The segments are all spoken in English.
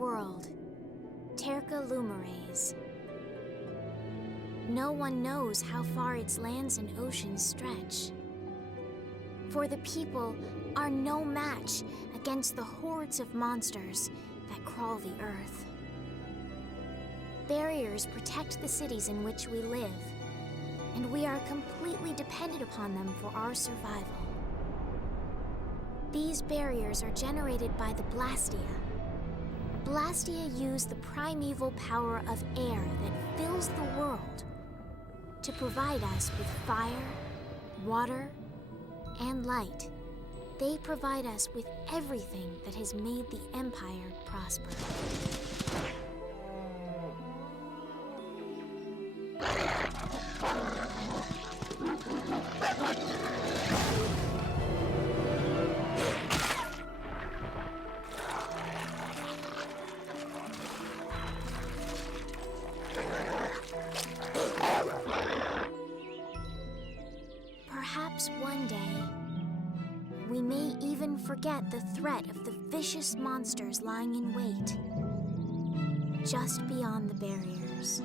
world, Terca Lumares. No one knows how far its lands and oceans stretch. For the people are no match against the hordes of monsters that crawl the earth. Barriers protect the cities in which we live, and we are completely dependent upon them for our survival. These barriers are generated by the blastia. Blastia use the primeval power of air that fills the world to provide us with fire, water, and light. They provide us with everything that has made the Empire prosper. Perhaps one day, we may even forget the threat of the vicious monsters lying in wait just beyond the barriers.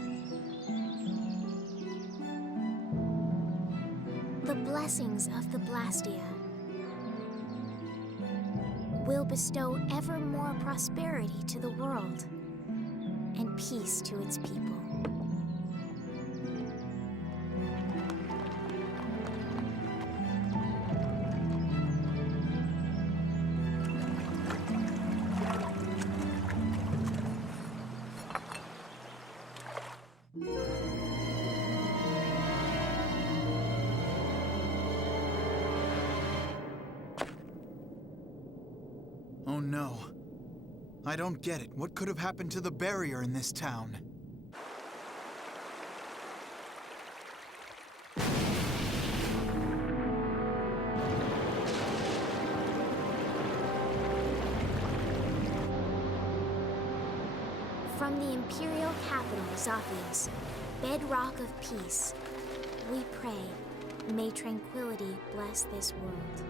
The blessings of the blastia will bestow ever more prosperity to the world and peace to its people. Oh no. I don't get it. What could have happened to the barrier in this town? From the imperial capital, Zophius, bedrock of peace, we pray, may tranquility bless this world.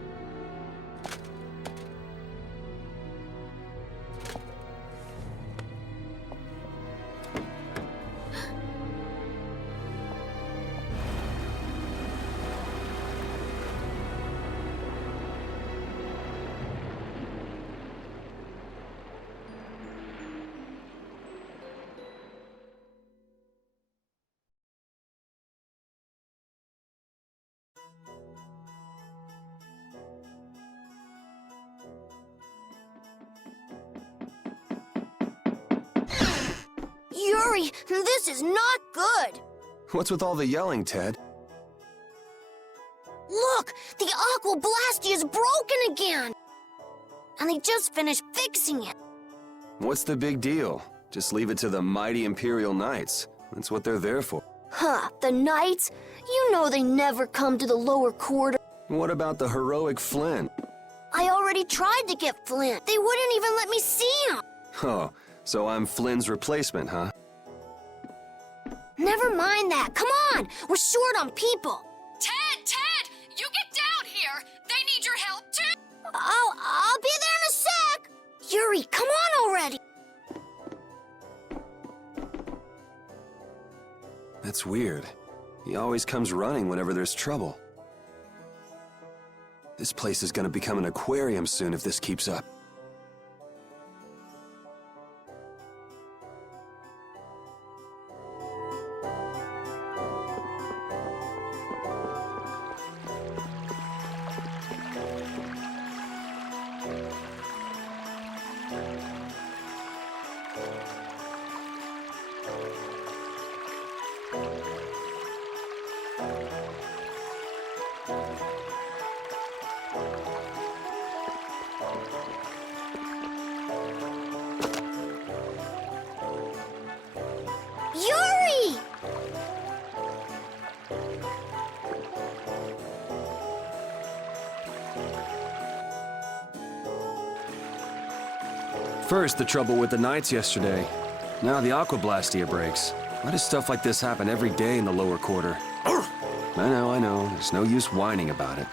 Yuri, this is not good! What's with all the yelling, Ted? Look! The Aqua Blastia is broken again! And they just finished fixing it! What's the big deal? Just leave it to the mighty Imperial Knights. That's what they're there for. Huh, the Knights? You know they never come to the lower quarter. What about the heroic Flynn? I already tried to get Flynn. They wouldn't even let me see him! Oh, so I'm Flynn's replacement, huh? Never mind that. Come on! We're short on people. Ted! You get down here! They need your help too! I'll be there in a sec! Yuri, come on already! That's weird. He always comes running whenever there's trouble. This place is gonna become an aquarium soon if this keeps up. Yuri! First, the trouble with the Knights yesterday. Now the Aqua Blastia breaks. Why does stuff like this happen every day in the lower quarter? I know. There's no use whining about it.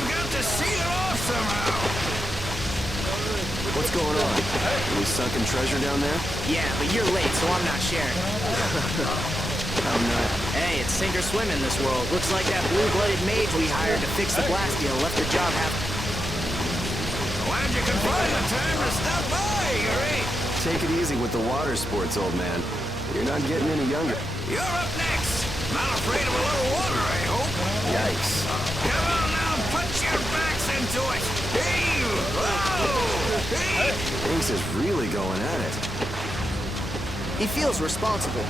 We've got to seal it off somehow. What's going on? Any sunken treasure down there? Yeah, but you're late, so I'm not sharing. I'm not. Hey, it's sink or swim in this world. Looks like that blue-blooded mage we hired to fix the blastia left the job half... Glad you could find the time to stop by, Yuri. Take it easy with the water sports, old man. You're not getting any younger. You're up next. Not afraid of a little water, I hope. Yikes. Come on now, put your backs into it. Heave! Whoa! Heave! Hanks is really going at it. He feels responsible.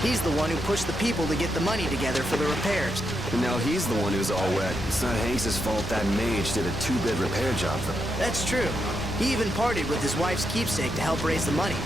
He's the one who pushed the people to get the money together for the repairs. And now he's the one who's all wet. It's not Hanks' fault that mage did a two-bit repair job for him. That's true. He even partied with his wife's keepsake to help raise the money.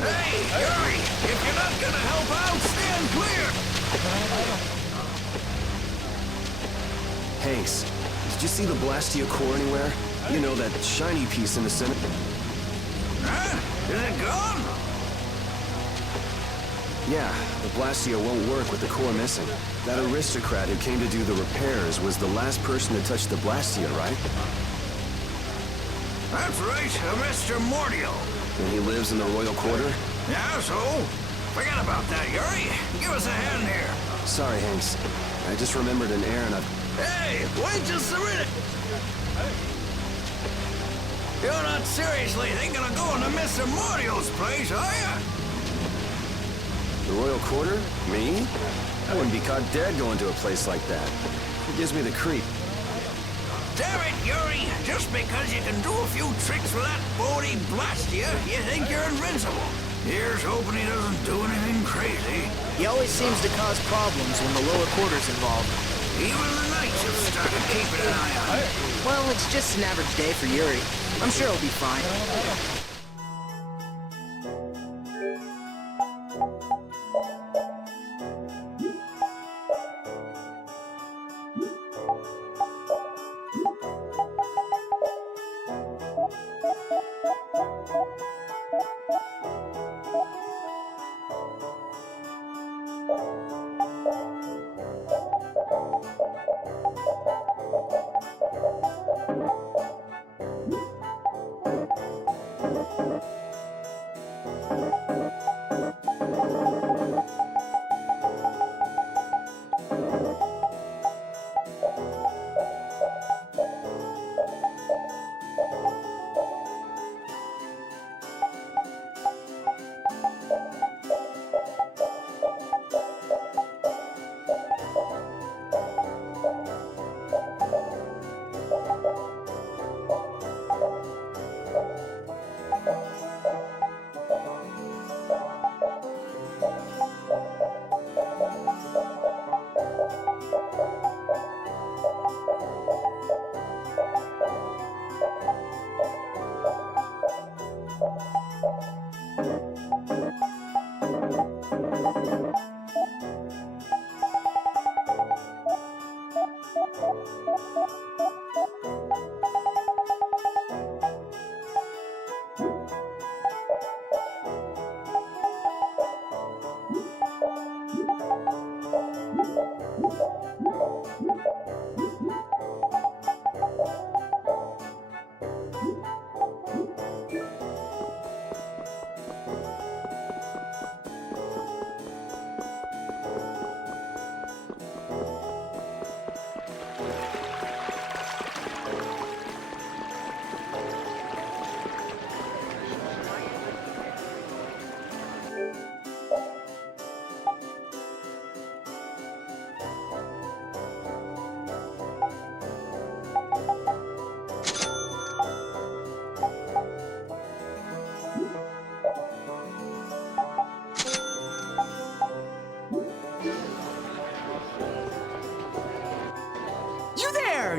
Hey, Yuri! If you're not gonna help out, stand clear! Hanks, did you see the blastia core anywhere? You know, that shiny piece in the center? Huh? Is it gone? Yeah, the blastia won't work with the core missing. That aristocrat who came to do the repairs was the last person to touch the blastia, right? That's right, Mr. Mordial. And he lives in the royal quarter? Yeah, so? Forget about that, Yuri. Give us a hand here. Sorry, Hanks. I just remembered an errand I've... Hey, wait just a minute. You're not seriously thinking of going to Mr. Mordial's place, are you? The royal quarter? Me? I wouldn't be caught dead going to a place like that. It gives me the creep. Damn it, Yuri! Just because you can do a few tricks with that bony blastia, you think you're invincible. Here's hoping he doesn't do anything crazy. He always seems to cause problems when the lower quarter's involved. Even the knights have started keeping an eye on him. Well, it's just an average day for Yuri. I'm sure he'll be fine.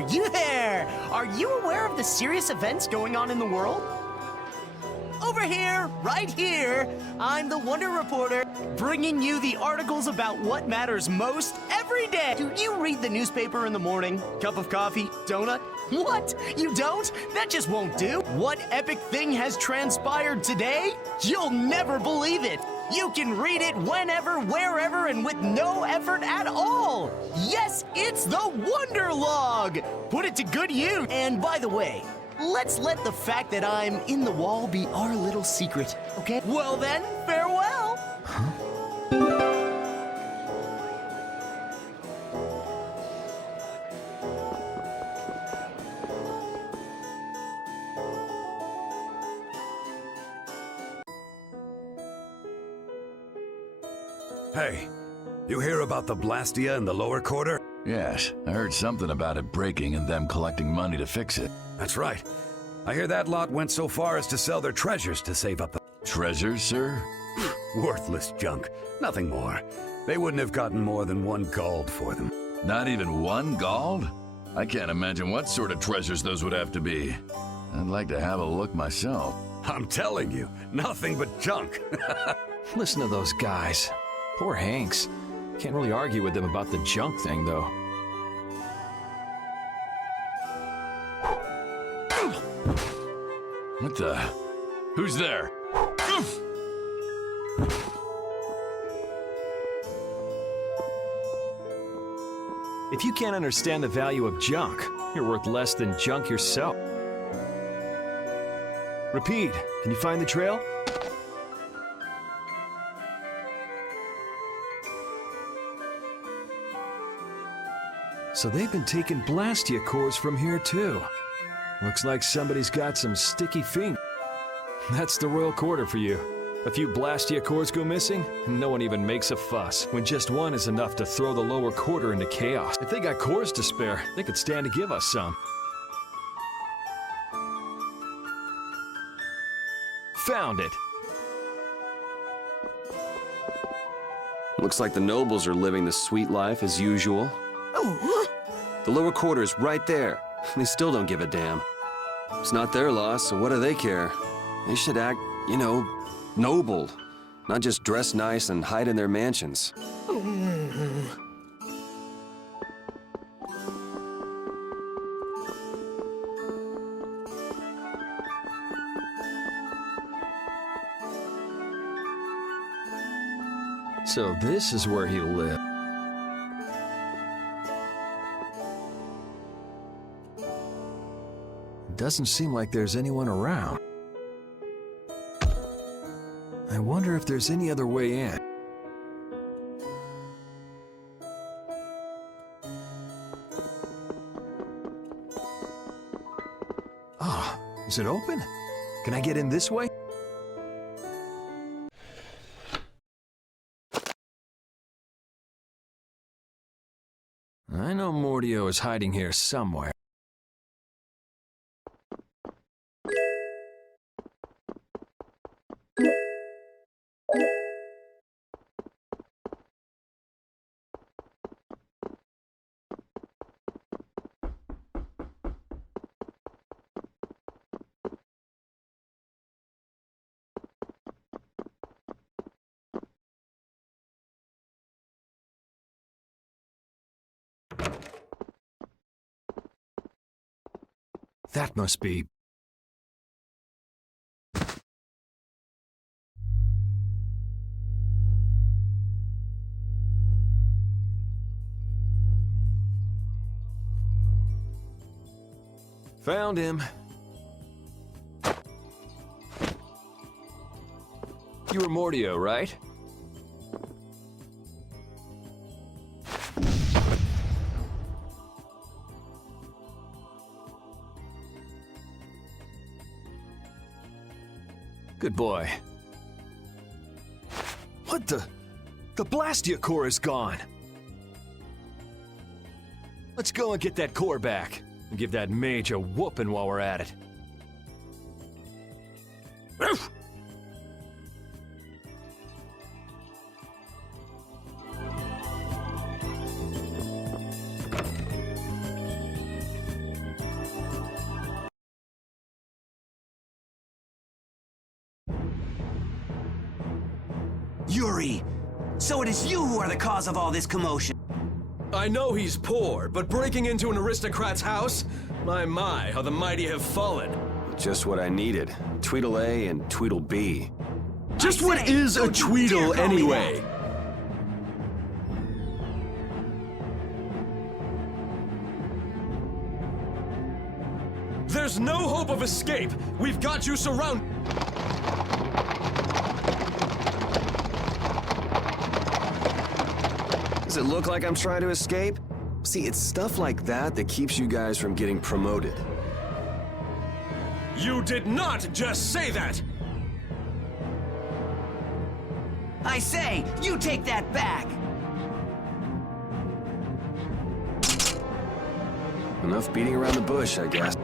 You there! Are you aware of the serious events going on in the world? Over we're here, right here. I'm the Wonder Reporter, bringing you the articles about what matters most every day. Do you read the newspaper in the morning? Cup of coffee? Donut? What? You don't? That just won't do. What epic thing has transpired today? You'll never believe it. You can read it whenever, wherever, and with no effort at all. Yes, it's the Wonder Log. Put it to good use. And by the way, let's let the fact that I'm in the wall be our little secret, okay? Well then, farewell. Hey, you hear about the blastia in the lower quarter? Yes, I heard something about it breaking and them collecting money to fix it. That's right. I hear that lot went so far as to sell their treasures to save up the... Treasures, sir? Worthless junk. Nothing more. They wouldn't have gotten more than 1 gold for them. Not even 1 gold? I can't imagine what sort of treasures those would have to be. I'd like to have a look myself. I'm telling you, nothing but junk. Listen to those guys. Poor Hanks. Can't really argue with them about the junk thing, though. What the? Who's there? If you can't understand the value of junk, you're worth less than junk yourself. Repeat, can you find the trail? So they've been taking blastia cores from here too. Looks like somebody's got some sticky fingers. That's the royal quarter for you. A few blastia cores go missing, and no one even makes a fuss, when just one is enough to throw the lower quarter into chaos. If they got cores to spare, they could stand to give us some. Found it. Looks like the nobles are living the sweet life as usual. The lower quarter is right there. They still don't give a damn. It's not their loss, so what do they care? They should act, you know, noble. Not just dress nice and hide in their mansions. So this is where he lived. Doesn't seem like there's anyone around. I wonder if there's any other way in. Ah, is it open? Can I get in this way? I know Mordio is hiding here somewhere. That must be... Found him. You were Mordio, right? Good boy. What the? The blastia core is gone. Let's go and get that core back. And give that mage a whooping while we're at it. Yuri, so it is you who are the cause of all this commotion. I know he's poor, but breaking into an aristocrat's house? My, how the mighty have fallen. Just what I needed. Tweedle A and Tweedle B. Just what is a Tweedle anyway? There's no hope of escape. We've got you surrounded. Does it look like I'm trying to escape? See, it's stuff like that that keeps you guys from getting promoted. You did not just say that! I say, you take that back! Enough beating around the bush, I guess.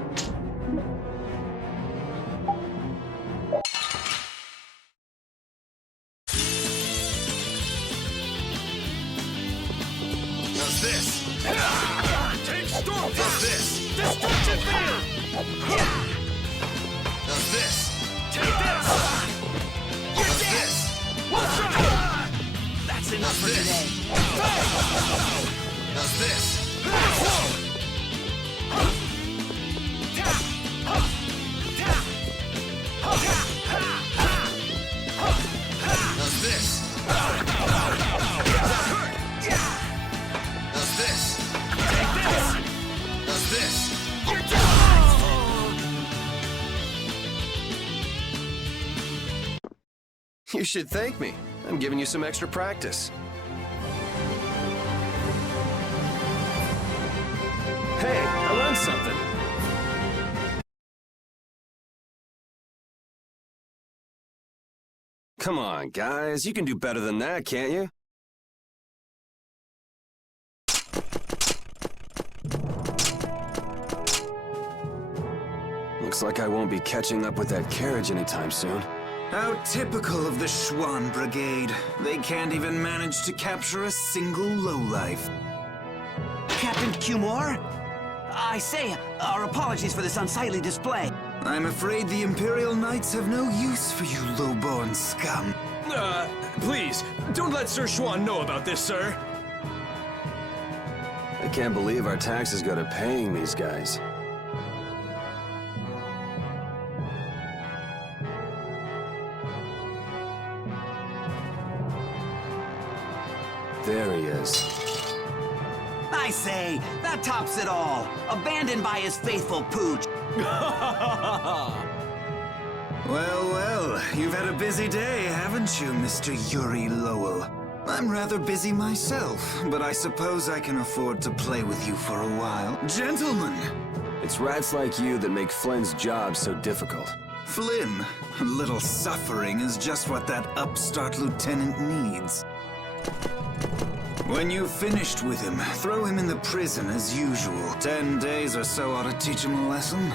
Does this? Take storm! Does this? Destruction field! Does this? Take this! Does this? What's right? That's enough for This. today. Does this? Does this? Does this? Take this! Does this? You should thank me. I'm giving you some extra practice. Hey, I learned something. Come on, guys. You can do better than that, can't you? Looks like I won't be catching up with that carriage anytime soon. How typical of the Schwann Brigade. They can't even manage to capture a single lowlife. Captain Cumore? I say, our apologies for this unsightly display. I'm afraid the Imperial Knights have no use for you lowborn scum. Please, don't let Sir Schwann know about this, sir. I can't believe our taxes go to paying these guys. There he is. I say, that tops it all. Abandoned by his faithful pooch. Well, you've had a busy day, haven't you, Mr. Yuri Lowell? I'm rather busy myself, but I suppose I can afford to play with you for a while. Gentlemen! It's rats like you that make Flynn's job so difficult. Flynn, a little suffering is just what that upstart lieutenant needs. When you've finished with him, throw him in the prison as usual. 10 days or so ought to teach him a lesson.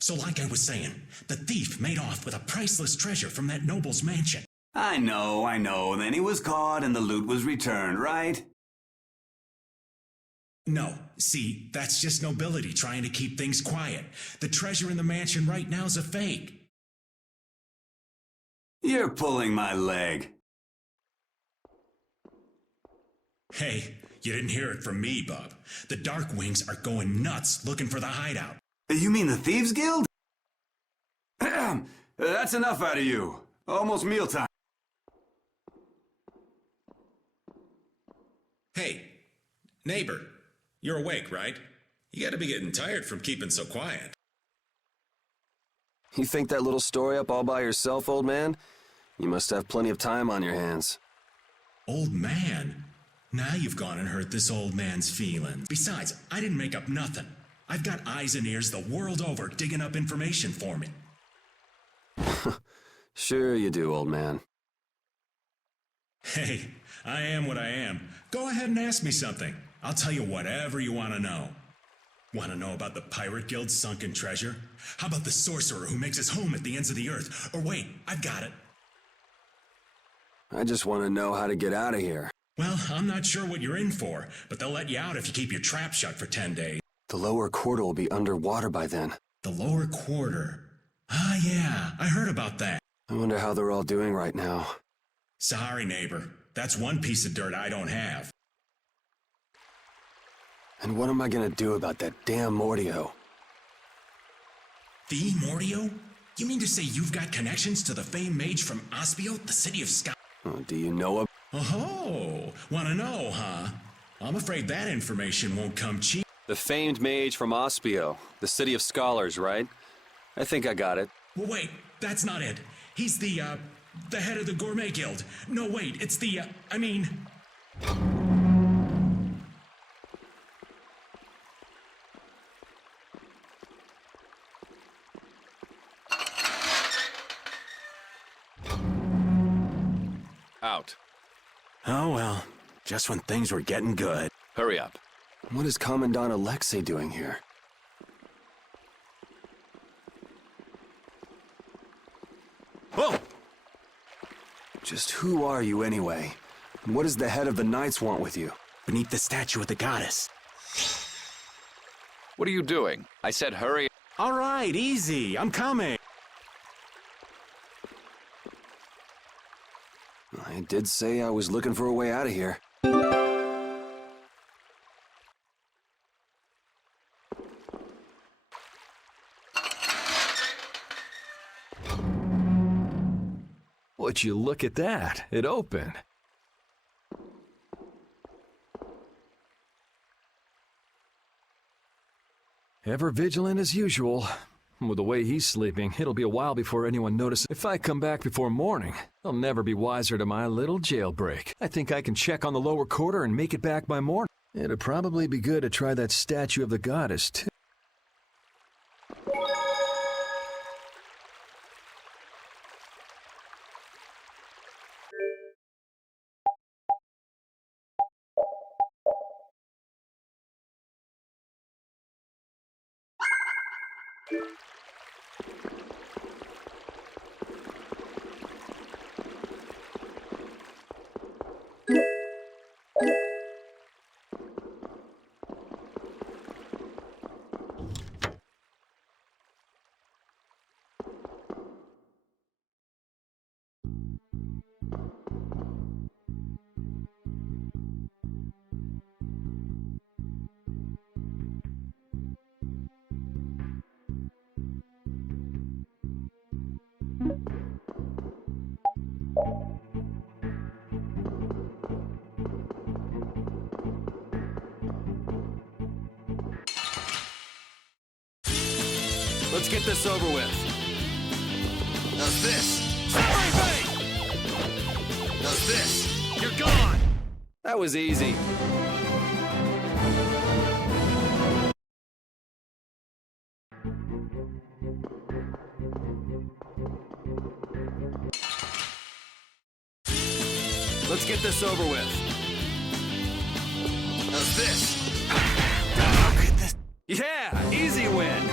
So like I was saying, the thief made off with a priceless treasure from that noble's mansion. I know. Then he was caught and the loot was returned, right? No, see, that's just nobility trying to keep things quiet. The treasure in the mansion right now is a fake. You're pulling my leg. Hey, you didn't hear it from me, bub. The Dark Wings are going nuts looking for the hideout. You mean the Thieves Guild? That's enough out of you. Almost mealtime. Hey, neighbor, you're awake, right? You gotta be getting tired from keeping so quiet. You think that little story up all by yourself, old man? You must have plenty of time on your hands. Old man? Now you've gone and hurt this old man's feelings. Besides, I didn't make up nothing. I've got eyes and ears the world over digging up information for me. Sure you do, old man. Hey, I am what I am. Go ahead and ask me something. I'll tell you whatever you want to know. Want to know about the Pirate Guild's sunken treasure? How about the sorcerer who makes his home at the ends of the earth? Or wait, I've got it. I just want to know how to get out of here. Well, I'm not sure what you're in for, but they'll let you out if you keep your trap shut for 10 days. The lower quarter will be underwater by then. The lower quarter. Ah, yeah, I heard about that. I wonder how they're all doing right now. Sorry, neighbor. That's one piece of dirt I don't have. And what am I gonna do about that damn Mordio? The Mordio? You mean to say you've got connections to the famed mage from Ospio, the city of Sky? Oh, do you know him? Oh, wanna know, huh? I'm afraid that information won't come cheap. The famed mage from Ospio, the city of scholars, right? I think I got it. Well, wait, that's not it. He's the head of the Gourmet Guild. No, wait, it's the, I mean... Out. Oh well, just when things were getting good. Hurry up. What is Commandant Alexei doing here? Whoa! Just who are you anyway? And what does the head of the Knights want with you? Beneath the statue of the goddess. What are you doing? I said hurry. All right, easy. I'm coming. I did say I was looking for a way out of here. Would you look at that? It opened. Ever vigilant as usual. With the way he's sleeping, it'll be a while before anyone notices. If I come back before morning, they'll never be wiser to my little jailbreak. I think I can check on the lower quarter and make it back by morning. It'd probably be good to try that statue of the goddess, too. Let's get this over with. How's this? How's this? You're gone! That was easy. Let's get this over with. How's this? How could this... Yeah, easy win.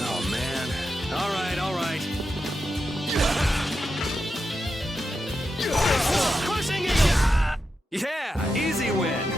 Oh man. All right, all right. Crushing it! Yeah, easy win.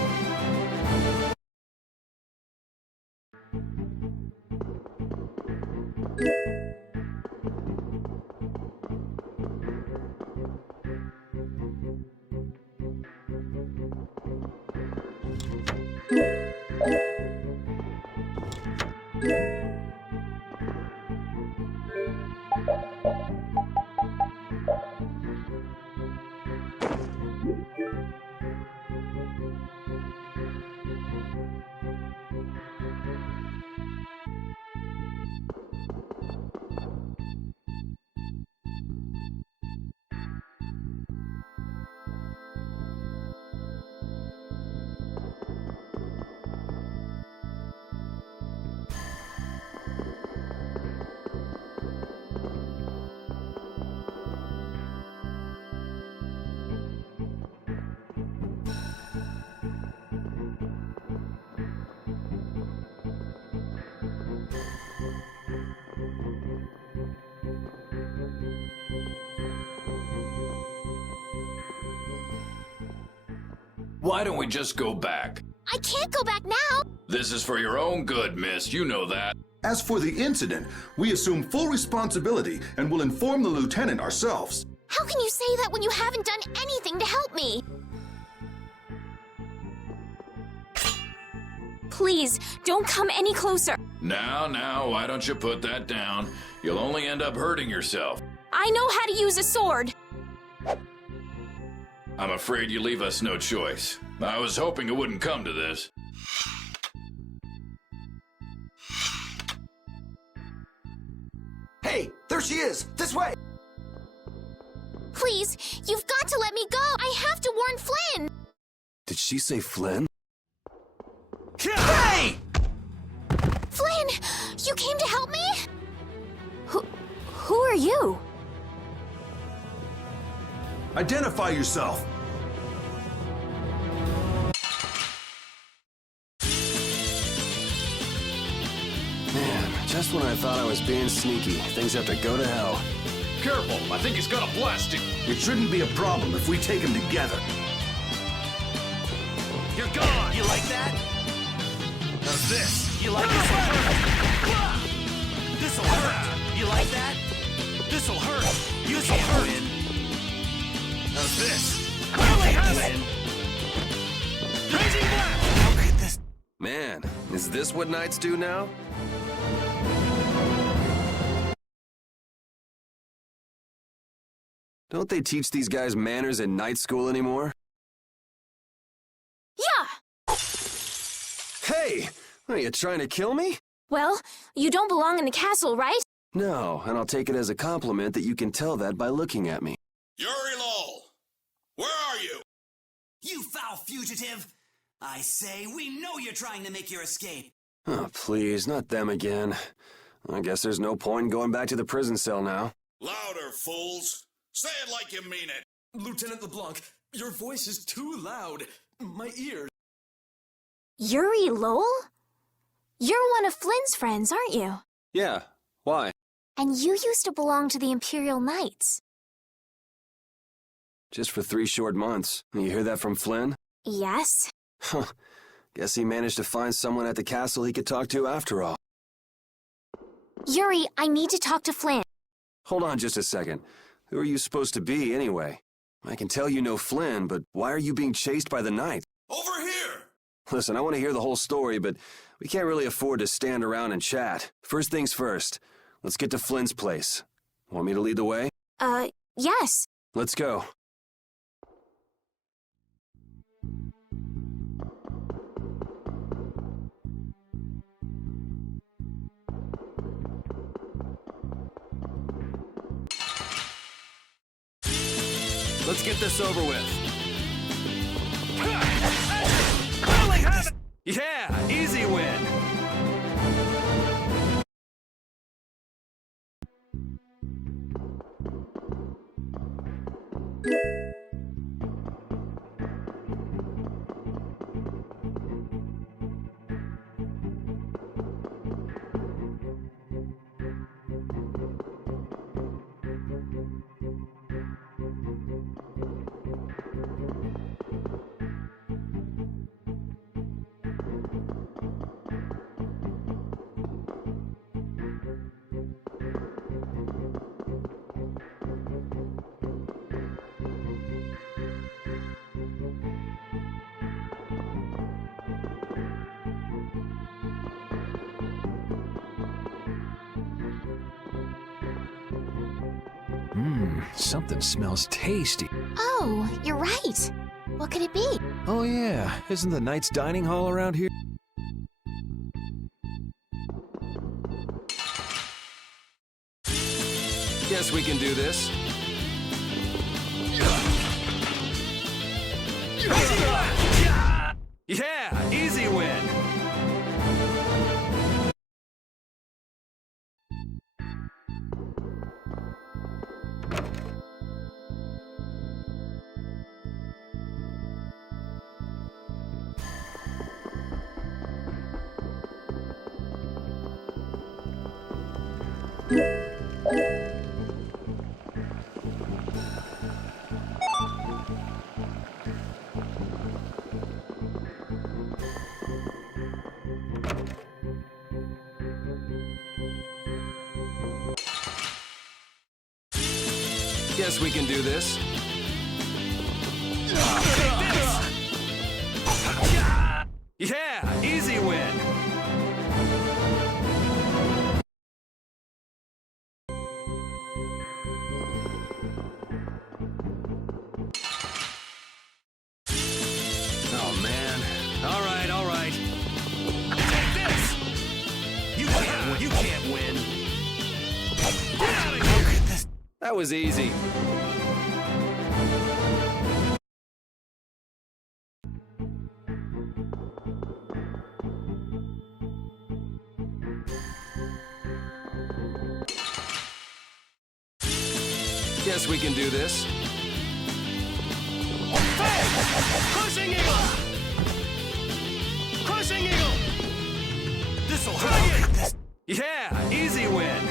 Why don't we just go back? I can't go back now. This is for your own good, miss. You know that. As for the incident, we assume full responsibility and will inform the lieutenant ourselves. How can you say that when you haven't done anything to help me? Please, don't come any closer. Now, why don't you put that down? You'll only end up hurting yourself. I know how to use a sword. I'm afraid you leave us no choice. I was hoping it wouldn't come to this. Hey, there she is! This way! Please, you've got to let me go. I have to warn Flynn. Did she say Flynn? Hey! Flynn, you came to help me? Who are you? Identify yourself. Man, just when I thought I was being sneaky, things have to go to hell. Careful, I think he's gonna blast you. It shouldn't be a problem if we take him together. You're gone! You like that? How's this? You like this? This'll hurt! You like that? This'll hurt! You can't win! How's this? Really has it! Raging blast! How could this... Man, is this what knights do now? Don't they teach these guys manners in night school anymore? Yeah! Hey! Are you trying to kill me? Well, you don't belong in the castle, right? No, and I'll take it as a compliment that you can tell that by looking at me. Yuri Lowell! Where are you? You foul fugitive! I say, we know you're trying to make your escape. Oh, please, not them again. I guess there's no point in going back to the prison cell now. Louder, fools! Say it like you mean it! Lieutenant LeBlanc, your voice is too loud. My ears. Yuri Lowell? You're one of Flynn's friends, aren't you? Yeah, why? And you used to belong to the Imperial Knights. Just for 3 short months. You hear that from Flynn? Yes. Huh. Guess he managed to find someone at the castle he could talk to after all. Yuri, I need to talk to Flynn. Hold on just a second. Who are you supposed to be, anyway? I can tell you know Flynn, but why are you being chased by the Knight? Over here! Listen, I want to hear the whole story, but we can't really afford to stand around and chat. First things first. Let's get to Flynn's place. Want me to lead the way? Yes. Let's go. Let's get this over with. Yeah, easy win. Something smells tasty. Oh, you're right. What could it be? Oh yeah, isn't the Knight's dining hall around here? Guess we can do this. Yeah, easy win. Guess we can do this. Yeah, easy win. Oh man. All right, all right. Take this. You can't win. You can't win. Get out of here. That was easy. Guess we can do this. Crushing eagle! Crushing eagle! This'll help. Yeah, easy win.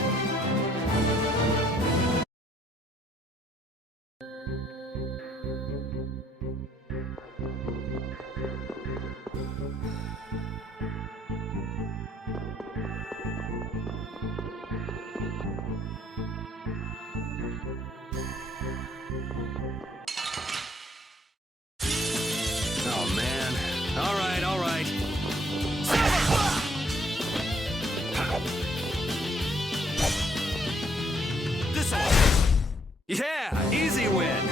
Oh man. All right, all right. Yeah, easy win.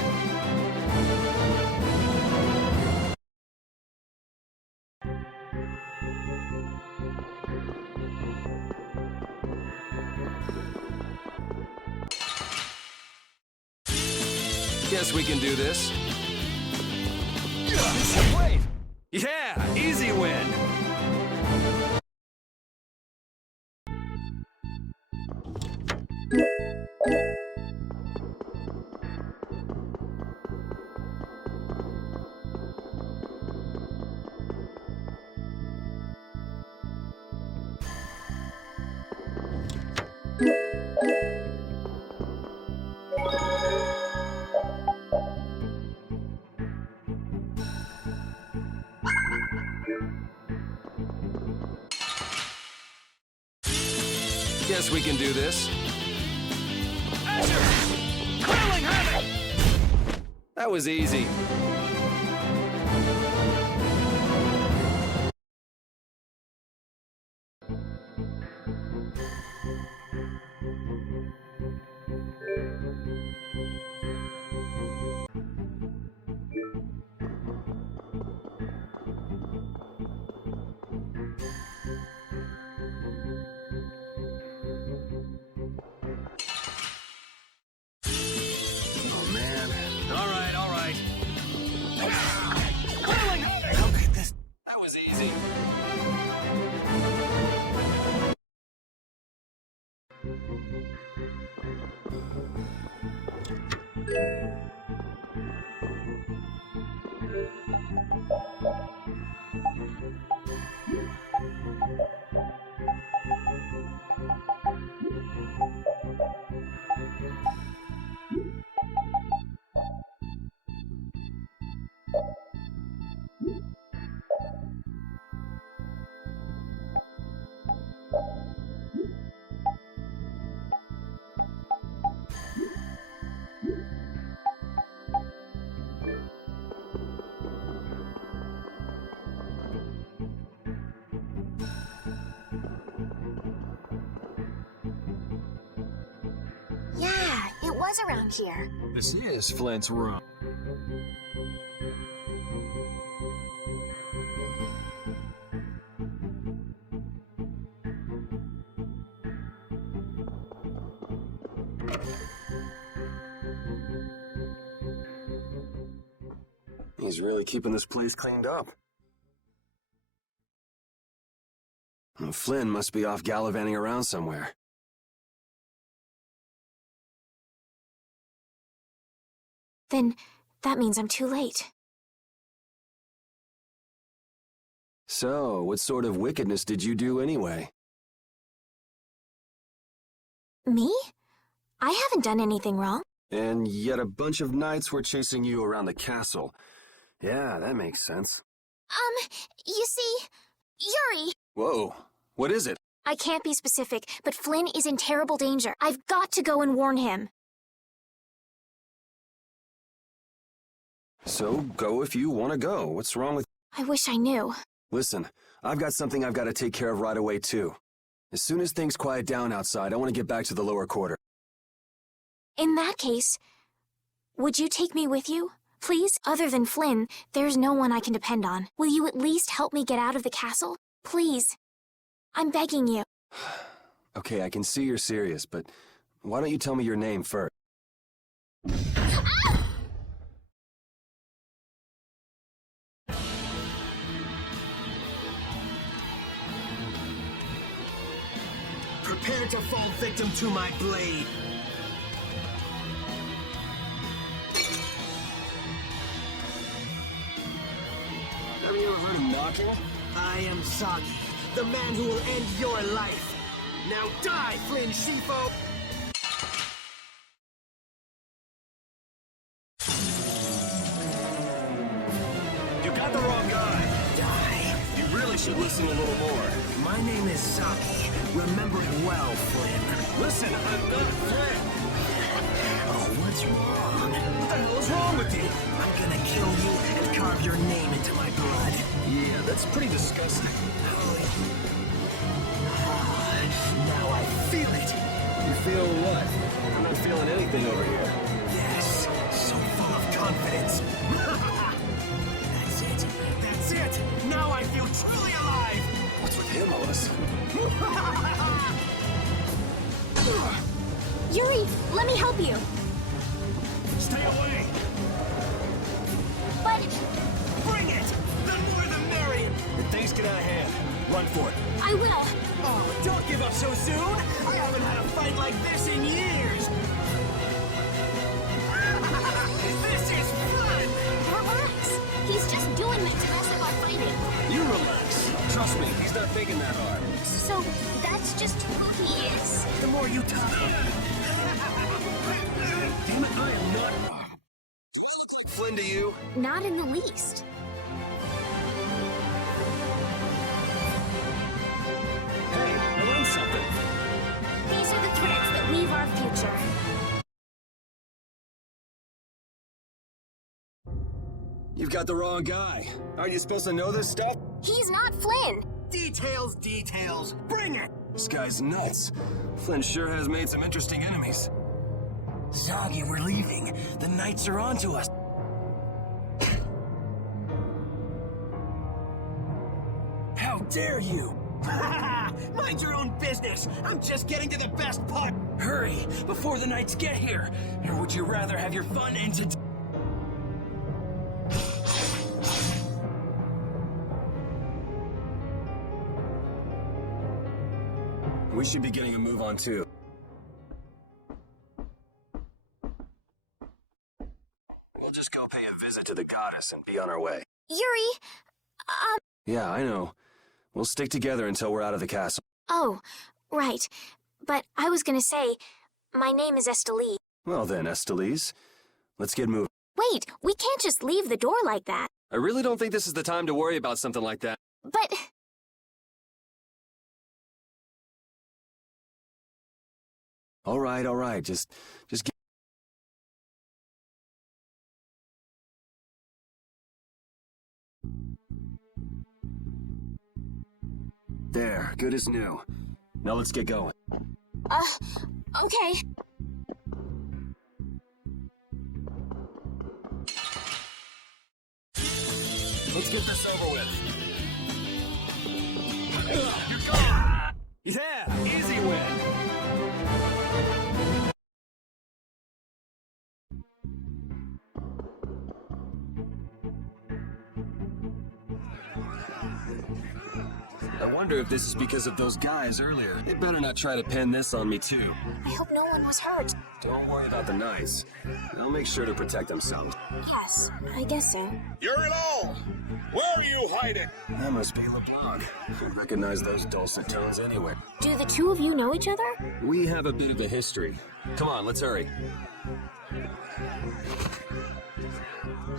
Guess we can do this. Wait. Yeah, easy win. Guess we can do this. That was easy. Easy. Yeah, it was around here. This is Flint's room. He's really keeping this place cleaned up. Well, Flynn must be off gallivanting around somewhere. Then that means I'm too late. So, what sort of wickedness did you do anyway? Me? I haven't done anything wrong. And yet a bunch of knights were chasing you around the castle. Yeah, that makes sense. You see, Yuri... Whoa, what is it? I can't be specific, but Flynn is in terrible danger. I've got to go and warn him. So go if you want to go. What's wrong with... I wish I knew. Listen, I've got something I've got to take care of right away, too. As soon as things quiet down outside, I want to get back to the lower quarter. In that case, would you take me with you? Please? Other than Flynn, there's no one I can depend on. Will you at least help me get out of the castle? Please. I'm begging you. Okay, I can see you're serious, but why don't you tell me your name first? Prepare to fall victim to my blade. Have you ever heard of knocking? I am Zagi, the man who will end your life. Now die, Flynn Shifo! You got the wrong guy. Die! You really should listen a little more. My name is Zagi. Remember it well, Flynn. Listen, I'm not Flynn. Oh, what's wrong? What the hell is wrong with you? I'm gonna kill you and carve your name into my blood. Yeah, that's pretty disgusting. Now I feel it. You feel what? I'm not feeling anything over here. Yes, so full of confidence. That's it. That's it. Now I feel truly alive. What's with him all of a sudden? Yuri, let me help you. Stay away! But... Bring it! The more the merrier! If things get out of hand, run for it. I will. Oh, don't give up so soon! I haven't had a fight like this in years! This is fun! Relax. He's just doing that to mess up our fighting. You relax. Trust me, he's not thinking that hard. So, that's just who he is? The more you talk... Damn it, I am not... Flynn to you? Not in the least. Hey, I learned something. These are the threads that weave our future. You've got the wrong guy. Aren't you supposed to know this stuff? He's not Flynn. Details, details! Bring it! This guy's nuts. Flynn sure has made some interesting enemies. Zagi, we're leaving. The knights are onto us. How dare you! Mind your own business! I'm just getting to the best part! Hurry, before the knights get here! Or would you rather have your fun ended? We should be getting a move on, too. We'll just go pay a visit to the goddess and be on our way. Yuri, Yeah, I know. We'll stick together until we're out of the castle. Oh, right. But I was gonna say, my name is Estelle. Well then, Estelle, let's get moving. Wait, we can't just leave the door like that. I really don't think this is the time to worry about something like that. But... All right. Just get... There, good as new. Now let's get going. Okay. Let's get this over with. You're gone! Yeah, easy win. I wonder if this is because of those guys earlier. They better not try to pin this on me, too. I hope no one was hurt. Don't worry about the knights. They'll make sure to protect themselves. Yes, I guess so. You're it all! Where are you hiding? That must be LeBlanc. You recognize those dulcet tones anyway. Do the two of you know each other? We have a bit of a history. Come on, let's hurry.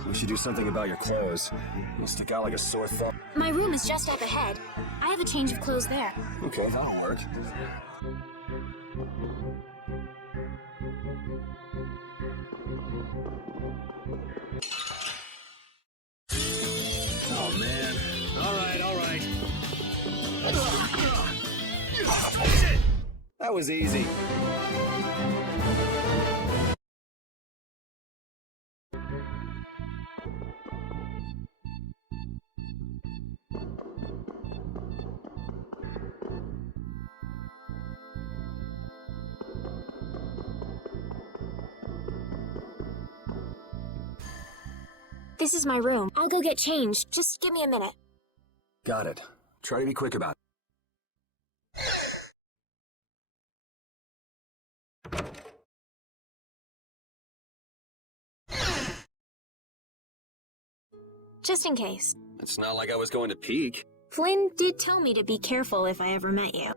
We should do something about your clothes. You stick out like a sore thumb. My room is just up ahead. I have a change of clothes there. Okay, that'll work. That was easy. This is my room. I'll go get changed. Just give me a minute. Got it. Try to be quick about it. Just in case. It's not like I was going to peek. Flynn did tell me to be careful if I ever met you.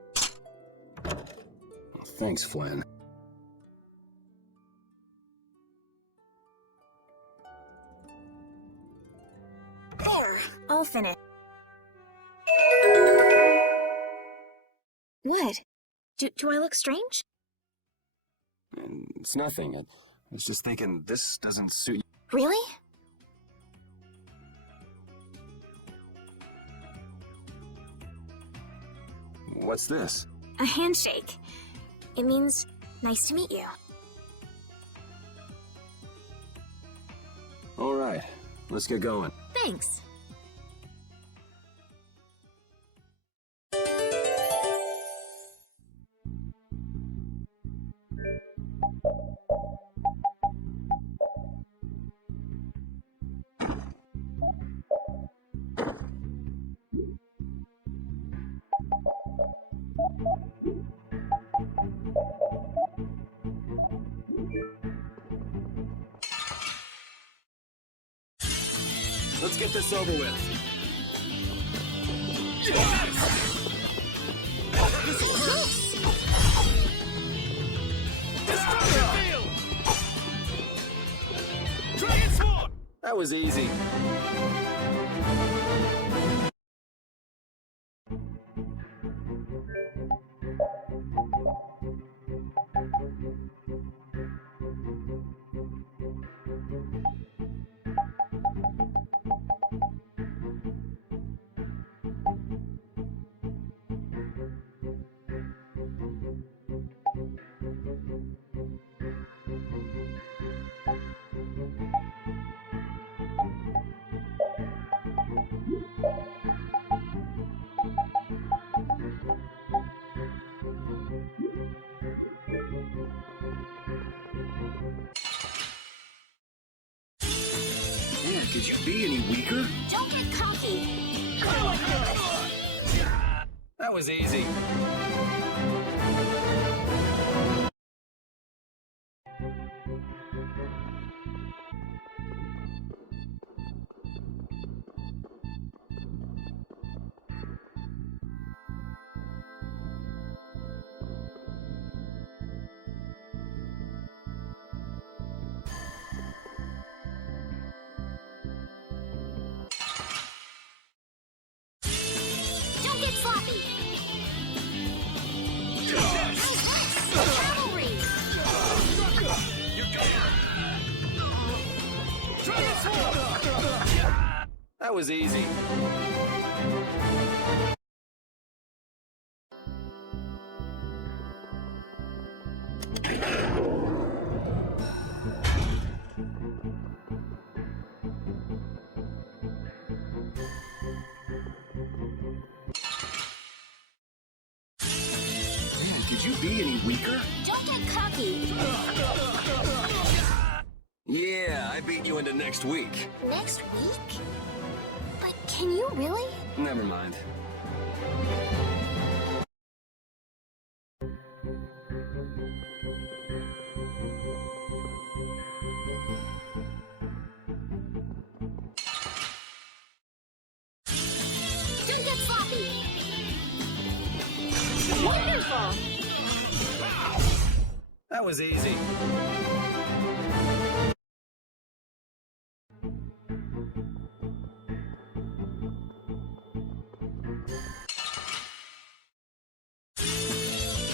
Thanks, Flynn. I'll finish. What? Do I look strange? It's nothing. I was just thinking this doesn't suit you. Really? What's this? A handshake. It means nice to meet you. All right, let's get going. Thanks. Let's get this over with. That was easy. Could you be any weaker? Don't get cocky. That was easy. Don't get sloppy. Cavalry. That was easy. Could you be any weaker? Don't get cocky. Yeah, I beat you into next week. Next week? But can you really? Never mind. Don't get sloppy. Wonderful. That was easy.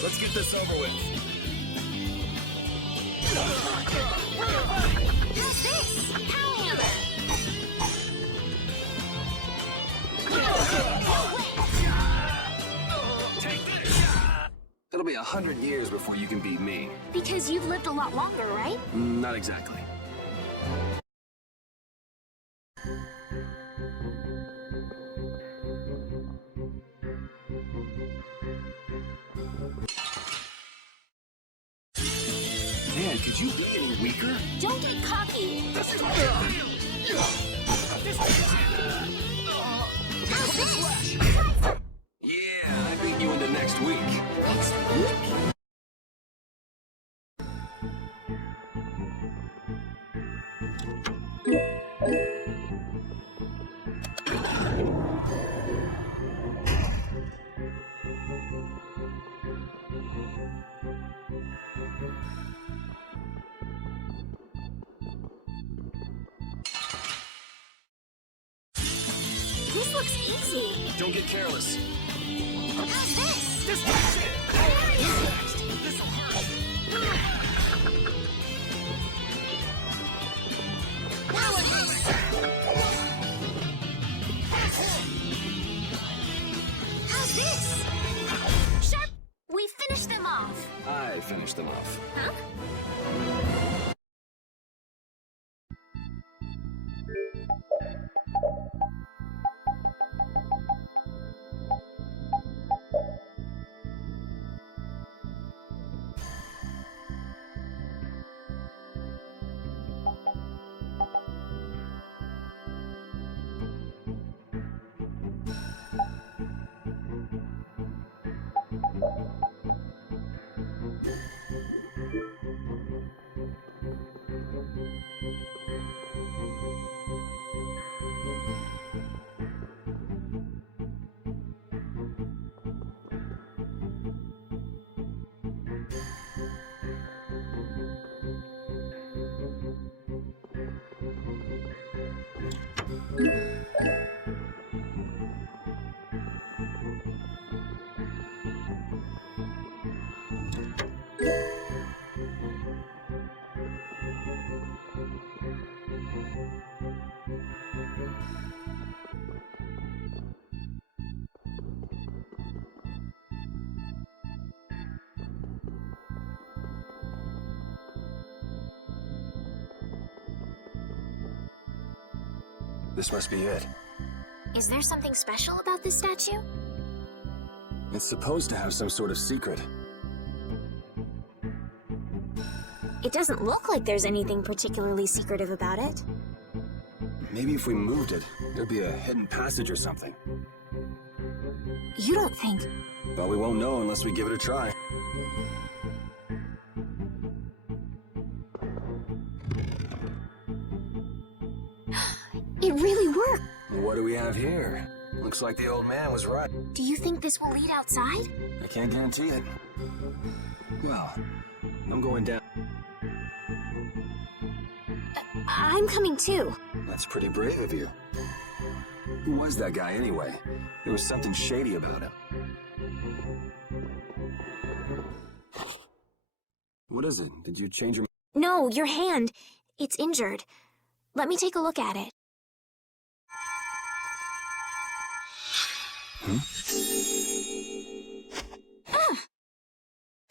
Let's get this over with. How's this? Halure. It'll be 100 years before you can beat me. Because you've lived a lot longer, right? Not exactly. Man, could you be any weaker? Don't get cocky. How's this? Yeah, I beat you into next week. Next week? This looks easy. Don't get careless. How's this? Distraction! Hilarious. This'll hurt. How's this? Sharp! We finished them off. I finished them off. Huh? This must be it. Is there something special about this statue? It's supposed to have some sort of secret. It doesn't look like there's anything particularly secretive about it. Maybe if we moved it, there'd be a hidden passage or something. You don't think? Well, we won't know unless we give it a try. It really worked! What do we have here? Looks like the old man was right. Do you think this will lead outside? I can't guarantee it. Well, I'm going down. I'm coming too. That's pretty brave of you. Who was that guy anyway? There was something shady about him. What is it? Did you change your... No, your hand. It's injured. Let me take a look at it.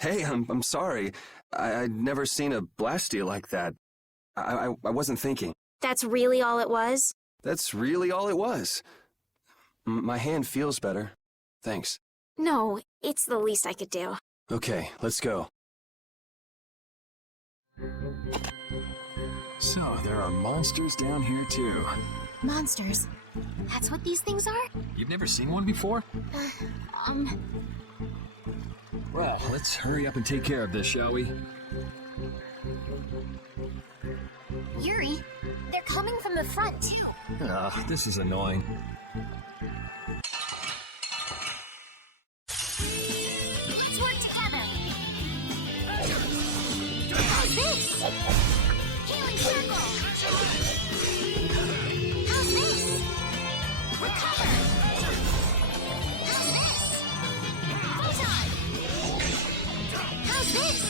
Hey, I'm sorry. I'd never seen a blastia like that. I wasn't thinking. That's really all it was? That's really all it was. My hand feels better. Thanks. No, it's the least I could do. Okay, let's go. So, there are monsters down here too. Monsters? That's what these things are? You've never seen one before? Well, let's hurry up and take care of this, shall we? Yuri, they're coming from the front, too. Ugh, this is annoying. Let's work together. How's this? Healing circle. How's this? Recover. How's this? Photon. How's this?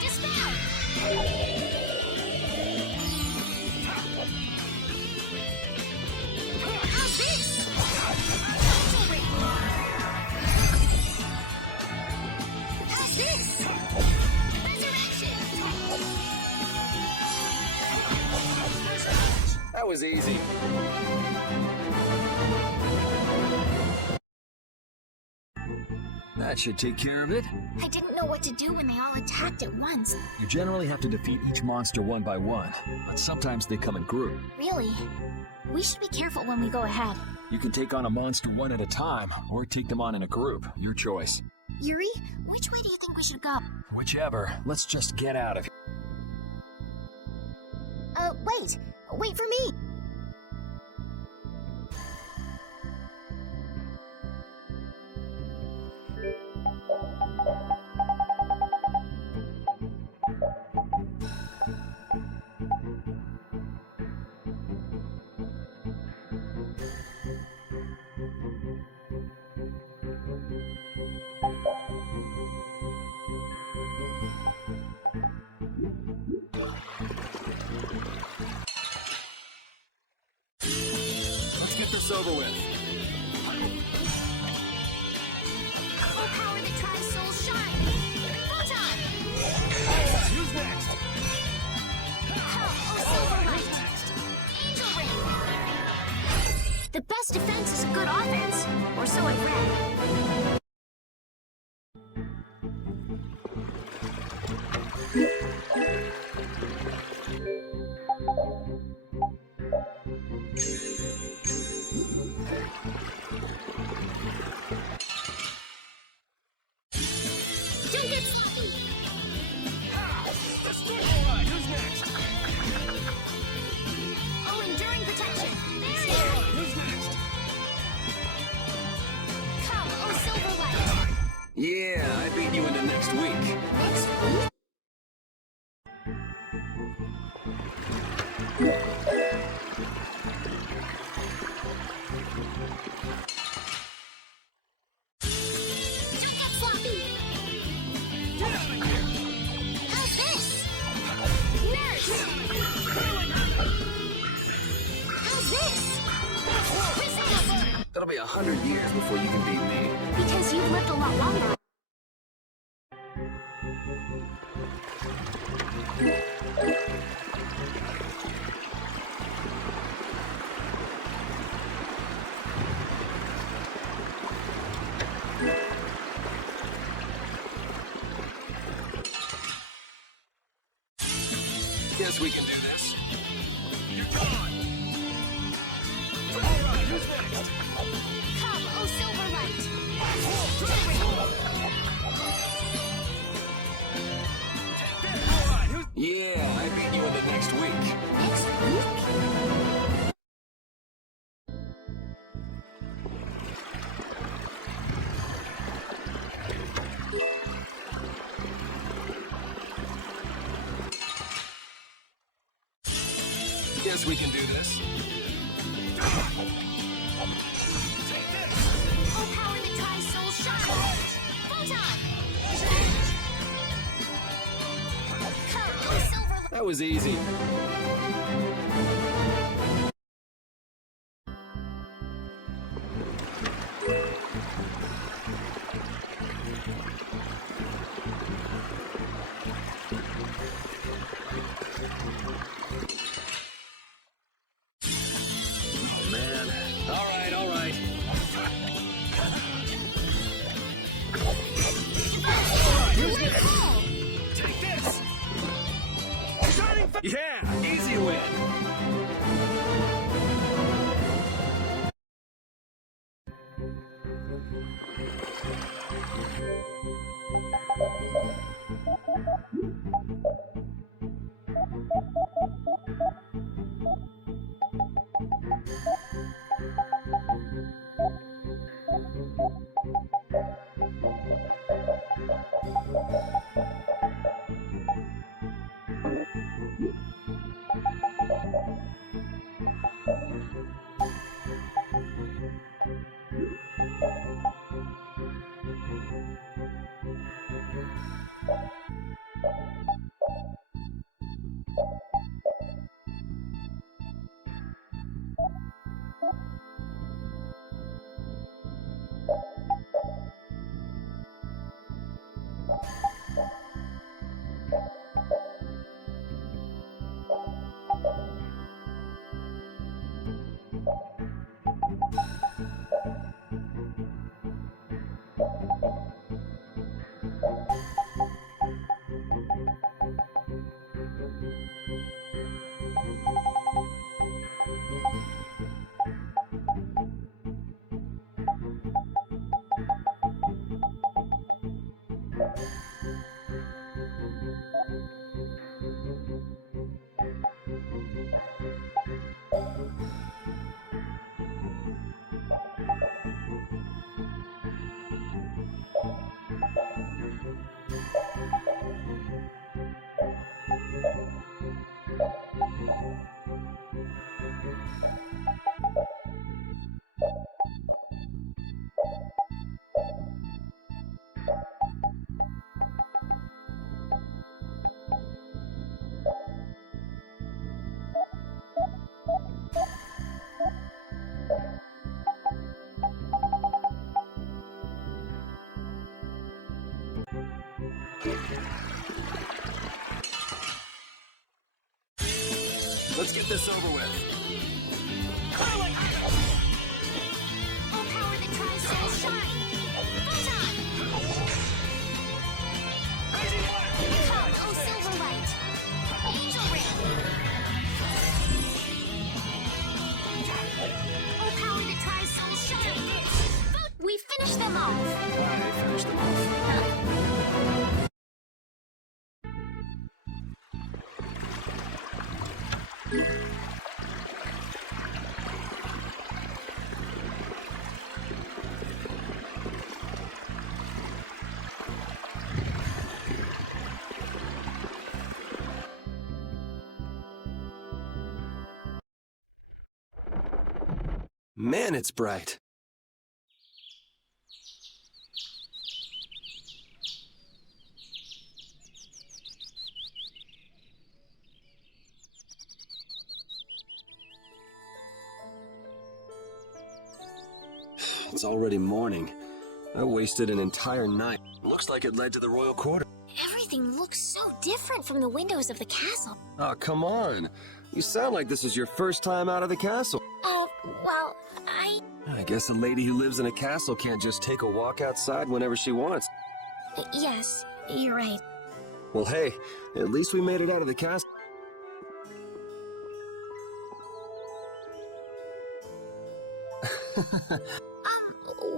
Dispel. was easy. That should take care of it. I didn't know what to do when they all attacked at once. You generally have to defeat each monster one by one, but sometimes they come in group. Really? We should be careful when we go ahead. You can take on a monster one at a time, or take them on in a group. Your choice. Yuri, which way do you think we should go? Whichever. Let's just get out of here. Wait! Wait for me! Let's get this over with. Full power that tries soul shine! Photon! Who's next? Hell, silver light! Angel ring! The best defense is a good offense, or so I've read. Don't get sloppy! Who's next? Oh, enduring protection! There he is! Who's next? Come, oh silver light! Yeah, I beat you into next week. Next week? Don't get sloppy! How's this? Nurse! How's this? Resist! That'll be 100 years before you can beat me. Because you've lived a lot longer. Guess we can do this. You're gone. All right, who's next? Come, oh silver light! All right, who's... Yeah, I beat you into next week. Next week? Guess we can do this. Full power that tries soul shine! Photon! Come, oh silver light! That was easy. Man. All right. Take this! Yeah, easy win. Let's get this over with. All power that tries to shine. Photon! Come, oh silver light. Angel ring. Oh power that tries to shine. We finished them off. Why did I finish them off? Man, it's bright. It's already morning. I wasted an entire night. Looks like it led to the royal quarter. Everything looks so different from the windows of the castle. Oh, come on. You sound like this is your first time out of the castle. Well, I guess a lady who lives in a castle can't just take a walk outside whenever she wants. Yes, you're right. Well, hey, at least we made it out of the castle.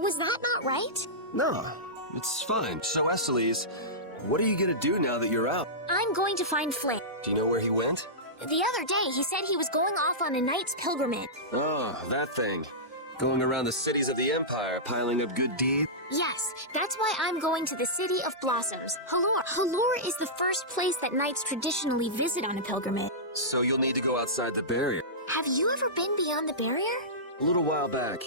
Was that not right? No, it's fine. So, Estelle, what are you gonna do now that you're out? I'm going to find Flynn. Do you know where he went? The other day, he said he was going off on a knight's pilgrimage. Oh, that thing. Going around the cities of the Empire, piling up good deeds? Yes, that's why I'm going to the City of Blossoms, Halure. Halure is the first place that knights traditionally visit on a pilgrimage. So you'll need to go outside the barrier. Have you ever been beyond the barrier? A little while back.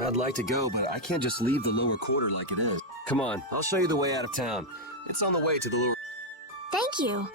I'd like to go, but I can't just leave the lower quarter like it is. Come on, I'll show you the way out of town. It's on the way to the lower... Thank you.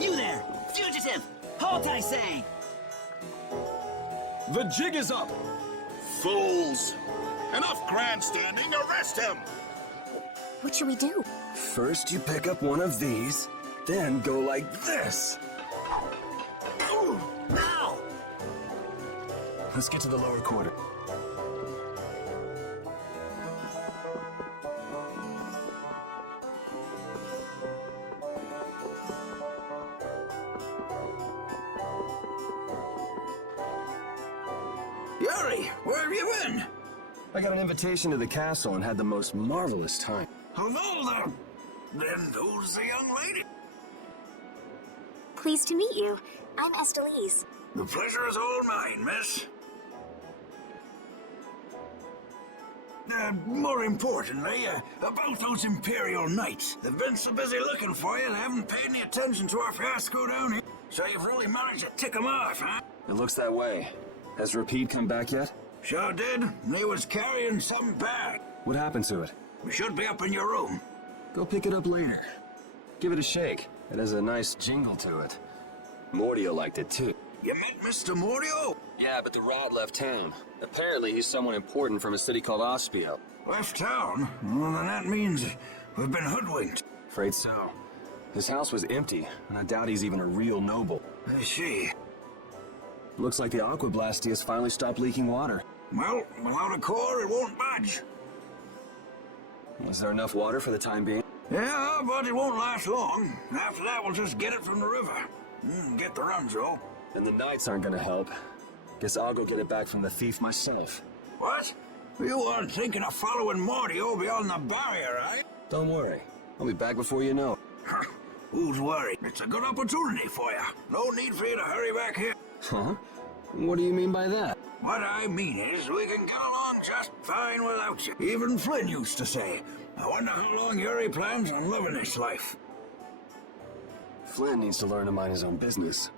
You there! Fugitive! Halt, I say! The jig is up! Fools! Enough grandstanding, arrest him! What should we do? First you pick up one of these, then go like this. Ow! Ow! Let's get to the lower quarter. Yuri, where have you been? I got an invitation to the castle and had the most marvelous time. Of all the... Then who's the young lady? Pleased to meet you. I'm Estelle. The pleasure is all mine, miss. More importantly, about those Imperial Knights. They've been so busy looking for you, they haven't paid any attention to our fiasco down here. So you've really managed to tick them off, huh? It looks that way. Has Rapide come back yet? Sure did. He was carrying some bag. What happened to it? We should be up in your room. Go pick it up later. Give it a shake. It has a nice jingle to it. Mordio liked it too. You met Mr. Mordio? Yeah, but the rat left town. Apparently he's someone important from a city called Ospio. Left town? Well, then that means we've been hoodwinked. Afraid so. His house was empty, and I doubt he's even a real noble. I see. Looks like the Aqua Blastia has finally stopped leaking water. Well, without a core, it won't budge. Is there enough water for the time being? Yeah, but it won't last long. After that, we'll just get it from the river. Get the run, Joe. And the knights aren't gonna help. Guess I'll go get it back from the thief myself. What? You aren't thinking of following Mordio beyond the barrier, right? Don't worry. I'll be back before you know. Who's worried? It's a good opportunity for you. No need for you to hurry back here. Huh? What do you mean by that? What I mean is we can get along just fine without you. Even Flynn used to say, I wonder how long Yuri plans on living this life. Flynn needs to learn to mind his own business.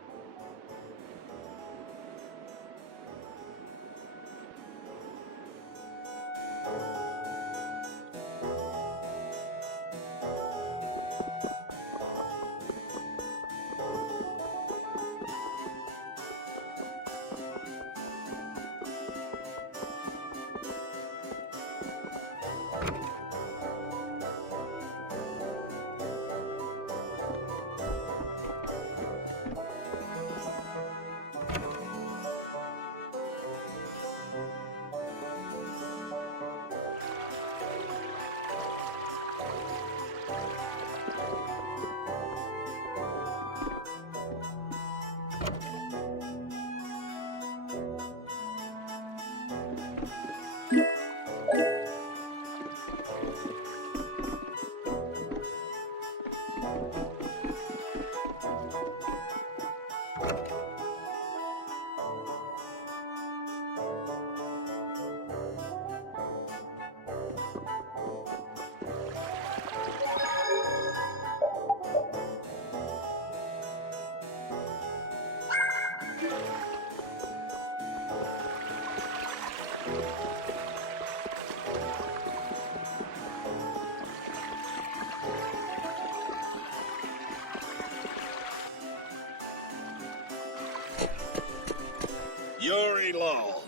Yuri Lowell,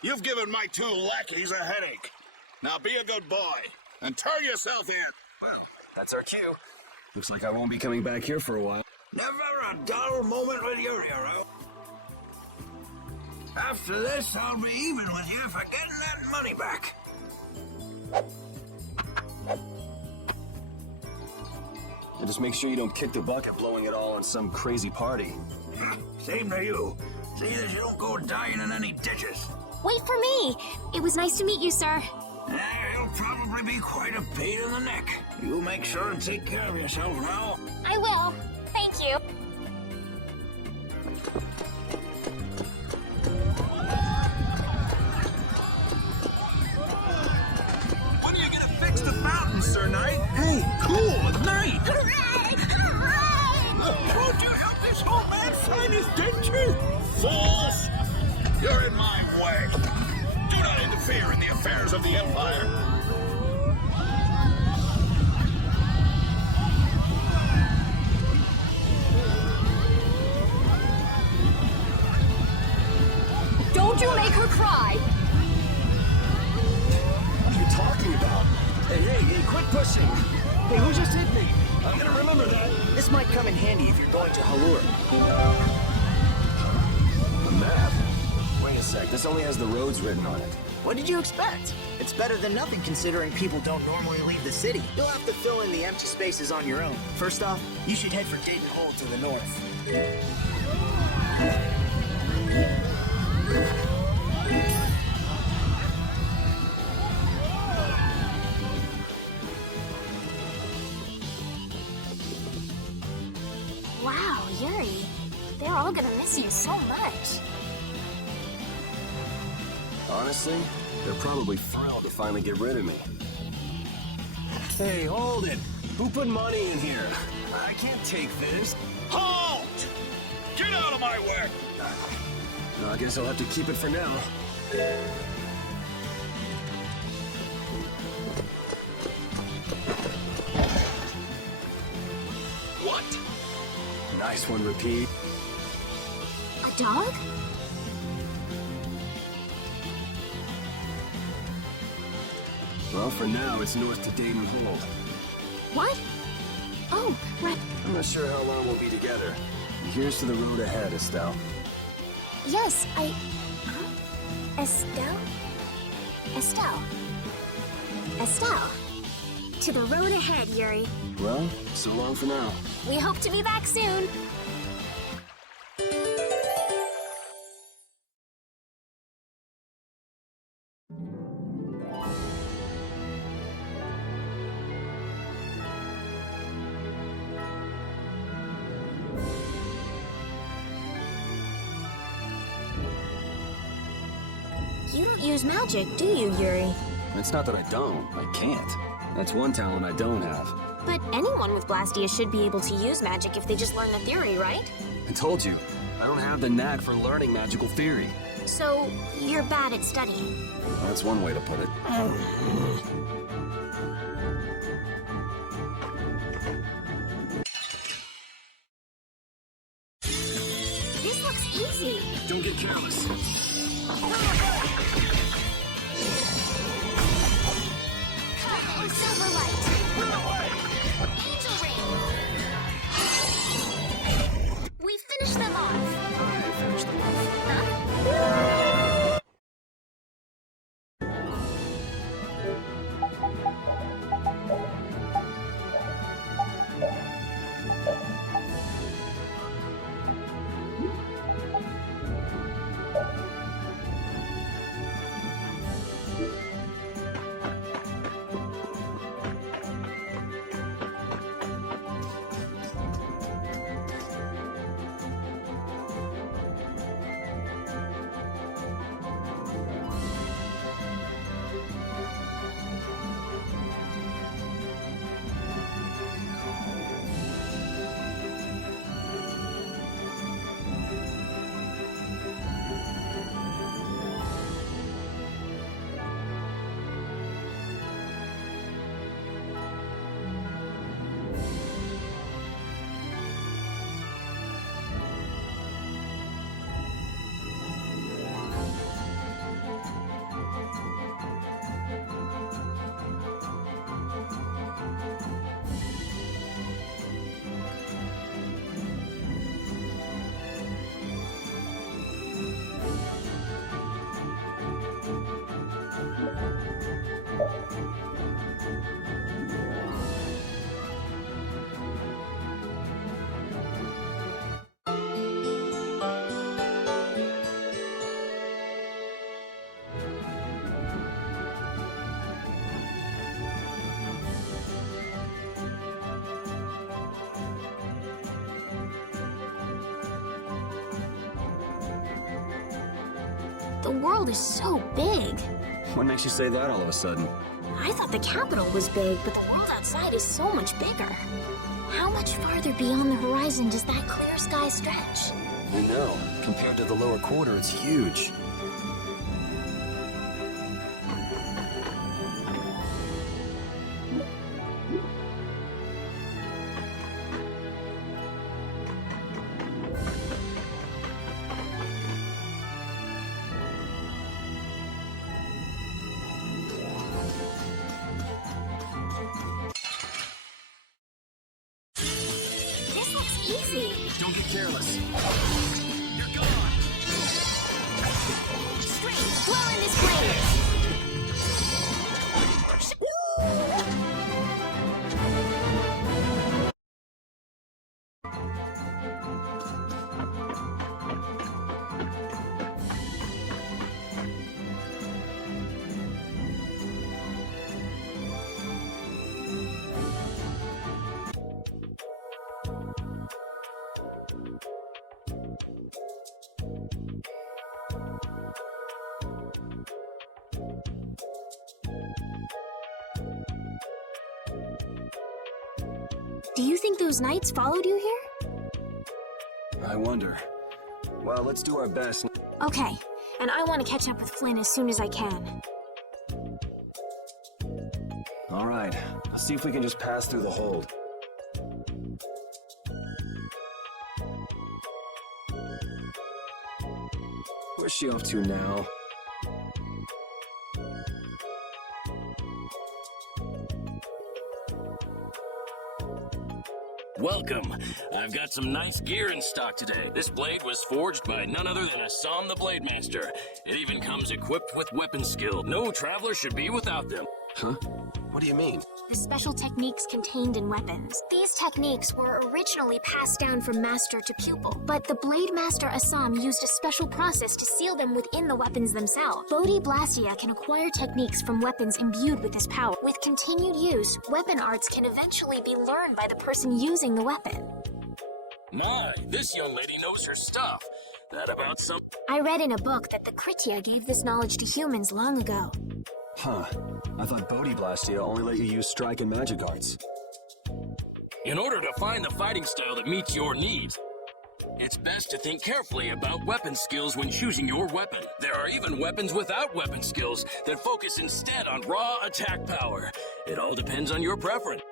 you've given my two lackeys a headache. Now be a good boy and turn yourself in. Well, that's our cue. Looks like I won't be coming back here for a while. Never a dull moment with Yuri around. After this, I'll be even with you for getting that money back. And just make sure you don't kick the bucket blowing it all on some crazy party. Same to you. See that you don't go dying in any ditches. Wait for me! It was nice to meet you, sir. You'll probably be quite a pain in the neck. You make sure and take care of yourself now. I will. Thank you. When are you gonna fix the fountain, Sir Knight? Hey, cool, Knight! Won't you help this old man find his dentures? Fools! You're in my way. Do not interfere in the affairs of the Empire. Don't you make her cry! What are you talking about? Hey, quit pushing! Hey, who just hit me? I'm gonna remember that. This might come in handy if you're going to Halure. The map? Wait a sec, this only has the roads written on it. What did you expect? It's better than nothing considering people don't normally leave the city. You'll have to fill in the empty spaces on your own. First off, you should head for Dayton Hole to the north. Wow, Yuri. They're all gonna miss you so much. Honestly, they're probably thrilled to finally get rid of me. Hey, hold it! Who put money in here? I can't take this. Halt! Get out of my way! I guess I'll have to keep it for now. What? Nice one, repeat. A dog? Well, for now, it's north to Dayton Hold. What? Oh, right. I'm not sure how long we'll be together. Here's to the road ahead, Estelle. Yes, Huh? Estelle? Estelle. Estelle. To the road ahead, Yuri. Well, so long for now. We hope to be back soon. You don't use magic, do you, Yuri? It's not that I don't. I can't. That's one talent I don't have. But anyone with blastia should be able to use magic if they just learn the theory, right? I told you, I don't have the knack for learning magical theory. So, you're bad at studying. That's one way to put it. This looks easy. Don't get careless. Silverlight. Angel ring. We finished them off. I finished them off. Huh? The world is so big. What makes you say that all of a sudden? I thought the capital was big, but the world outside is so much bigger. How much farther beyond the horizon does that clear sky stretch? I know. Compared to the lower quarter, it's huge. Easy. Don't get careless. You're gone. Straight, blow in this blaze. Do you think those knights followed you here? I wonder. Well, let's do our best. Okay, and I want to catch up with Flynn as soon as I can. All right, let's see if we can just pass through the hold. Where's she off to now? Welcome. I've got some nice gear in stock today. This blade was forged by none other than Assam the Blade Master. It even comes equipped with weapon skill. No traveler should be without them. Huh? What do you mean? The special techniques contained in weapons. These techniques were originally passed down from master to pupil, but the Blade Master Assam used a special process to seal them within the weapons themselves. Bodhi Blastia can acquire techniques from weapons imbued with this power. With continued use, weapon arts can eventually be learned by the person using the weapon. My, this young lady knows her stuff. That about some... I read in a book that the Kritia gave this knowledge to humans long ago. Huh. I thought Bodhi Blastia only let you use strike and magic arts. In order to find the fighting style that meets your needs, it's best to think carefully about weapon skills when choosing your weapon. There are even weapons without weapon skills that focus instead on raw attack power. It all depends on your preference.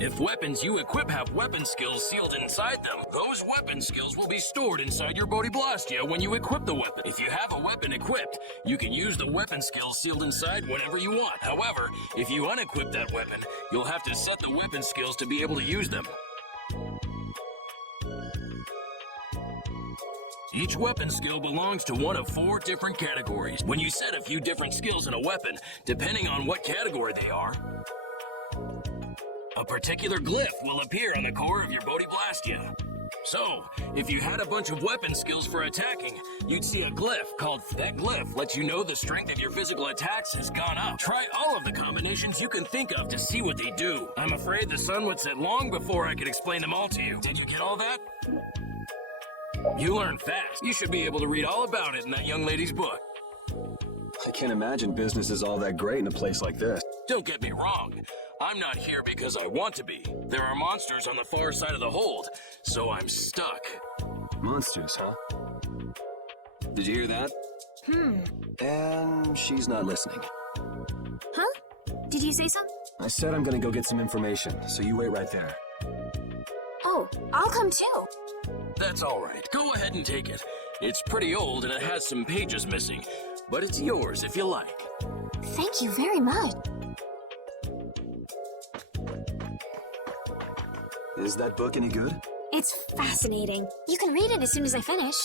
If weapons you equip have weapon skills sealed inside them, those weapon skills will be stored inside your Bodhi Blastia when you equip the weapon. If you have a weapon equipped, you can use the weapon skills sealed inside whenever you want. However, if you unequip that weapon, you'll have to set the weapon skills to be able to use them. Each weapon skill belongs to one of 4 different categories. When you set a few different skills in a weapon, depending on what category they are, a particular glyph will appear on the core of your Bodhi Blastia. So, if you had a bunch of weapon skills for attacking, you'd see a glyph called... That glyph lets you know the strength of your physical attacks has gone up. Try all of the combinations you can think of to see what they do. I'm afraid the sun would set long before I could explain them all to you. Did you get all that? You learn fast. You should be able to read all about it in that young lady's book. I can't imagine business is all that great in a place like this. Don't get me wrong. I'm not here because I want to be. There are monsters on the far side of the hold, so I'm stuck. Monsters, huh? Did you hear that? And she's not listening. Huh? Did you say something? I said I'm gonna go get some information, so you wait right there. Oh, I'll come too. That's all right. Go ahead and take it. It's pretty old and it has some pages missing, but it's yours if you like. Thank you very much. Is that book any good? It's fascinating. You can read it as soon as I finish.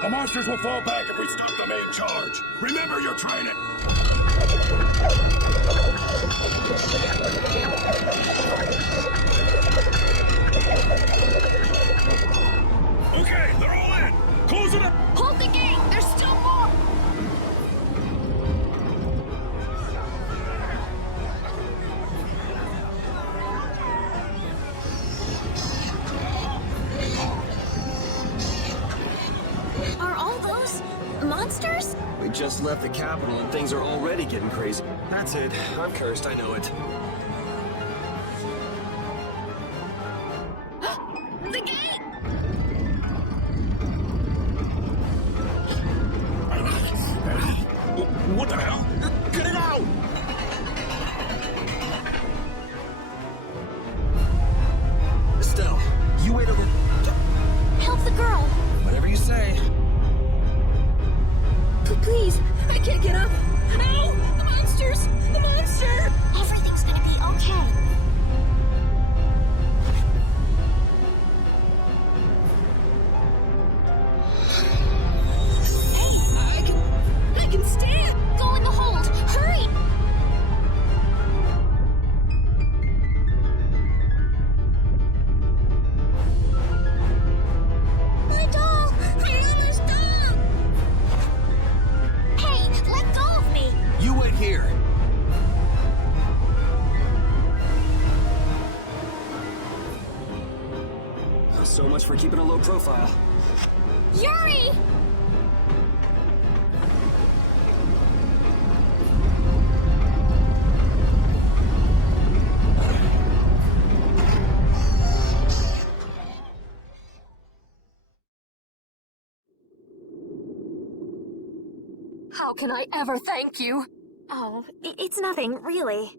The monsters will fall back if we stop the main charge. Remember your training. Okay, they're all in. Close it up. Hold the gate! There's still more! We just left the capital and things are already getting crazy. That's it. I'm cursed, I know it. The gate! What the hell? Get it out! Estelle, you wait over... Help the girl! Whatever you say. Please, I can't get up. No! The monsters! The monster! Everything's gonna be okay. I can stand! Go in the hold! Hurry! My doll! My mother's doll! Hey, let go of me! You wait here. So much for keeping a low profile. Yuri! How can I ever thank you? Oh, it's nothing, really.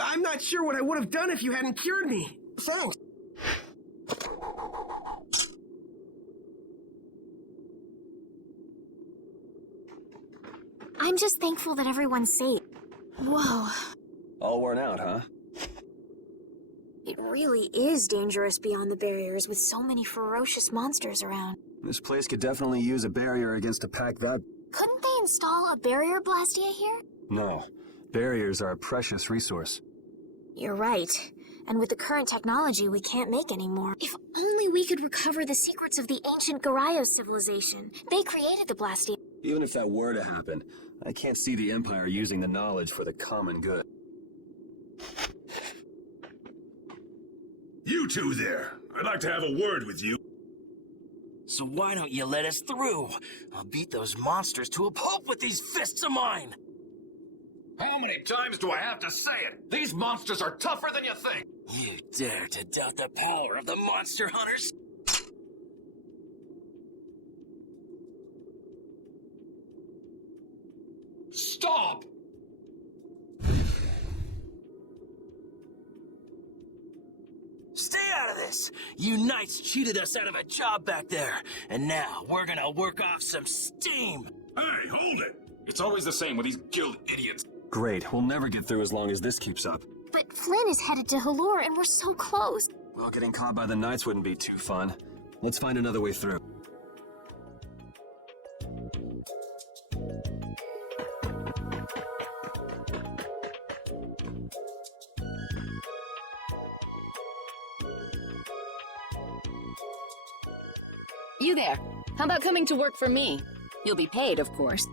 I'm not sure what I would have done if you hadn't cured me. Thanks. I'm just thankful that everyone's safe. Whoa. All worn out, huh? It really is dangerous beyond the barriers with so many ferocious monsters around. This place could definitely use a barrier against a pack that... Couldn't they install a barrier blastia here? No. Barriers are a precious resource. You're right. And with the current technology, we can't make any more. If only we could recover the secrets of the ancient Garayos civilization. They created the blastia. Even if that were to happen, I can't see the Empire using the knowledge for the common good. You two there. I'd like to have a word with you. So why don't you let us through? I'll beat those monsters to a pulp with these fists of mine! How many times do I have to say it? These monsters are tougher than you think. You dare to doubt the power of the monster hunters? Stop! Stay out of this! You knights cheated us out of a job back there, and now we're gonna work off some steam! Hey, hold it! It's always the same with these guild idiots. Great, we'll never get through as long as this keeps up. But Flynn is headed to Halure and we're so close. Well, getting caught by the knights wouldn't be too fun. Let's find another way through. You there. How about coming to work for me? You'll be paid, of course.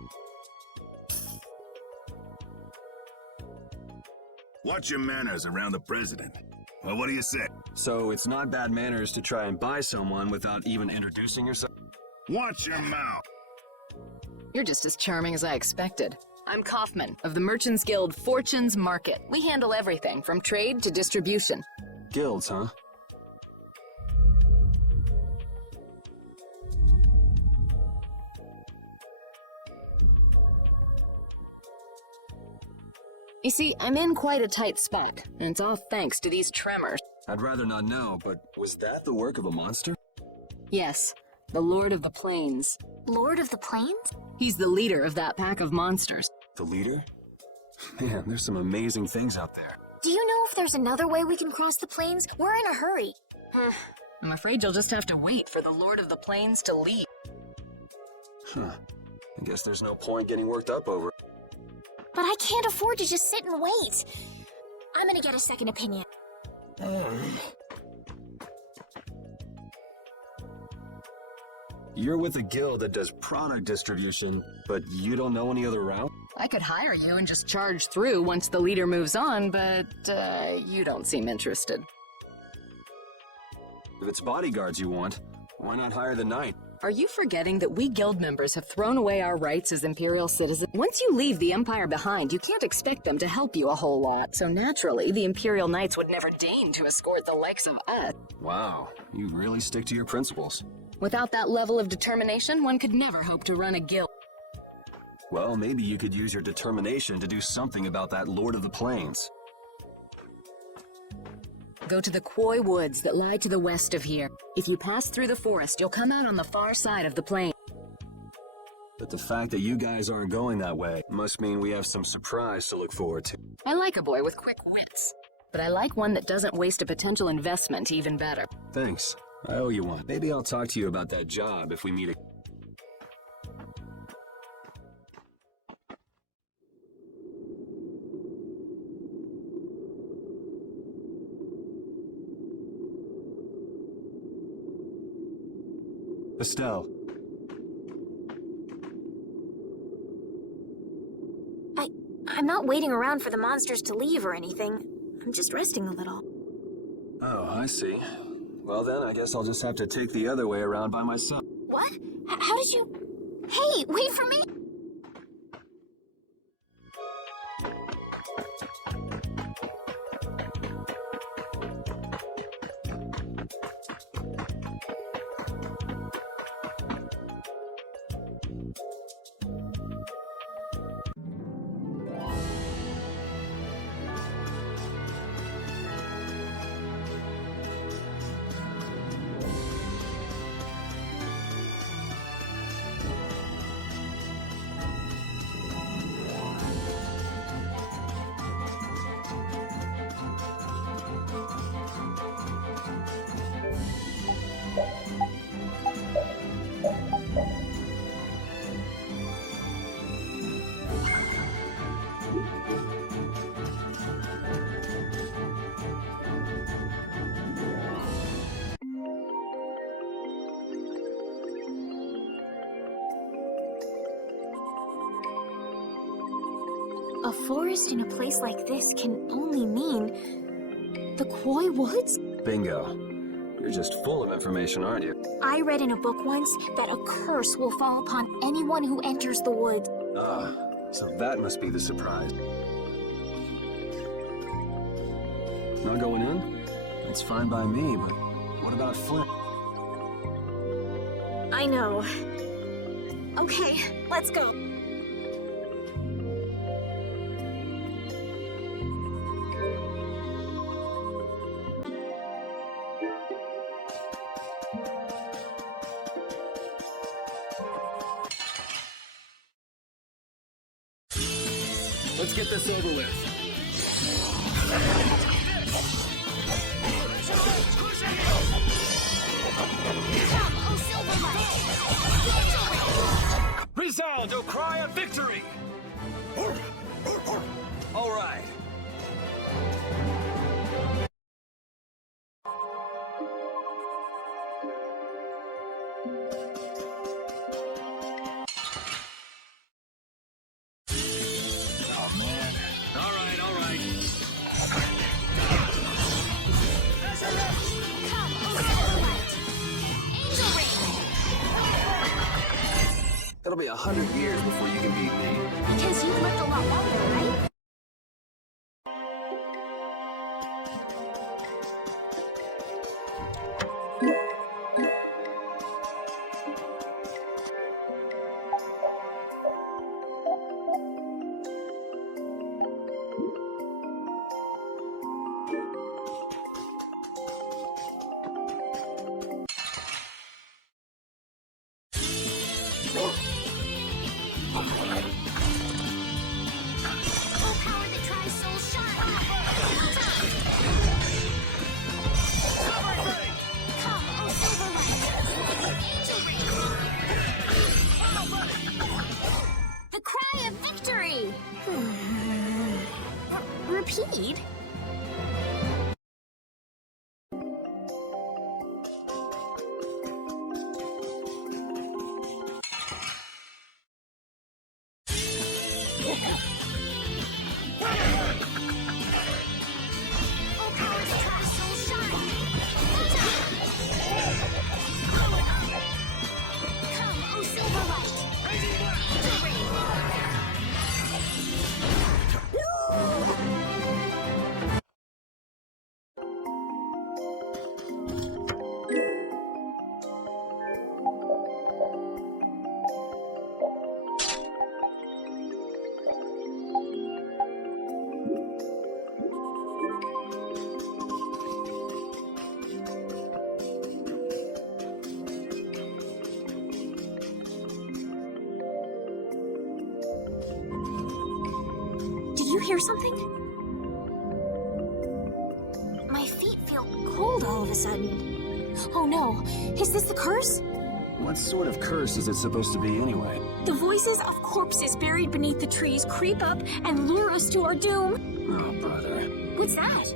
Watch your manners around the president. Well, what do you say? So it's not bad manners to try and buy someone without even introducing yourself? Watch your mouth. You're just as charming as I expected. I'm Kaufman, of the Merchants Guild Fortune's Market. We handle everything, from trade to distribution. Guilds, huh? You see, I'm in quite a tight spot, and it's all thanks to these tremors. I'd rather not know, but was that the work of a monster? Yes, the Lord of the Plains. Lord of the Plains? He's the leader of that pack of monsters. The leader? Man, there's some amazing things out there. Do you know if there's another way we can cross the plains? We're in a hurry. I'm afraid you'll just have to wait for the Lord of the Plains to leave. Huh. I guess there's no point getting worked up over it. But I can't afford to just sit and wait. I'm gonna get a second opinion. You're with a guild that does product distribution, but you don't know any other route? I could hire you and just charge through once the leader moves on, but you don't seem interested. If it's bodyguards you want, why not hire the knight? Are you forgetting that we guild members have thrown away our rights as Imperial citizens? Once you leave the Empire behind, you can't expect them to help you a whole lot. So naturally, the Imperial Knights would never deign to escort the likes of us. Wow, you really stick to your principles. Without that level of determination, one could never hope to run a guild. Well, maybe you could use your determination to do something about that Lord of the Plains. Go to the Quoy Woods that lie to the west of here. If you pass through the forest, you'll come out on the far side of the plain. But the fact that you guys aren't going that way must mean we have some surprise to look forward to. I like a boy with quick wits, but I like one that doesn't waste a potential investment even better. Thanks. I owe you one. Maybe I'll talk to you about that job if we meet again. Estelle. I'm not waiting around for the monsters to leave or anything. I'm just resting a little. Oh, I see. Well then, I guess I'll just have to take the other way around by myself. What? How did you... Hey, wait for me! A forest in a place like this can only mean the Quoy Woods? Bingo. You're just full of information, aren't you? I read in a book once that a curse will fall upon anyone who enters the woods. Ah, so that must be the surprise. Not going in? That's fine by me, but what about Flynn? I know. Okay, let's go. Let's get this over with. Resound, O cry of victory! All right. It'll be 100 years before you can beat me. Because you've lived a lot longer, right? Repeat? hear something? My feet feel cold all of a sudden. Oh no, is this the curse? What sort of curse is it supposed to be anyway? The voices of corpses buried beneath the trees creep up and lure us to our doom. Oh, brother. What's that?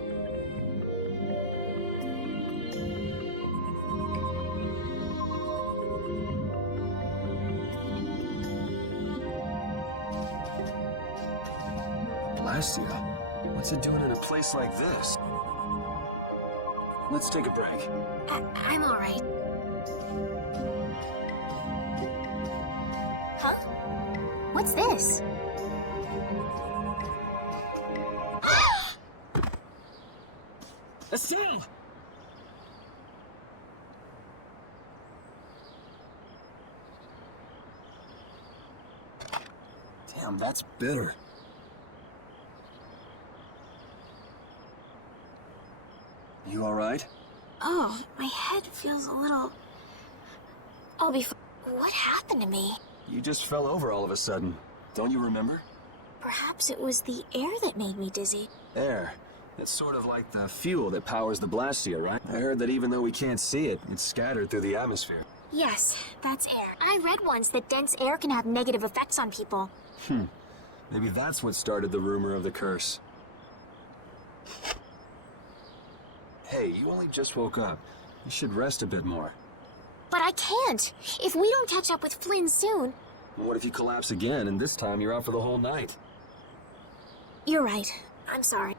Blastia? What's it doing in a place like this? Let's take a break. I'm alright. Huh? What's this? Estelle! Damn, that's bitter. You alright? Oh, my head feels a little... I'll be What happened to me? You just fell over all of a sudden. Don't you remember? Perhaps it was the air that made me dizzy. Air. It's sort of like the fuel that powers the blastia, right? I heard that even though we can't see it, it's scattered through the atmosphere. Yes, that's air. I read once that dense air can have negative effects on people. Maybe that's what started the rumor of the curse. Hey, you only just woke up. You should rest a bit more. But I can't. If we don't catch up with Flynn soon... What if you collapse again, and this time you're out for the whole night? You're right. I'm sorry.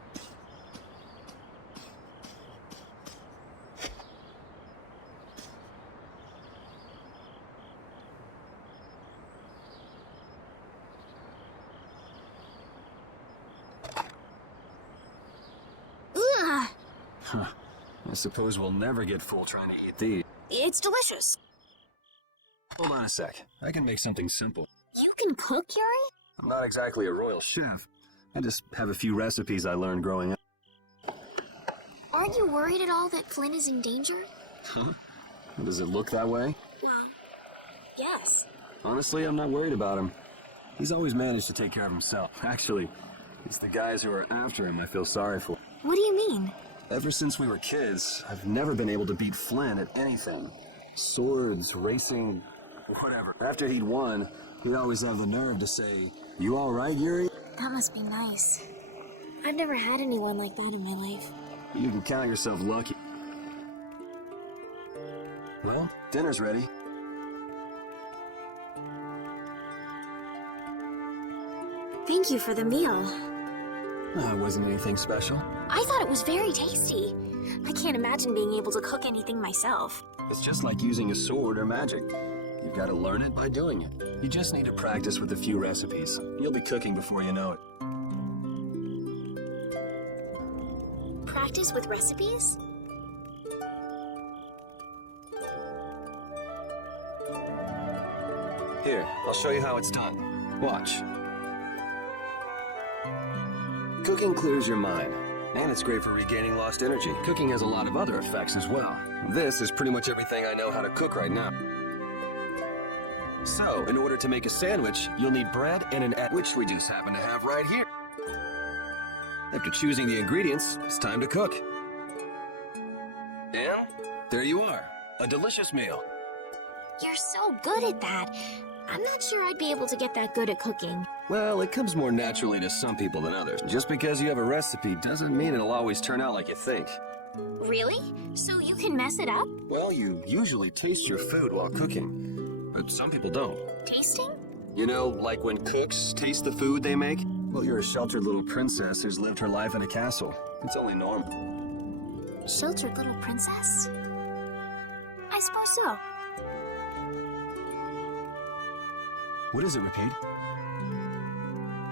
Huh. I suppose we'll never get full trying to eat these. It's delicious. Hold on a sec. I can make something simple. You can cook, Yuri? I'm not exactly a royal chef. I just have a few recipes I learned growing up. Aren't you worried at all that Flynn is in danger? Huh? Does it look that way? Yes. Honestly, I'm not worried about him. He's always managed to take care of himself. Actually, it's the guys who are after him I feel sorry for. What do you mean? Ever since we were kids, I've never been able to beat Flynn at anything. Swords, racing, whatever. After he'd won, he'd always have the nerve to say, "You all right, Yuri?" That must be nice. I've never had anyone like that in my life. You can count yourself lucky. Well, dinner's ready. Thank you for the meal. It wasn't anything special. I thought it was very tasty. I can't imagine being able to cook anything myself. It's just like using a sword or magic. You've got to learn it by doing it. You just need to practice with a few recipes. You'll be cooking before you know it. Practice with recipes? Here, I'll show you how it's done. Watch. Cooking clears your mind, and it's great for regaining lost energy. Cooking has a lot of other effects as well. This is pretty much everything I know how to cook right now. So, in order to make a sandwich, you'll need bread and an egg, which we just happen to have right here. After choosing the ingredients, it's time to cook. And there you are, a delicious meal. You're so good at that. I'm not sure I'd be able to get that good at cooking. Well, it comes more naturally to some people than others. Just because you have a recipe doesn't mean it'll always turn out like you think. Really? So you can mess it up? Well, you usually taste your food while cooking, but some people don't. Tasting? You know, like when cooks taste the food they make? Well, you're a sheltered little princess who's lived her life in a castle. It's only normal. Sheltered little princess? I suppose so. What is it, Repeat?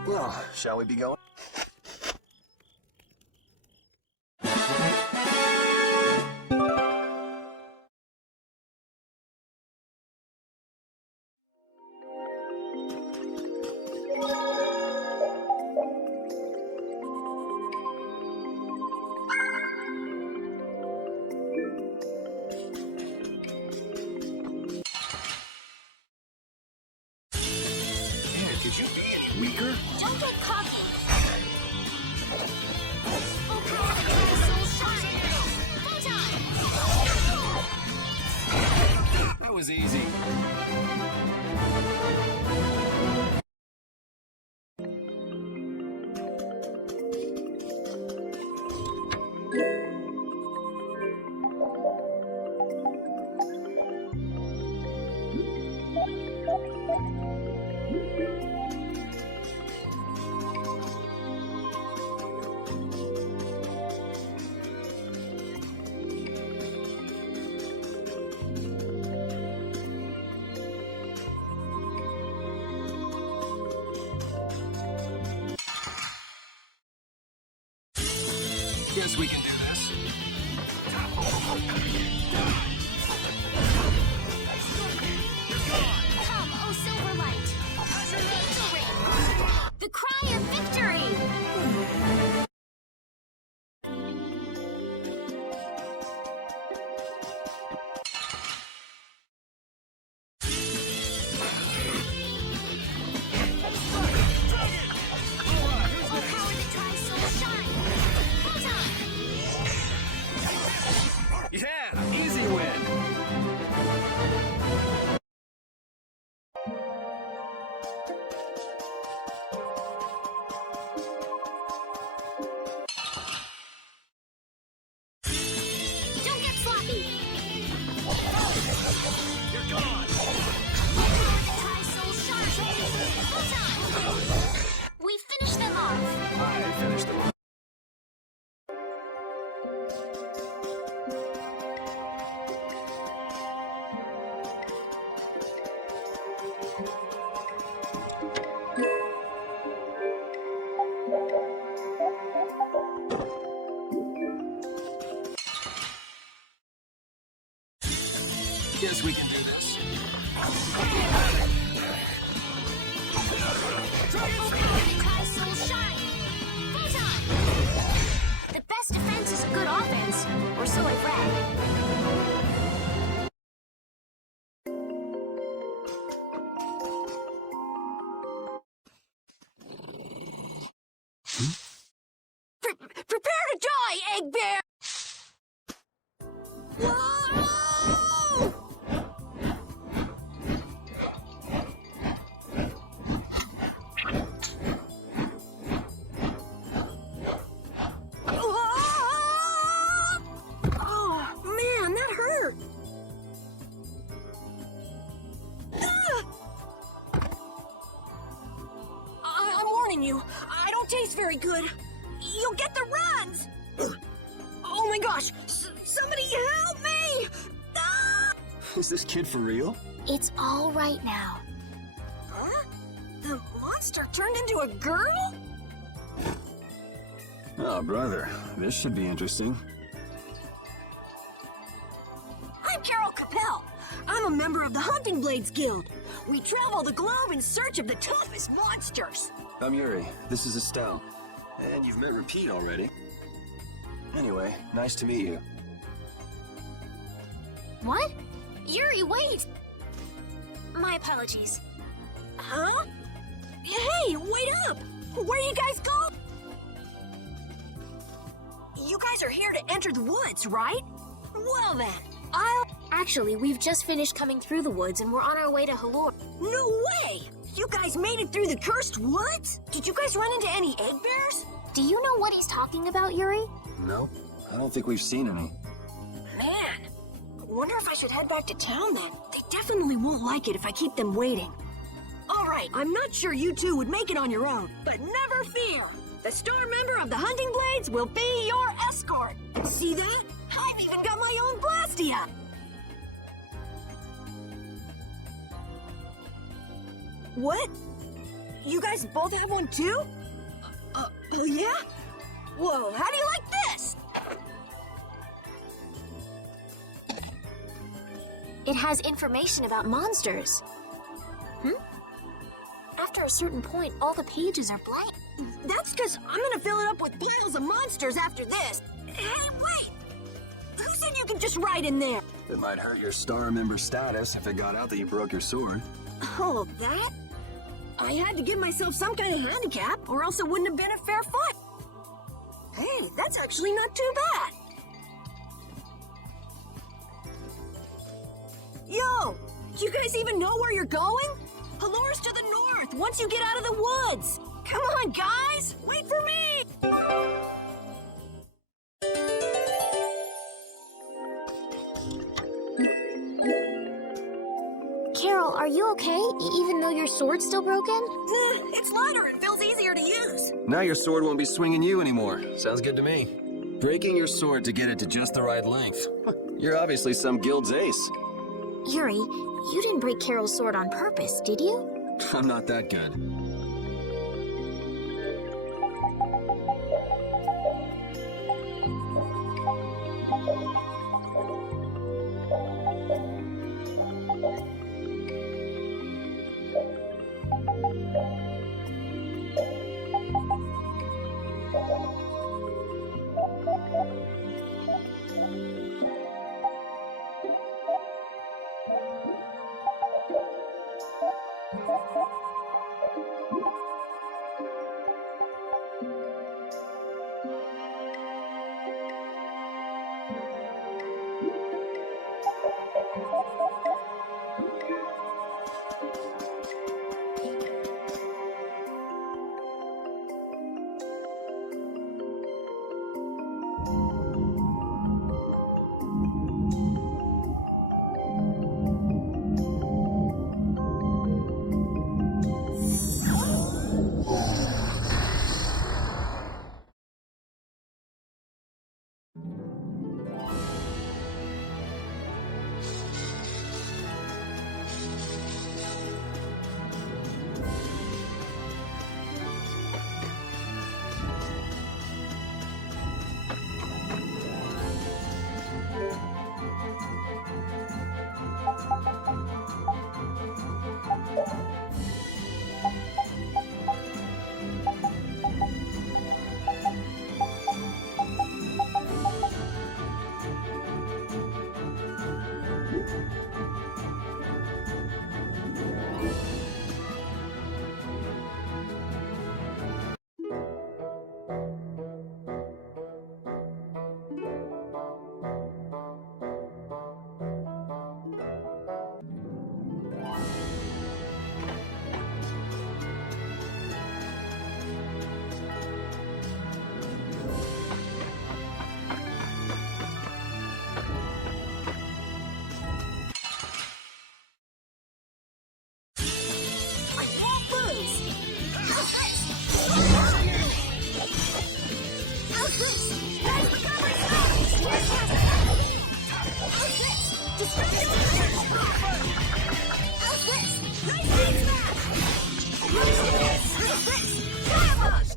Well, shall we be going? Don't get cocky. Guess we can do this. Come, O Silverlight! Victory! The cry of victory! Yeah, easy win. Don't get sloppy! You're gone. Tri-soul shine! Photon! We finished them off! I finished them off. Guess we can do this. Tri-soul shine! Photon! The best defense is a good offense, or so I've read. Prepare to die, Egg Bear! Whoa! Oh, man, that hurt! I'm warning you, I don't taste very good. You'll get the runs! Oh my gosh! Somebody help me! Ah! Is this kid for real? It's all right now. Huh? The monster turned into a girl? Oh, brother, this should be interesting. I'm Carol Capel. I'm a member of the Hunting Blades Guild. We travel the globe in search of the toughest monsters. I'm Yuri. This is Estelle. And you've met Repeat already. Anyway, nice to meet you. What? Yuri, wait! My apologies. Huh? Hey, wait up! Where you guys go? You guys are here to enter the woods, right? Well then, Actually, we've just finished coming through the woods and we're on our way to Halure. No way! You guys made it through the cursed woods? Did you guys run into any egg bears? Do you know what he's talking about, Yuri? No, I don't think we've seen any. Man, wonder if I should head back to town then. They definitely won't like it if I keep them waiting. All right, I'm not sure you two would make it on your own, but never fear. The star member of the Hunting Blades will be your escort. See that? I've even got my own blastia. What? You guys both have one too? Yeah? Whoa, how do you like this? It has information about monsters. After a certain point, all the pages are blank. That's because I'm gonna fill it up with piles of monsters after this. Hey, wait! Who said you could just write in there? It might hurt your star member status if it got out that you broke your sword. Oh, that? I had to give myself some kind of handicap, or else it wouldn't have been a fair fight. Hey, that's actually not too bad. Yo, do you guys even know where you're going? Halure's to the north, once you get out of the woods. Come on, guys, wait for me! Carol, are you okay? Even though your sword's still broken? It's lighter and feels easier to use. Now your sword won't be swinging you anymore. Sounds good to me. Breaking your sword to get it to just the right length. You're obviously some guild's ace. Yuri, you didn't break Carol's sword on purpose, did you? I'm not that good.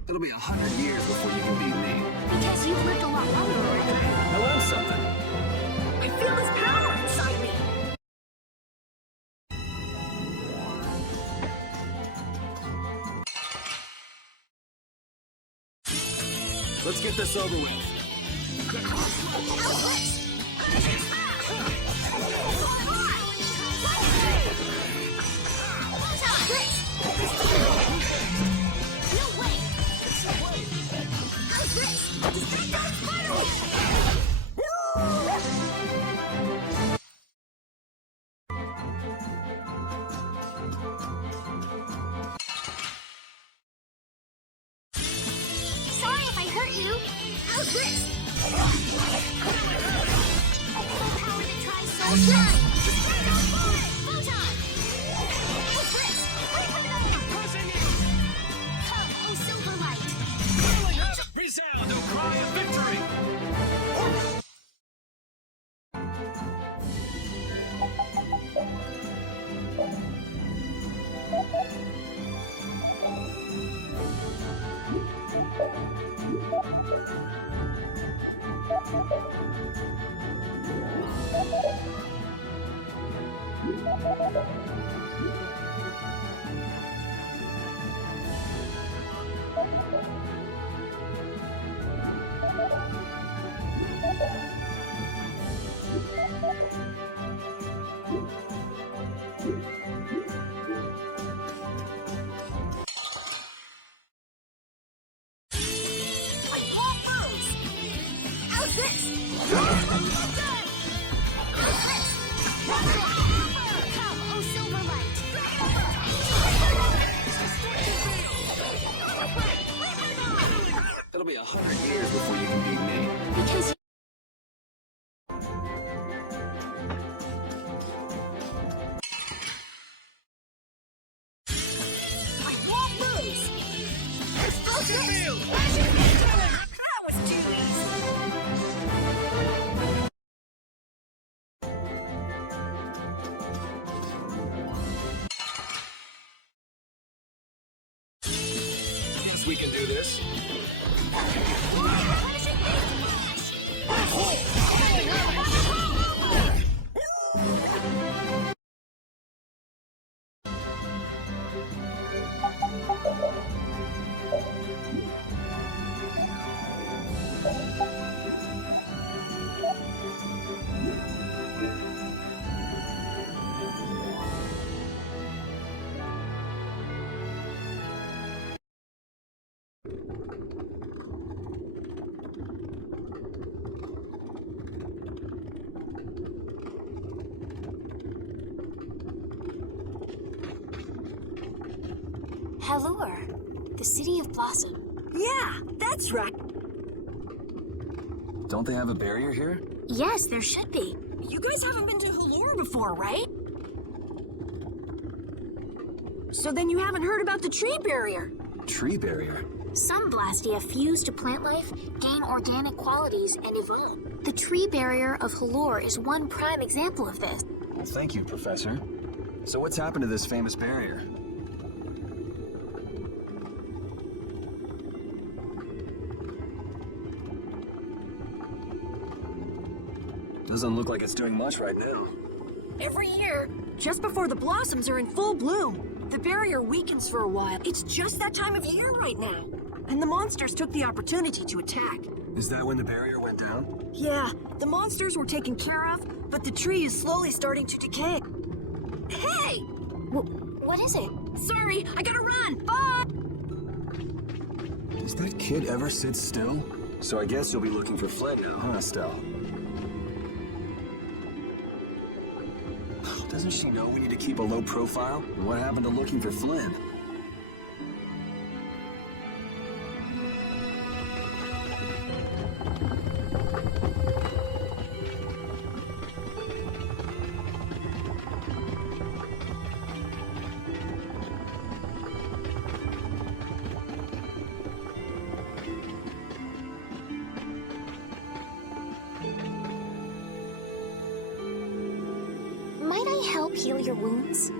It'll be 100 years before you can beat me. Because you've lived a lot longer already. I learned something. I feel this power inside me. Let's get this over with. Sorry if I hurt you. How's this? Full power to try soul shine. Photon. How's this? Come, oh silver light. Resound, O cry of victory! It'll be 100 years before you can beat me. Because I won't lose. That was too easy. Guess we can do this. Halure, the city of blossom. Yeah, that's right. Don't they have a barrier here? Yes, there should be. You guys haven't been to Halure before, right? So then you haven't heard about the tree barrier. Tree barrier? Some blastia fuse to plant life, gain organic qualities, and evolve. The tree barrier of Halure is one prime example of this. Well, thank you, Professor. So what's happened to this famous barrier? Doesn't look like it's doing much right now. Every year, just before the blossoms are in full bloom, the barrier weakens for a while. It's just that time of year right now. And the monsters took the opportunity to attack. Is that when the barrier went down? Yeah, the monsters were taken care of, but the tree is slowly starting to decay. Hey! What is it? Sorry, I gotta run! Bye! Does that kid ever sit still? So I guess you'll be looking for Flynn now, huh, Estelle? Doesn't she know we need to keep a low profile? And what happened to looking for Flynn? Might I help heal your wounds?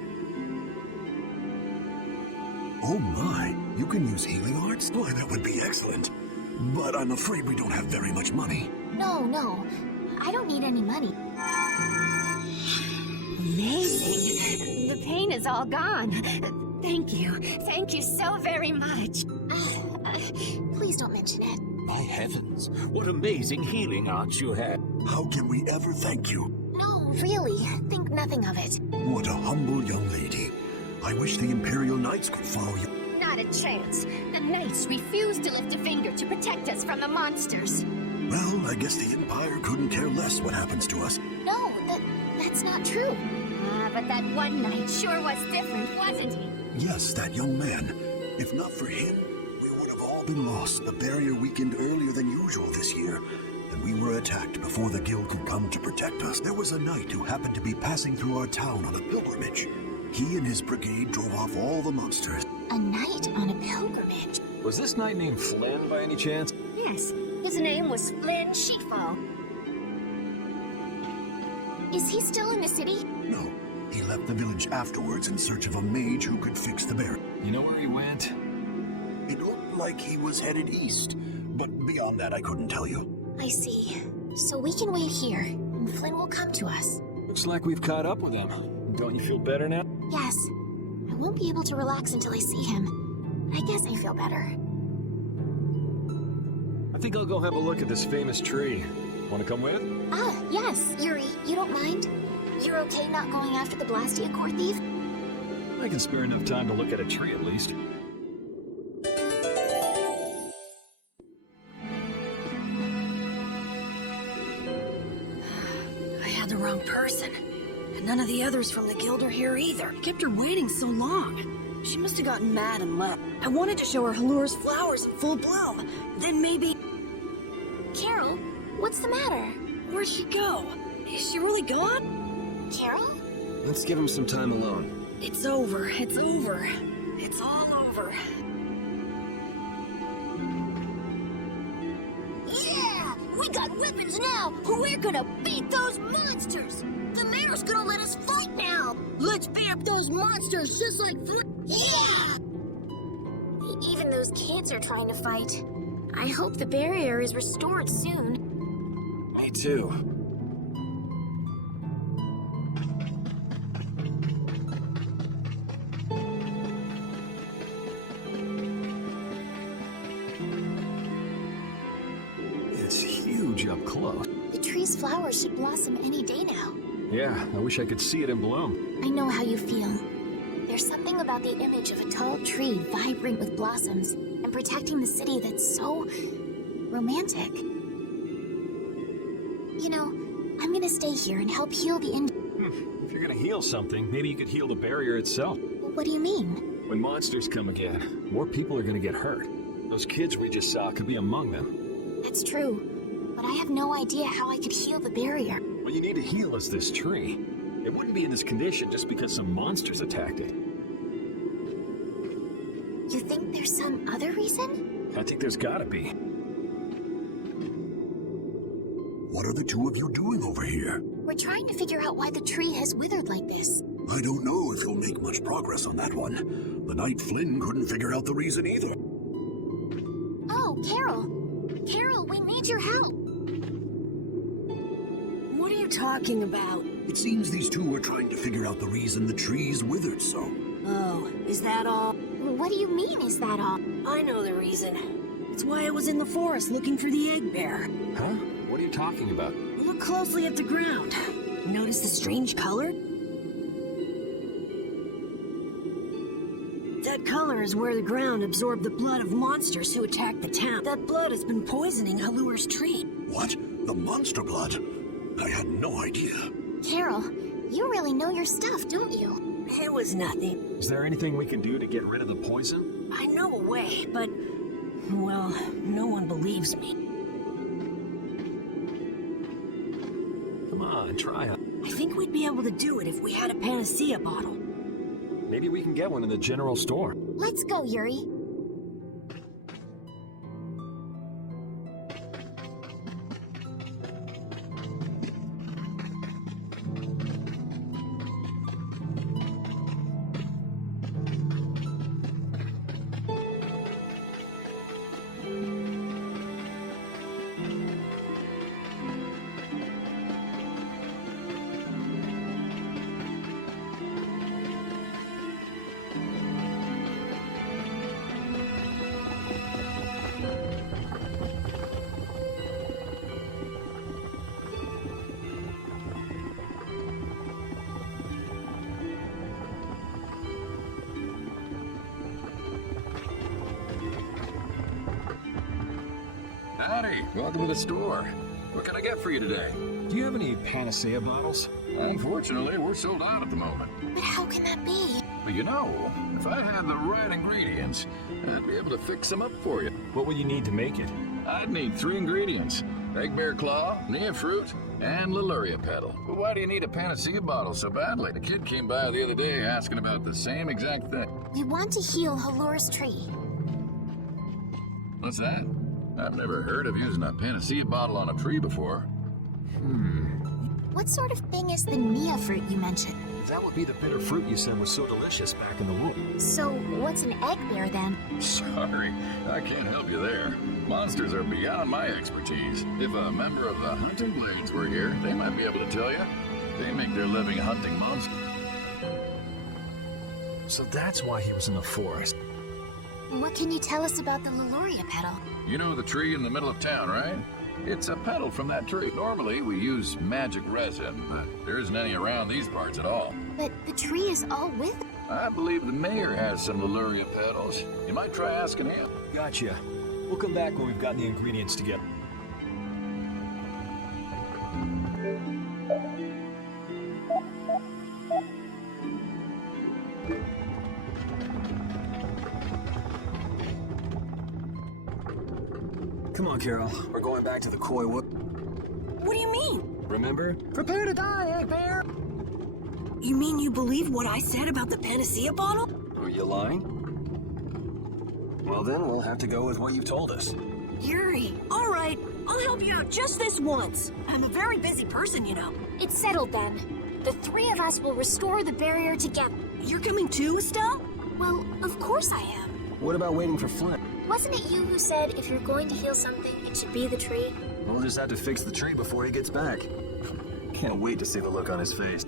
Oh my, you can use healing arts? Why, that would be excellent. But I'm afraid we don't have very much money. No. I don't need any money. Amazing. The pain is all gone. Thank you. Thank you so very much. Please don't mention it. By heavens, what amazing healing arts you have. How can we ever thank you? No, really. Think nothing of it. What a humble young lady. I wish the Imperial Knights could follow you. Not a chance. The Knights refuse to lift a finger to protect us from the monsters. Well, I guess the Empire couldn't care less what happens to us. No, that's not true. But that one Knight sure was different, wasn't he? Yes, that young man. If not for him, we would have all been lost. The barrier weakened earlier than usual this year, and we were attacked before the guild could come to protect us. There was a knight who happened to be passing through our town on a pilgrimage. He and his brigade drove off all the monsters. A knight on a pilgrimage? Was this knight named Flynn by any chance? Yes, his name was Flynn Sheetfall. Is he still in the city? No, he left the village afterwards in search of a mage who could fix the barrier. You know where he went? It looked like he was headed east, but beyond that I couldn't tell you. I see. So we can wait here, and Flynn will come to us. Looks like we've caught up with him. Don't you feel better now? Yes. I won't be able to relax until I see him. I guess I feel better. I think I'll go have a look at this famous tree. Want to come with? Ah, yes. Yuri, you don't mind? You're okay not going after the Blastia core thief? I can spare enough time to look at a tree at least. I had the wrong person. And none of the others from the guild are here either. Kept her waiting so long. She must have gotten mad and left. I wanted to show her Halure's flowers in full bloom. Then maybe... Carol, what's the matter? Where'd she go? Is she really gone? Carol? Let's give him some time alone. It's over. It's over. It's all over. Yeah! We got weapons now! We're gonna beat those monsters! The mayor's gonna let us fight now! Let's beat up those monsters just like yeah! Even those kids are trying to fight. I hope the barrier is restored soon. Me too. It's huge up close. The tree's flowers should blossom any day now. Yeah, I wish I could see it in bloom. I know how you feel. There's something about the image of a tall tree vibrant with blossoms and protecting the city that's so romantic. You know, I'm gonna stay here and help heal the If you're gonna heal something, maybe you could heal the barrier itself. What do you mean? When monsters come again, more people are gonna get hurt. Those kids we just saw could be among them. That's true. but I have no idea how I could heal the barrier. What you need to heal is this tree. It wouldn't be in this condition just because some monsters attacked it. You think there's some other reason? I think there's gotta be. What are the two of you doing over here? We're trying to figure out why the tree has withered like this. I don't know if you'll make much progress on that one. The Knight Flynn couldn't figure out the reason either. Oh, Carol! Carol, we need your help! What are you talking about? It seems these two are trying to figure out the reason the tree's withered so. Oh, is that all? What do you mean, is that all? I know the reason. It's why I was in the forest looking for the egg bear. Huh? What are you talking about? Look closely at the ground. Notice the strange color? That color is where the ground absorbed the blood of monsters who attacked the town. That blood has been poisoning Halure's tree. What? The monster blood? I had no idea. Carol, you really know your stuff, don't you? It was nothing. Is there anything we can do to get rid of the poison? I know a way, but, well, no one believes me. Come on, try it. I think we'd be able to do it if we had a panacea bottle. Maybe we can get one in the general store. Let's go, Yuri. Howdy, welcome to the store. What can I get for you today? Do you have any panacea bottles? Unfortunately, we're sold out at the moment. But how can that be? But you know, if I had the right ingredients, I'd be able to fix them up for you. What will you need to make it? I'd need 3 ingredients. Egg bear claw, nia fruit, and Liluria petal. But why do you need a panacea bottle so badly? The kid came by the other day asking about the same exact thing. We want to heal Halure's tree. What's that? I've never heard of using a panacea bottle on a tree before. What sort of thing is the nia fruit you mentioned? That would be the bitter fruit you said was so delicious back in the womb. So, what's an egg bear then? Sorry, I can't help you there. Monsters are beyond my expertise. If a member of the hunting blades were here, they might be able to tell you. They make their living hunting monsters. So that's why he was in the forest. What can you tell us about the Liluria petal? You know the tree in the middle of town, right? It's a petal from that tree. Normally, we use magic resin, but there isn't any around these parts at all. But the tree is all withered. I believe the mayor has some Liluria petals. You might try asking him. Gotcha. We'll come back when we've gotten the ingredients together. Come on, Carol. We're going back to the Koi Wood. What do you mean? Remember? Prepare to die, egg bear! You mean you believe what I said about the panacea bottle? Are you lying? Well, then we'll have to go with what you told us. Yuri, all right. I'll help you out just this once. I'm a very busy person, you know. It's settled then. The 3 of us will restore the barrier together. You're coming too, Estelle? Well, of course I am. What about waiting for Flynn? Wasn't it you who said if you're going to heal something, it should be the tree? We'll just have to fix the tree before he gets back. Can't wait to see the look on his face.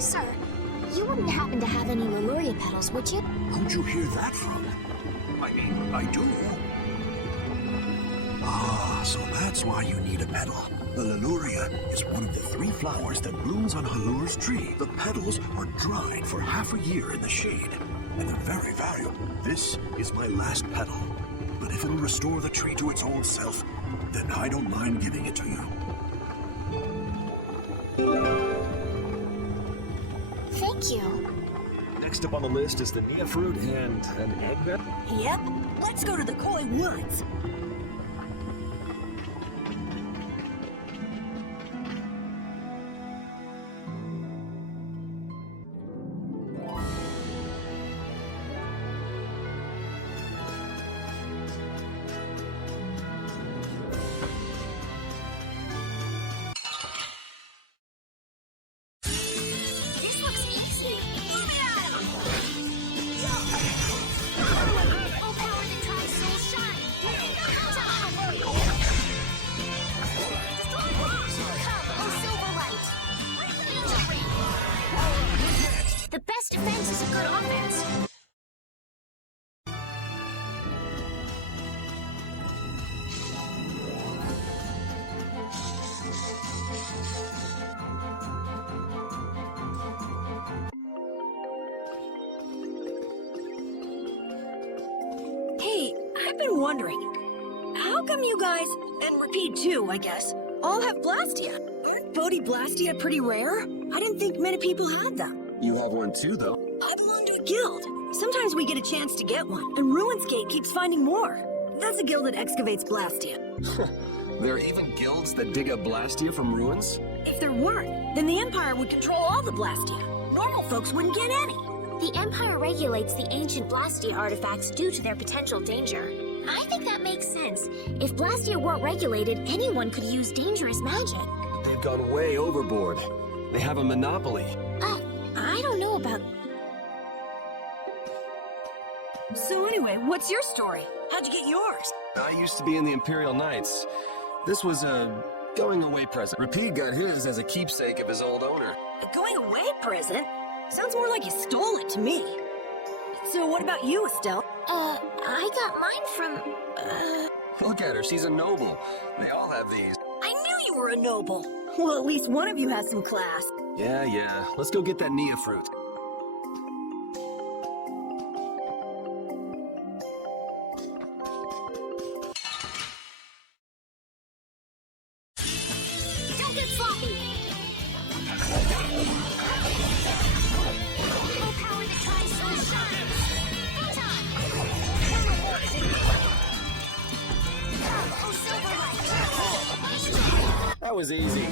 Sir, you wouldn't happen to have any Halure petals, would you? Who'd you hear that from? I mean, I do. Ah, so that's why you need a petal. The Halure is one of the 3 flowers that blooms on Halure's tree. The petals are dried for half a year in the shade, and they're very valuable. This is my last petal, but if it'll restore the tree to its old self, then I don't mind giving it to you. Thank you. Next up on the list is the Nia fruit and an egg bed. Yep. Let's go to the Koi Woods. The best defense is a good offense. Hey, I've been wondering, how come you guys, and Repeat too, I guess, all have blastia? Aren't Bodhi blastia pretty rare? I didn't think many people had them. You have one too, though. I belong to a guild. Sometimes we get a chance to get one, and Ruins Gate keeps finding more. That's a guild that excavates blastia. There are even guilds that dig up blastia from ruins? If there weren't, then the Empire would control all the blastia. Normal folks wouldn't get any. The Empire regulates the ancient blastia artifacts due to their potential danger. I think that makes sense. If blastia weren't regulated, anyone could use dangerous magic. They've gone way overboard. They have a monopoly. I don't know about... So anyway, what's your story? How'd you get yours? I used to be in the Imperial Knights. This was a going-away present. Repeat got his as a keepsake of his old owner. A going-away present? Sounds more like you stole it to me. So what about you, Estelle? I got mine from, Look at her, she's a noble. They all have these. I knew you were a noble. Well, at least one of you has some class. Yeah. Let's go get that Nia fruit. Don't get sloppy! No power that tries so shines! Photon! Oh, Silverlight! That was easy.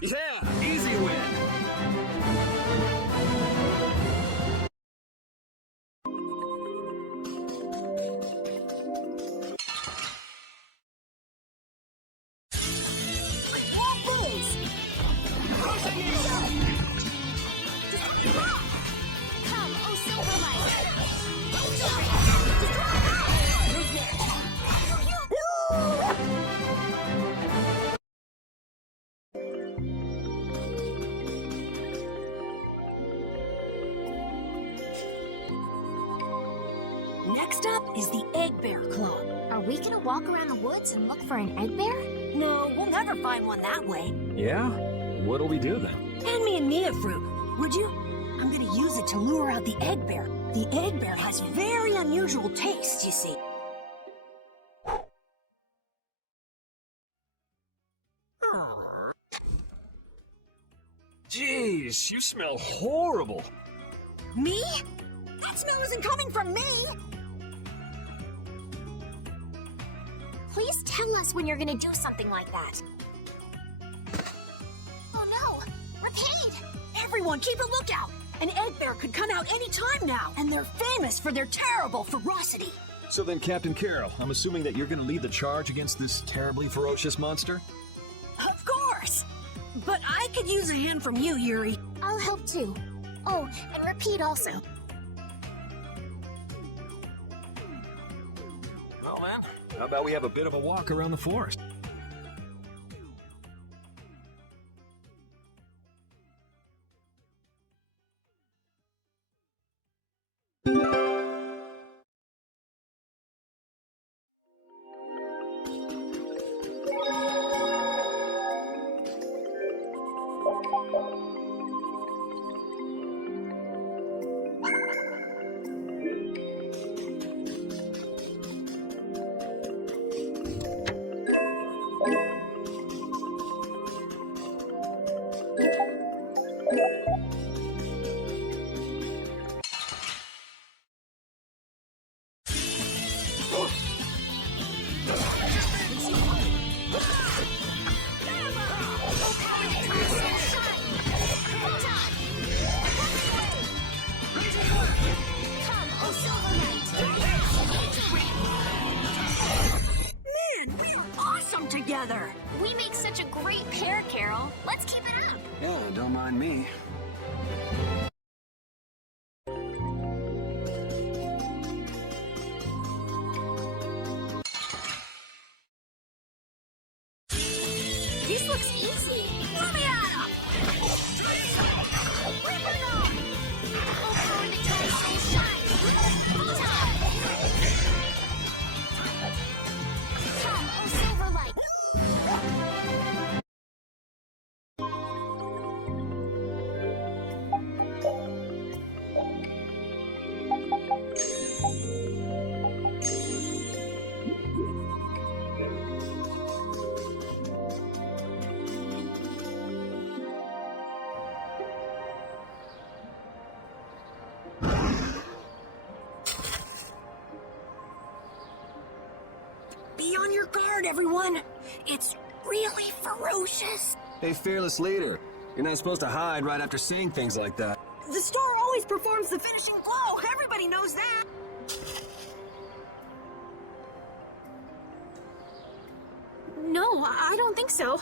Yeah, easy win. Come, oh Silverlight! Next up is the Egg Bear Club. Are we gonna walk around the woods and look for an egg bear? No, we'll never find one that way. Yeah? What'll we do then? Hand me a Nia fruit, would you? I'm gonna use it to lure out the egg bear. The egg bear has very unusual tastes, you see. Jeez, you smell horrible. Me? That smell isn't coming from me! Please tell us when you're gonna do something like that. Oh no! Repeat! Everyone, keep a lookout! An egg bear could come out any time now, and they're famous for their terrible ferocity. So then, Captain Carroll, I'm assuming that you're gonna lead the charge against this terribly ferocious monster? Of course! But I could use a hand from you, Yuri. I'll help too. Oh, and Repeat also. Well then, how about we have a bit of a walk around the forest? Together. We make such a great pair, Carol. Let's keep it up. Yeah, don't mind me. This looks easy. Let me at him! Rip it off! Oh, power the time so shine! Full time! Come, oh Silverlight! Be on your guard, everyone. It's really ferocious. Hey, fearless leader. You're not supposed to hide right after seeing things like that. The star always performs the finishing blow. Everybody knows that. No, I don't think so.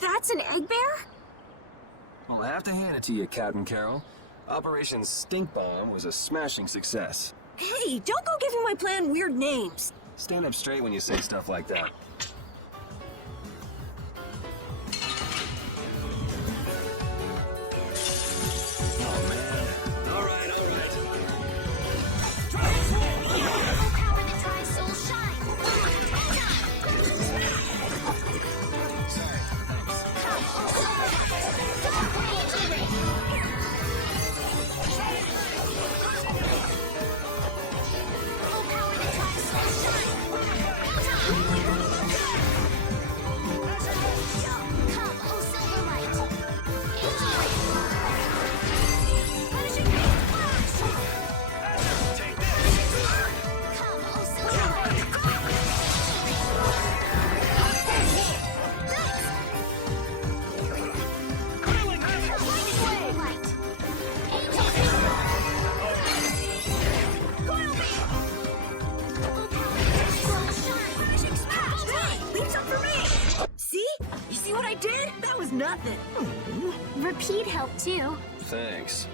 That's an egg bear? Well, I have to hand it to you, Captain Carroll. Operation Stink Bomb was a smashing success. Hey, don't go giving my plan weird names. Stand up straight when you say stuff like that. Oh, man. All right, all right. Oh, power the Tri-Soul shine! Sorry, thanks. Come, oh Silverlight! Oh, power the Tri-Soul shine! was nothing. Repeat helped too. Thanks.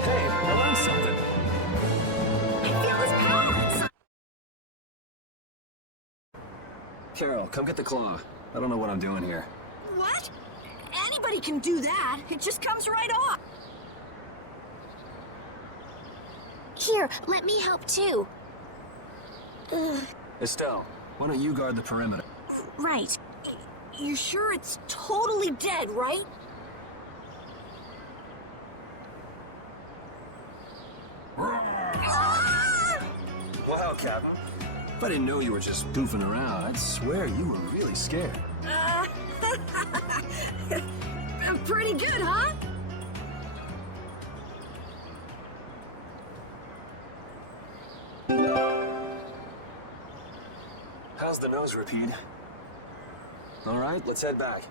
Hey, I learned something. I feel his power! Carol, come get the claw. I don't know what I'm doing here. What? Anybody can do that. It just comes right off. Here, let me help too. Estelle, why don't you guard the perimeter? Right. You're sure it's totally dead, right? Wow, Capua. If I didn't know you were just goofing around, I'd swear you were really scared. Pretty good, huh? How's the nose, Repeat? All right, let's head back.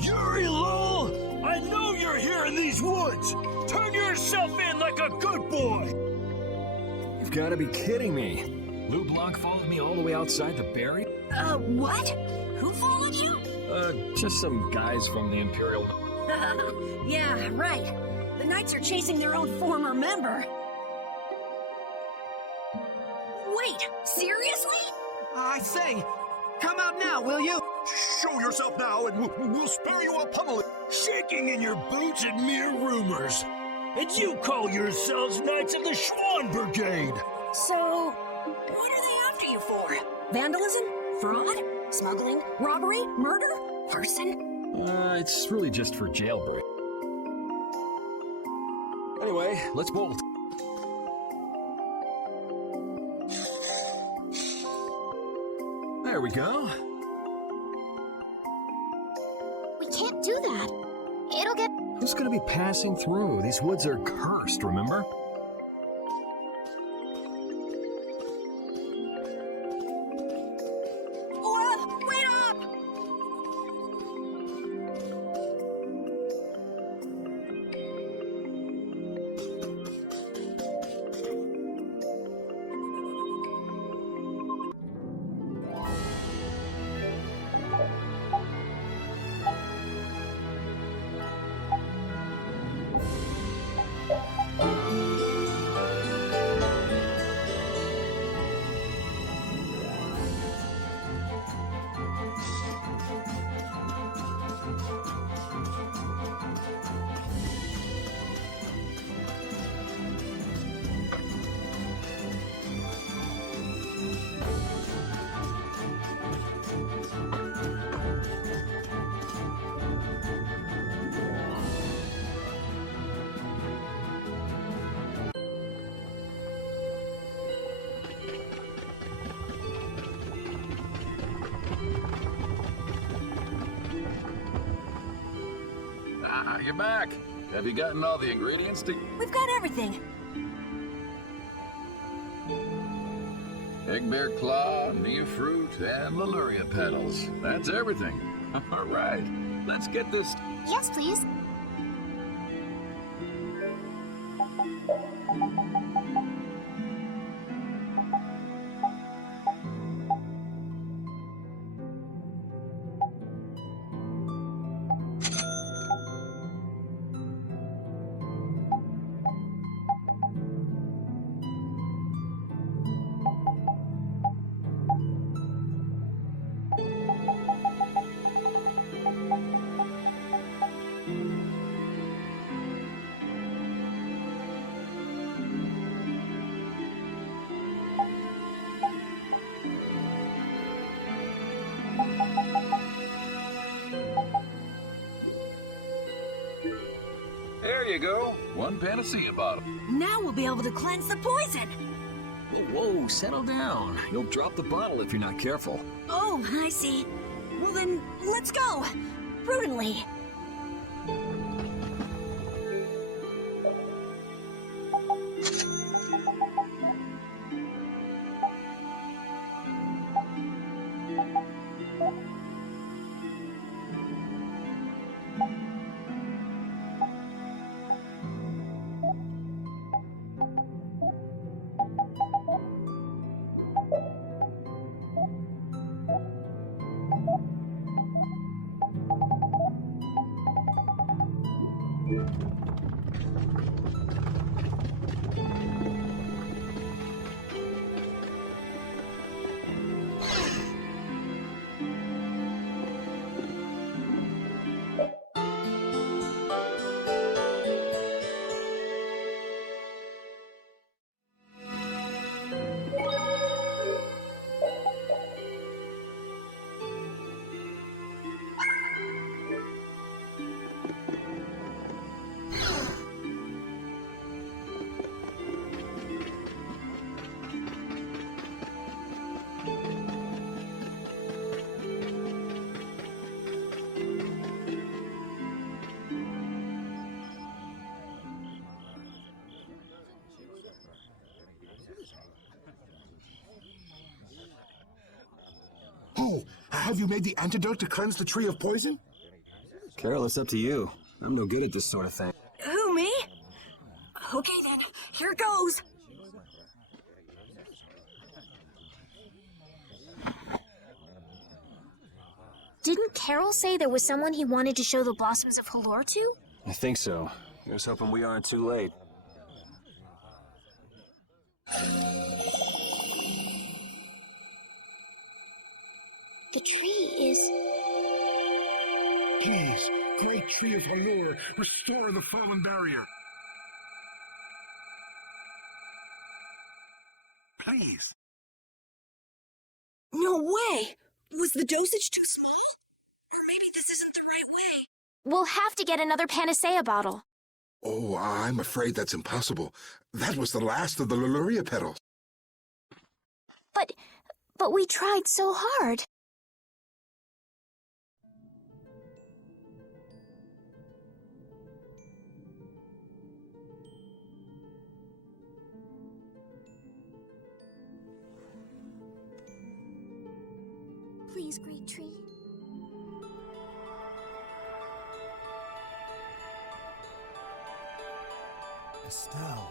Yuri Lowell! I know you're here in these woods! Turn yourself in like a good boy! You've got to be kidding me. Lou Blanc followed me all the way outside the barrier? What? Who followed you? Just some guys from the Imperial... Yeah, right. The Knights are chasing their own former member. Wait, seriously? I say, come out now, will you? Show yourself now and we'll spare you a pummeling. Shaking in your boots and mere rumors. And you call yourselves Knights of the Schwan Brigade. So, what are they after you for? Vandalism? Fraud? Smuggling? Robbery? Murder? Arson? It's really just for jailbreak. Anyway, let's bolt. There we go. We can't do that. It'll get... Who's gonna be passing through? These woods are cursed, remember? Wait up! Ah, you're back. Have you gotten all the ingredients to... We've got everything. Egg bear claw, Nia fruit, and Leluria petals. That's everything. All right, let's get this... Yes, please. There you go. One panacea bottle. Now we'll be able to cleanse the poison. Whoa, settle down. You'll drop the bottle if you're not careful. Oh, I see. Well then, let's go. Prudently. Oh, have you made the antidote to cleanse the tree of poison? Carol, it's up to you. I'm no good at this sort of thing. Who, me? Okay then, here goes. Didn't Carol say there was someone he wanted to show the blossoms of Halure to? I think so. Here's hoping we aren't too late. The tree is... Please, great tree of Halure, restore the fallen barrier. Please. No way! Was the dosage too small? Or maybe this isn't the right way. We'll have to get another panacea bottle. Oh, I'm afraid that's impossible. That was the last of the Leluria petals. But we tried so hard. Please, great tree. Estelle.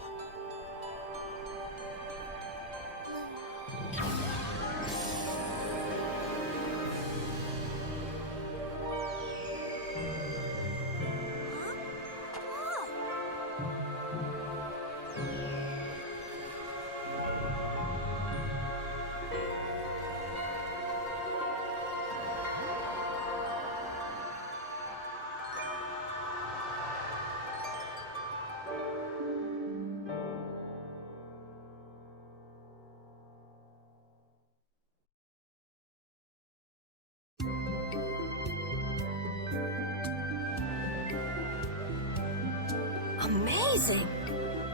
Amazing!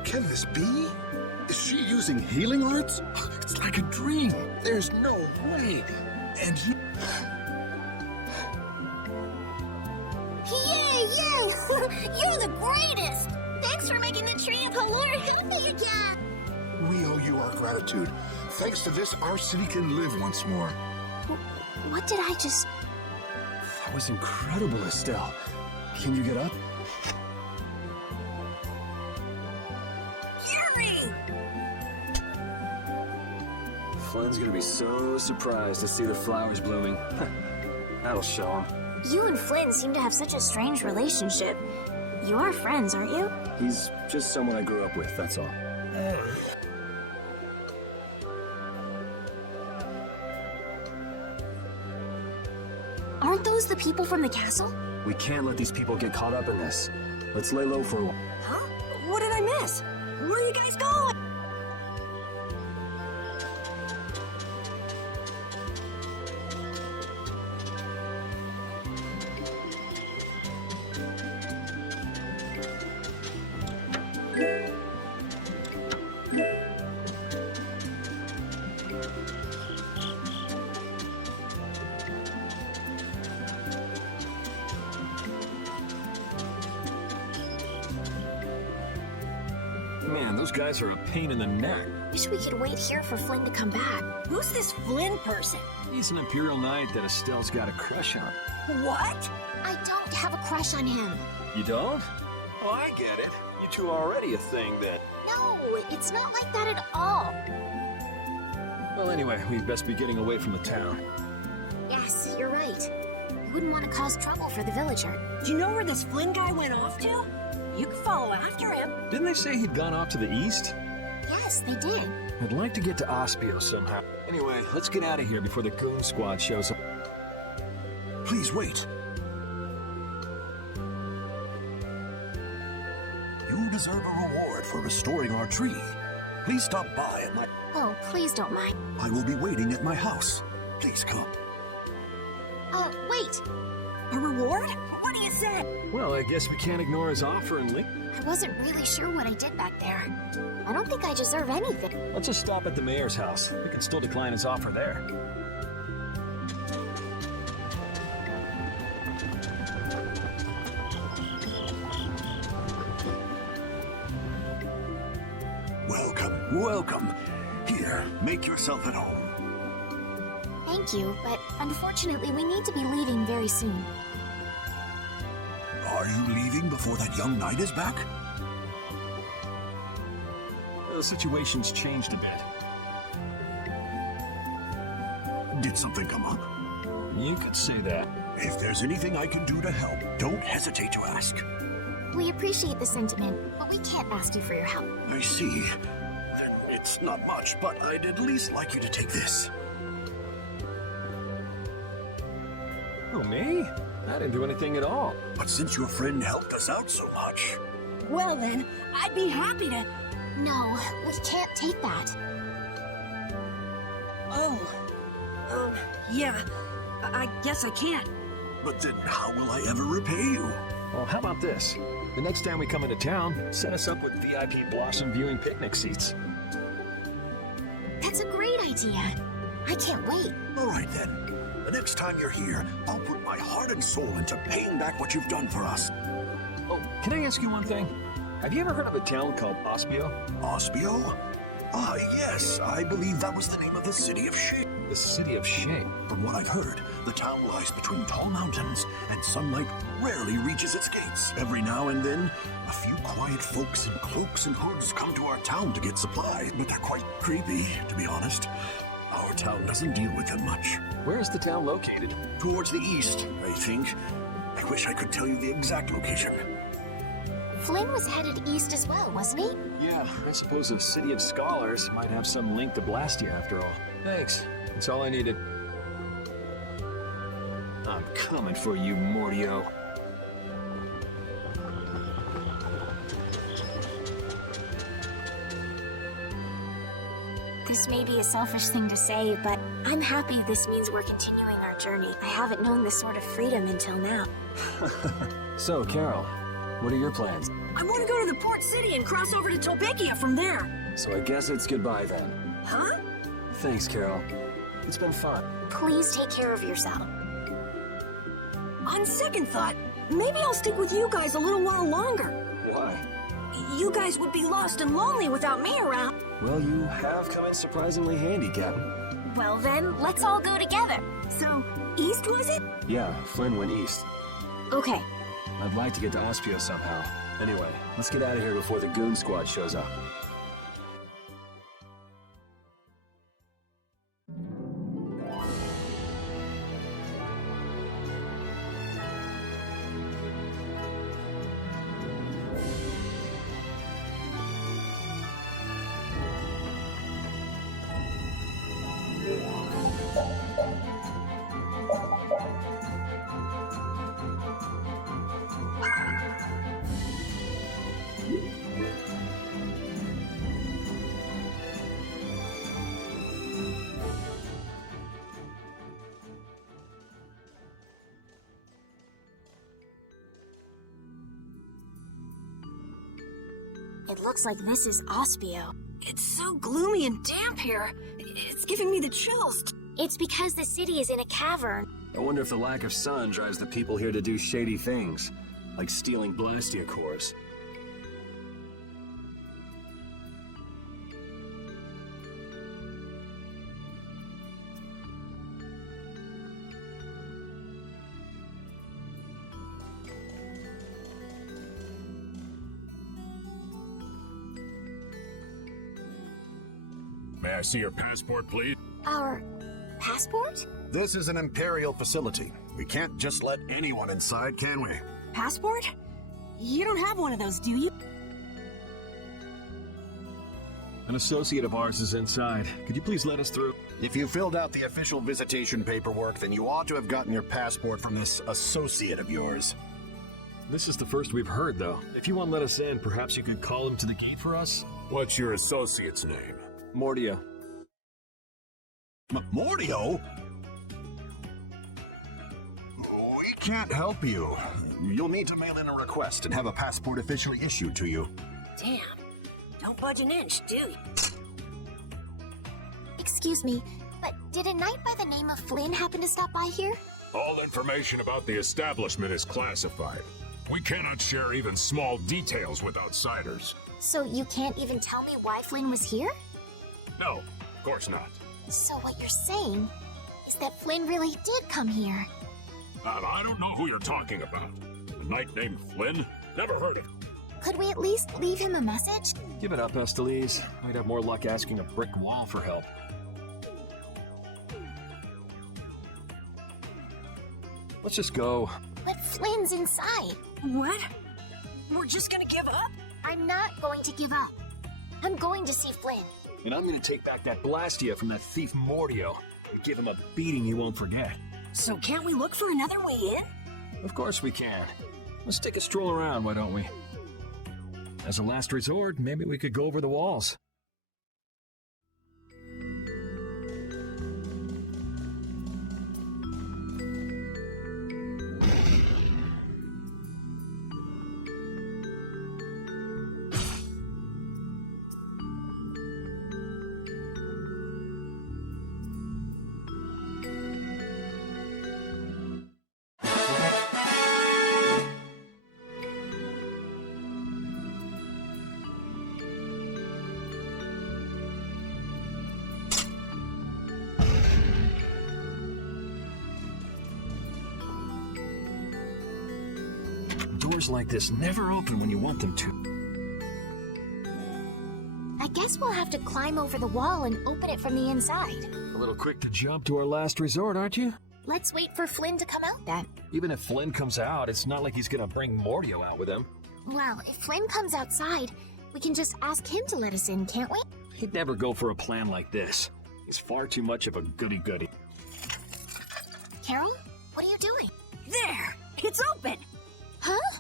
Can this be? Is she using healing arts? It's like a dream. There's no way. And he... Yay! Hey, you! You're the greatest! Thanks for making the tree of Halure happy again! We owe you our gratitude. Thanks to this, our city can live once more. What did I just... That was incredible, Estelle. Can you get up? Yuri! Flynn's gonna be so surprised to see the flowers blooming. That'll show him. You and Flynn seem to have such a strange relationship. You are friends, aren't you? He's just someone I grew up with, that's all. Aren't those the people from the castle? We can't let these people get caught up in this. Let's lay low for a while. Huh? What did I miss? Where are you guys going? Man, those guys are a pain in the neck. Wish we could wait here for Flynn to come back. Who's this Flynn person? He's an Imperial Knight that Estelle's got a crush on. What? I don't have a crush on him. You don't? Oh, I get it. You two are already a thing then. No, it's not like that at all. Well, anyway, we'd best be getting away from the town. Yes, you're right. You wouldn't want to cause trouble for the villager. Do you know where this Flynn guy went off to? You can follow after him. Didn't they say he'd gone off to the east? Yes, they did. I'd like to get to Ospio somehow. Anyway, let's get out of here before the goon squad shows up. Please wait. You deserve a reward for restoring our tree. Please stop by at my... Oh, please don't mind. I will be waiting at my house. Please come. Wait. A reward? What do you say? Well, I guess we can't ignore his offer and leave. I wasn't really sure what I did back there. I don't think I deserve anything. Let's just stop at the mayor's house. We can still decline his offer there. Welcome, welcome. Here, make yourself at home. Thank you, but unfortunately we need to be leaving very soon. Are you leaving before that young knight is back? The situation's changed a bit. Did something come up? You could say that. If there's anything I can do to help, don't hesitate to ask. We appreciate the sentiment, but we can't ask you for your help. I see. Then it's not much, but I'd at least like you to take this. Oh, me? I didn't do anything at all. But since your friend helped us out so much... Well then, I'd be happy to... No, we can't take that. Oh. Yeah. I guess I can't. But then how will I ever repay you? Well, how about this? The next time we come into town, set us up with VIP blossom viewing picnic seats. That's a great idea. I can't wait. All right then. The next time you're here, I'll put my heart and soul into paying back what you've done for us. Oh, can I ask you one thing? Have you ever heard of a town called Ospio? Ospio? Ah, yes. I believe that was the name of the city of shame. The city of shame? From what I've heard, the town lies between tall mountains, and sunlight rarely reaches its gates. Every now and then, a few quiet folks in cloaks and hoods come to our town to get supplies, but they're quite creepy, to be honest. Our town doesn't deal with them much. Where is the town located? Towards the east, I think. I wish I could tell you the exact location. Flynn was headed east as well, wasn't he? Yeah, I suppose a city of scholars might have some link to Blastia after all. Thanks. That's all I needed. I'm coming for you, Mordio. This may be a selfish thing to say, but I'm happy this means we're continuing our journey. I haven't known this sort of freedom until now. So, Carol, what are your plans? I want to go to the port city and cross over to Tolbekia from there. So I guess it's goodbye then. Huh? Thanks, Carol. It's been fun. Please take care of yourself. On second thought, maybe I'll stick with you guys a little while longer. Why? You guys would be lost and lonely without me around. Well, you have come in surprisingly handy, Captain. Well then, let's all go together. So, east was it? Yeah, Flynn went east. Okay. I'd like to get to Aspio somehow. Anyway, let's get out of here before the goon squad shows up. It looks like this is Aspio. It's so gloomy and damp here. It's giving me the chills. It's because the city is in a cavern. I wonder if the lack of sun drives the people here to do shady things, like stealing blastia cores. May I see your passport, please? Our passport? This is an Imperial facility. We can't just let anyone inside, can we? Passport? You don't have one of those, do you? An associate of ours is inside. Could you please let us through? If you filled out the official visitation paperwork, then you ought to have gotten your passport from this associate of yours. This is the first we've heard, though. If you won't let us in, perhaps you could call him to the gate for us? What's your associate's name? Mordio. Mordio? We can't help you. You'll need to mail in a request and have a passport officially issued to you. Damn. Don't budge an inch, do you? Excuse me, but did a knight by the name of Flynn happen to stop by here? All information about the establishment is classified. We cannot share even small details with outsiders. So you can't even tell me why Flynn was here? No, of course not. So what you're saying is that Flynn really did come here. I don't know who you're talking about. A knight named Flynn? Never heard of him. Could we at least leave him a message? Give it up, Estelle. Might have more luck asking a brick wall for help. Let's just go. But Flynn's inside. What? We're just gonna give up? I'm not going to give up. I'm going to see Flynn. And I'm gonna take back that blastia from that thief Mordio. Give him a beating he won't forget. So can't we look for another way in? Of course we can. Let's take a stroll around, why don't we? As a last resort, maybe we could go over the walls. Doors like this never open when you want them to. I guess we'll have to climb over the wall and open it from the inside. A little quick to jump to our last resort, aren't you? Let's wait for Flynn to come out then. Even if Flynn comes out, it's not like he's gonna bring Mordio out with him. Well, if Flynn comes outside, we can just ask him to let us in, can't we? He'd never go for a plan like this. He's far too much of a goody-goody. Carol, what are you doing? There! It's open! Huh?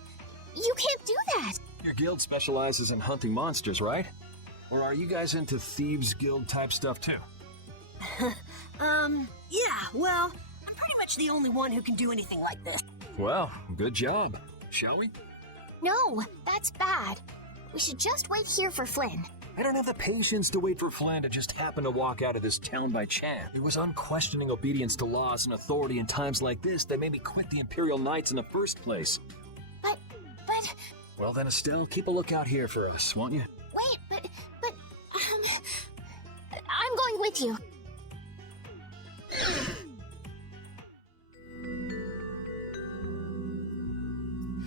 You can't do that! Your guild specializes in hunting monsters, right? Or are you guys into Thieves Guild type stuff too? Yeah, well, I'm pretty much the only one who can do anything like this. Well, good job. Shall we? No, that's bad. We should just wait here for Flynn. I don't have the patience to wait for Flynn to just happen to walk out of this town by chance. It was unquestioning obedience to laws and authority in times like this that made me quit the Imperial Knights in the first place. Well then, Estelle, keep a lookout here for us, won't you? Wait, but, I'm going with you.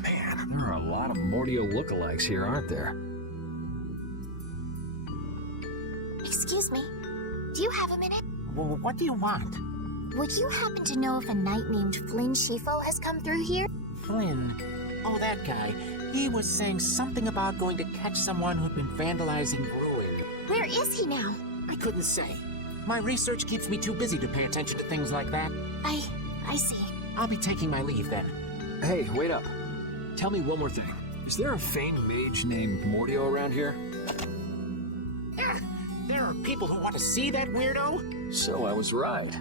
Man, there are a lot of Mordio lookalikes here, aren't there? Excuse me, do you have a minute? What do you want? Would you happen to know if a knight named Flynn Shifo has come through here? Flynn? Oh, that guy. He was saying something about going to catch someone who'd been vandalizing ruin. Where is he now? I couldn't say. My research keeps me too busy to pay attention to things like that. I see. I'll be taking my leave then. Hey, wait up. Tell me one more thing. Is there a famed mage named Mordio around here? Yeah, there are people who want to see that weirdo? So I was right.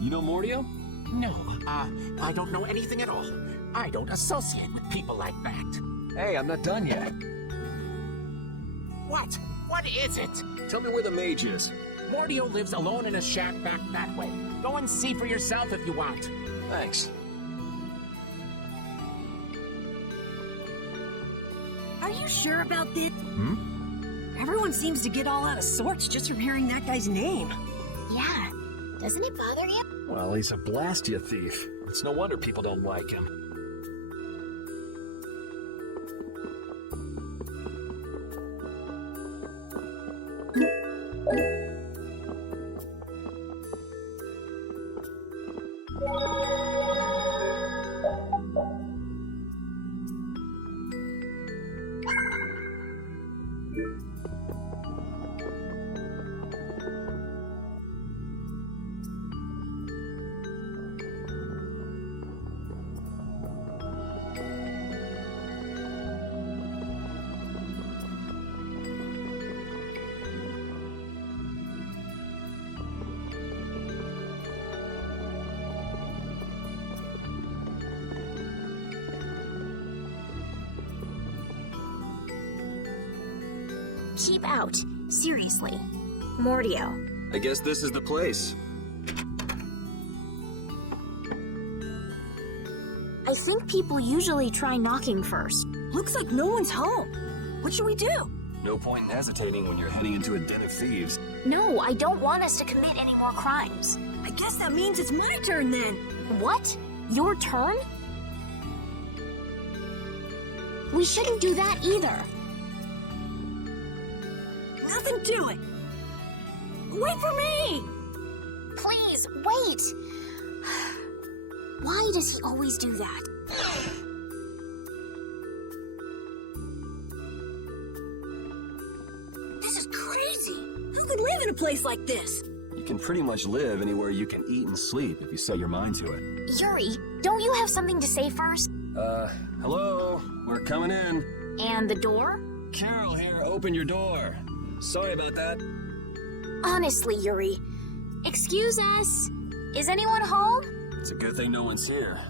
You know Mordio? No, I don't know anything at all. I don't associate with people like that. Hey, I'm not done yet. What? What is it? Tell me where the mage is. Mordio lives alone in a shack back that way. Go and see for yourself if you want. Thanks. Are you sure about this? Everyone seems to get all out of sorts just from hearing that guy's name. Yeah. Doesn't it bother you? Well, he's a blastia thief. It's no wonder people don't like him. Keep out. Seriously. Mordio. I guess this is the place. I think people usually try knocking first. Looks like no one's home. What should we do? No point in hesitating when you're heading into a den of thieves. No, I don't want us to commit any more crimes. I guess that means it's my turn then. What? Your turn? We shouldn't do that either. Nothing to it. Wait for me! Please, wait! Why does he always do that? This is crazy! Who could live in a place like this? You can pretty much live anywhere you can eat and sleep if you set your mind to it. Yuri, don't you have something to say first? Hello? We're coming in. And the door? Carol here, open your door. Sorry about that. Honestly, Yuri. Excuse us. Is anyone home? It's a good thing no one's here.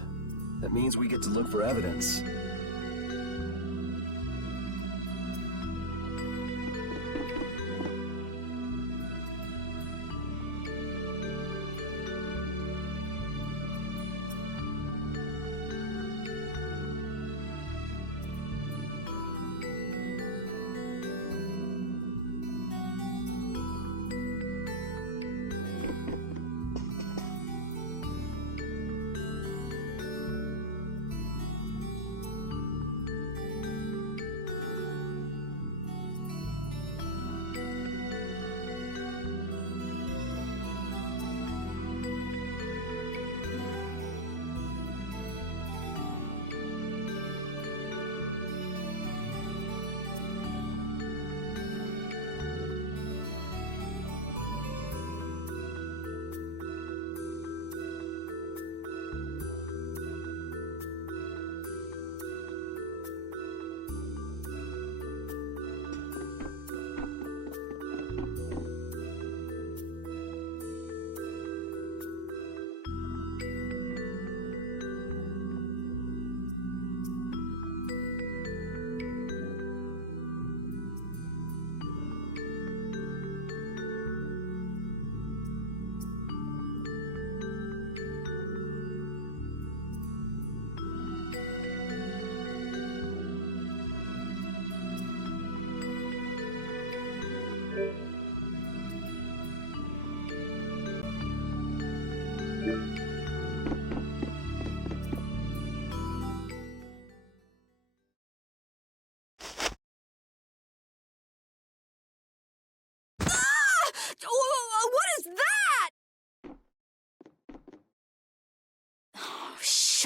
That means we get to look for evidence.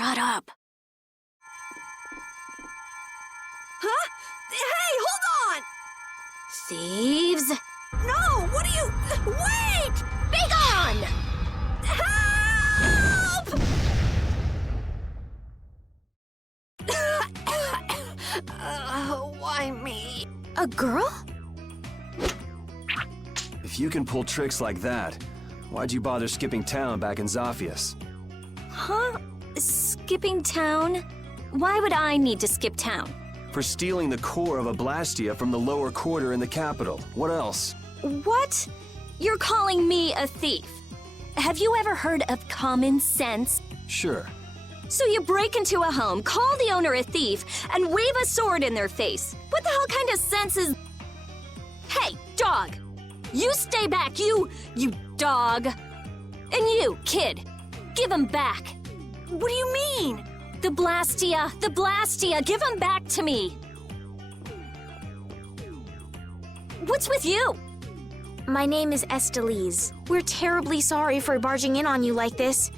Shut up. Huh? Hey, hold on! Thieves? No, what are you... Wait! Be gone! Help! Why me? A girl? If you can pull tricks like that, why'd you bother skipping town back in Zophius? Huh? Skipping town? Why would I need to skip town? For stealing the core of a blastia from the lower quarter in the capital. What else? What? You're calling me a thief? Have you ever heard of common sense? Sure. So you break into a home, call the owner a thief, and wave a sword in their face. What the hell kind of sense is... Hey, dog! You stay back, you dog! And you, kid, give him back. What do you mean? The blastia, give him back to me. What's with you? My name is Estelle. We're terribly sorry for barging in on you like this.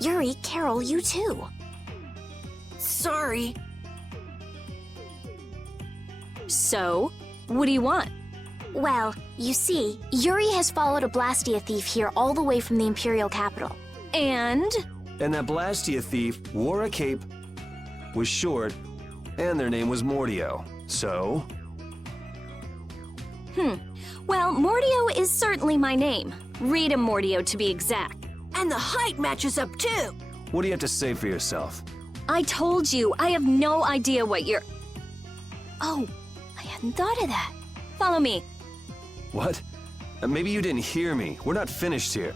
Yuri, Carol, you too. Sorry. So, what do you want? Well, you see, Yuri has followed a blastia thief here all the way from the Imperial capital. And that blastia thief wore a cape, was short, and their name was Mordio. So? Well, Mordio is certainly my name. Rita Mordio, to be exact. And the height matches up, too. What do you have to say for yourself? I told you, I have no idea what you're... Oh, I hadn't thought of that. Follow me. What? Maybe you didn't hear me. We're not finished here.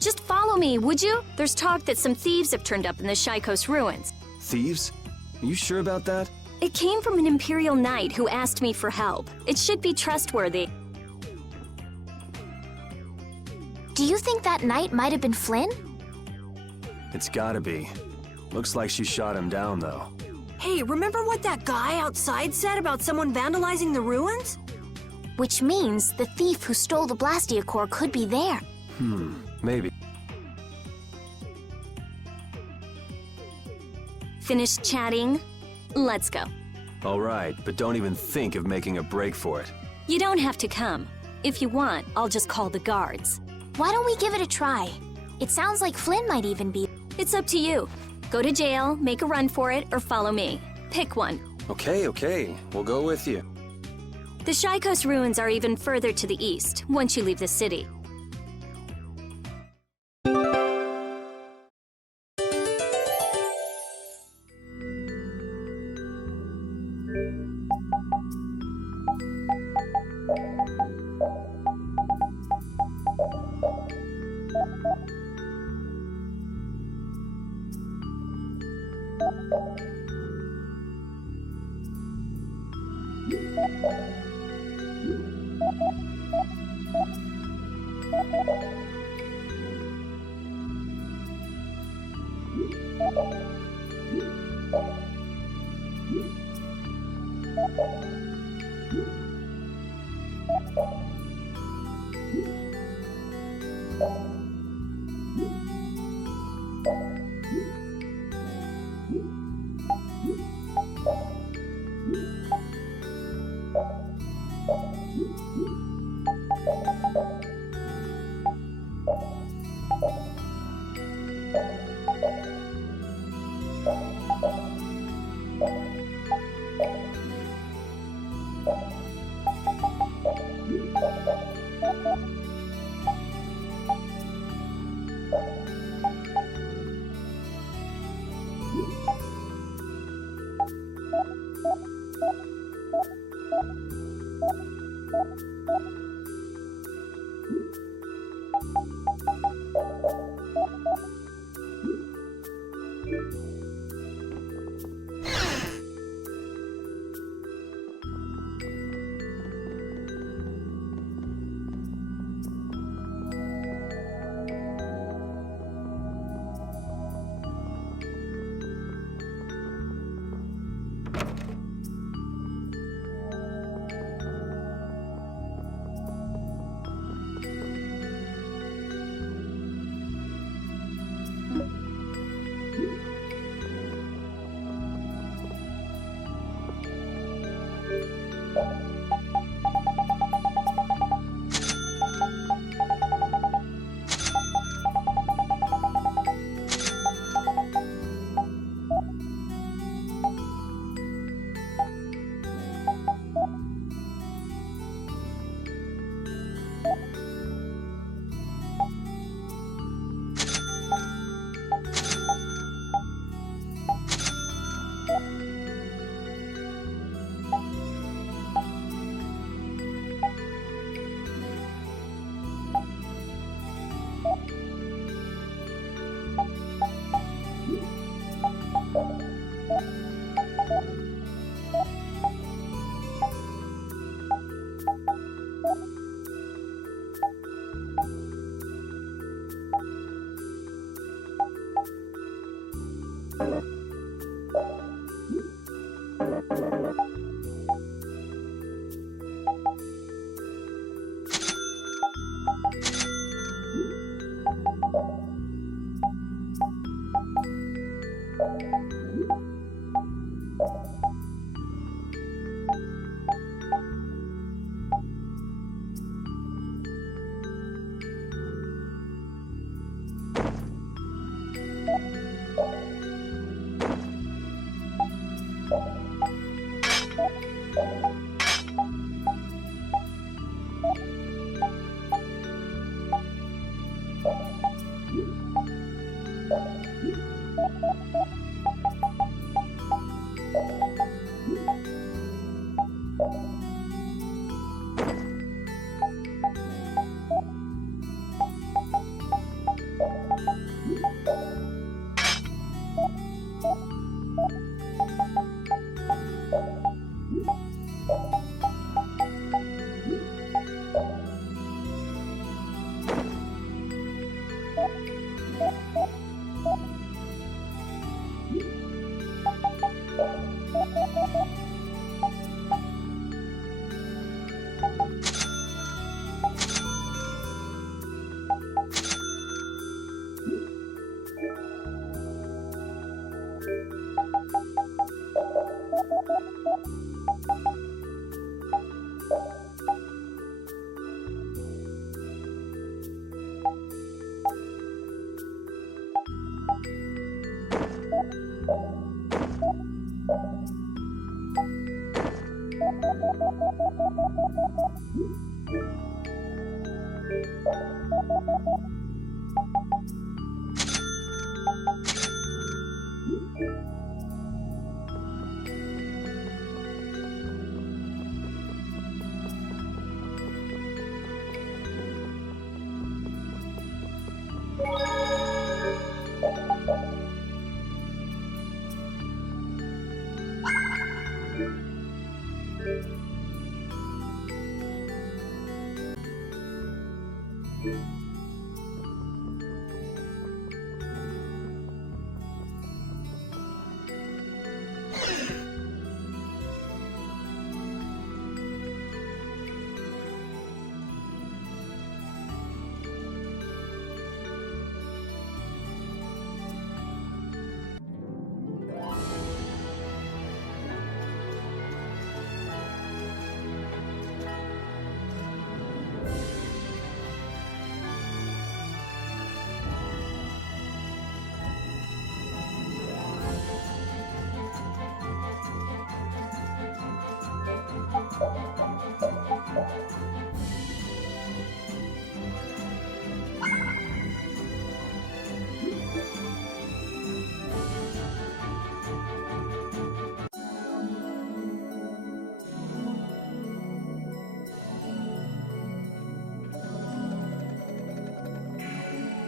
Just follow me, would you? There's talk that some thieves have turned up in the Shaikos ruins. Thieves? Are you sure about that? It came from an Imperial Knight who asked me for help. It should be trustworthy. Do you think that knight might have been Flynn? It's gotta be. Looks like she shot him down, though. Hey, remember what that guy outside said about someone vandalizing the ruins? Which means the thief who stole the blastia core could be there. Maybe. Finished chatting? Let's go. All right, but don't even think of making a break for it. You don't have to come. If you want, I'll just call the guards. Why don't we give it a try? It sounds like Flynn might even be... It's up to you. Go to jail, make a run for it, or follow me. Pick one. Okay. We'll go with you. The Shaikos ruins are even further to the east, once you leave the city.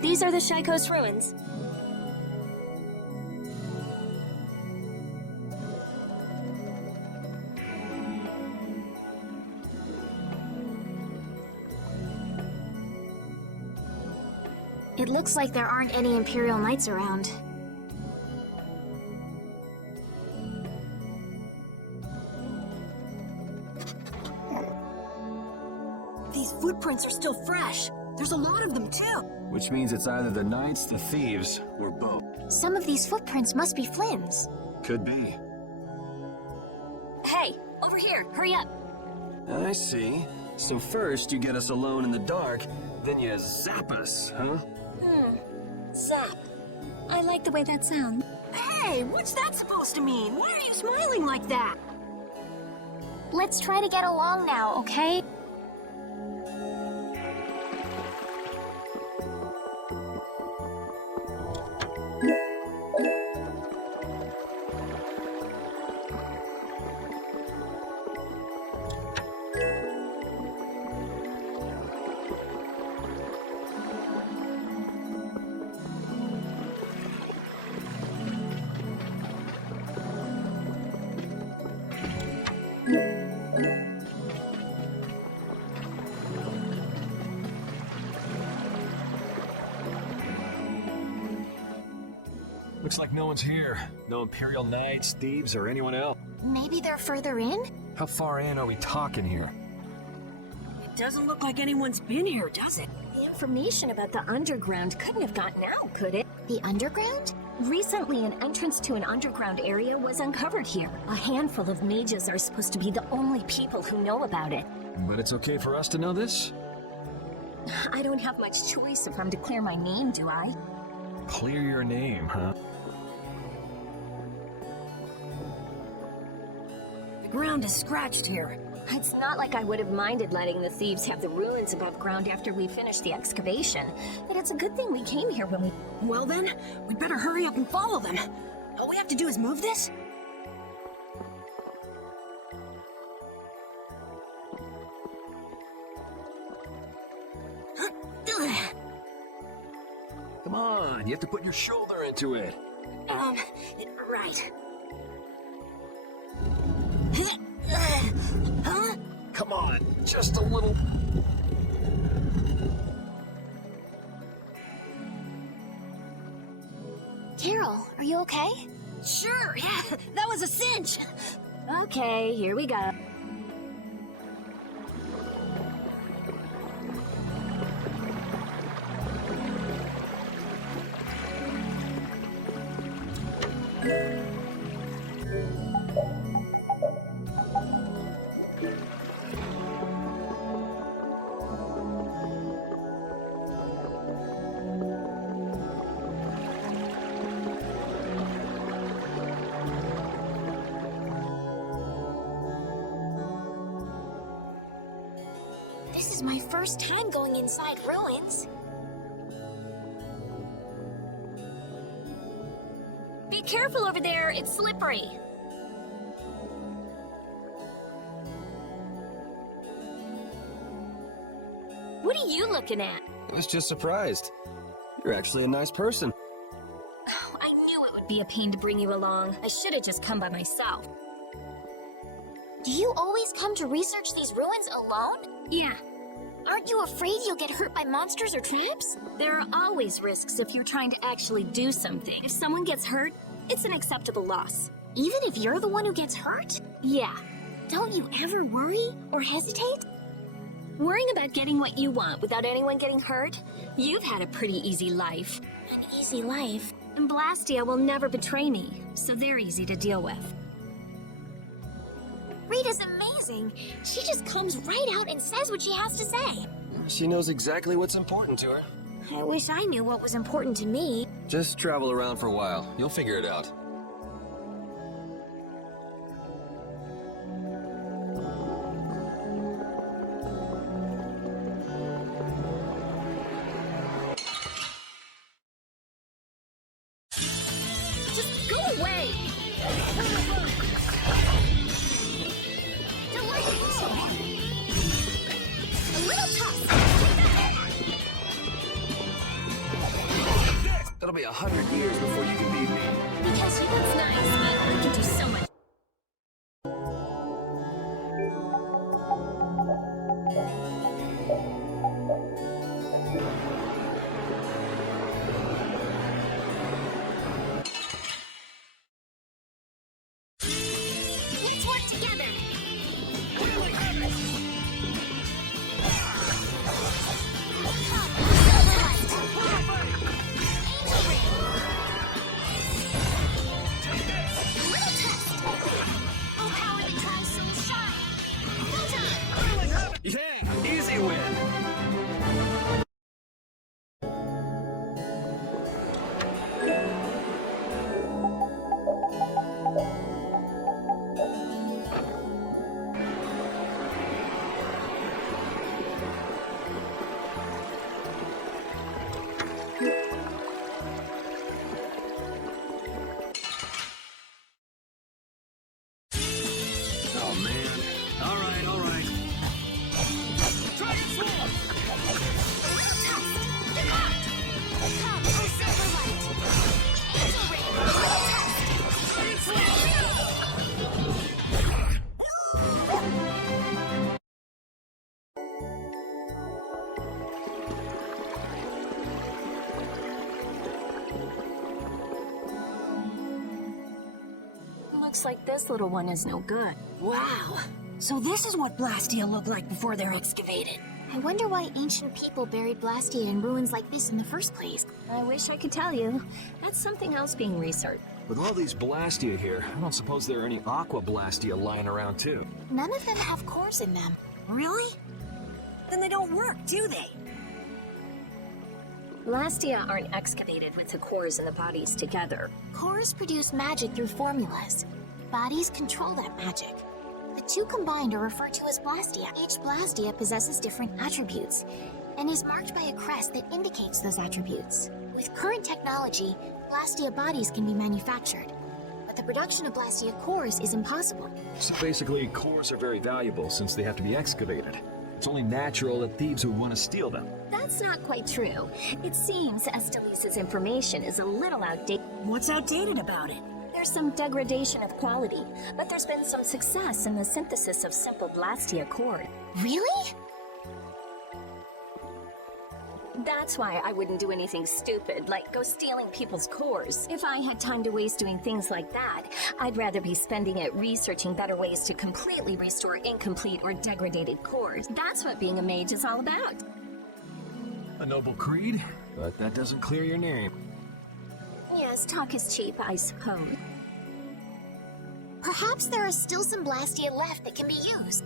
These are the Shy Coast ruins. It looks like there aren't any Imperial Knights around. These footprints are still fresh. There's a lot of them, too. Which means it's either the knights, the thieves, or both. Some of these footprints must be Flynn's. Could be. Hey, over here, hurry up. I see. So first you get us alone in the dark, then you zap us, huh? Zap. I like the way that sounds. Hey, what's that supposed to mean? Why are you smiling like that? Let's try to get along now, okay? Looks like no one's here. No Imperial Knights, thieves, or anyone else. Maybe they're further in? How far in are we talking here? It doesn't look like anyone's been here, does it? The information about the underground couldn't have gotten out, could it? The underground? Recently, an entrance to an underground area was uncovered here. A handful of mages are supposed to be the only people who know about it. But it's okay for us to know this? I don't have much choice if I'm to clear my name, do I? Clear your name, huh? The ground is scratched here. It's not like I would have minded letting the thieves have the ruins above ground after we finished the excavation, but it's a good thing we came here when we... Well then, we'd better hurry up and follow them. All we have to do is move this? Come on, you have to put your shoulder into it. Right. Huh? Come on, just a little... Carol, are you okay? Sure, yeah, that was a cinch. Okay, here we go. This is my first time going inside ruins. Be careful over there, it's slippery. What are you looking at? I was just surprised. You're actually a nice person. Oh, I knew it would be a pain to bring you along. I should have just come by myself. Do you always come to research these ruins alone? Yeah. Aren't you afraid you'll get hurt by monsters or traps? There are always risks if you're trying to actually do something. If someone gets hurt, it's an acceptable loss. Even if you're the one who gets hurt? Yeah. Don't you ever worry or hesitate? Worrying about getting what you want without anyone getting hurt? You've had a pretty easy life. An easy life? And Blastia will never betray me, so they're easy to deal with. Rita's amazing. She just comes right out and says what she has to say. She knows exactly what's important to her. I wish I knew what was important to me. Just travel around for a while. You'll figure it out. Just go away! That'll be 100 years before you can beat me. Because you that's nice, but I can do so much. Let's work together. Looks like this little one is no good. Wow. So this is what Blastia looked like before they're excavated. I wonder why ancient people buried Blastia in ruins like this in the first place. I wish I could tell you. That's something else being researched. With all these blastia here, I don't suppose there are any aqua blastia lying around too. None of them have cores in them. Really? Then they don't work, do they? Blastia aren't excavated with the cores and the bodies together. Cores produce magic through formulas. Bodies control that magic. The two combined are referred to as blastia. Each blastia possesses different attributes and is marked by a crest that indicates those attributes. With current technology, blastia bodies can be manufactured, but the production of blastia cores is impossible. So basically, cores are very valuable since they have to be excavated. It's only natural that thieves would want to steal them. That's not quite true. It seems Estelle's information is a little outdated. What's outdated about it? There's some degradation of quality, but there's been some success in the synthesis of simple blastia core. Really? That's why I wouldn't do anything stupid, like go stealing people's cores. If I had time to waste doing things like that, I'd rather be spending it researching better ways to completely restore incomplete or degraded cores. That's what being a mage is all about. A noble creed, but that doesn't clear your name. Yes, talk is cheap, I suppose. Perhaps there are still some blastia left that can be used.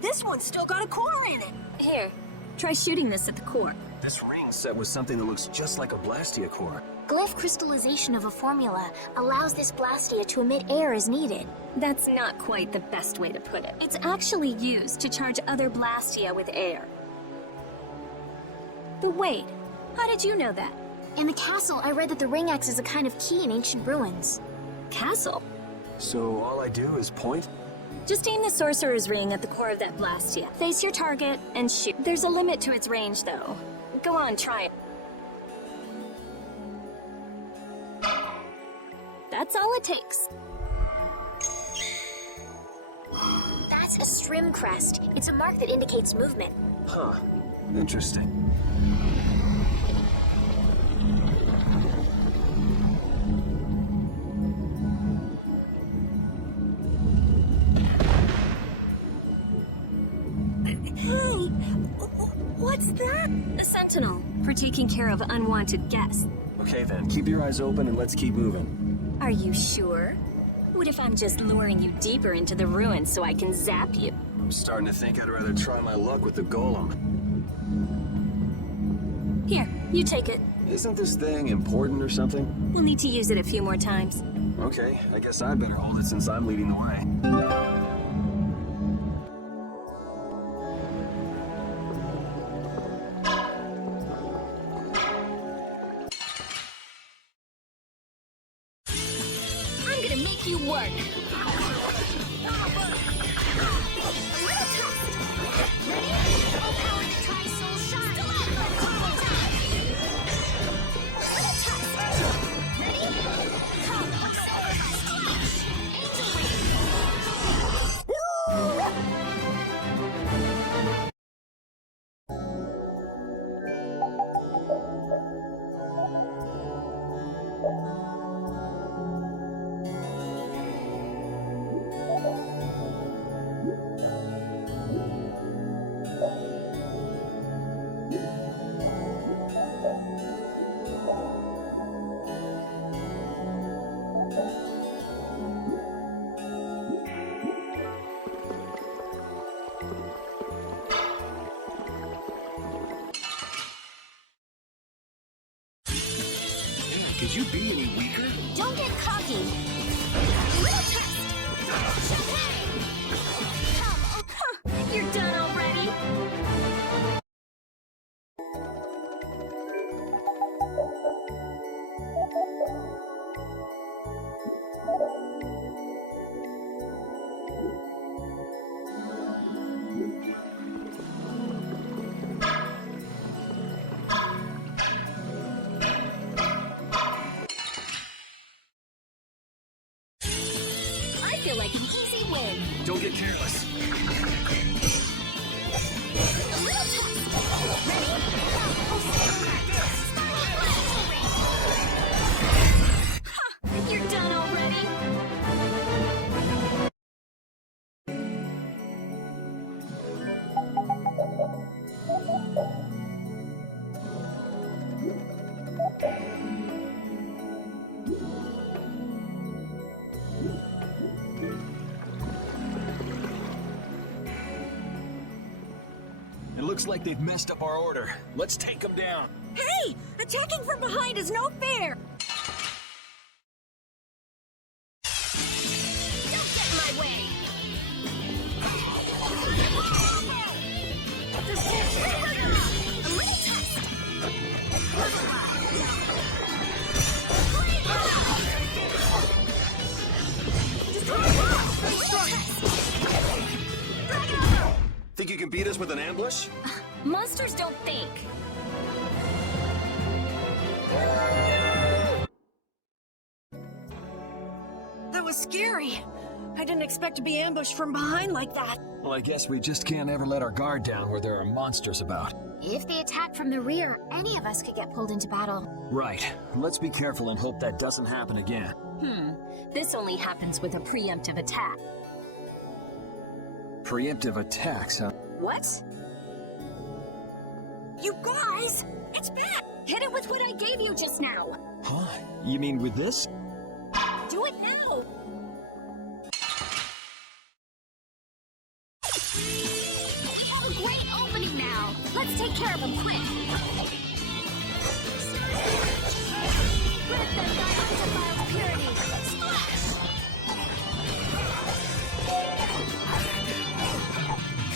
This one's still got a core in it. Here, try shooting this at the core. This ring set with something that looks just like a blastia core. Glyph crystallization of a formula allows this blastia to emit air as needed. That's not quite the best way to put it. It's actually used to charge other blastia with air. But wait, how did you know that? In the castle, I read that the ring acts as a kind of key in ancient ruins. Castle? So all I do is point? Just aim the sorcerer's ring at the core of that blastia. Face your target and shoot. There's a limit to its range, though. Go on, try it. That's all it takes. That's a strim crest. It's a mark that indicates movement. Huh. Interesting. Hey! What's that? A sentinel, for taking care of unwanted guests. Okay then, keep your eyes open and let's keep moving. Are you sure? What if I'm just luring you deeper into the ruins so I can zap you? I'm starting to think I'd rather try my luck with the golem. Here, you take it. Isn't this thing important or something? We'll need to use it a few more times. Okay, I guess I better hold it since I'm leading the way. You work. Could you be any weaker? Don't get cocky. Little test. Come, you're done already? I feel like an easy in. Don't get careless. You're done already? It looks like they've messed up our order. Let's take them down. Hey! Attacking from behind is no fair! Don't get in my way! A little test! Think you can beat us with an ambush? Monsters don't think. That was scary. I didn't expect to be ambushed from behind like that. Well, I guess we just can't ever let our guard down where there are monsters about. If they attack from the rear, any of us could get pulled into battle. Right. Let's be careful and hope that doesn't happen again. This only happens with a preemptive attack. Preemptive attacks, huh? What? You guys! It's bad! Hit it with what I gave you just now! Huh? You mean with this? Do it now! A great opening now! Let's take care of him quick! Rid them by undefiled purity! Splash!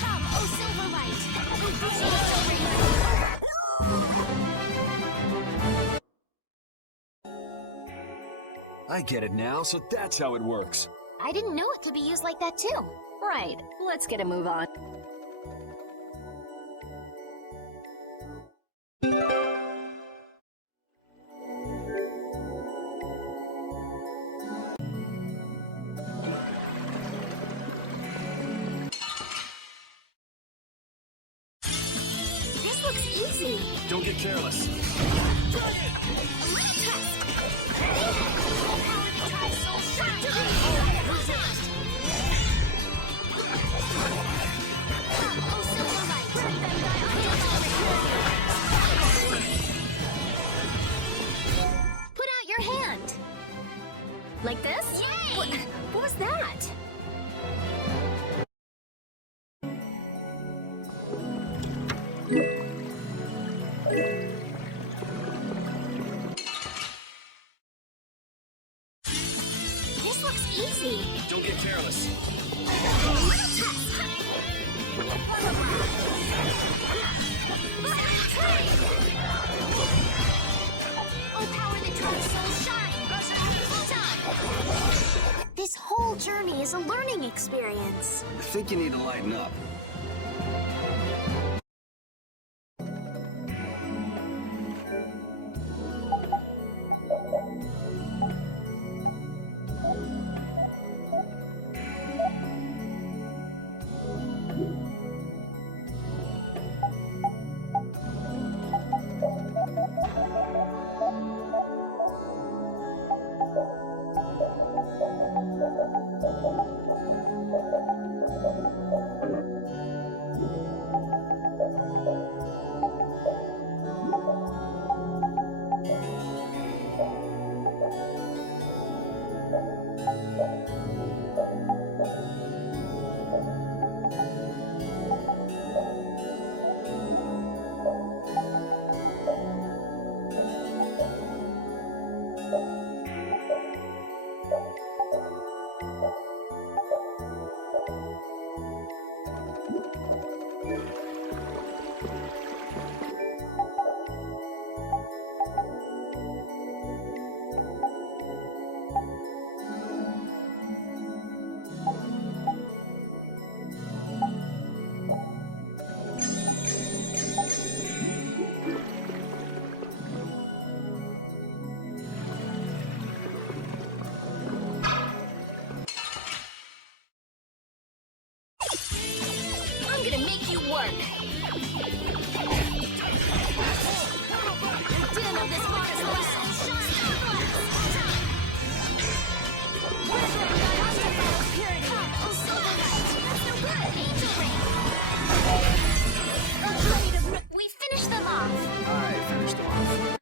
Come, O silver light! Infiltrate over here! I get it now, so that's how it works. I didn't know it could be used like that too. Right, let's get a move on. This looks easy. Don't get careless. Put out your hand. Like this? Yay! What was that? This looks easy. Don't get careless. Oh, power that drives souls shine. Full time. This whole journey is a learning experience. I think you need to lighten up. work. The din of this monster we finished them off. I finished them off.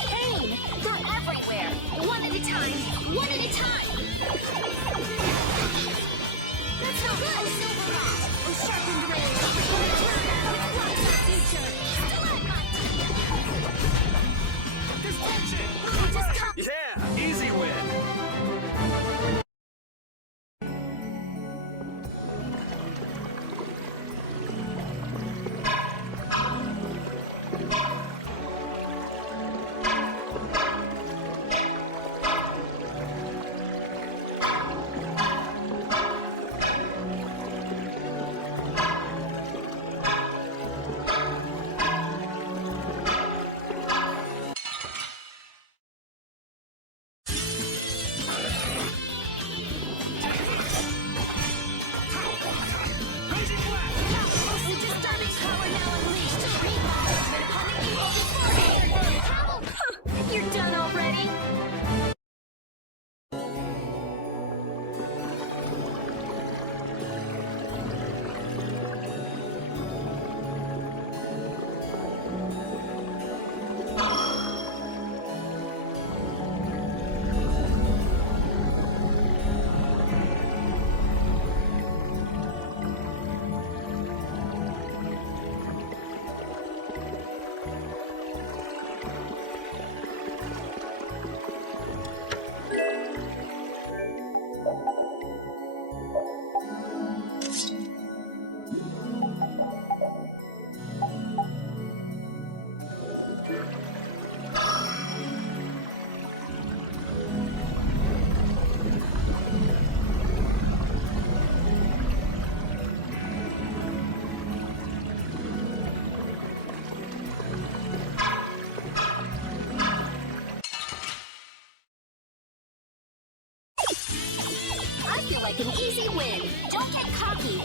Pain! They're everywhere! One at a time! One at a time! That's not good! Oh, silver rod! Oh, sharpened ray! Blocks our future! Stalagmite! There's tension! Oh, just come! Yeah! Easy win! You're done already? I feel like an easy win. Don't get cocky.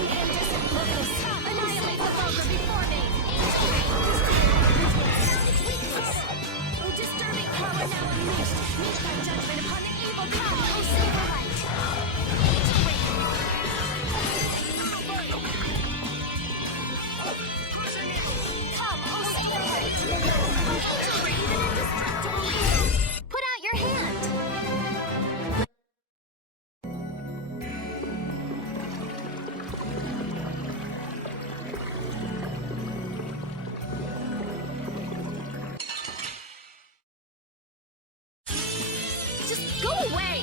Incandescent locus. Annihilate the vulgar before me. Its weakness. Oh, disturbing power now unleashed. Meet thy judgment upon the evil power. Oh, Silverlight. Angel ring. Come, oh, Silverlight. Angel ring, the indestructible ring. Put out your hand. Just go away.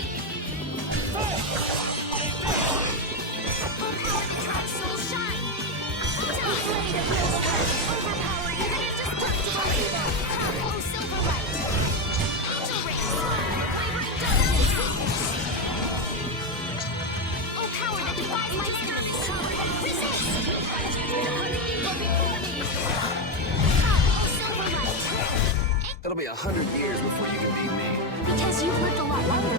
Overpower the trap soul shine. Downplay the real world. Overpower you the indestructible evil. Come, oh Silverlight. Angel ring. Wavering darkness. Oh power that defies my enemies. Resist. My judgment upon the evil before me. Come, oh Silverlight. It'll be 100 years before you can beat me. Because you've lived a lot longer.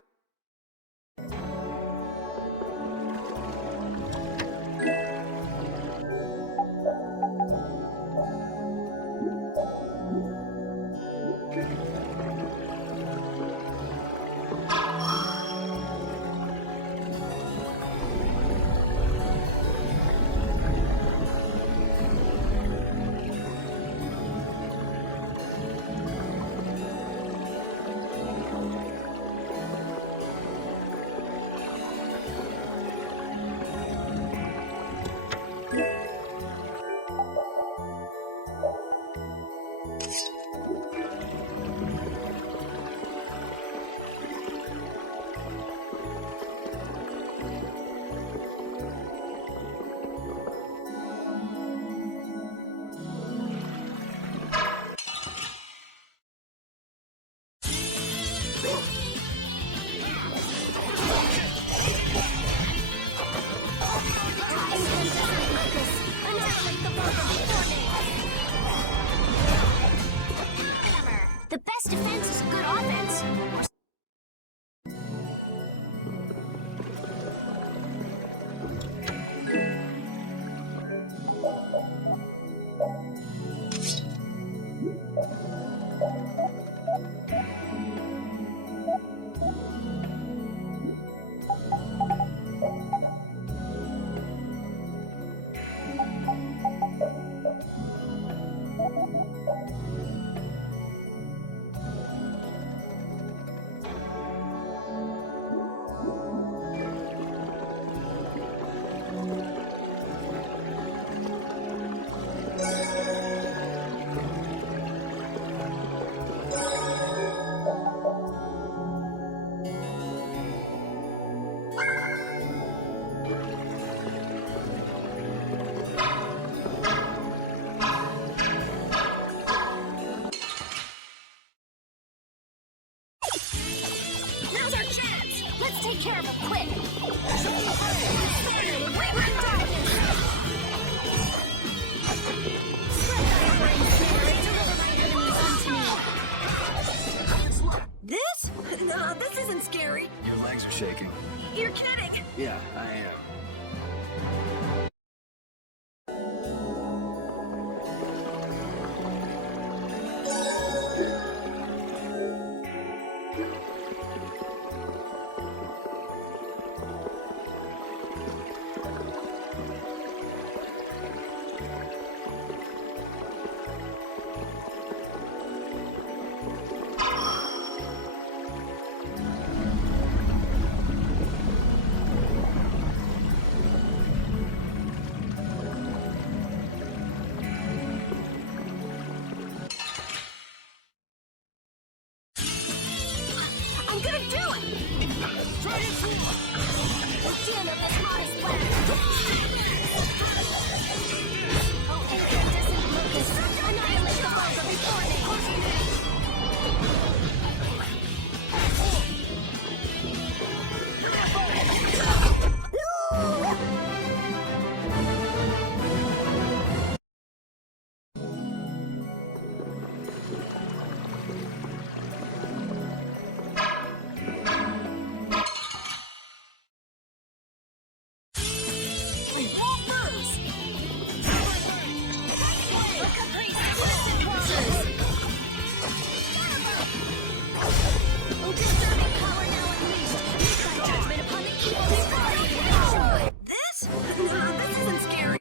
Let's take care of him quick! Regrouping darkness! Deliver my enemies unto me! This? This isn't scary. Your legs are shaking. You're kidding! Yeah, I am. I'm gonna do it! Try it too! Stand up as hot as wax! Oh, incandescent locust! Annihilate the vulgar before me! This isn't scary.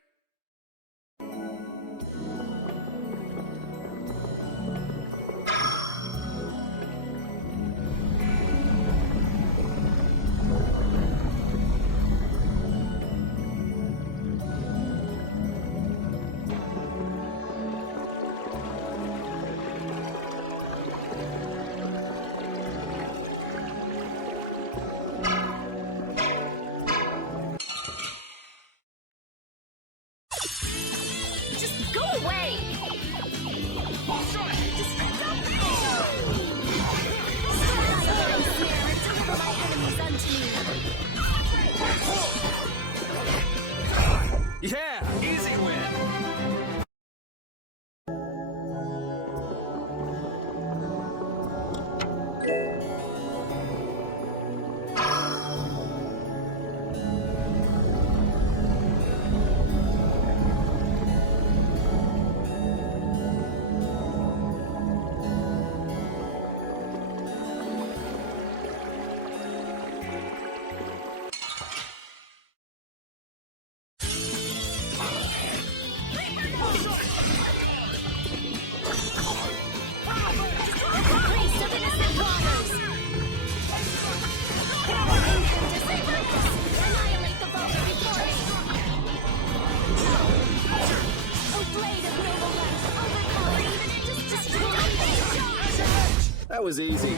Just go away! Just don't deliver my enemies unto me! Yeah, easy win. That was easy.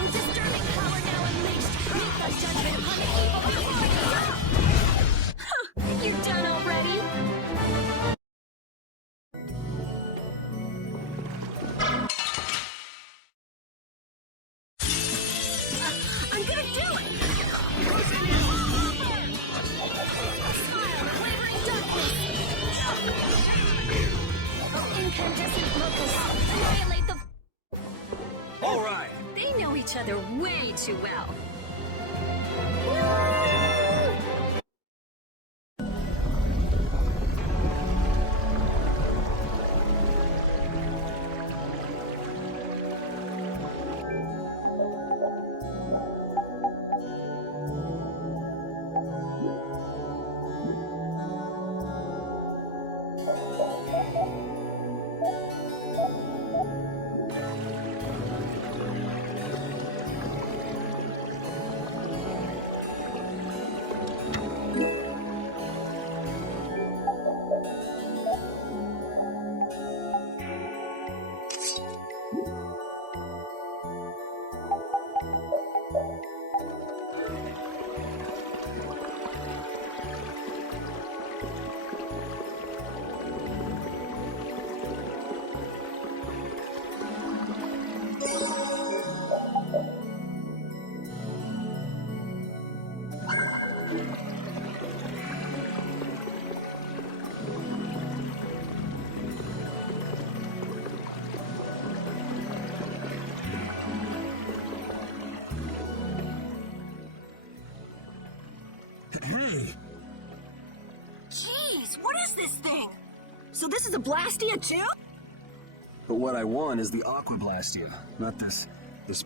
With disturbing power now unleashed, meet the judgment upon the evil before you! You done already? I'm gonna do it! Wavering darkness! Incandescent locust, annihilate the... All right. They know each other way too well. Jeez, what is this thing? So this is a blastia too? But what I want is the aqua blastia, not this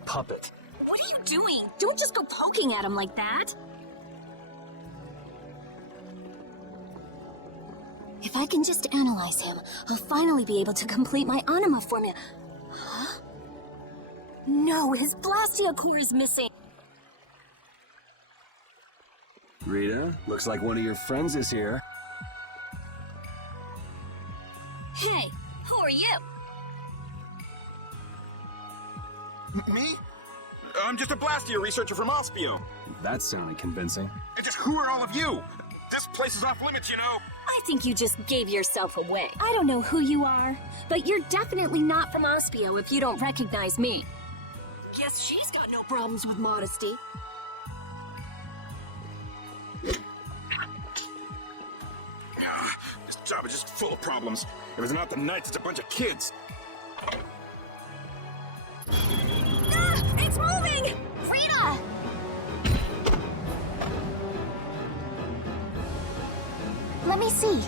puppet. What are you doing? Don't just go poking at him like that. If I can just analyze him, I'll finally be able to complete my anima formula. Huh? No, his blastia core is missing. Rita, looks like one of your friends is here. Hey, who are you? Me? I'm just a blastia researcher from Ospio. That sounded convincing. And just who are all of you? This place is off limits, you know. I think you just gave yourself away. I don't know who you are, but you're definitely not from Ospio if you don't recognize me. Guess she's got no problems with modesty. This job is just full of problems. If it's not the Knights, it's a bunch of kids. Ah! It's moving! Rita! Let me see.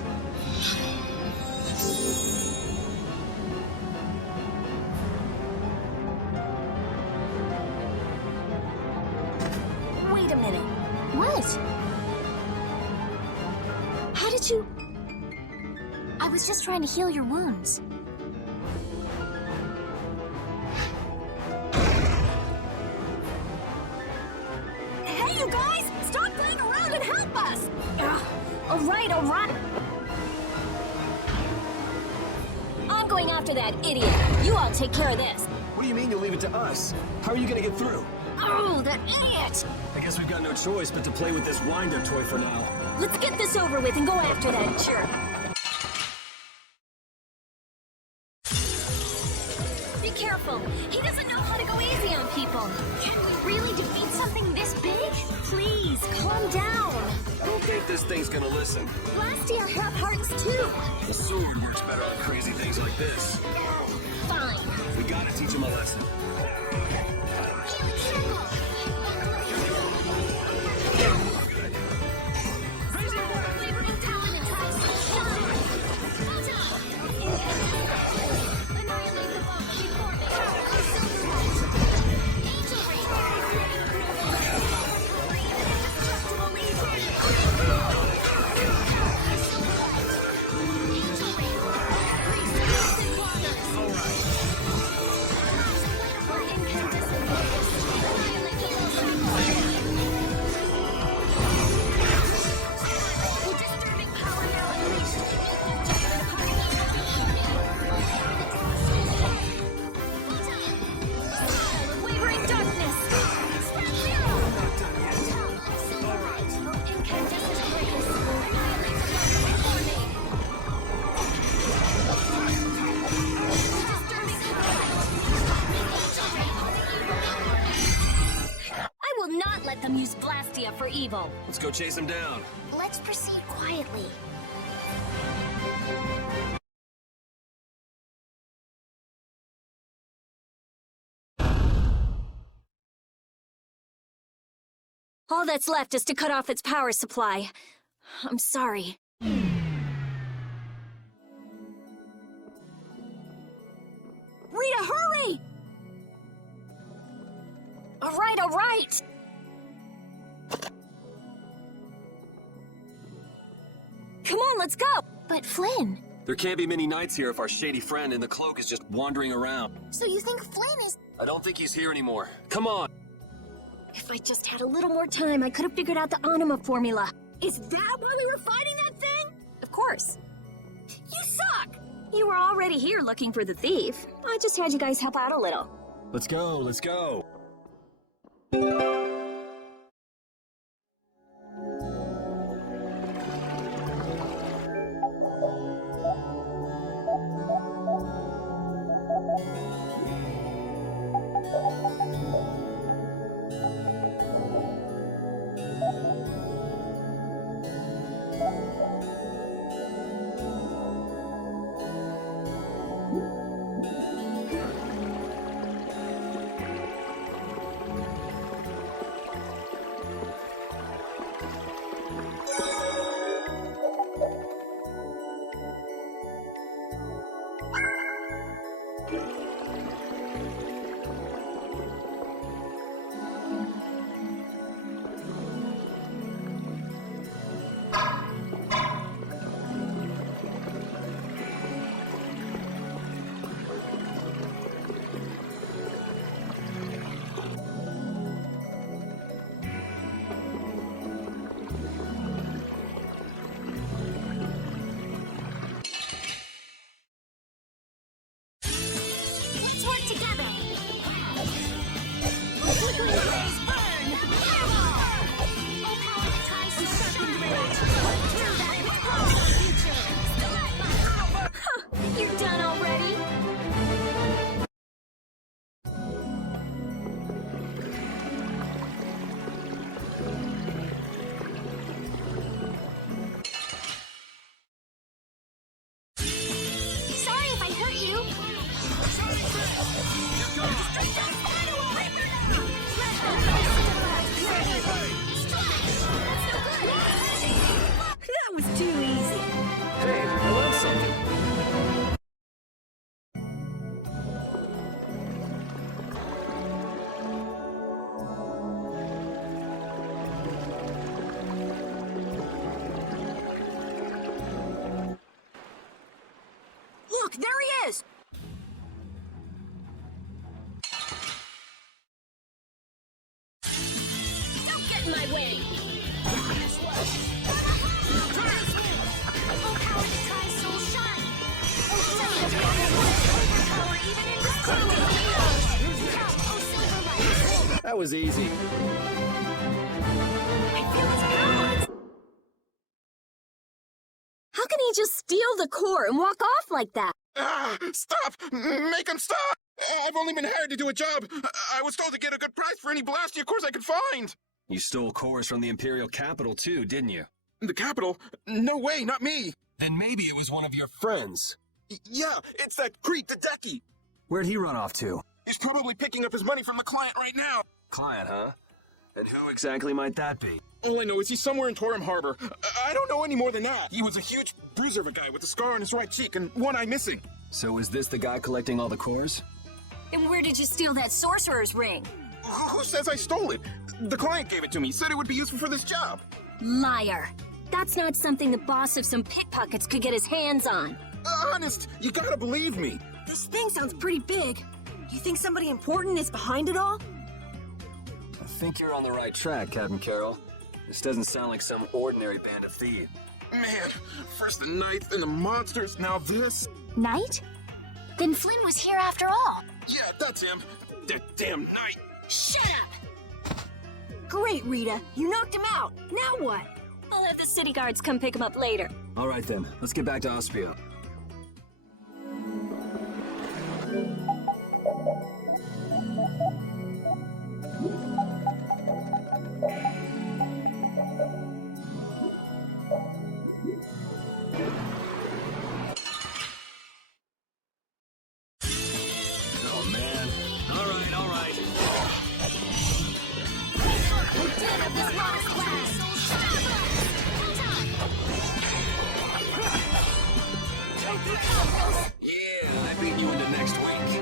Wait a minute. What? How did you... I was just trying to heal your wounds. Hey, you guys! Stop playing around and help us! All right, all right. I'm going after that idiot. You all take care of this. What do you mean you'll leave it to us? How are you gonna get through? Oh, that idiot! I guess we've got no choice but to play with this wind-up toy for now. Let's get this over with and go after that jerk. Be careful. He doesn't know how to go easy on people. Can we really defeat something this big? Please, calm down. I don't think this thing's gonna listen. Blastia have hearts too. The sword works better on crazy things like this. Fine. We gotta teach him a lesson. up for evil. Let's go chase him down. Let's proceed quietly. All that's left is to cut off its power supply. I'm sorry. Rita, hurry! All right. Come on, let's go! But Flynn... There can't be many knights here if our shady friend in the cloak is just wandering around. So you think Flynn is... I don't think he's here anymore. Come on! If I just had a little more time, I could have figured out the anima formula. Is that why we were fighting that thing? Of course. You suck! You were already here looking for the thief. I just had you guys help out a little. Let's go. Look, there he is! Don't get in my way! That was easy. How can he just steal the core and walk off like that? Stop! Make him stop! I've only been hired to do a job. I was told to get a good price for any blastia cores I could find. You stole cores from the Imperial capital too, didn't you? The capital? No way, not me. Then maybe it was one of your friends. Yeah, it's that creep, the Decky. Where'd he run off to? He's probably picking up his money from the client right now. Client, huh? And who exactly might that be? All I know is he's somewhere in Torim Harbor. I don't know any more than that. He was a huge bruiser of a guy with a scar on his right cheek and one eye missing. So is this the guy collecting all the cores? And where did you steal that sorcerer's ring? Who says I stole it? The client gave it to me, said it would be useful for this job. Liar. That's not something the boss of some pickpockets could get his hands on. Honest, you gotta believe me. This thing sounds pretty big. Do you think somebody important is behind it all? I think you're on the right track, Captain Carroll. This doesn't sound like some ordinary band of thieves. Man, first the knights, then the monsters, now this. Knight? Then Flynn was here after all. Yeah, that's him. That damn knight. Shut up! Great, Rita. You knocked him out. Now what? I'll have the city guards come pick him up later. All right then, let's get back to Aspio. Yeah, I beat you into next week.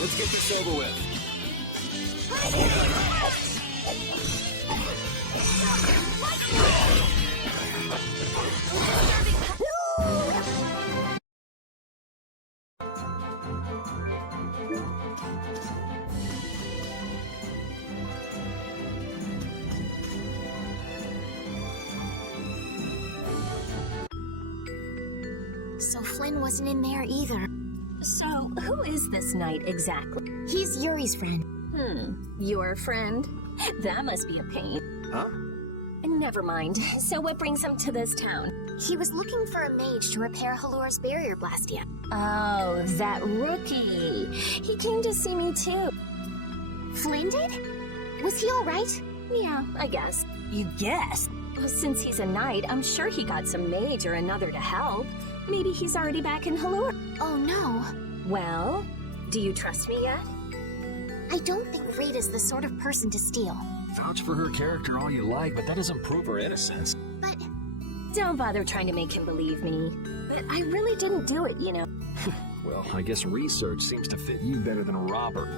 Let's get this over with. So Flynn wasn't in there either. So, who is this knight exactly? He's Yuri's friend. Your friend? That must be a pain. Huh? Never mind. So what brings him to this town? He was looking for a mage to repair Halure's barrier blastia. Oh, that rookie. He came to see me too. Flynn did? Was he alright? Yeah, I guess. You guessed? Well, since he's a knight, I'm sure he got some mage or another to help. Maybe he's already back in Halure. Oh no. Well, do you trust me yet? I don't think Rita's the sort of person to steal. Vouch for her character all you like, but that doesn't prove her innocence. But... Don't bother trying to make him believe me. But I really didn't do it, you know. Well, I guess research seems to fit you better than a robber.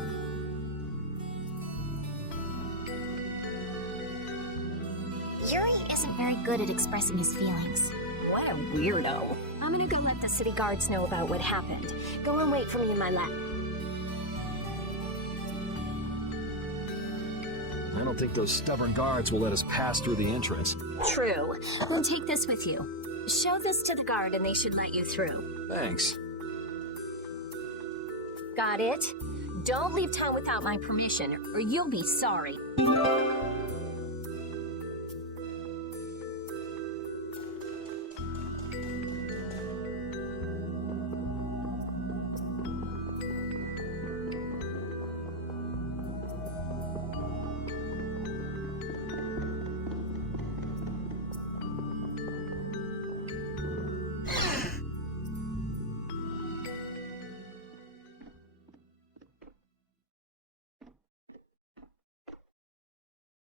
Yuri isn't very good at expressing his feelings. What a weirdo. I'm gonna go let the city guards know about what happened. Go and wait for me in my lab. I don't think those stubborn guards will let us pass through the entrance. True. Then take this with you. Show this to the guard and they should let you through. Thanks. Got it? Don't leave town without my permission, or you'll be sorry.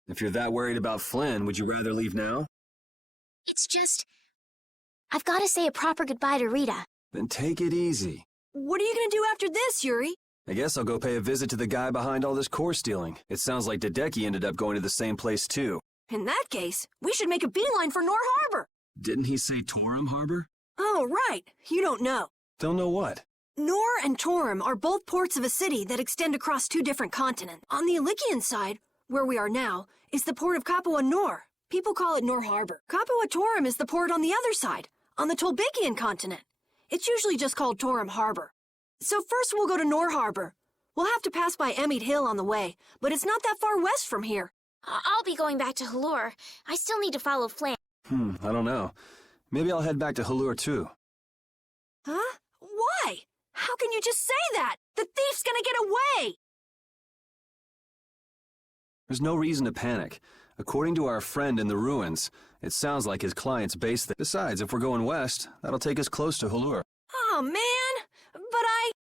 If you're that worried about Flynn, would you rather leave now? It's just... I've got to say a proper goodbye to Rita. Then take it easy. What are you gonna do after this, Yuri? I guess I'll go pay a visit to the guy behind all this core stealing. It sounds like Hideki ended up going to the same place too. In that case, we should make a beeline for Nor Harbor. Didn't he say Torim Harbor? Oh, right. You don't know. Don't know what? Nor and Torim are both ports of a city that extend across two different continents. On the Ilikian side, where we are now, is the port of Capua Nor. People call it Nor Harbor. Capua Torim is the port on the other side, on the Tolbikian continent. It's usually just called Torim Harbor. So first we'll go to Nor Harbor. We'll have to pass by Emmett Hill on the way, but it's not that far west from here. I'll be going back to Halure. I still need to follow Flynn. I don't know. Maybe I'll head back to Halure too. Huh? Why? How can you just say that? The thief's gonna get away! There's no reason to panic. According to our friend in the ruins, it sounds like his client's based there. Besides, if we're going west, that'll take us close to Halure. Oh, man! But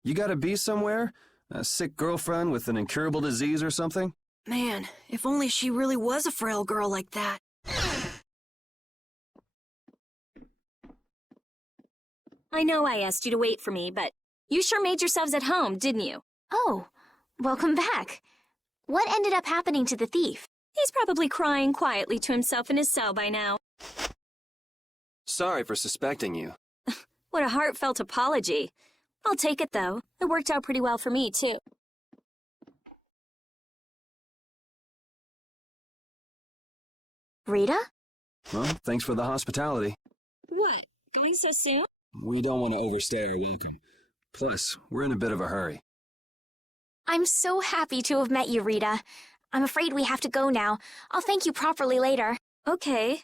You gotta be somewhere? A sick girlfriend with an incurable disease or something? Man, if only she really was a frail girl like that. I know I asked you to wait for me, but you sure made yourselves at home, didn't you? Oh, welcome back. What ended up happening to the thief? He's probably crying quietly to himself in his cell by now. Sorry for suspecting you. What a heartfelt apology. I'll take it, though. It worked out pretty well for me, too. Rita? Well, thanks for the hospitality. What? Going so soon? We don't want to overstay our welcome. Plus, we're in a bit of a hurry. I'm so happy to have met you, Rita. I'm afraid we have to go now. I'll thank you properly later. Okay.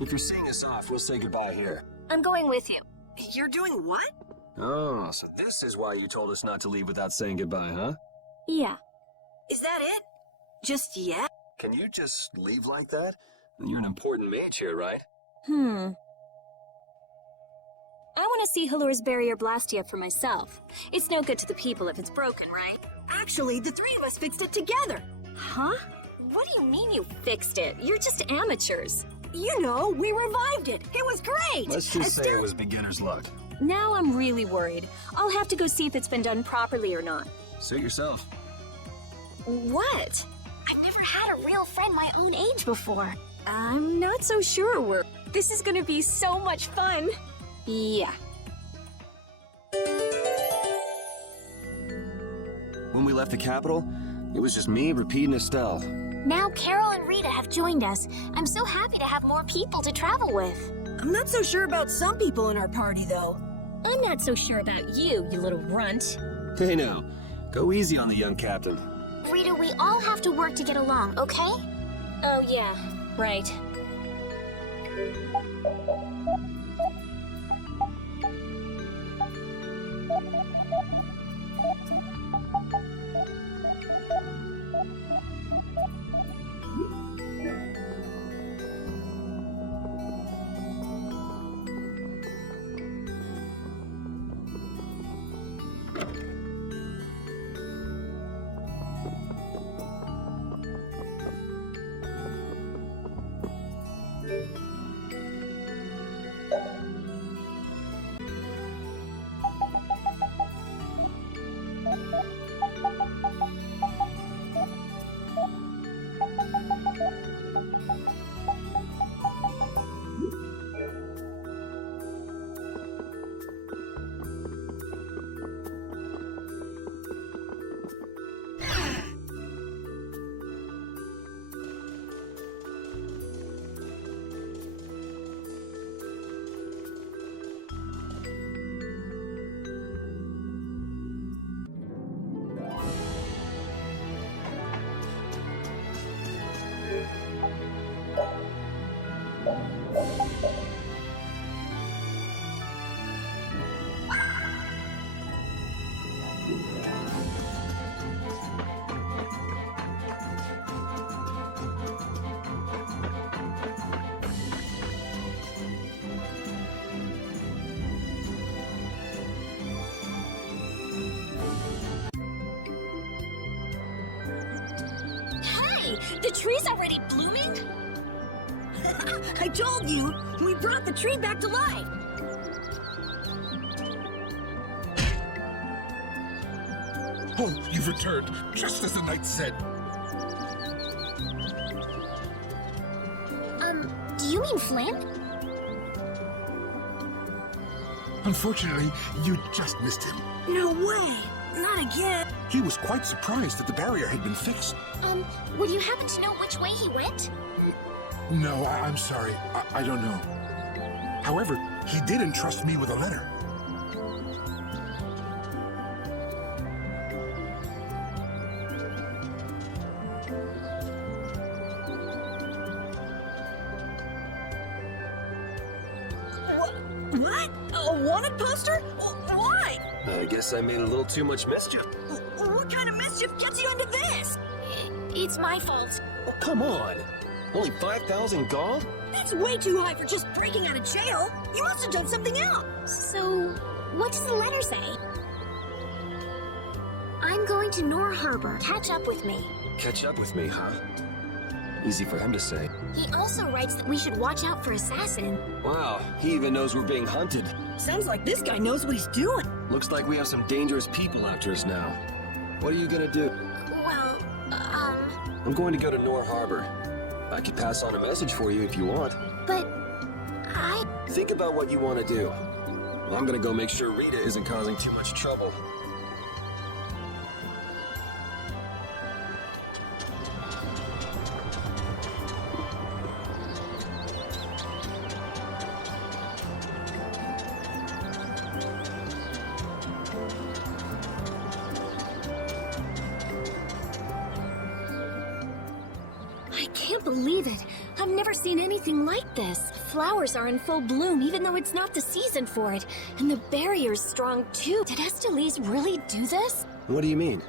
If you're seeing us off, we'll say goodbye here. I'm going with you. You're doing what? Oh, so this is why you told us not to leave without saying goodbye, huh? Yeah. Is that it? Just yet? Can you just leave like that? You're an important mage here, right? I want to see Halure's barrier blastia for myself. It's no good to the people if it's broken, right? Actually, the three of us fixed it together. Huh? What do you mean you fixed it? You're just amateurs. You know, we revived it. It was great. Let's just say it was beginner's luck. Now I'm really worried. I'll have to go see if it's been done properly or not. Suit yourself. What? I've never had a real friend my own age before. I'm not so sure This is gonna be so much fun. Yeah. When we left the capital, it was just me, Repeat, and Estelle. Now Carol and Rita have joined us. I'm so happy to have more people to travel with. I'm not so sure about some people in our party, though. I'm not so sure about you, you little runt. Hey now, go easy on the young captain. Rita, we all have to work to get along, okay? Oh yeah, right. The tree's already blooming? I told you! We brought the tree back to life! Oh, you've returned, just as the knight said. Do you mean Flynn? Unfortunately, you just missed him. No way! Not again! He was quite surprised that the barrier had been fixed. Would you happen to know which way he went? No, I'm sorry. I don't know. However, he did entrust me with a letter. What? A wanted poster? Why? I guess I made a little too much mischief. What kind of mischief gets you into this? It's my fault. Oh, come on. Only 5,000 gold? That's way too high for just breaking out of jail. You must have done something else. So, what does the letter say? I'm going to Nor Harbor. Catch up with me. Catch up with me, huh? Easy for him to say. He also writes that we should watch out for assassin. Wow, he even knows we're being hunted. Sounds like this guy knows what he's doing. Looks like we have some dangerous people after us now. What are you gonna do? Well, I'm going to go to Nor Harbor. I could pass on a message for you if you want. But Think about what you want to do. Well, I'm gonna go make sure Rita isn't causing too much trouble. I can't believe it. I've never seen anything like this. Flowers are in full bloom, even though it's not the season for it. And the barrier's strong, too. Did Estelle really do this? What do you mean?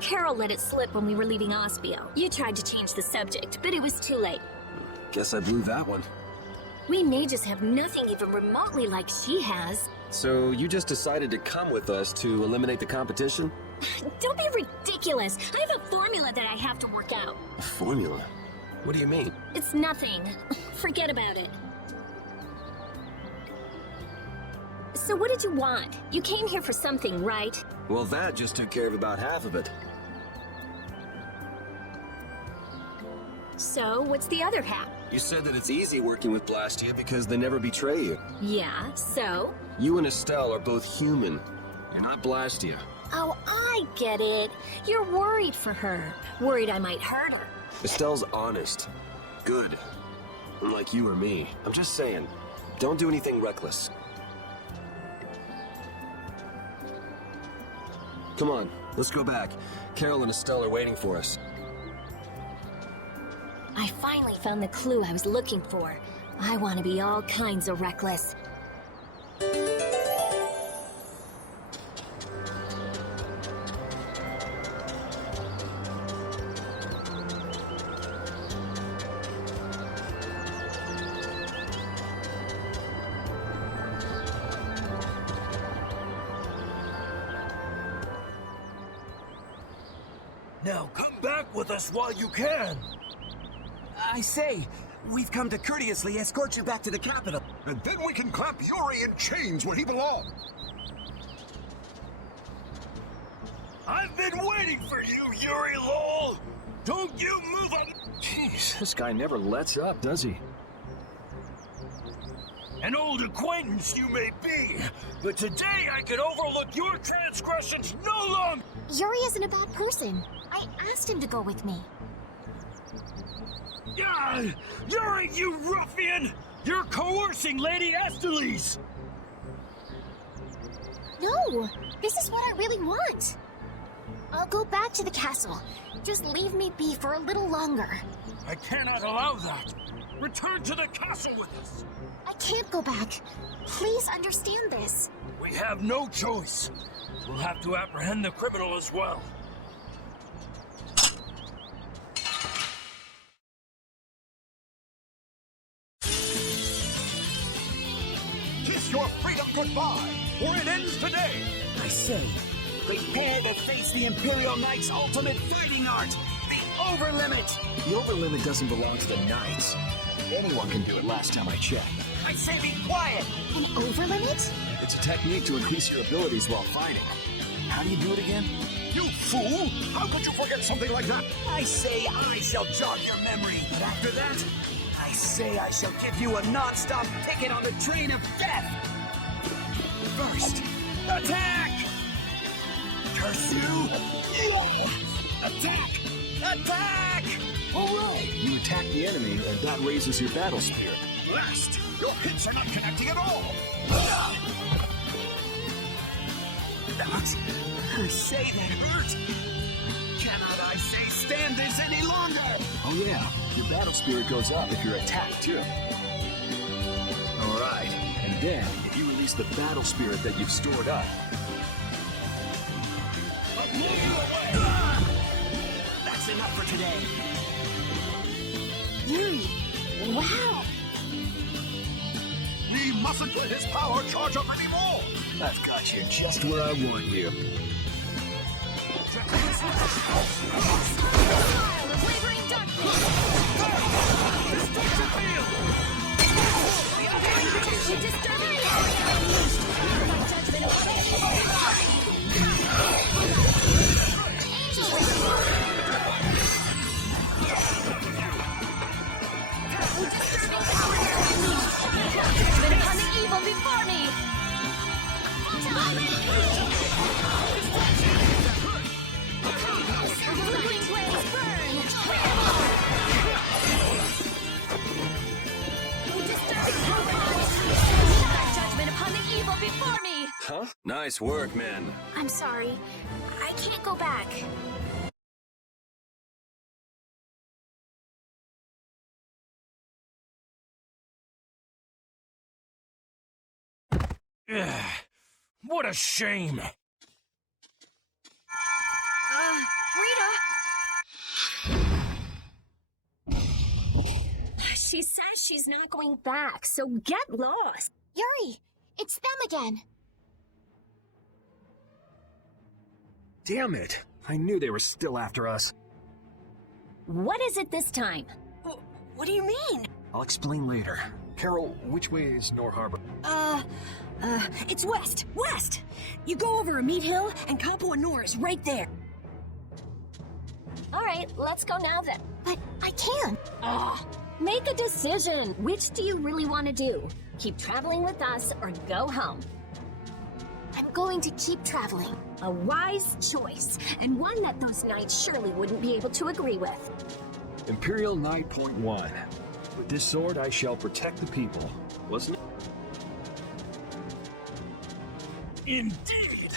Carol let it slip when we were leaving Ospio. You tried to change the subject, but it was too late. Guess I blew that one. We mages have nothing even remotely like she has. So you just decided to come with us to eliminate the competition? Don't be ridiculous. I have a formula that I have to work out. A formula? What do you mean? It's nothing. Forget about it. So what did you want? You came here for something, right? Well, that just took care of about half of it. So, what's the other half? You said that it's easy working with Blastia because they never betray you. Yeah, so? You and Estelle are both human. You're not Blastia. Oh, I get it. You're worried for her. Worried I might hurt her. Estelle's honest. Good. Unlike you or me. I'm just saying, don't do anything reckless. Come on, let's go back. Carol and Estelle are waiting for us. I finally found the clue I was looking for. I want to be all kinds of reckless. Now come back with us while you can. I say, we've come to courteously escort you back to the capital. And then we can clap Yuri in chains where he belongs. I've been waiting for you, Yuri Lowell. Don't you move on. Jeez, this guy never lets up, does he? An old acquaintance you may be, but today I can overlook your transgressions no longer. Yuri isn't a bad person. I asked him to go with me. Yuri, you ruffian! You're coercing Lady Estelle! No, this is what I really want. I'll go back to the castle. Just leave me be for a little longer. I cannot allow that. Return to the castle with us. I can't go back. Please understand this. We have no choice. We'll have to apprehend the criminal as well. Kiss your freedom goodbye, or it ends today. I say, prepare to face the Imperial Knight's ultimate fighting art, the Overlimit. The Overlimit doesn't belong to the Knights. Anyone can do it last time I checked. I say be quiet. An overlimit? It's a technique to increase your abilities while fighting. How do you do it again? You fool! How could you forget something like that? I say I shall jog your memory, but after that, I say I shall give you a non-stop ticket on the train of death. First, attack! Curse you! Attack! Attack! Alright! You attack the enemy, and that raises your battle spirit. Blast! Your hits are not connecting at all! I say that hurt! Cannot I say stand this any longer? Oh yeah, your battle spirit goes up if you're attacked too. Alright, and then, if you release the battle spirit that you've stored up... That's enough for today. Wow! We mustn't let his power charge up anymore! I've got you just where I want you. Judgment upon the evil before me! Flickering flames burn! Judgment upon the evil before me! Huh? Nice work, man. I'm sorry. I can't go back. What a shame. Rita! She says she's not going back, so get lost. Yuri, it's them again. Damn it. I knew they were still after us. What is it this time? What do you mean? I'll explain later. Carol, which way is Nor Harbor? It's west. West! You go over a meat hill, and Capua Nor is right there. All right, let's go now then. But I can't. Make a decision. Which do you really want to do? Keep traveling with us or go home? I'm going to keep traveling. A wise choice, and one that those knights surely wouldn't be able to agree with. Imperial Knight Point 1. With this sword, I shall protect the people. Wasn't it? Indeed.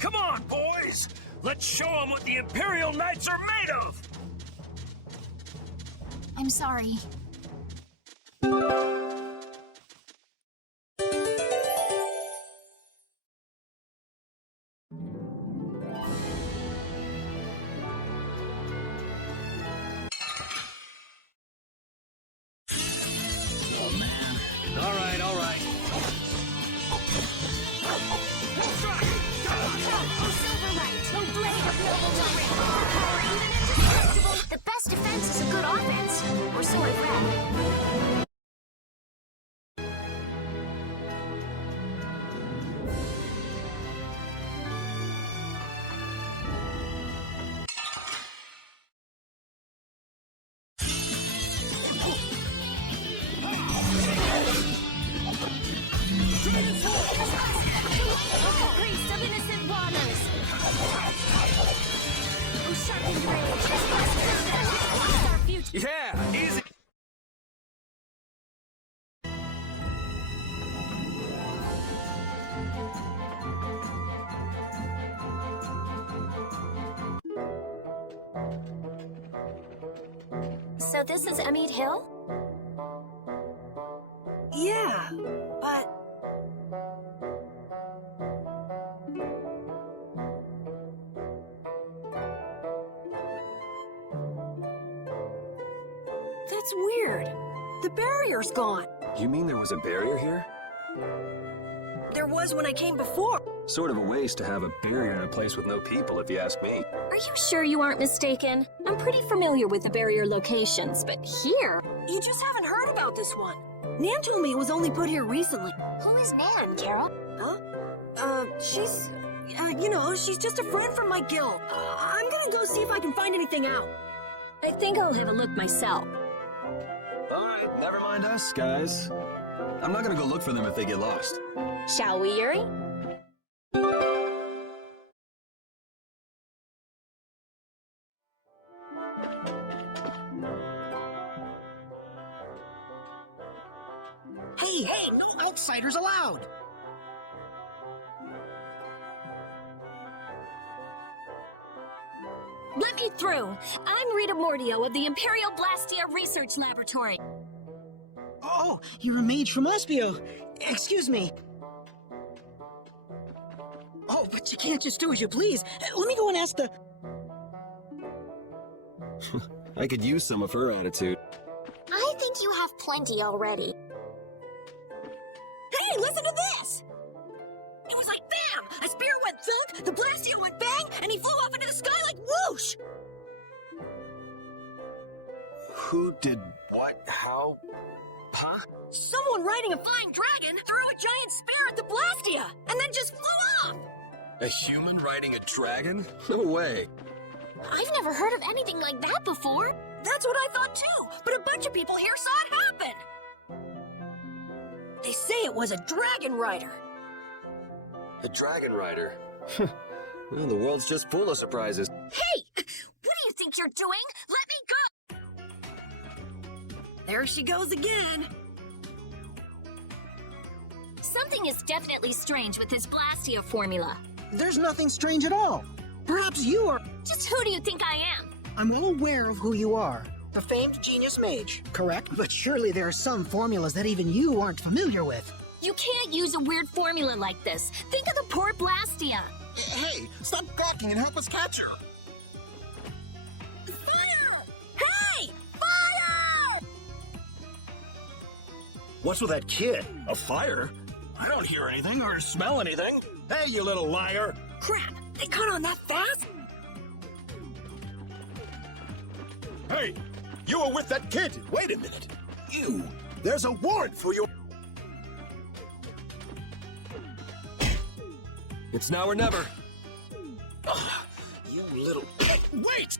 Come on, boys. Let's show them what the Imperial Knights are made of. I'm sorry. The best defense is a good offense. Or so I've read. Priest of innocent waters! Oh, sharpened rage! Our future! Yeah, easy. So this is Emmett Hill? Yeah, but... That's weird. The barrier's gone. You mean there was a barrier here? There was when I came before. Sort of a waste to have a barrier in a place with no people, if you ask me. Are you sure you aren't mistaken? I'm pretty familiar with the barrier locations, but here... You just haven't heard about this one. Nan told me it was only put here recently. Who is Nan, Carol? Huh? She's... she's just a friend from my guild. I'm gonna go see if I can find anything out. I think I'll have a look myself. Alright, never mind us, guys. I'm not gonna go look for them if they get lost. Shall we, Yuri? Hey, no outsiders allowed! Let me through. I'm Rita Mordio of the Imperial Blastia Research Laboratory. Oh, you're a mage from Espio. Excuse me. Oh, but you can't just do as you please. Let me go and ask the... I could use some of her attitude. I think you have plenty already. Hey, listen to this! It was like bam! A spear went thunk, the blastia went bang, and he flew off into the sky like whoosh! Who did what? How? Huh? Someone riding a flying dragon threw a giant spear at the blastia, and then just flew off! A human riding a dragon? No way. I've never heard of anything like that before. That's what I thought too, but a bunch of people here saw it happen! They say it was a dragon rider. A dragon rider? Well, the world's just full of surprises. Hey! What do you think you're doing? Let me go! There she goes again. Something is definitely strange with this Blastia formula. There's nothing strange at all. Perhaps you are... Just who do you think I am? I'm well aware of who you are. The famed genius mage, correct? But surely there are some formulas that even you aren't familiar with. You can't use a weird formula like this. Think of the poor Blastia. Hey, stop gawking and help us catch her. Fire! Hey! Fire! What's with that kid? A fire? I don't hear anything or smell anything. Hey, you little liar! Crap! They caught on that fast? Hey, you were with that kid. Wait a minute. There's a warrant for you. It's now or never. You little... Wait!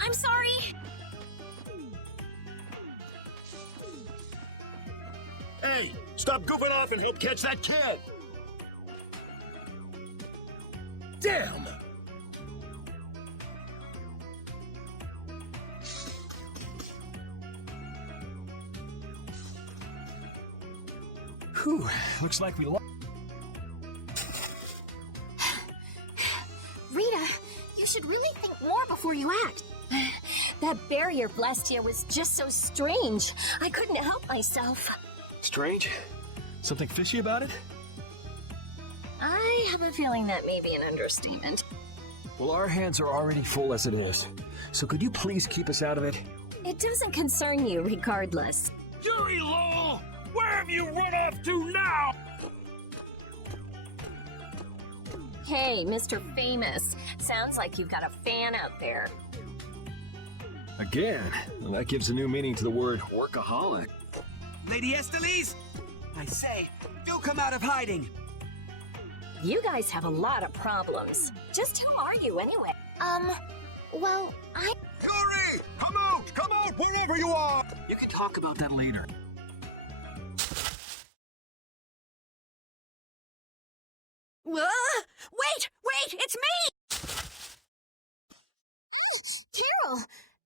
I'm sorry. Hey, stop goofing off and help catch that kid! Damn! Whew, looks like we lost. Rita, you should really think more before you act. That barrier Blastia was just so strange. I couldn't help myself. Strange? Something fishy about it? I have a feeling that may be an understatement. Well, our hands are already full as it is. So could you please keep us out of it? It doesn't concern you regardless. Yuri Lowell! Where have you run off to now? Hey, Mr. Famous. Sounds like you've got a fan out there. Again? Well, that gives a new meaning to the word workaholic. Lady Estelle, I say, do come out of hiding. You guys have a lot of problems. Just who are you anyway? Well, Yuri! Come out, wherever you are! You can talk about that later. Wait, it's me! Carol,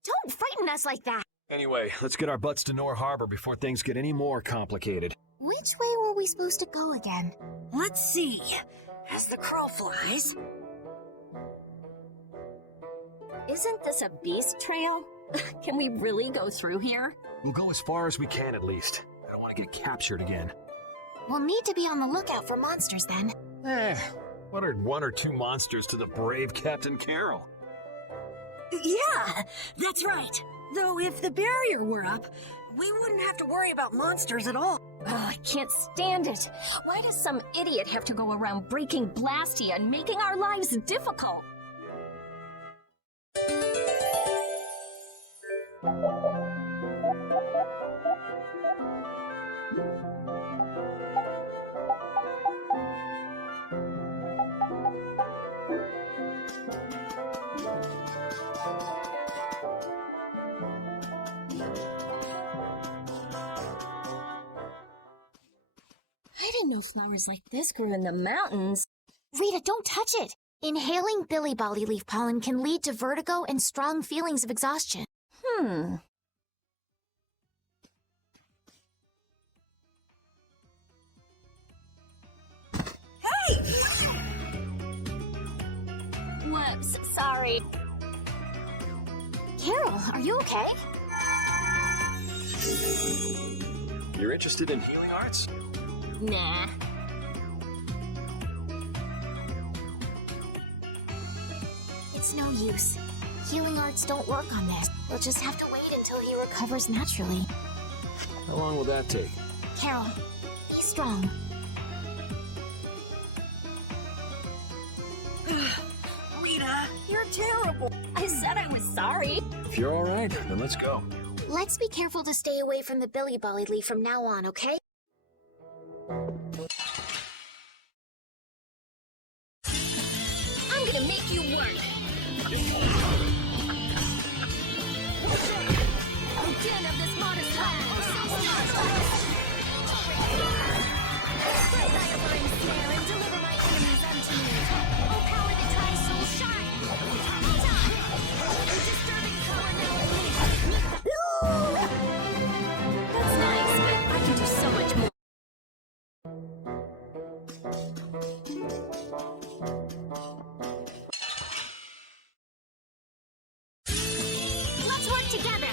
don't frighten us like that. Anyway, let's get our butts to Nor Harbor before things get any more complicated. Which way were we supposed to go again? Let's see. As the crow flies... Isn't this a beast trail? Can we really go through here? We'll go as far as we can at least. I don't want to get captured again. We'll need to be on the lookout for monsters then. What are one or two monsters to the brave Captain Carol? Yeah, that's right. Though if the barrier were up, we wouldn't have to worry about monsters at all. Oh, I can't stand it. Why does some idiot have to go around breaking Blastia and making our lives difficult? I didn't know flowers like this grew in the mountains. Rita, don't touch it! Inhaling Billy Bolly leaf pollen can lead to vertigo and strong feelings of exhaustion. Hey! Whoops, sorry. Carol, are you okay? You're interested in healing arts? Nah. It's no use. Healing arts don't work on this. We'll just have to wait until he recovers naturally. How long will that take? Carol, be strong. Rita, you're terrible. I said I was sorry. If you're alright, then let's go. Let's be careful to stay away from the Billy Bolly leaf from now on, okay? I'm gonna make you work. Den of this modest land. Spread thy divine snare and deliver my enemies unto me. O power that tries soul shine. O disturbing power now. That's nice, but I can do so much more. Let's work together!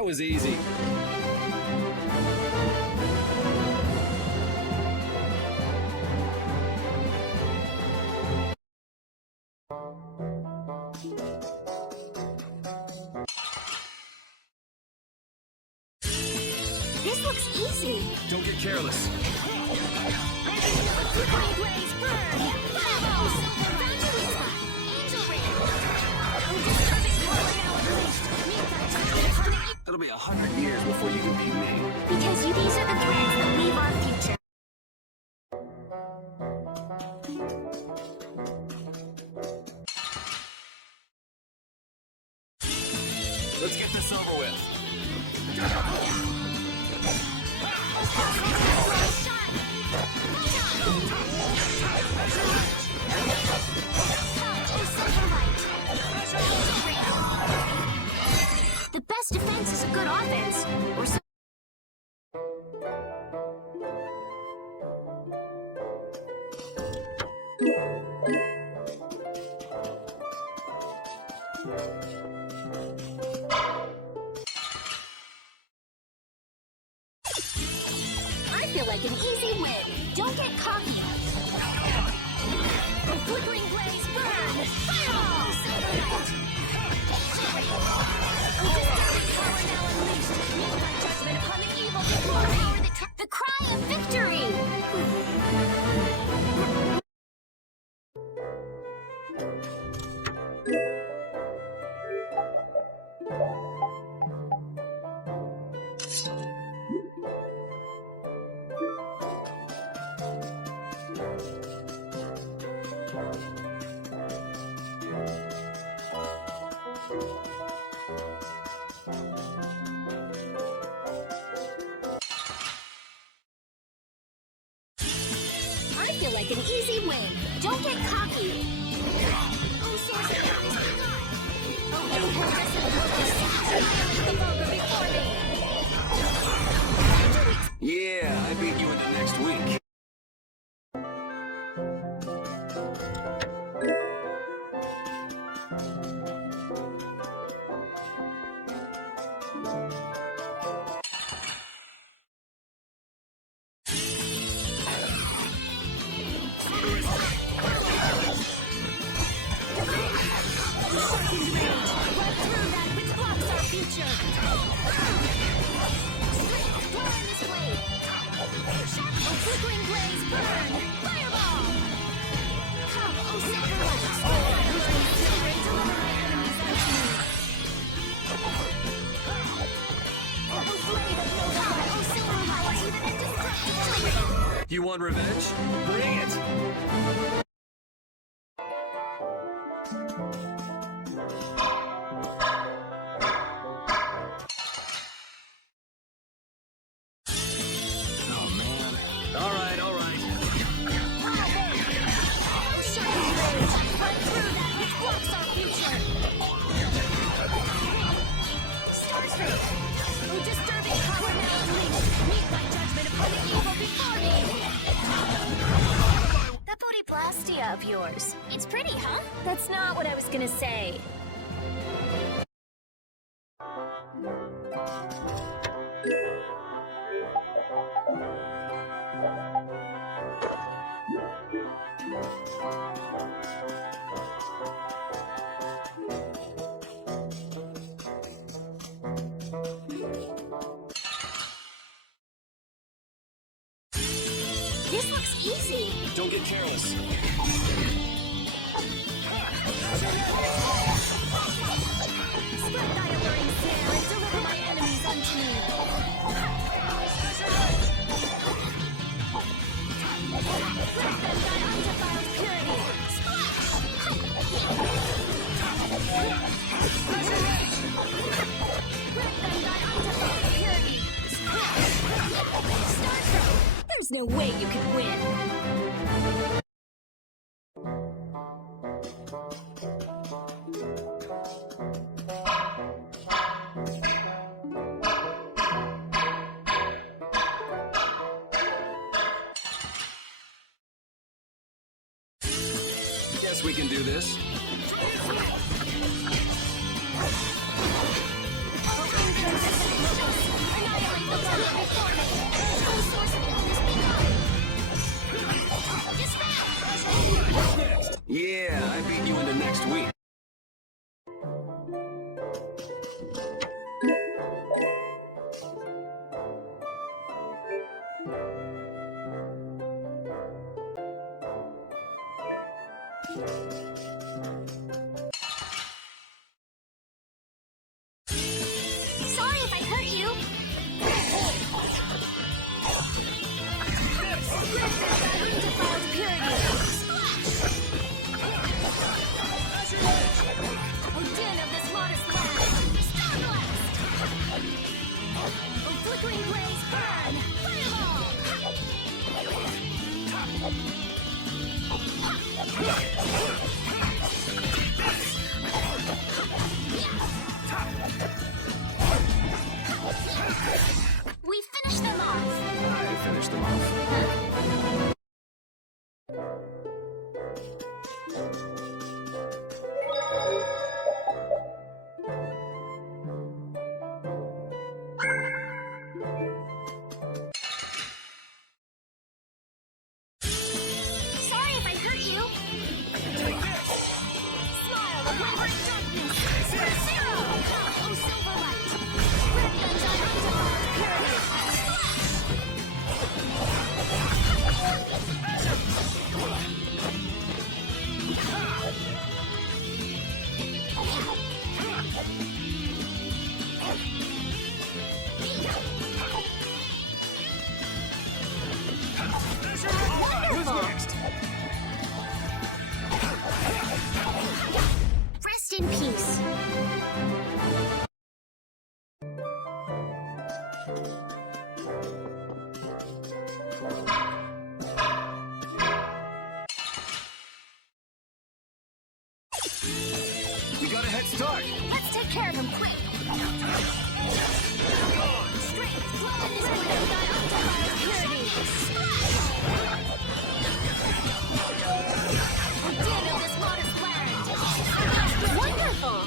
That was easy. This looks easy. Don't get careless. It'll be 100 years before you can beat me. Because these are the threads that weave our future. Let's get this over with. The best defense is a good offense. Or so. I feel like an easy win. Don't get cocky. The flickering blaze burn. Fireball! Silverlight. Power now unleashed. Use my judgment upon the evil before power that the cry of victory. I feel like an easy win. Don't get cocky. Oh, sorcery is begun. Oh, incandescent the vulgar before me. Yeah, I beat you into next week. You want revenge? Bring it! Oh, man. All right, all right. Fight through that which blocks our future. Starstrike. Oh, disturbing power now unleashed. Meet my judgment upon the evil before me. That booty blastia of yours. It's pretty, huh? That's not what I was gonna say. This looks easy. Don't get careless. Spread thy alluring snare and deliver my enemies unto me. Let them thy undefiled purity. Splash! Let them thy undefiled purity. Splash! Starstrike! There's no way you could win. Guess we can do this. Oh, incandescent We got a head start. Let's take care of him quick. Strength, flow in this blade, not ultraviolet purity. Ordain of this modest land. Wonderful.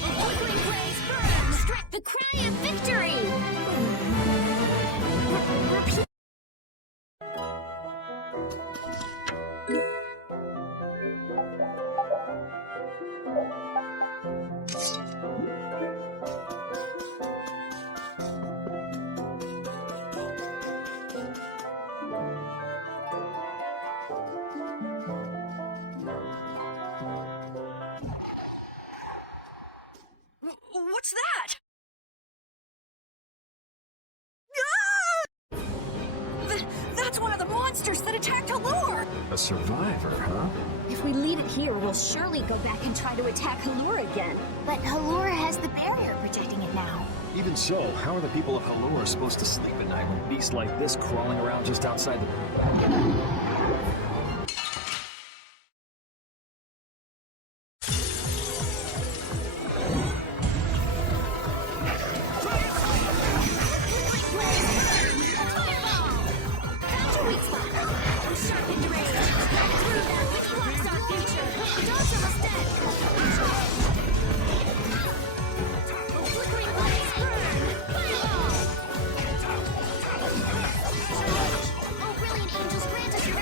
The flickering blaze burns. Strike the cry of victory. Repeat. What's that? That's one of the monsters that attacked Halure! A survivor, huh? If we leave it here, we'll surely go back and try to attack Halure again. But Halure has the barrier protecting it now. Even so, how are the people of Halure supposed to sleep at night with beasts like this crawling around just outside the... Oh, brilliant angels, grant us your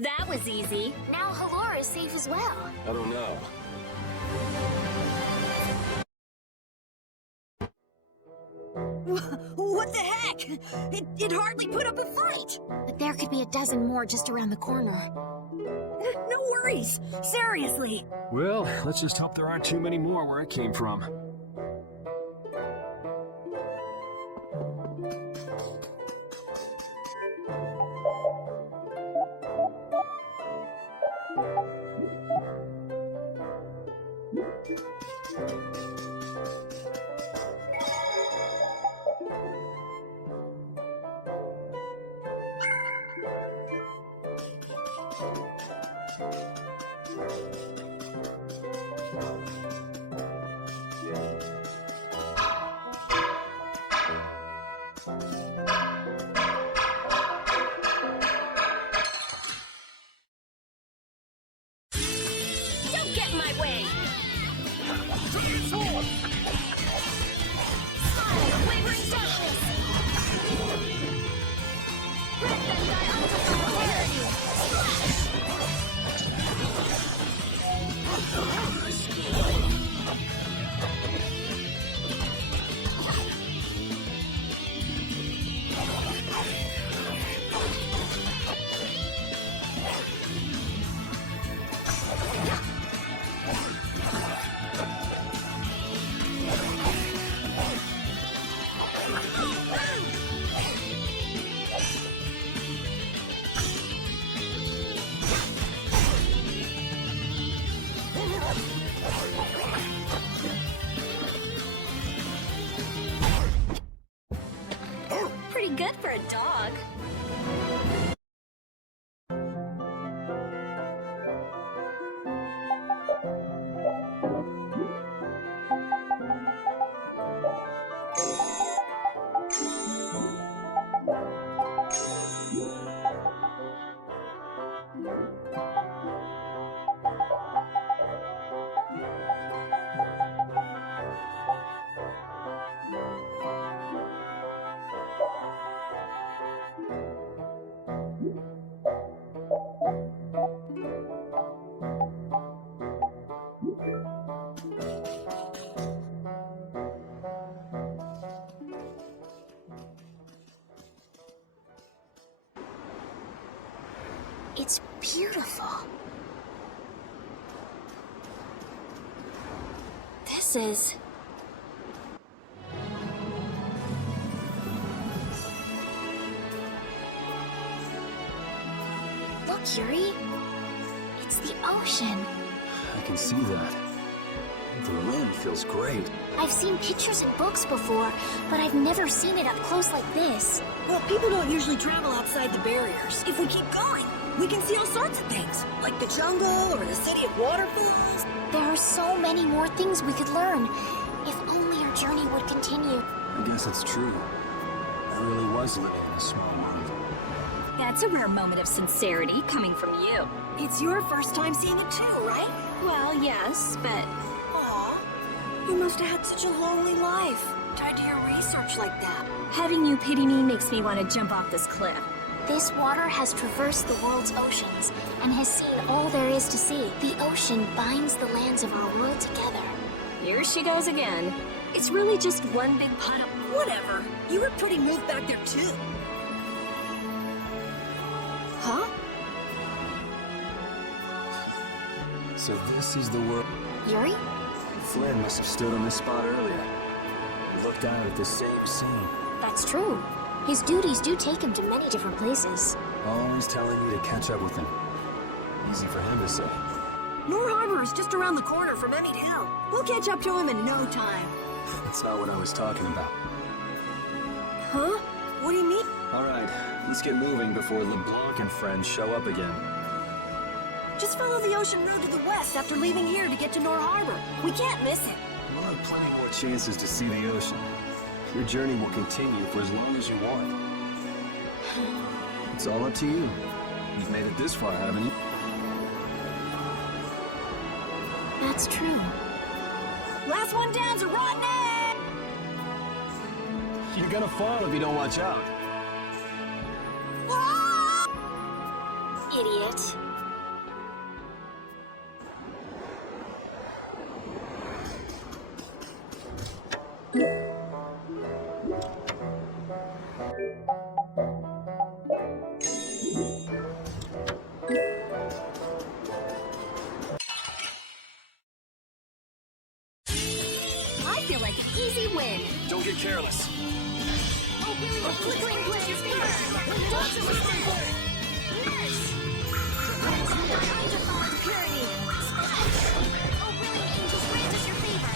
That was easy. Now Halure is safe as well. I don't know. What the heck? It hardly put up a fight. But there could be a dozen more just around the corner. No worries. Seriously. Well, let's just hope there aren't too many more where I came from. Don't get in my way! Wavering darkness! Grant them thy untold Pretty good for a dog. It's beautiful. This is... Look, Yuri. It's the ocean. I can see that. The wind feels great. I've seen pictures in books before, but I've never seen it up close like this. Well, people don't usually travel outside the barriers. If we keep going, we can see all sorts of things, like the jungle or the city of waterfalls. There are so many more things we could learn. If only our journey would continue. I guess it's true. I really was living in a small world. That's a rare moment of sincerity coming from you. It's your first time seeing it too, right? Well, yes, but... Aw, you must have had such a lonely life. Tied to your research like that. Having you pity me makes me want to jump off this cliff. This water has traversed the world's oceans and has seen all there is to see. The ocean binds the lands of our world together. Here she goes again. It's really just one big pot of... Whatever. You were pretty moved back there too. Huh? So this is the world. Yuri? Flynn must have stood on this spot earlier and looked out at the same scene. That's true. His duties do take him to many different places. Always telling me to catch up with him. Easy for him to say. Moore Harbor is just around the corner from Emmett Hill. We'll catch up to him in no time. That's not what I was talking about. Huh? What do you mean? All right, let's Let's get moving before LeBlanc and friends show up again. Just follow the ocean road to the west after leaving here to get to Nor Harbor. We can't miss it. We'll have plenty more chances to see the ocean. Your journey will continue for as long as you want. It's all up to you. You've made it this far, haven't you? That's true. Last one down's a rotten egg! You're gonna fall if you don't watch out. Idiot. I feel like an easy win. Don't get careless. Oh, really? A flickering pleasure fever. Dogs are responsible. Nurse! Undefiled purity. Splash! Oh, brilliant angels, grant us your favor.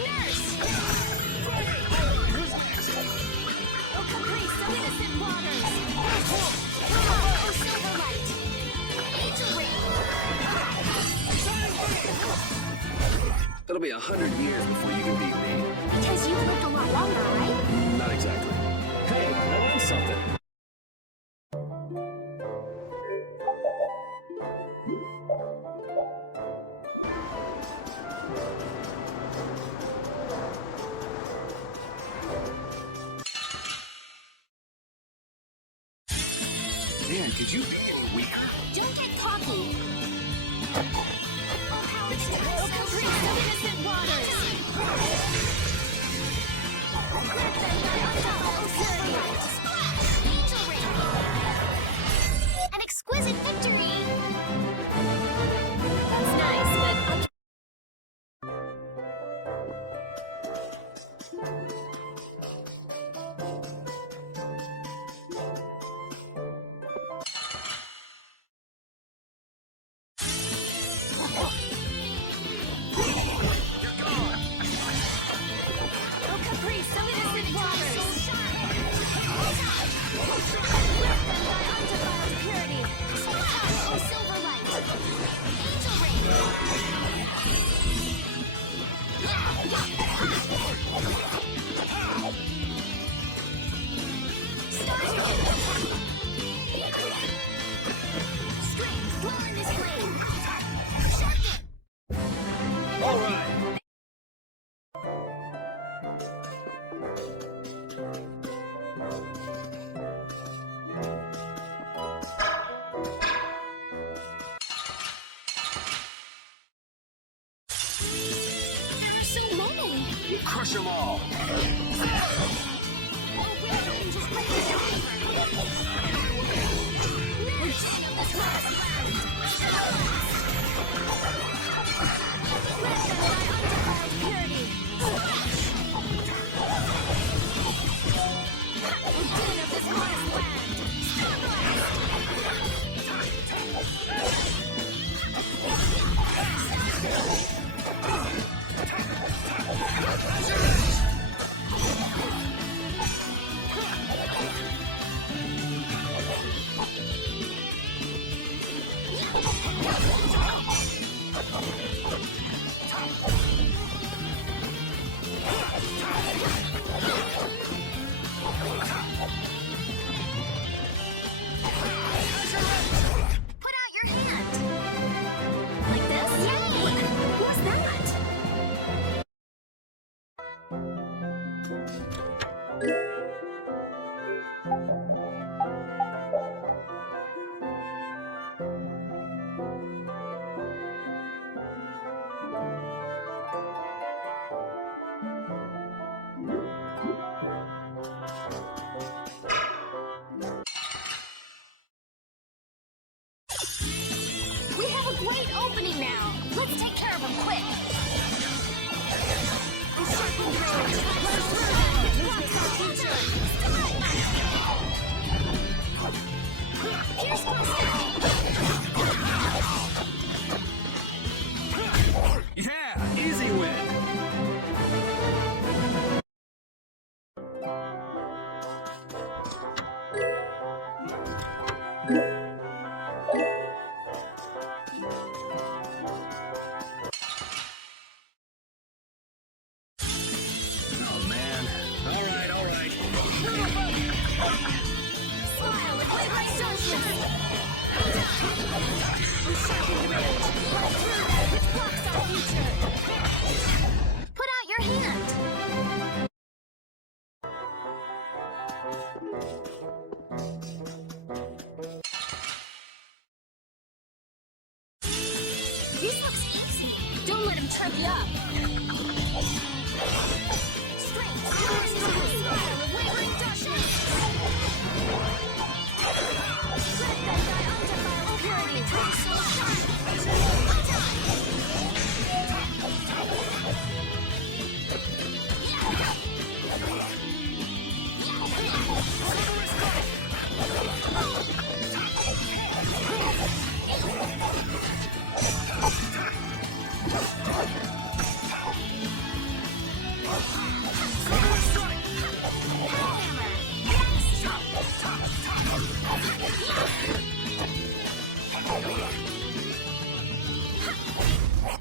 Nurse! Oh, caprice, so innocent waters. Oh, silver light. Angel ring. It'll be 100 years before you can beat me. Because you've lived a lot longer, right? Not exactly. Hey, I learned something. Man, could you be any weaker? Don't get cocky. Oh, caprice, so innocent waters. Grant them thy undefiled purity. Splash! Angel ring. An exquisite victory. That's nice, but oh, caprice, so innocent waters. Grant them thy undefiled purity. Splash! Oh, silver light. Angel ring. Stars strings, draw in this flame. Sharpen. All right. There are so many. We'll crush them all. Oh, brilliant angels, grant us your favor. Nurse! This last round. Grant them thy undefiled purity. Splash! O demon of this modest land. Put out your hand. Like this? Yay! Who's that? We have a great opening now. Let's take care of him quick. A sharpened blade. Let us through them. Blocks our future. Here's Blastia. Yeah, easy win. Oh, man. All right, all right. Smile and wave like sunshine. Which blocks our future. Put out your hand. This looks easy. Don't let him trip you up. Strength. Smile and wavering dashes. Let them die undefiled purity. Soul shine.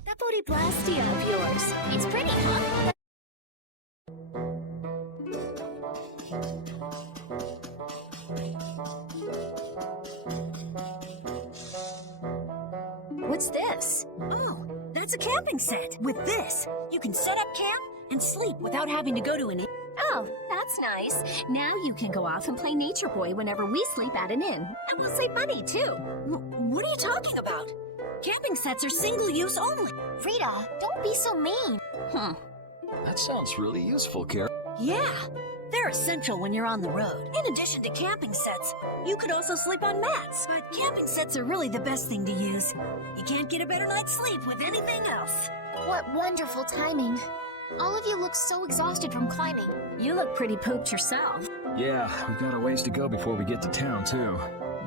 That booty blastia of yours. It's pretty, huh? What's this? Oh, that's a camping set. With this, you can set up camp and sleep without having to go to an inn. Oh, that's nice. Now you can go off and play Nature Boy whenever we sleep at an inn. And we'll save money, too. What are you talking about? Camping sets are single-use only. Rita, don't be so mean. That sounds really useful, Carol. Yeah, they're essential when you're on the road. In addition to camping sets, you could also sleep on mats. But camping sets are really the best thing to use. You can't get a better night's sleep with anything else. What wonderful timing. All of you look so exhausted from climbing. You look pretty pooped yourself. Yeah, we've got a ways to go before we get to town, too.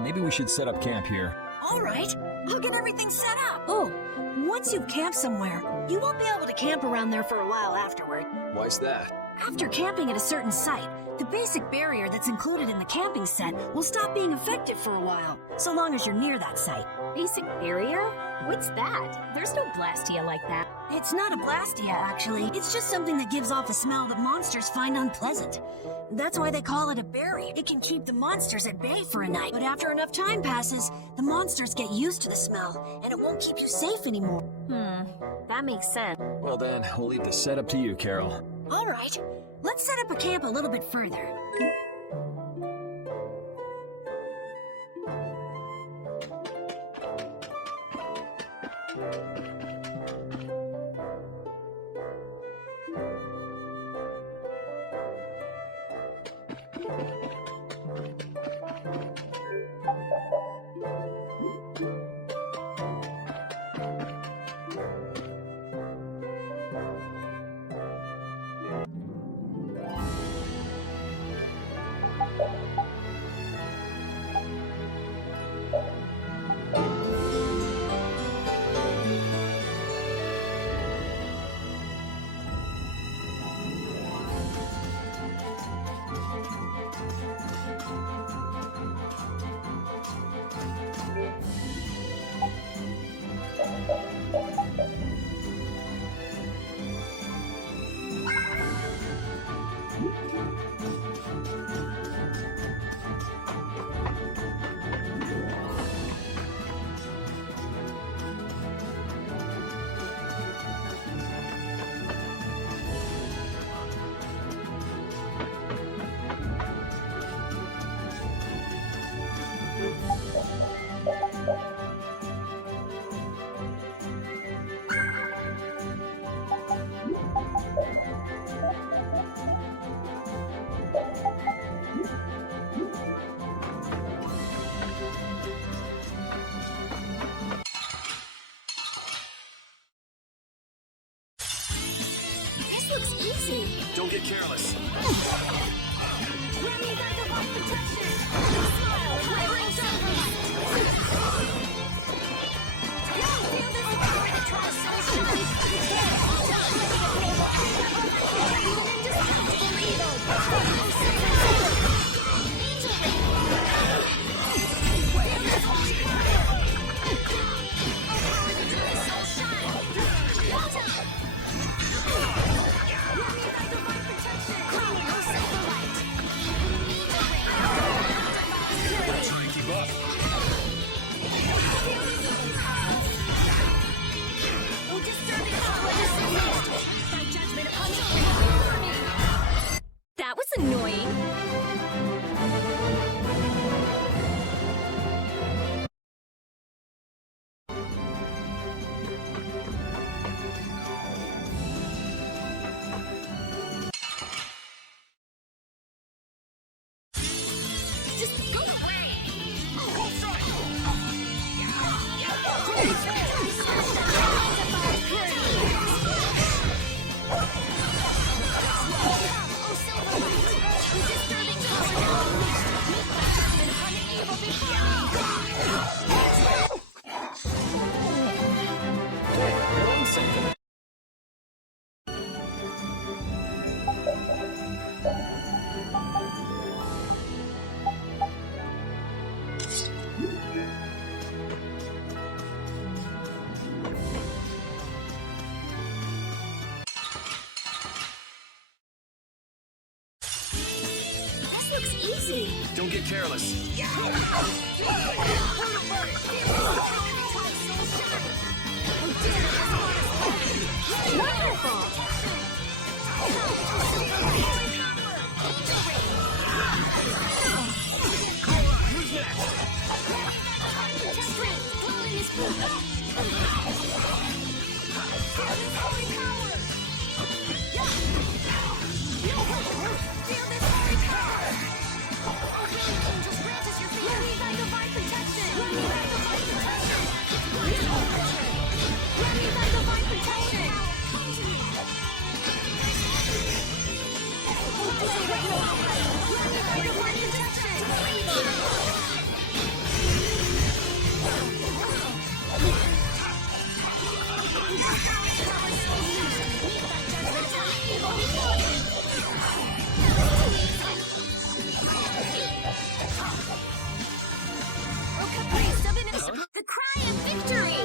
Maybe we should set up camp here. All right, I'll get everything set up. Oh, once you've camped somewhere, you won't be able to camp around there for a while afterward. Why's that? After camping at a certain site, the basic barrier that's included in the camping set will stop being effective for a while, so long as you're near that site. Basic barrier? What's that? There's no blastia like that. It's not a blastia, actually. It's just something that gives off a smell that monsters find unpleasant. That's why they call it a barrier. It can keep the monsters at bay for a night, but after enough time passes, the monsters get used to the smell, and it won't keep you safe anymore. That makes sense. Well then, we'll leave the setup to you, Carol. All right, let's set up a camp a little bit further. Looks easy. Don't get careless. Let me back up on protection. Smile, wavering sunlight. Now feel this power to try soul shine. Indestructible evil. Looks easy. Don't get careless. Wonderful. Who's next? Strength, glowing is blue. Feel this holy power. Angels grant us your favor. Running by divine protection. Running by divine protection. Running by divine protection. Running by divine protection. The cry of victory!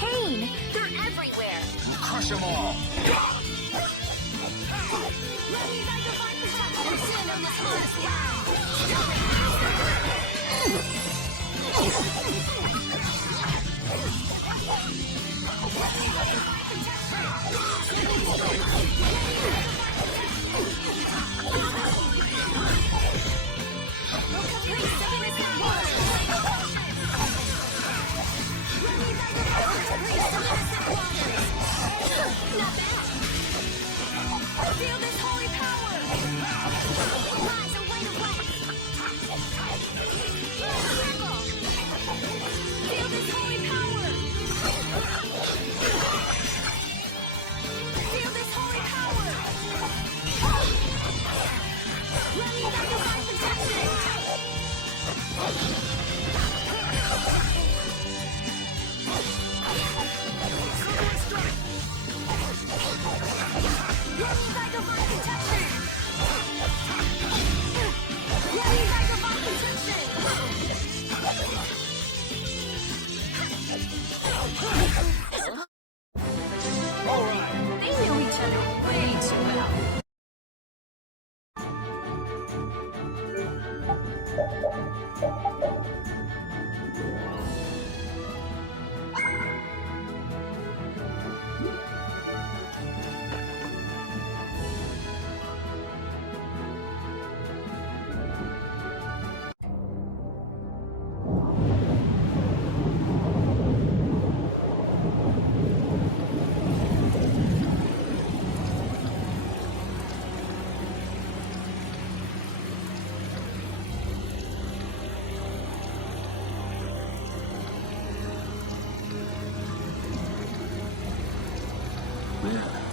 Pain! They're everywhere! Crush them all! Feel this holy power! Rise away to life! Feel this holy power! Feel this holy power! Running back to my protection! Running back to my protection!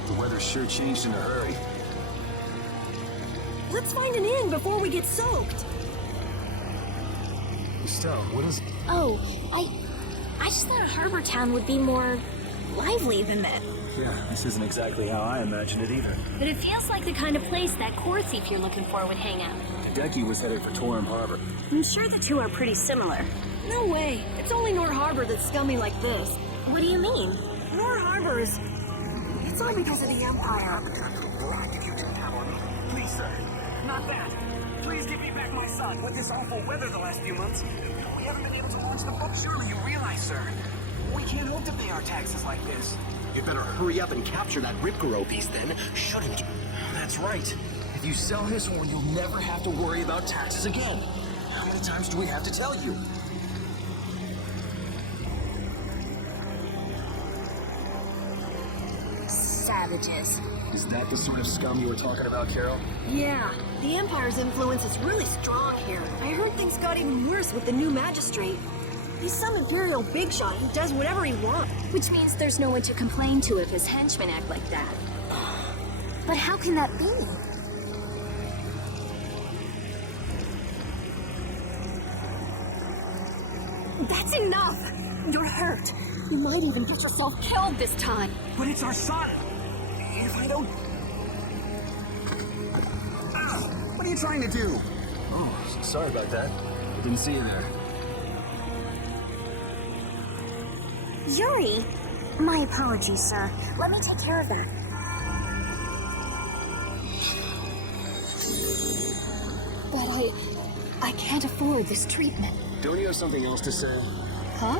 The weather sure changed in a hurry. Let's find an inn before we get soaked. Estelle, what is... Oh, I just thought a harbor town would be more lively than that. Yeah, this isn't exactly how I imagined it either. But it feels like the kind of place that core thief you're looking for would hang out. Hideki was headed for Torim Harbor. I'm sure the two are pretty similar. No way. It's only Nor Harbor that's scummy like this. What do you mean? Nor Harbor is... It's all because of the Empire. Please, sir. Not that. Please give me back my son. With this awful weather the last few months, we haven't been able to launch the boat. Surely you realize, sir, we can't hope to pay our taxes like this. You better hurry up and capture that Ripgaro piece then, shouldn't you? That's right. If you sell his horn, you'll never have to worry about taxes again. How many times do we have to tell you? Savages. Is that the sort of scum you were talking about, Carol? Yeah, the Empire's influence is really strong here. I heard things got even worse with the new magistrate. He's some Imperial big shot who does whatever he wants. Which means there's no one to complain to if his henchmen act like that. But how can that be? That's enough! You're hurt. You might even get yourself killed this time. But it's our son! If I don't... Ow! What are you trying to do? Oh, sorry about that. I didn't see you there. Yuri! My apologies, sir. Let me take care of that. But I can't afford this treatment. Don't you have something else to say? Huh?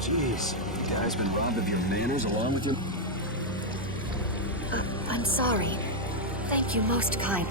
Jeez, the guy's been robbed of your manners along with your... I'm sorry. Thank you, most kind.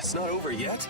It's not over yet?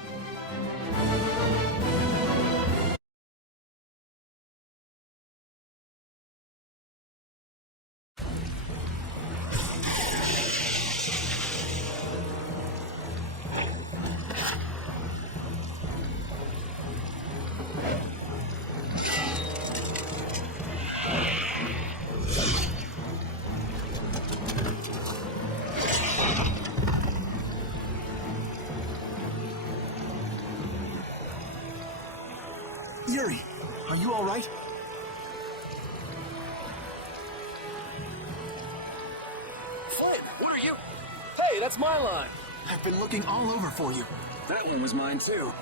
What are you? Hey, that's my line. I've been looking all over for you. That one was mine too.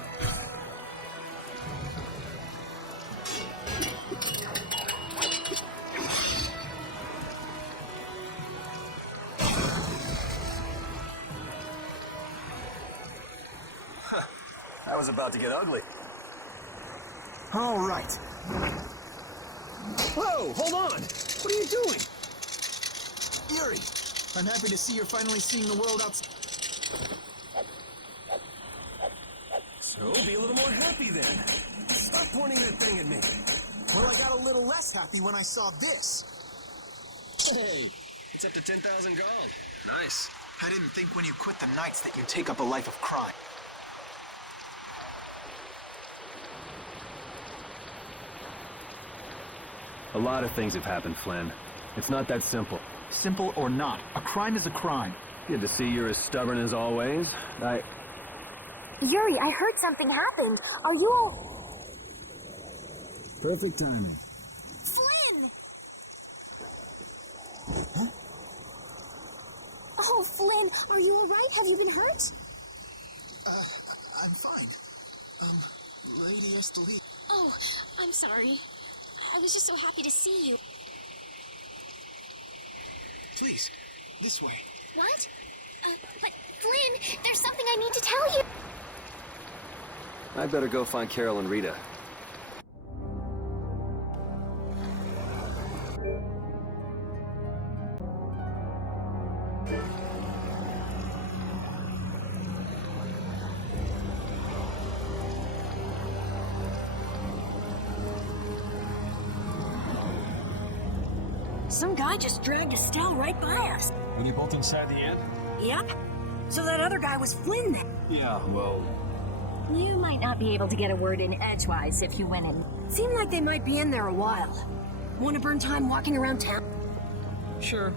That was about to get ugly. All right. Whoa, hold on. What are you doing? Yuri, I'm happy to see you're finally seeing the world outside. So, be a little more happy then. Stop pointing that thing at me. Well, I got a little less happy when I saw this. Hey, it's up to 10,000 gold. Nice. I didn't think when you quit the Knights that you'd take up a life of crime. A lot of things have happened, Flynn. It's not that simple. Simple or not, a crime is a crime. Good to see you're as stubborn as always. Yuri, I heard something happened. Are you all... Perfect timing. Flynn! Huh? Oh, Flynn, are you all right? Have you been hurt? I'm fine. Lady Estelle. Oh, I'm sorry. I was just so happy to see you. Please, this way. What? But Flynn, there's something I need to tell you. I better go find Carol and Rita. Some guy just dragged Estelle right by us. Were you both inside the inn? Yep. So that other guy was Flynn then. Yeah, well... You might not be able to get a word in edgewise if you went in. Seemed like they might be in there a while. Want to burn time walking around town? Sure.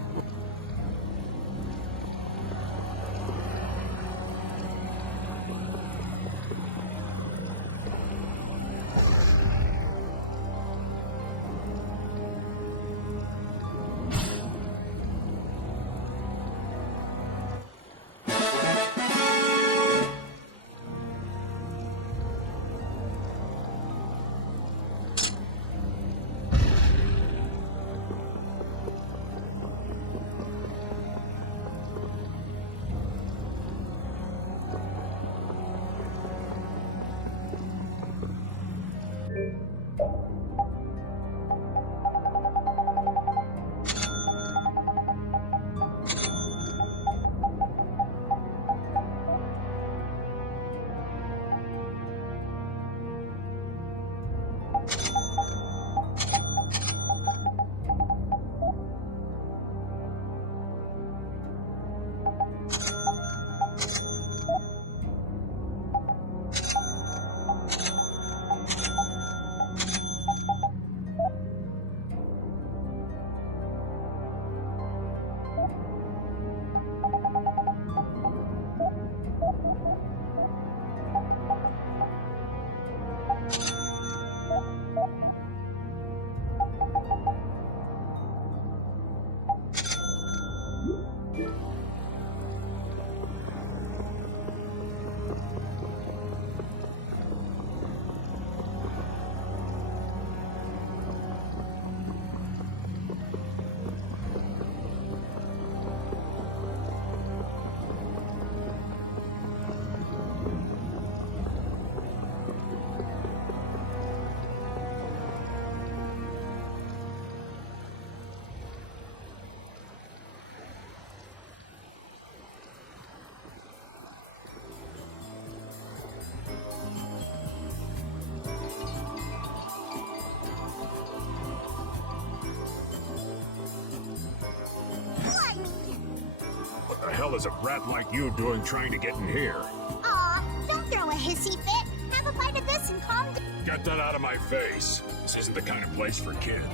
What the hell is a brat like you doing trying to get in here? Aw, don't throw a hissy fit. Have a bite of this and calm down. Get that out of my face. This isn't the kind of place for kids.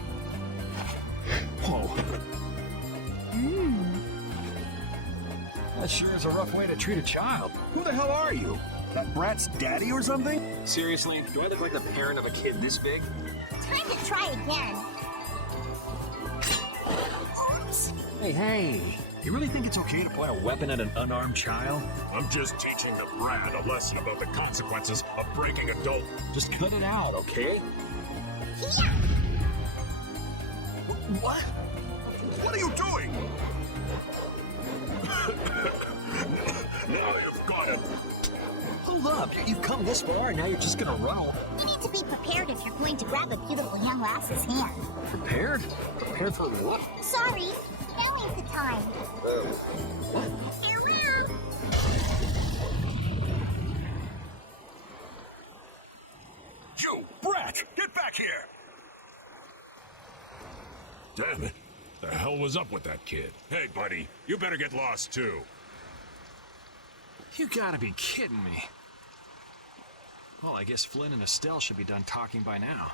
Whoa. That sure is a rough way to treat a child. Who the hell are you? That brat's daddy or something? Seriously, do I look like the parent of a kid this big? Time to try again. Oops. Hey, you really think it's okay to point a weapon at an unarmed child? I'm just teaching the brat a lesson about the consequences of breaking adult. Just cut it out, okay? What? What are you doing? Now you've got it. Hold up, you've come this far and now you're just gonna run away. You need to be prepared if you're going to grab a beautiful young lass's hand. Prepared? Prepared for what? Sorry, now ain't the time. Farewell. You brat! Get back here! Damn it. The hell was up with that kid? Hey, buddy, you better get lost too. You gotta be kidding me. Well, I guess Flynn and Estelle should be done talking by now.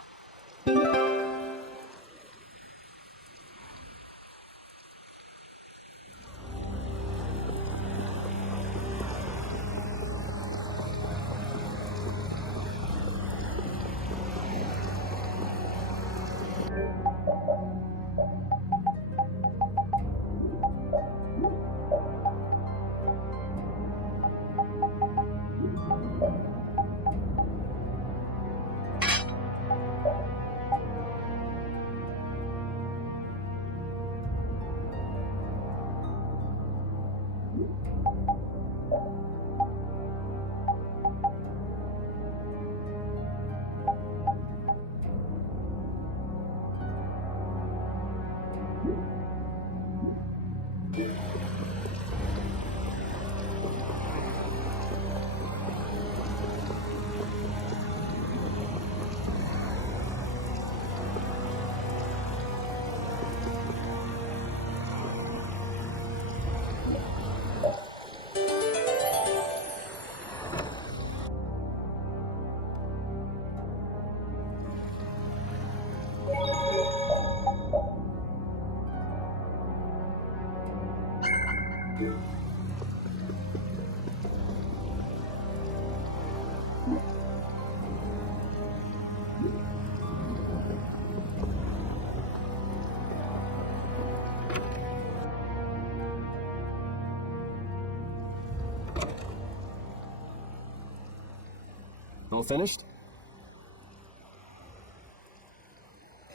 All finished?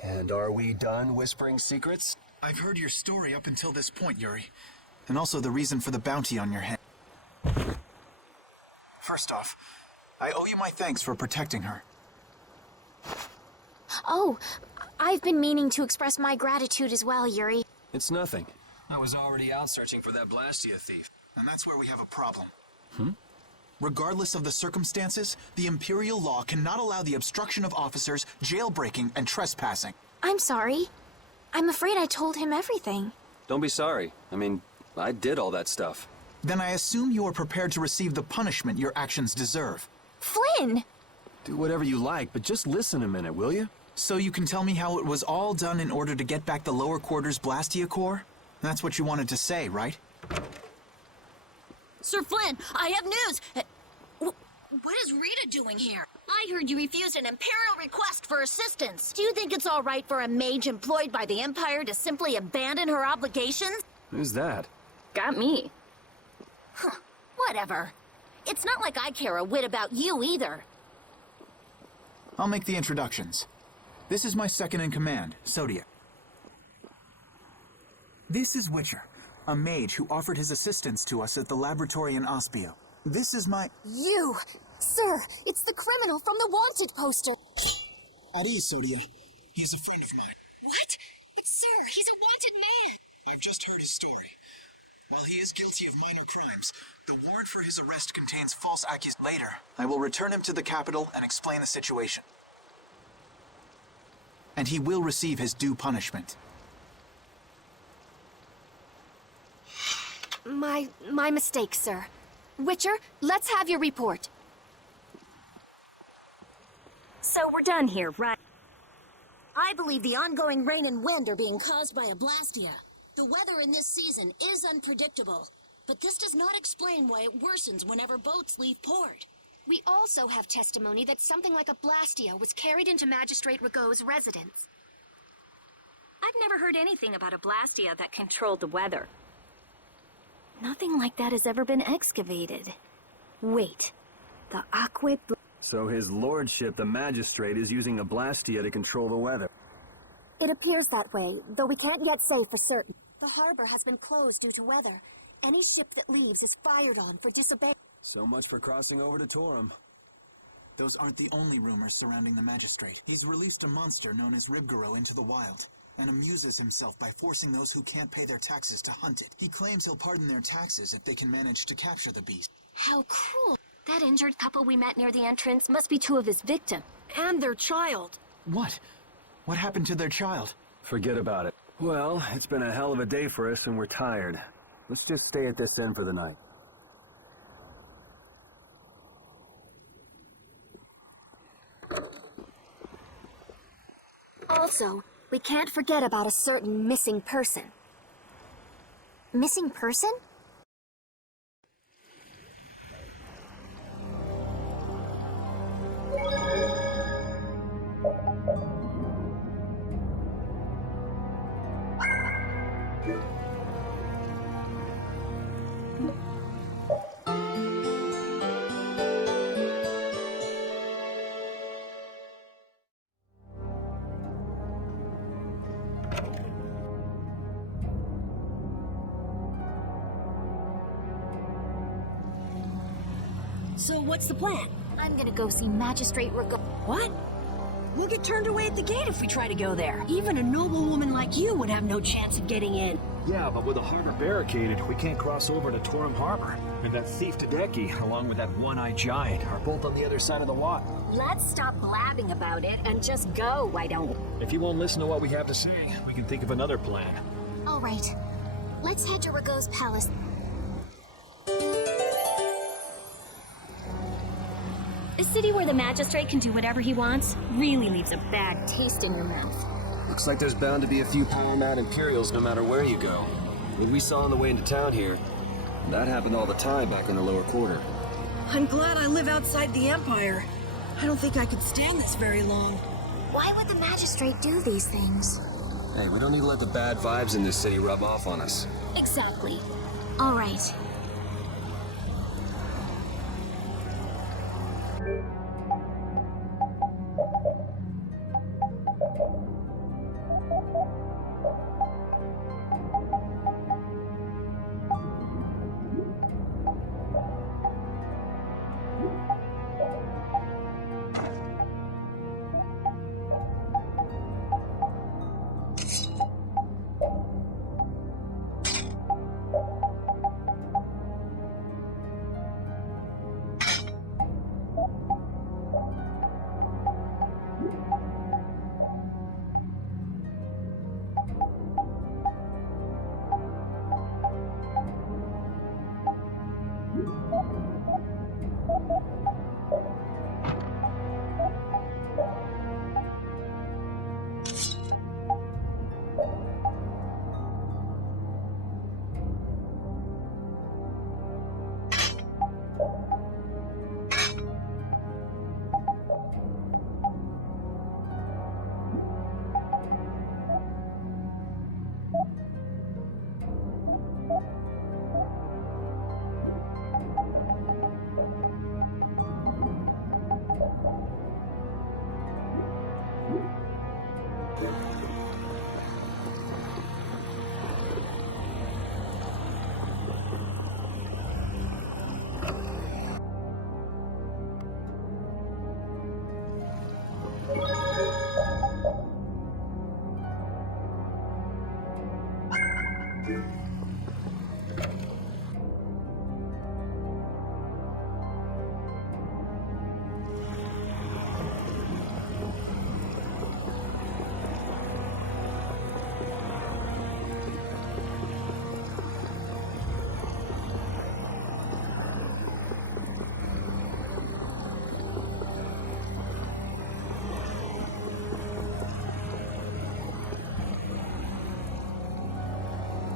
And are we done whispering secrets? I've heard your story up until this point, Yuri. And also the reason for the bounty on your head. First off, I owe you my thanks for protecting her. Oh, I've been meaning to express my gratitude as well, Yuri. It's nothing. I was already out searching for that blastia thief. And that's where we have a problem. Regardless of the circumstances, the Imperial law cannot allow the obstruction of officers, jailbreaking, and trespassing. I'm sorry. I'm afraid I told him everything. Don't be sorry. I mean, I did all that stuff. Then I assume you are prepared to receive the punishment your actions deserve. Flynn! Do whatever you like, but just listen a minute, will you? So you can tell me how it was all done in order to get back the lower quarters blastia core? That's what you wanted to say, right? Sir Flynn, I have news! What is Rita doing here? I heard you refused an Imperial request for assistance. Do you think it's all right for a mage employed by the Empire to simply abandon her obligations? Who's that? Got me. Huh, whatever. It's not like I care a whit about you either. I'll make the introductions. This is my second in command, Sodia. This is Witcher, a mage who offered his assistance to us at the laboratory in Ospio. This is my... You! Sir, it's the criminal from the wanted poster. At ease, Sodia. He's a friend of mine. What? But sir, he's a wanted man. I've just heard his story. While he is guilty of minor crimes, the warrant for his arrest contains false accusations. Later, I will return him to the capital and explain the situation. And he will receive his due punishment. My mistake, sir. Witcher, let's have your report. So we're done here, right? I believe the ongoing rain and wind are being caused by a blastia. The weather in this season is unpredictable, but this does not explain why it worsens whenever boats leave port. We also have testimony that something like a blastia was carried into Magistrate Rigaud's residence. I've never heard anything about a blastia that controlled the weather. Nothing like that has ever been excavated. Wait, the aqua... So his lordship, the magistrate, is using a blastia to control the weather. It appears that way, though we can't yet say for certain. The harbor has been closed due to weather. Any ship that leaves is fired on for disobeying. So much for crossing over to Torim. Those aren't the only rumors surrounding the magistrate. He's released a monster known as Ribgaro into the wild, and amuses himself by forcing those who can't pay their taxes to hunt it. He claims he'll pardon their taxes if they can manage to capture the beast. How cruel. That injured couple we met near the entrance must be two of his victims. And their child. What? What happened to their child? Forget about it. Well, it's been a hell of a day for us and we're tired. Let's just stay at this inn for the night. Also, we can't forget about a certain missing person. Missing person? So what's the plan? I'm gonna go see Magistrate What? We'll get turned away at the gate if we try to go there. Even a noble woman like you would have no chance of getting in. Yeah, but with the harbor barricaded, we can't cross over to Torim Harbor. And that thief Tadeki, along with that one-eyed giant, are both on the other side of the water. Let's stop blabbing about it and just go, why don't we? If you won't listen to what we have to say, we can think of another plan. All right, let's head to Rago's palace. A city where the magistrate can do whatever he wants really leaves a bad taste in your mouth. Looks like there's bound to be a few power-mad Imperials no matter where you go. What we saw on the way into town here, that happened all the time back in the lower quarter. I'm glad I live outside the Empire. I don't think I could stand this very long. Why would the Magistrate do these things? Hey, we don't need to let the bad vibes in this city rub off on us. Exactly. All right.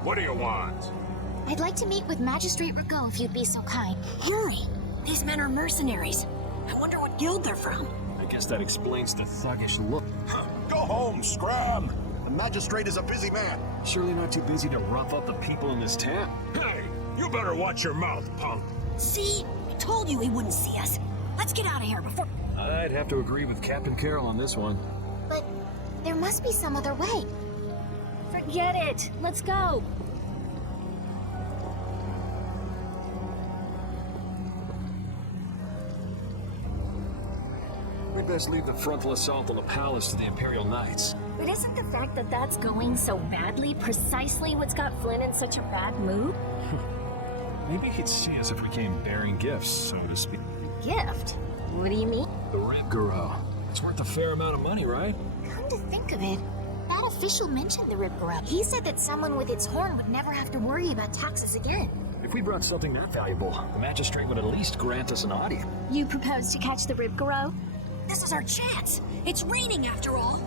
What do you want? I'd like to meet with Magistrate Rago if you'd be so kind. Yuri, these men are mercenaries. I wonder what guild they're from. I guess that explains the thuggish look. Go home, scram! The magistrate is a busy man. Surely not too busy to rough up the people in this town. Hey, you better watch your mouth, punk. See? I told you he wouldn't see us. Let's get out of here before... I'd have to agree with Captain Carroll on this one. But there must be some other way. Forget it. Let's go. We'd best leave the frontal assault on the palace to the Imperial Knights. But isn't the fact that that's going so badly precisely what's got Flynn in such a bad mood? Maybe he'd see us if we came bearing gifts, so to speak. Gift? What do you mean? The Ribgaro. It's worth a fair amount of money, right? Come to think of it, that official mentioned the Ribgaro. He said that someone with its horn would never have to worry about taxes again. If we brought something that valuable, the magistrate would at least grant us an audience. You propose to catch the Ribgaro? This is our chance. It's raining after all.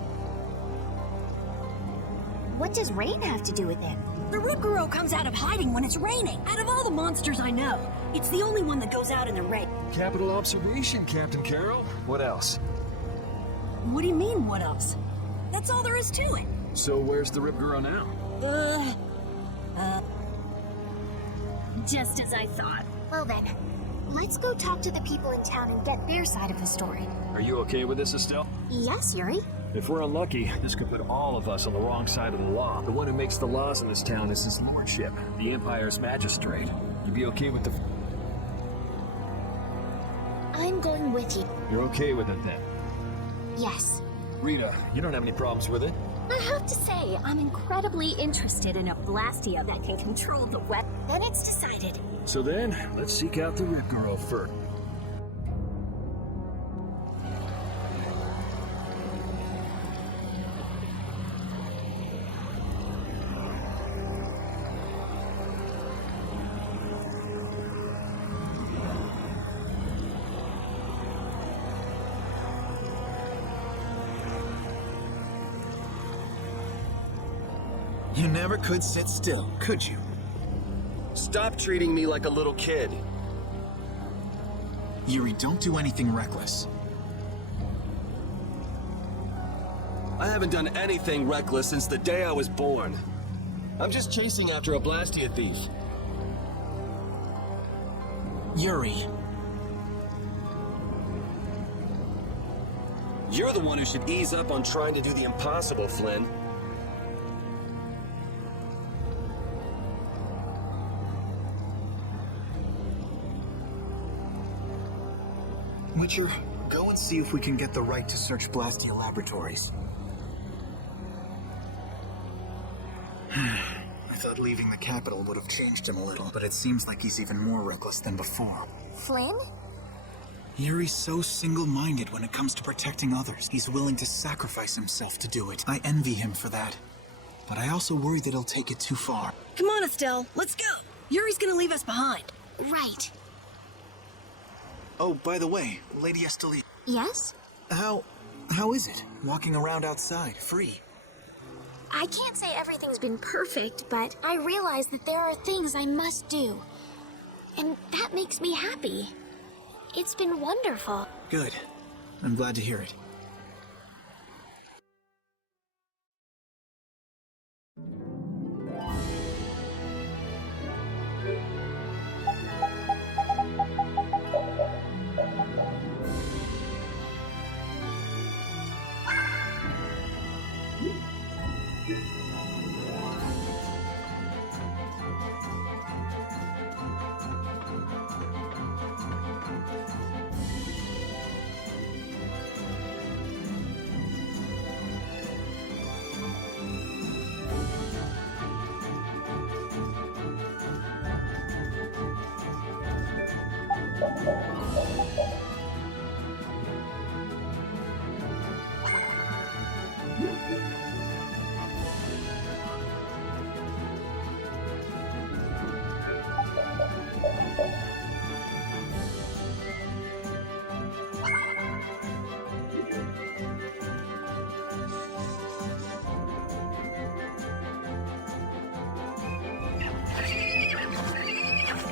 What does rain have to do with it? The Ribgaro comes out of hiding when it's raining. Out of all the monsters I know, it's the only one that goes out in the rain. Capital observation, Captain Carroll. What else? What do you mean, what else? That's all there is to it. So where's the Ribgaro now? Just as I thought. Well then, let's go talk to the people in town and get their side of the story. Are you okay with this, Estelle? Yes, Yuri. If we're unlucky, this could put all of us on the wrong side of the law. The one who makes the laws in this town is his lordship, the Empire's magistrate. You'd be okay with the... I'm going with you. You're okay with it then? Yes. Rita, you don't have any problems with it? I have to say, I'm incredibly interested in a blastia that can control the weapon. Then it's decided. So then, let's seek out the Ribgaro first. You never could sit still, could you? Stop treating me like a little kid. Yuri, don't do anything reckless. I haven't done anything reckless since the day I was born. I'm just chasing after a blastia thief. Yuri. You're the one who should ease up on trying to do the impossible, Flynn. Witcher, go and see if we can get the right to search Blastia Laboratories. I thought leaving the capital would have changed him a little, but it seems like he's even more reckless than before. Flynn? Yuri's so single-minded when it comes to protecting others. He's willing to sacrifice himself to do it. I envy him for that. But I also worry that he'll take it too far. Come on, Estelle, let's go. Yuri's gonna leave us behind. Right. Oh, by the way, Lady Estelle. Yes? How is it, walking around outside, free? I can't say everything's been perfect, but I realize that there are things I must do. And that makes me happy. It's been wonderful. Good. I'm glad to hear it.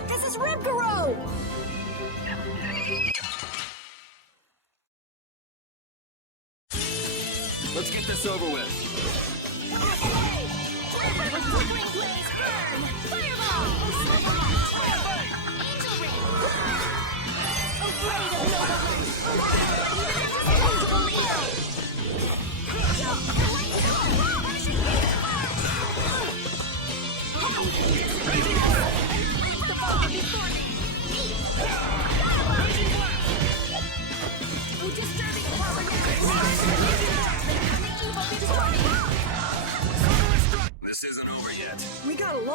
This is Ribgaro! Let's get this over with.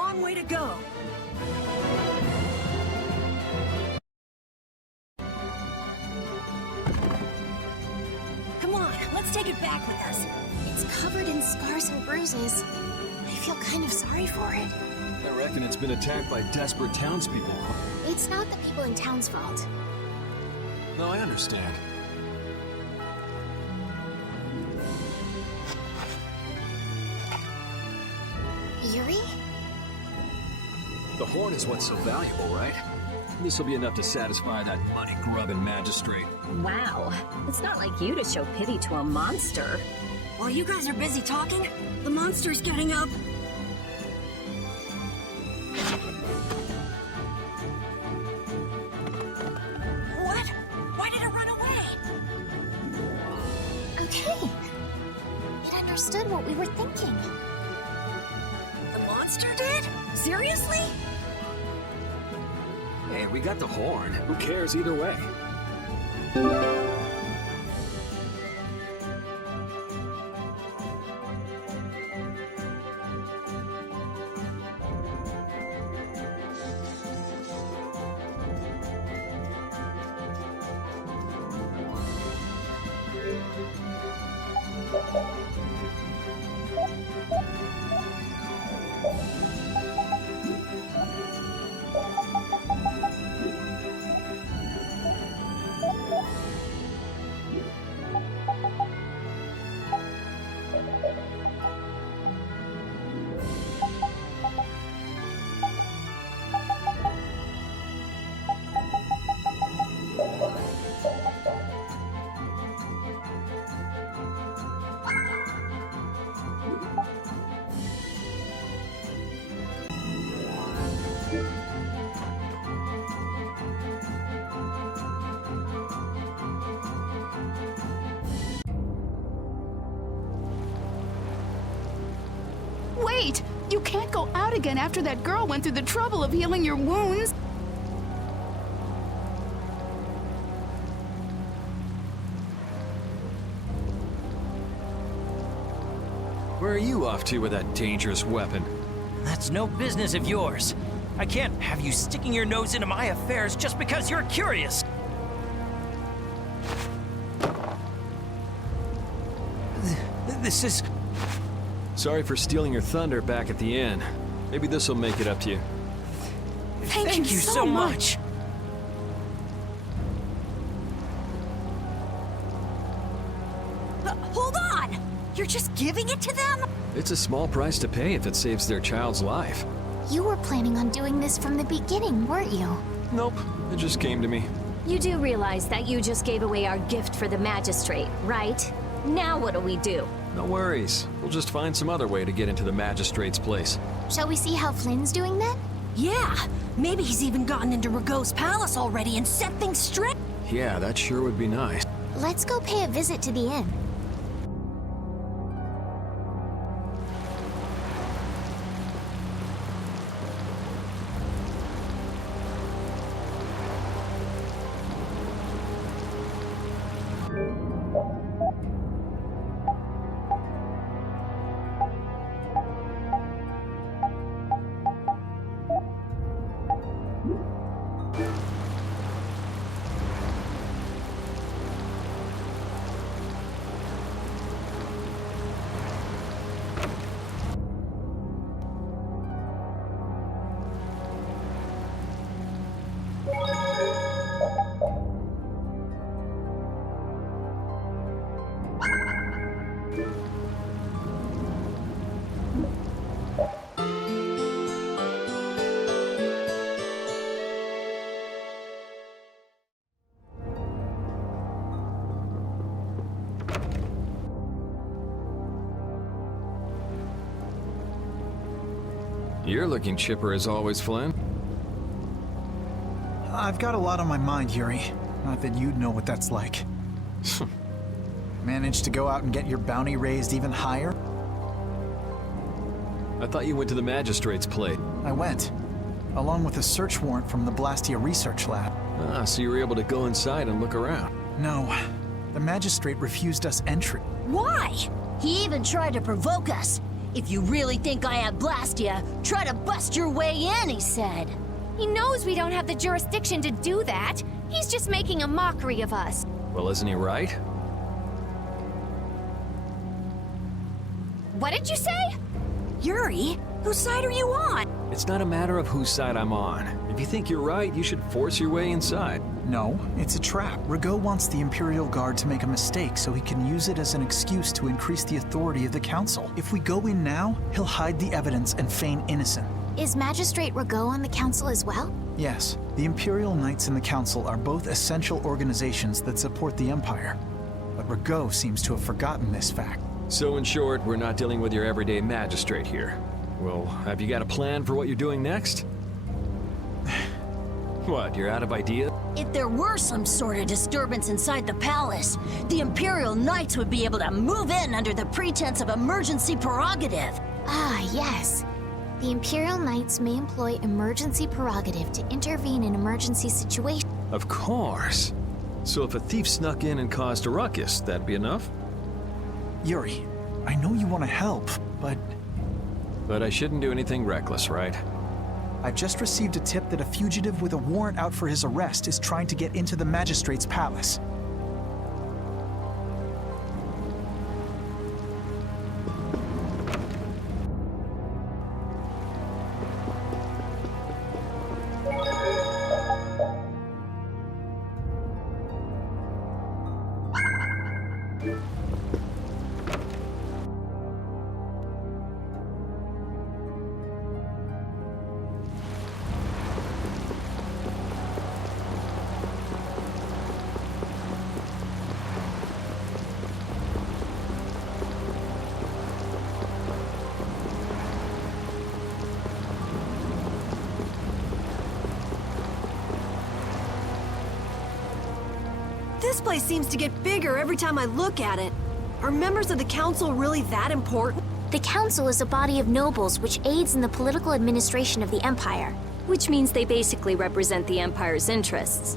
long way to go. Come on, let's take it back with us. It's covered in scars and bruises. I feel kind of sorry for it. I reckon it's been attacked by desperate townspeople. It's not the people in town's fault. No, I understand. Yuri? The horn is what's so valuable, right? This will be enough to satisfy that money-grubbing magistrate. Wow. It's not like you to show pity to a monster. While you guys are busy talking, the monster's getting up. What? Why did it run away? Okay. It understood what we were thinking. The monster did? Seriously? Hey, we got the horn. Who cares either way? Wait! You can't go out again after that girl went through the trouble of healing your wounds. Where are you off to with that dangerous weapon? That's no business of yours. I can't have you sticking your nose into my affairs just because you're curious. This is... Sorry for stealing your thunder back at the end. Maybe this'll make it up to you. Thank you so much. Hold on! You're just giving it to them? It's a small price to pay if it saves their child's life. You were planning on doing this from the beginning, weren't you? Nope, it just came to me. You do realize that you just gave away our gift for the magistrate, right? Now what'll we do? No worries. We'll just find some other way to get into the magistrate's place. Shall we see how Flynn's doing then? Yeah! Maybe he's even gotten into Rago's palace already and set things straight. Yeah, that sure would be nice. Let's go pay a visit to the inn. You're looking chipper as always, Flynn. I've got a lot on my mind, Yuri. Not that you'd know what that's like. Managed to go out and get your bounty raised even higher? I thought you went to the magistrate's plate. I went, along with a search warrant from the Blastia research lab. Ah, so you were able to go inside and look around. No, the magistrate refused us entry. Why? He even tried to provoke us. If you really think I have blastia, try to bust your way in, he said. He knows we don't have the jurisdiction to do that. He's just making a mockery of us. Well, isn't he right? What did you say? Yuri, whose side are you on? It's not a matter of whose side I'm on. If you think you're right, you should force your way inside. No, it's a trap. Rigaud wants the Imperial Guard to make a mistake so he can use it as an excuse to increase the authority of the Council. If we go in now, he'll hide the evidence and feign innocent. Is Magistrate Rigaud on the council as well? Yes, the Imperial Knights and the Council are both essential organizations that support the Empire. But Rigaud seems to have forgotten this fact. So in short, we're not dealing with your everyday magistrate here. Well, have you got a plan for what you're doing next? What, you're out of ideas? If there were some sort of disturbance inside the palace, the Imperial Knights would be able to move in under the pretense of emergency prerogative. Ah, yes. The Imperial Knights may employ emergency prerogative to intervene in emergency situations. Of course. So if a thief snuck in and caused a ruckus, that'd be enough? Yuri, I know you want to help, but... But I shouldn't do anything reckless, right? I've just received a tip that a fugitive with a warrant out for his arrest is trying to get into the Magistrate's palace. This place seems to get bigger every time I look at it. Are members of the council really that important? The council is a body of nobles which aids in the political administration of the Empire. Which means they basically represent the Empire's interests.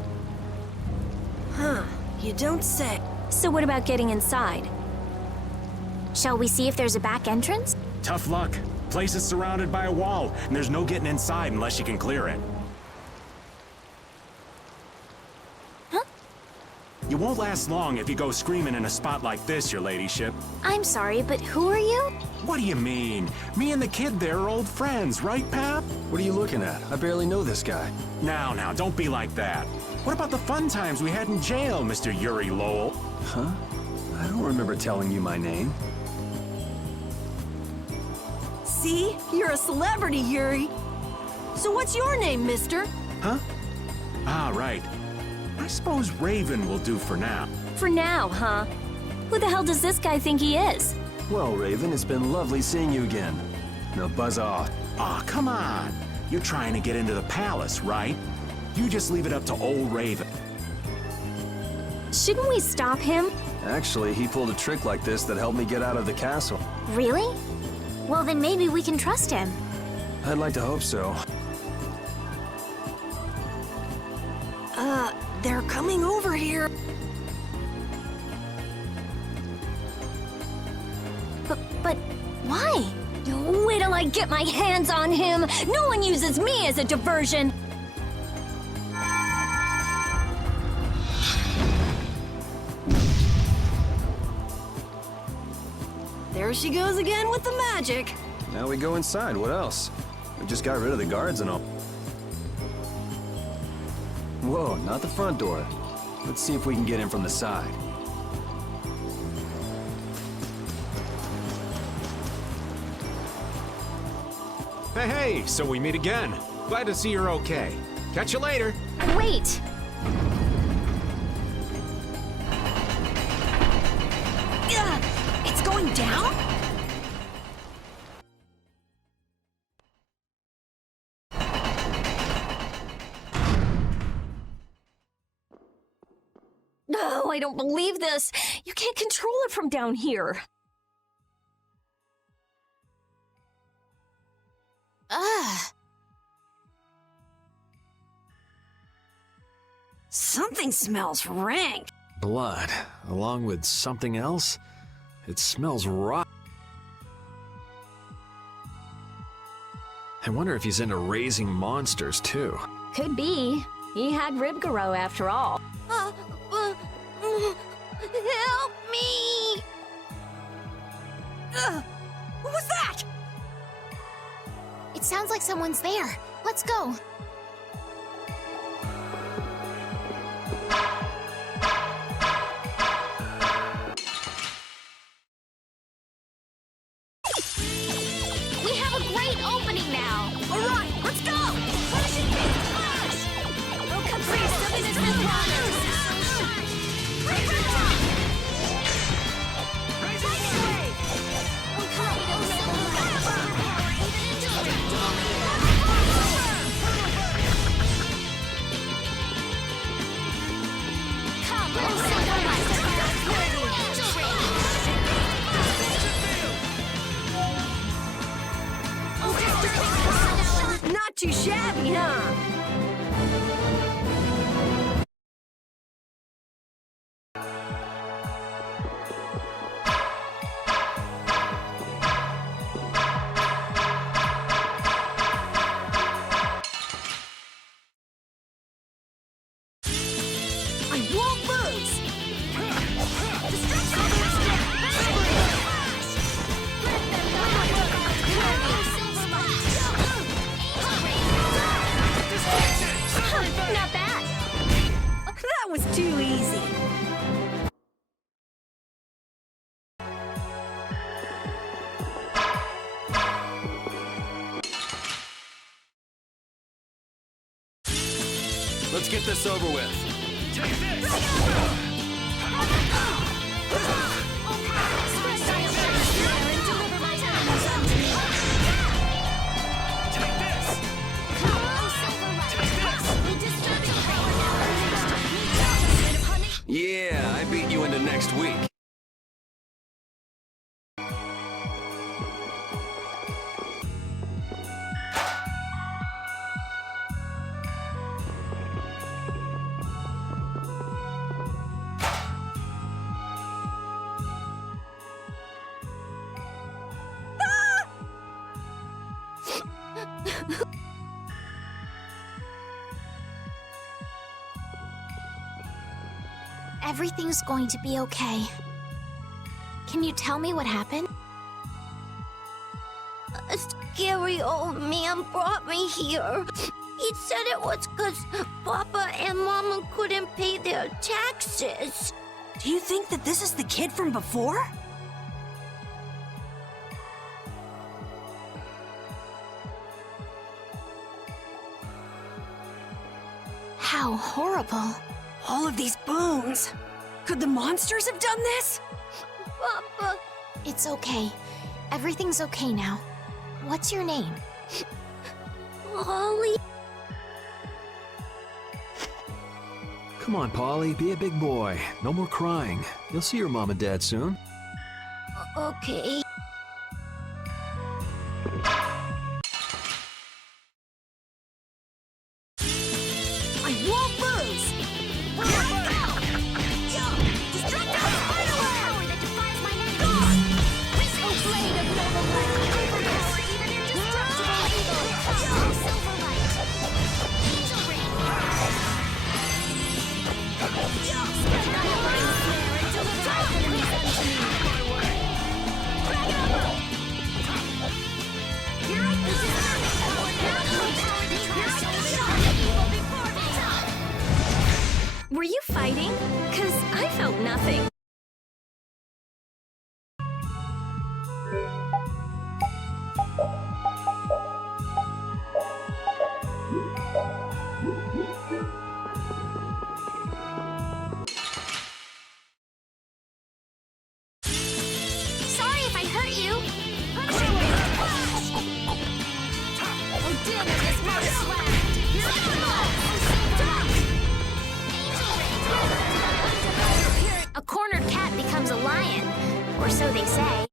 Huh, you don't say. So what about getting inside? Shall we see if there's a back entrance? Tough luck. Place is surrounded by a wall, and there's no getting inside unless you can clear it. You won't last long if you go screaming in a spot like this, your ladyship. I'm sorry, but who are you? What do you mean? Me and the kid there are old friends, right, Pap? What are you looking at? I barely know this guy. Now, don't be like that. What about the fun times we had in jail, Mr. Yuri Lowell? Huh? I don't remember telling you my name. See? You're a celebrity, Yuri. So what's your name, mister? Huh? Ah, right. I suppose Raven will do for now. For now, huh? Who the hell does this guy think he is? Well, Raven, it's been lovely seeing you again. Now buzz off. Aw, come on. You're trying to get into the palace, right? You just leave it up to old Raven. Shouldn't we stop him? Actually, he pulled a trick like this that helped me get out of the castle. Really? Well, then maybe we can trust him. I'd like to hope so. They're coming over here. But why? Wait till I get my hands on him! No one uses me as a diversion! There she goes again with the magic. Now we go inside. What else? We just got rid of the guards and all. Whoa, not the front door. Let's see if we can get in from the side. Hey, so we meet again. Glad to see you're okay. Catch you later. Wait! It's going down? No, I don't believe this. You can't control it from down here. Ugh. Something smells rank. Blood, along with something else? It smells rotten. I wonder if he's into raising monsters, too. Could be. He had Regrouping after all. Help me! What was that? It sounds like someone's there. Let's go. We have a great opening now! Alright, let's go! Punishing me! Push! Oh, Caprice, something is with waters! Not too shabby, huh? I won't lose! Not bad. That was too easy. Let's get this over with. Take this! Yeah, I beat you into next week. Everything's going to be okay. Can you tell me what happened? A scary old man brought me here. He said it was because Papa and Mama couldn't pay their taxes. Do you think that this is the kid from before? How horrible. All of these bones. Could the monsters have done this? Papa. It's okay. Everything's okay now. What's your name? Holly. Come on, Polly, be a big boy. No more crying. You'll see your mom and dad soon. Okay. I won't lose! Here I go! Destructive power that defies my enemies! Whistle blade of noble light! Overpower even indestructible evil! Silver light! Angel ring! Annihilating flare and deliver our enemies unto me! Here I go! Were you fighting? 'Cause I felt nothing. Sorry if I hurt you. Oh, damn it, this mother swag! Here I go! A cornered cat becomes a lion, or so they say.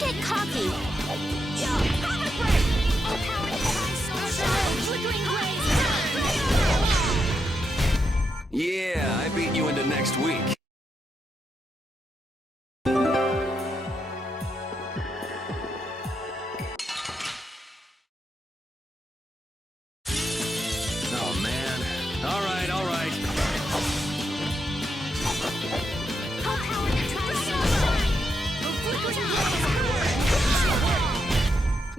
get cocky. Cover break! All power to try shine! Flickering blaze! Yeah, I beat you into next week. Oh, man. All right, all right. All power to try shine! Flickering blaze!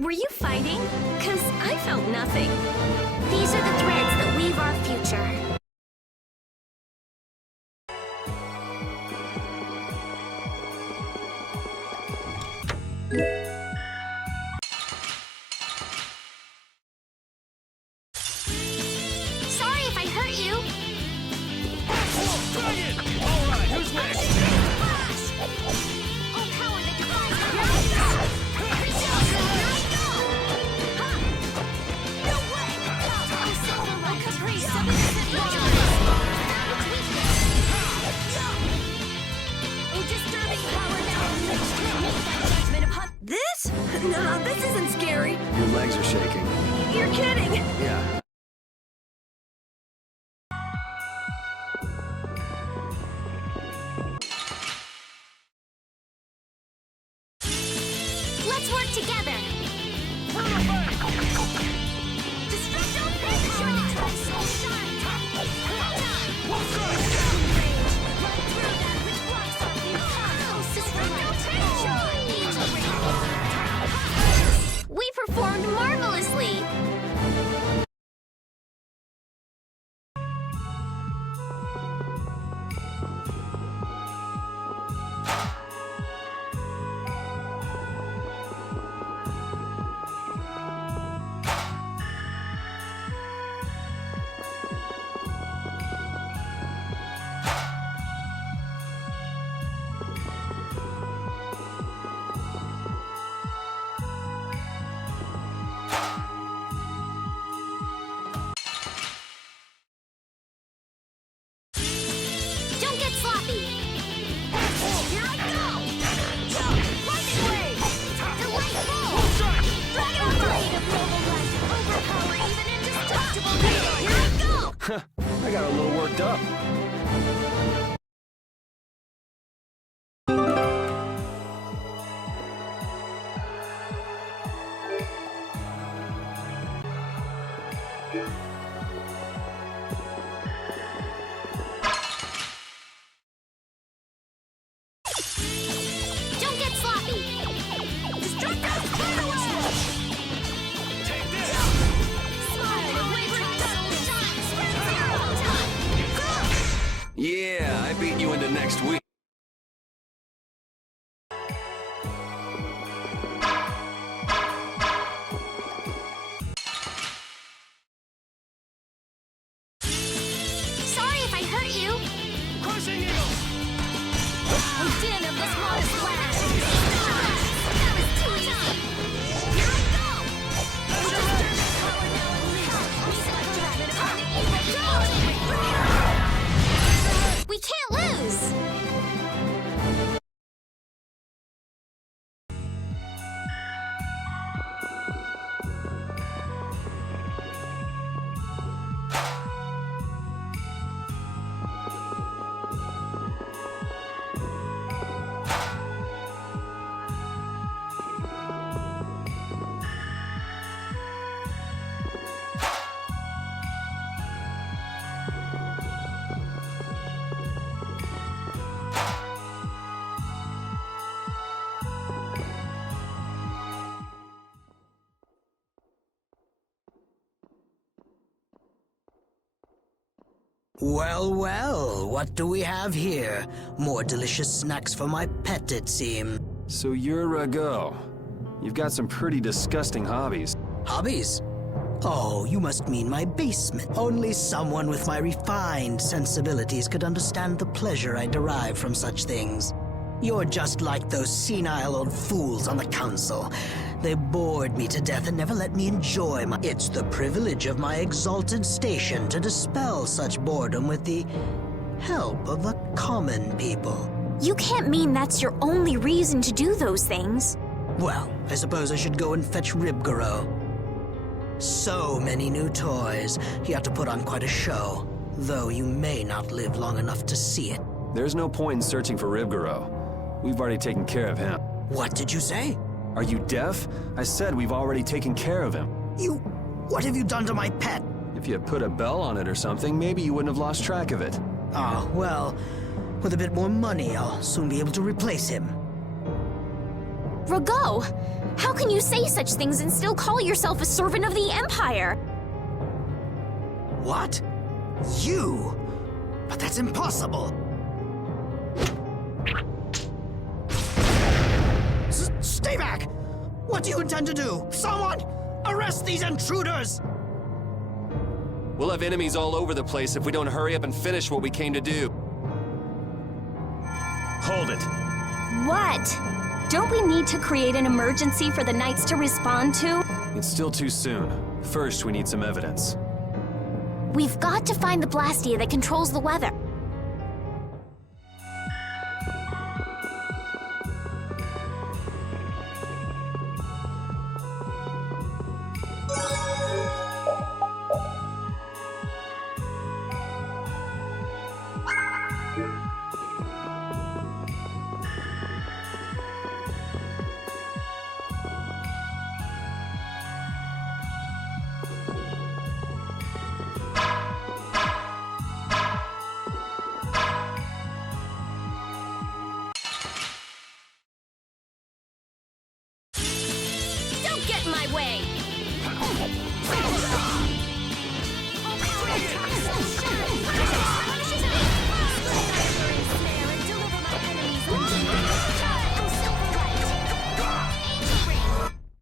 Were you fighting? 'Cause I felt nothing. These are the threads that weave our future. Sorry if I hurt you. Dragon! All right, who's next? All power that defies No way! A disturbing power now unleashed. Make that judgment upon This? No, this isn't scary. Your legs are shaking. You're kidding. Yeah. Let's work together. Destructo Pension! Soul Shine! We performed marvelously. Don't get sloppy. Here I go! Lightning Wave! Delightful! Dragon Blade of Noble Light! Overpower even indestructible Halo! Here I go! I got a little worked up. Don't get sloppy. Destructo Spinaway! Take this! Smile away from Soul Shine! Spread zero! Yeah, I beat you into next week. Sorry if I hurt you. Crushing Eagle! Din of this modest land. That was too easy. Here I go! We can't lose. Well, well, what do we have here? More delicious snacks for my pet, it seems. So you're a go. You've got some pretty disgusting hobbies. Hobbies? Oh, you must mean my basement. Only someone with my refined sensibilities could understand the pleasure I derive from such things. You're just like those senile old fools on the council. They bored me to death and never let me enjoy my... It's the privilege of my exalted station to dispel such boredom with the help of the common people. You can't mean that's your only reason to do those things. Well, I suppose I should go and fetch Ribgaro. So many new toys. He ought to put on quite a show, though you may not live long enough to see it. There's no point in searching for Ribgaro. We've already taken care of him. What did you say? Are you deaf? I said we've already taken care of him. What have you done to my pet? If you had put a bell on it or something, maybe you wouldn't have lost track of it. Ah, well, with a bit more money, I'll soon be able to replace him. Rago! How can you say such things and still call yourself a servant of the Empire? What? You? But that's impossible! Stay back! What do you intend to do? Someone! Arrest these intruders! We'll have enemies all over the place if we don't hurry up and finish what we came to do. Hold it. What? Don't we need to create an emergency for the Knights to respond to? It's still too soon. First, we need some evidence. We've got to find the blastia that controls the weather.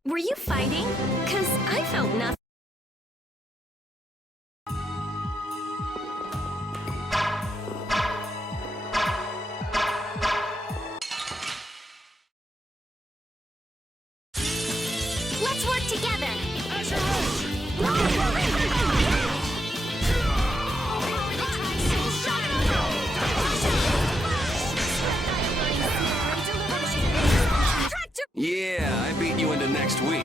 Were you fighting? 'Cause I felt nothing. Let's work together! Yeah, I beat you into next week.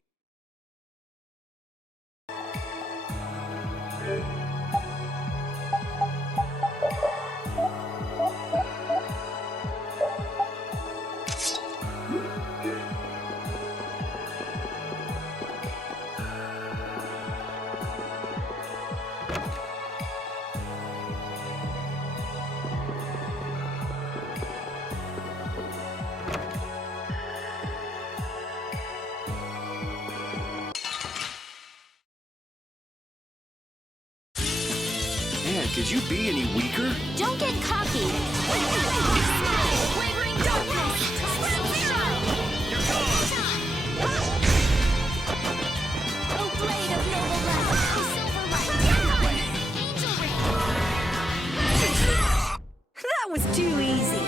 Man, could you be any weaker? Don't get cocky! Flavoring darkness! Spread zero! You're gone! Oh, blade of noble light! Silver light! Angel ring! That was too easy.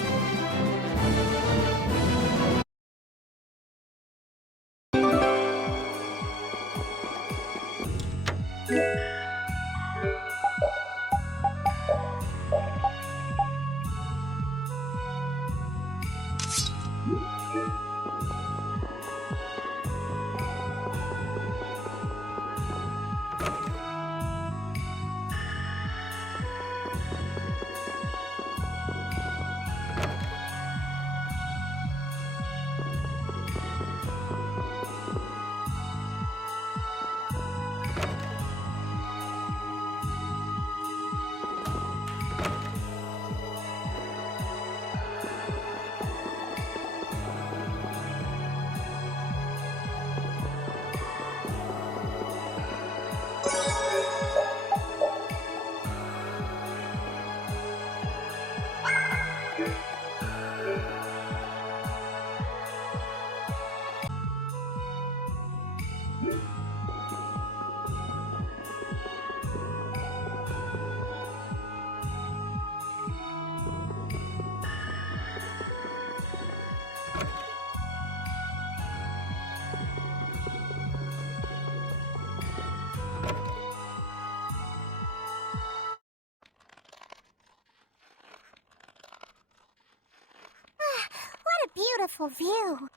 What a beautiful view.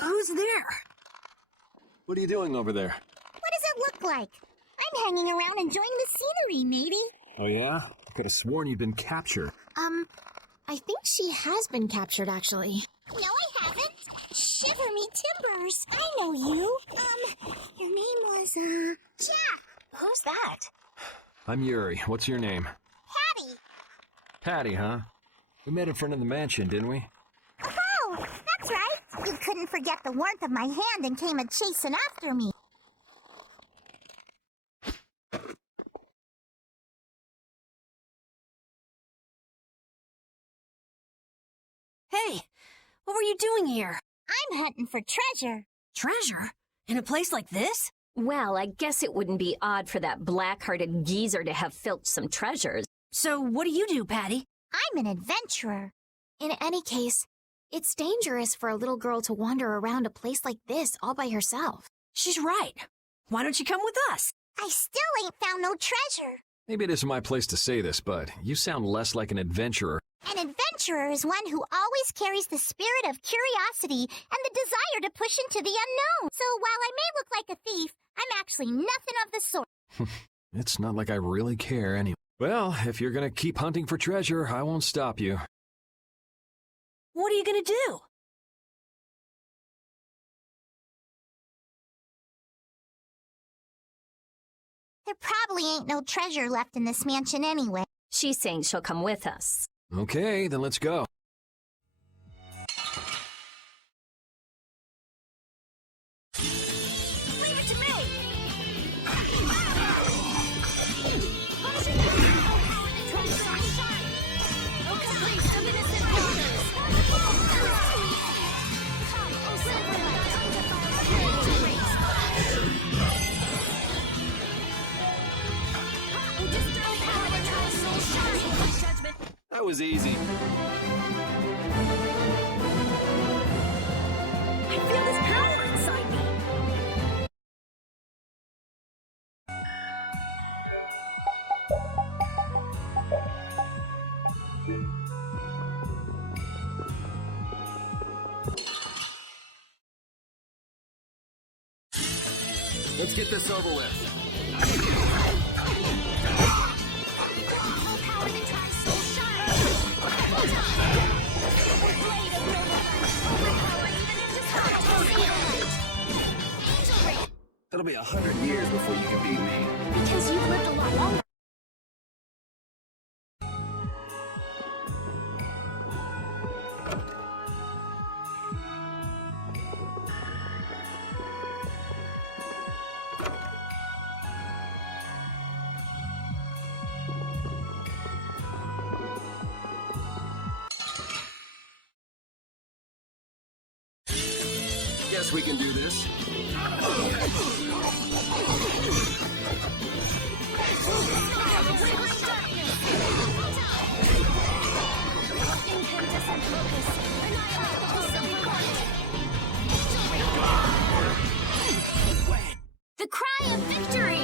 Who's there? What are you doing over there? What does it look like? I'm hanging around enjoying the scenery, matey. Oh yeah? I could have sworn you'd been captured. I think she has been captured, actually. No, I haven't. Shiver me timbers. I know you. Your name was, Jack. Who's that? I'm Yuri. What's your name? Patty. Patty, huh? We met in front of the mansion, didn't we? Oh, that's right. You couldn't forget the warmth of my hand and came a-chasing after me. Hey, what were you doing here? I'm hunting for treasure. Treasure? In a place like this? Well, I guess it wouldn't be odd for that black-hearted geezer to have filched some treasures. So what do you do, Patty? I'm an adventurer. In any case, it's dangerous for a little girl to wander around a place like this all by herself. She's right. Why don't you come with us? I still ain't found no treasure. Maybe it isn't my place to say this, but you sound less like an adventurer. An adventurer is one who always carries the spirit of curiosity and the desire to push into the unknown. So while I may look like a thief, I'm actually nothing of the sort. It's not like I really care anyway. Well, if you're gonna keep hunting for treasure, I won't stop you. What are you gonna do? There probably ain't no treasure left in this mansion anyway. She's saying she'll come with us. Okay, then let's go. Leave it to me! That was easy. I feel this power inside me. Let's get this over with. It'll be 100 years before you can beat me. Because you've lived a lot longer. Guess we can do this. The cry of victory!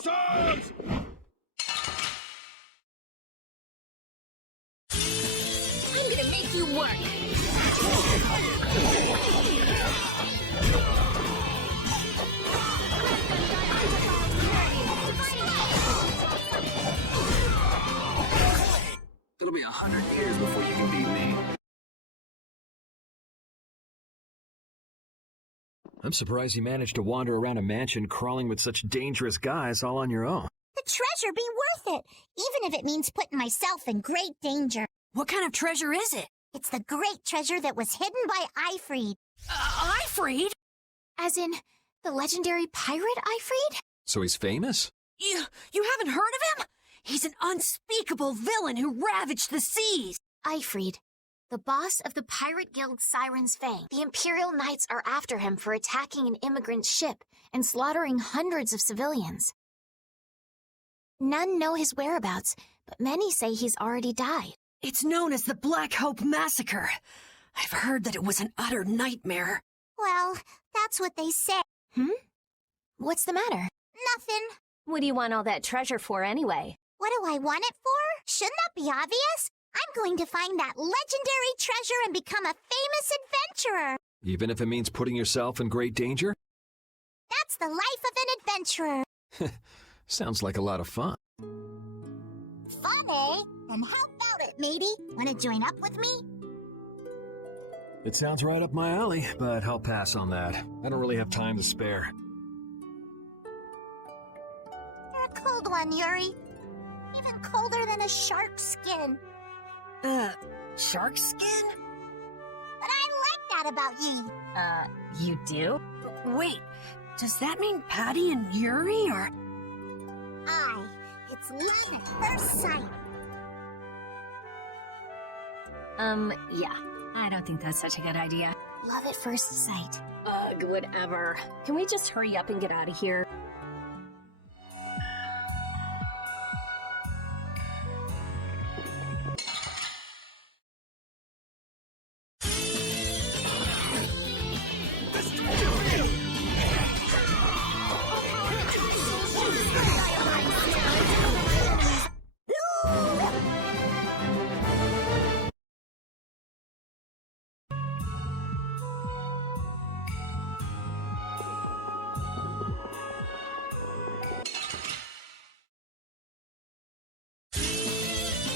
assassins! I'm gonna make you work. It'll be 100 years before you can beat me. I'm surprised you managed to wander around a mansion crawling with such dangerous guys all on your own. The treasure be worth it, even if it means putting myself in great danger. What kind of treasure is it? It's the great treasure that was hidden by Ifried. Ifried? As in, the legendary pirate Ifried? So he's famous? You haven't heard of him? He's an unspeakable villain who ravaged the seas. Ifried, the boss of the pirate guild Siren's Fang. The Imperial Knights are after him for attacking an immigrant ship and slaughtering hundreds of civilians. None know his whereabouts, but many say he's already died. It's known as the Black Hope Massacre. I've heard that it was an utter nightmare. Well, that's what they say. What's the matter? Nothing. What do you want all that treasure for anyway? What do I want it for? Shouldn't that be obvious? I'm going to find that legendary treasure and become a famous adventurer. Even if it means putting yourself in great danger? That's the life of an adventurer. Sounds like a lot of fun. Fun, eh? And how about it, matey? Want to join up with me? It sounds right up my alley, but I'll pass on that. I don't really have time to spare. You're a cold one, Yuri. Even colder than a shark's skin. Shark skin? But I like that about ye. You do? Wait, does that mean Patty and Yuri are... Aye, it's love at first sight. Yeah. I don't think that's such a good idea. Love at first sight. Ugh, whatever. Can we just hurry up and get out of here?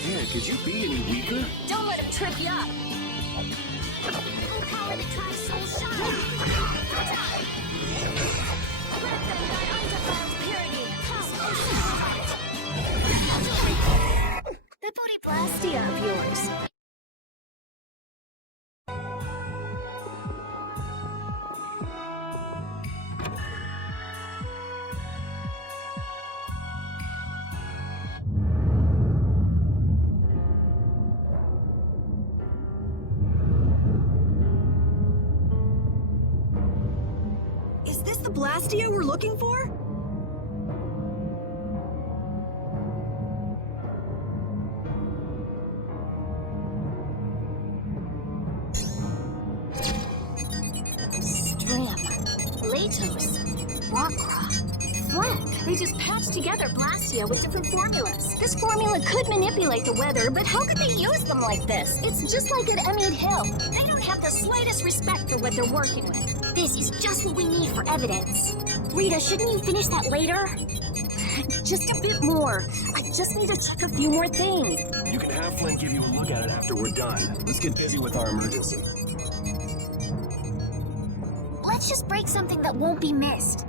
Man, could you be any weaker? Don't let him trip you up! Power that drives soul shine. Let them thy undefiled purity. The booty blastia of yours. Is this the blastia we're looking for? Stream, Latos, Rockcroft, Fleck. They just patched together blastia with different formulas. This formula could manipulate the weather, but how could they use them like this? It's just like at Emmett Hill. They don't have the slightest respect for what they're working with. This is just what we need for evidence. Rita, shouldn't you finish that later? Just a bit more. I just need to check a few more things. You can have Flynn give you a look at it after we're done. Let's get busy with our emergency. Let's just break something that won't be missed.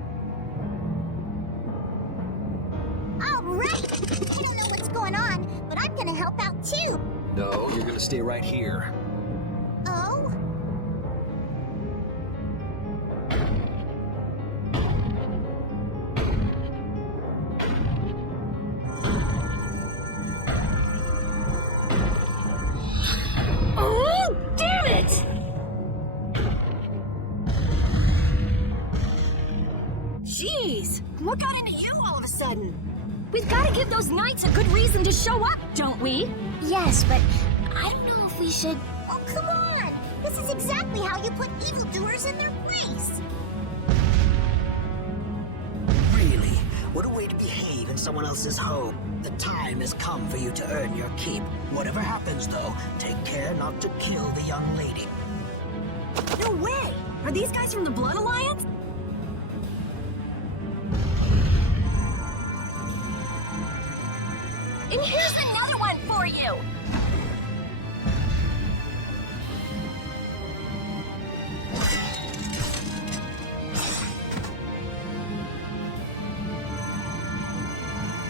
All right. I don't know what's going on, but I'm gonna help out too. No, you're gonna stay right here. Oh? Oh, damn it! Jeez, what got into you all of a sudden? We've got to give those knights a good reason to show up, don't we? Yes, but I don't know if we should... Oh, come on! This is exactly how you put evildoers in their place! Really? What a way to behave. someone else's home. The time has come for you to earn your keep. Whatever happens, though, take care not to kill the young lady. No way! Are these guys from the Blood Alliance? And here's another one for you!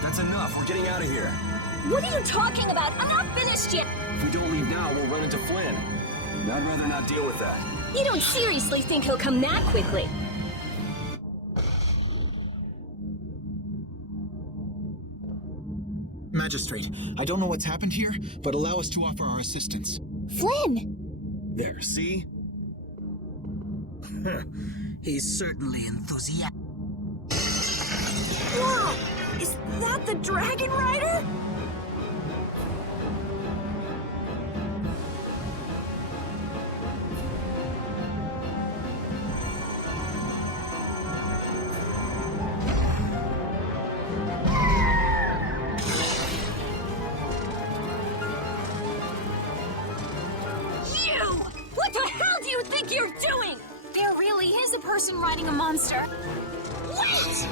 That's enough. We're getting out of here. What are you talking about? I'm not finished yet! If we don't leave now, we'll run into Flynn. I'd rather not deal with that. You don't seriously think he'll come that quickly? Magistrate, I don't know what's happened here, but allow us to offer our assistance. Flynn! There, see? He's certainly enthusiastic. Whoa! Is that the Dragon Rider? What the hell do you think you're doing? There really is a person riding a monster. Wait!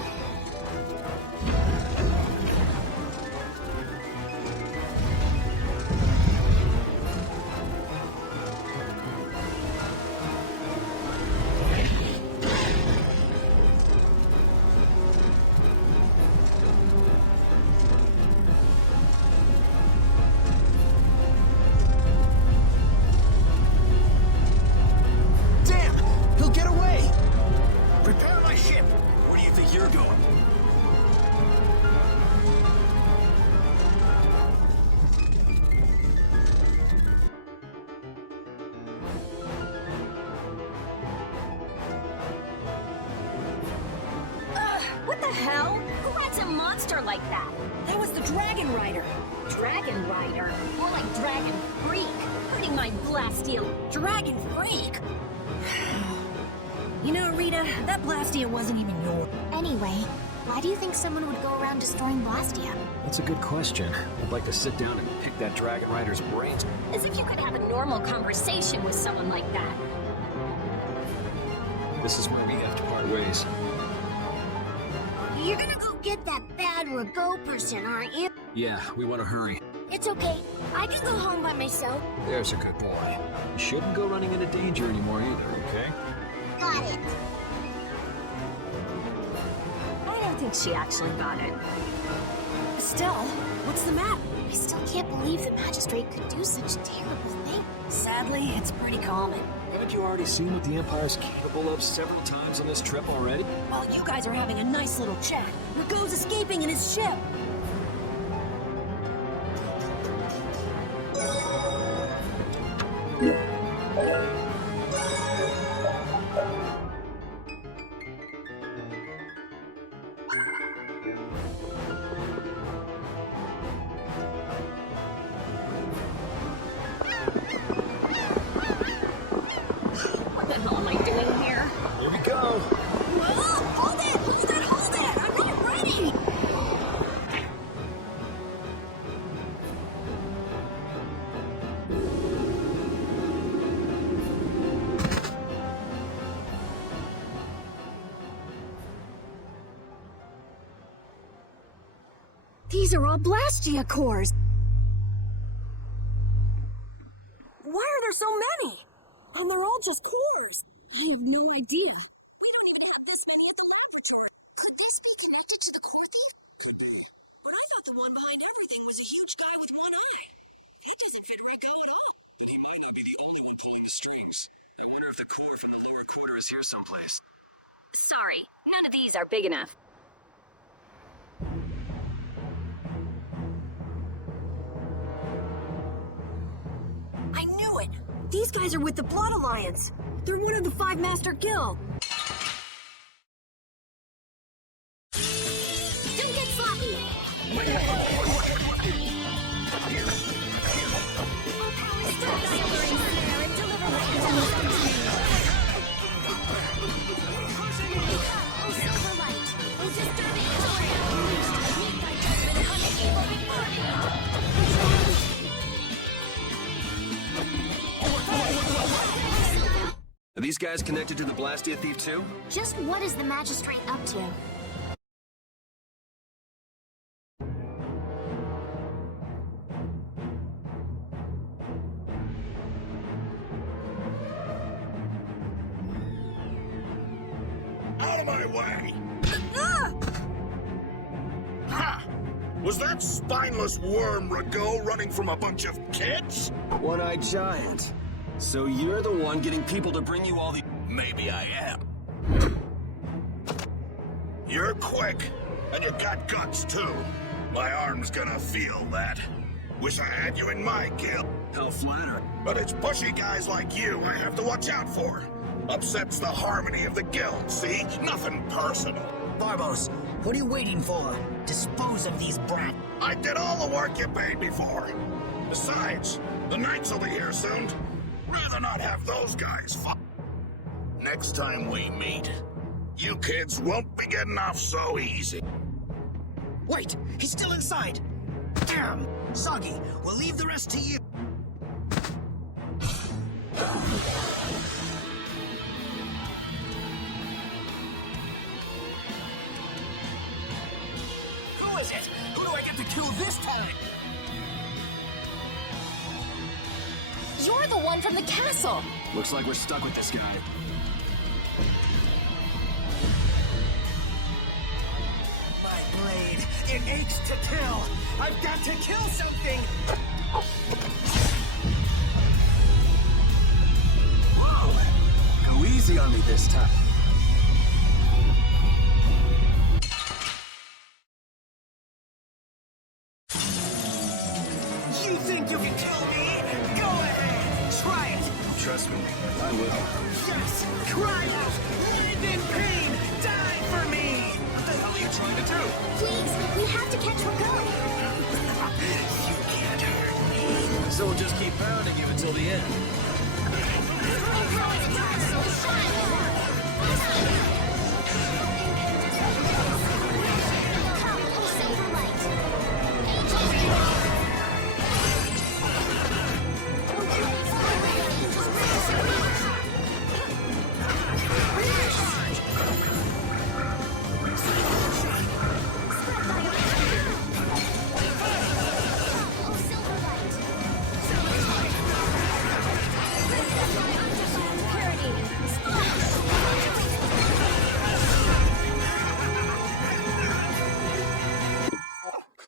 What the hell? Who rides a monster like that? That was the Dragon Rider. Dragon Rider? More like Dragon Freak. Hurting my blastia. Dragon Freak? You know, Rita, that blastia wasn't even yours. Anyway, why do you think someone would go around destroying Blastia? That's a good question. I'd like to sit down and pick that Dragon Rider's brains. As if you could have a normal conversation with someone like that. This is where we have to part ways. You're gonna go get that bad Rago person, aren't you? Yeah, we want to hurry. It's okay. I can go home by myself. There's a good boy. You shouldn't go running into danger anymore either, okay? Got it. I don't think she actually got it. Estelle, what's the matter? I still can't believe the magistrate could do such a terrible thing. Sadly, it's pretty common. Haven't you already seen what the Empire's capable of several times on this trip already? While you guys are having a nice little chat, Rago's escaping in his ship. What the hell am I doing here? Here we go. Whoa! Hold it! Hold it! Hold it! I'm not ready! These are all blastia cores. Why are there so many? And they're all just cores. I have no idea. We don't even have this many at the laboratory. Could this be connected to the core thief? Could be. But I thought the one behind everything was a huge guy with one eye. It doesn't fit Rico at all. But he might not be the only one pulling the strings. I wonder if the core from the lower quarter is here someplace. Sorry, none of these are big enough. I knew it! These guys are with the Blood Alliance. They're one of the 5 Master Guild. Don't get sloppy. Silver light, oh disturbing color. these guys connected to the Blastia thief too? Just what is the magistrate up to? Out of my way! Ha! Was that spineless worm Rago running from a bunch of kids? One-eyed giant. So you're the one getting people to bring you all the... Maybe I am. You're quick, and you got guts too. My arm's gonna feel that. Wish I had you in my guild. How flattering. But it's pushy guys like you I have to watch out for. Upsets the harmony of the guild, see? Nothing personal. Barbos, what are you waiting for? Dispose of these brats. I did all the work you paid me for. Besides, the knights will be here soon. Rather not have those guys fight. Next time we meet, you kids won't be getting off so easy. Wait, he's still inside. Damn! Soggy, we'll leave the rest to you. Who is it? Who do I get to kill this time? You're the one from the castle. Looks like we're stuck with this guy. My blade, it aches to kill. I've got to kill something. Whoa! Go easy on me this time. You think you can kill me? Go ahead, try it. Trust me, I will. Yes, cry out, live in pain, die for me. What the hell are you trying to do? Please, we have to catch Rago. You can't hurt me. So we'll just keep pounding you until the end.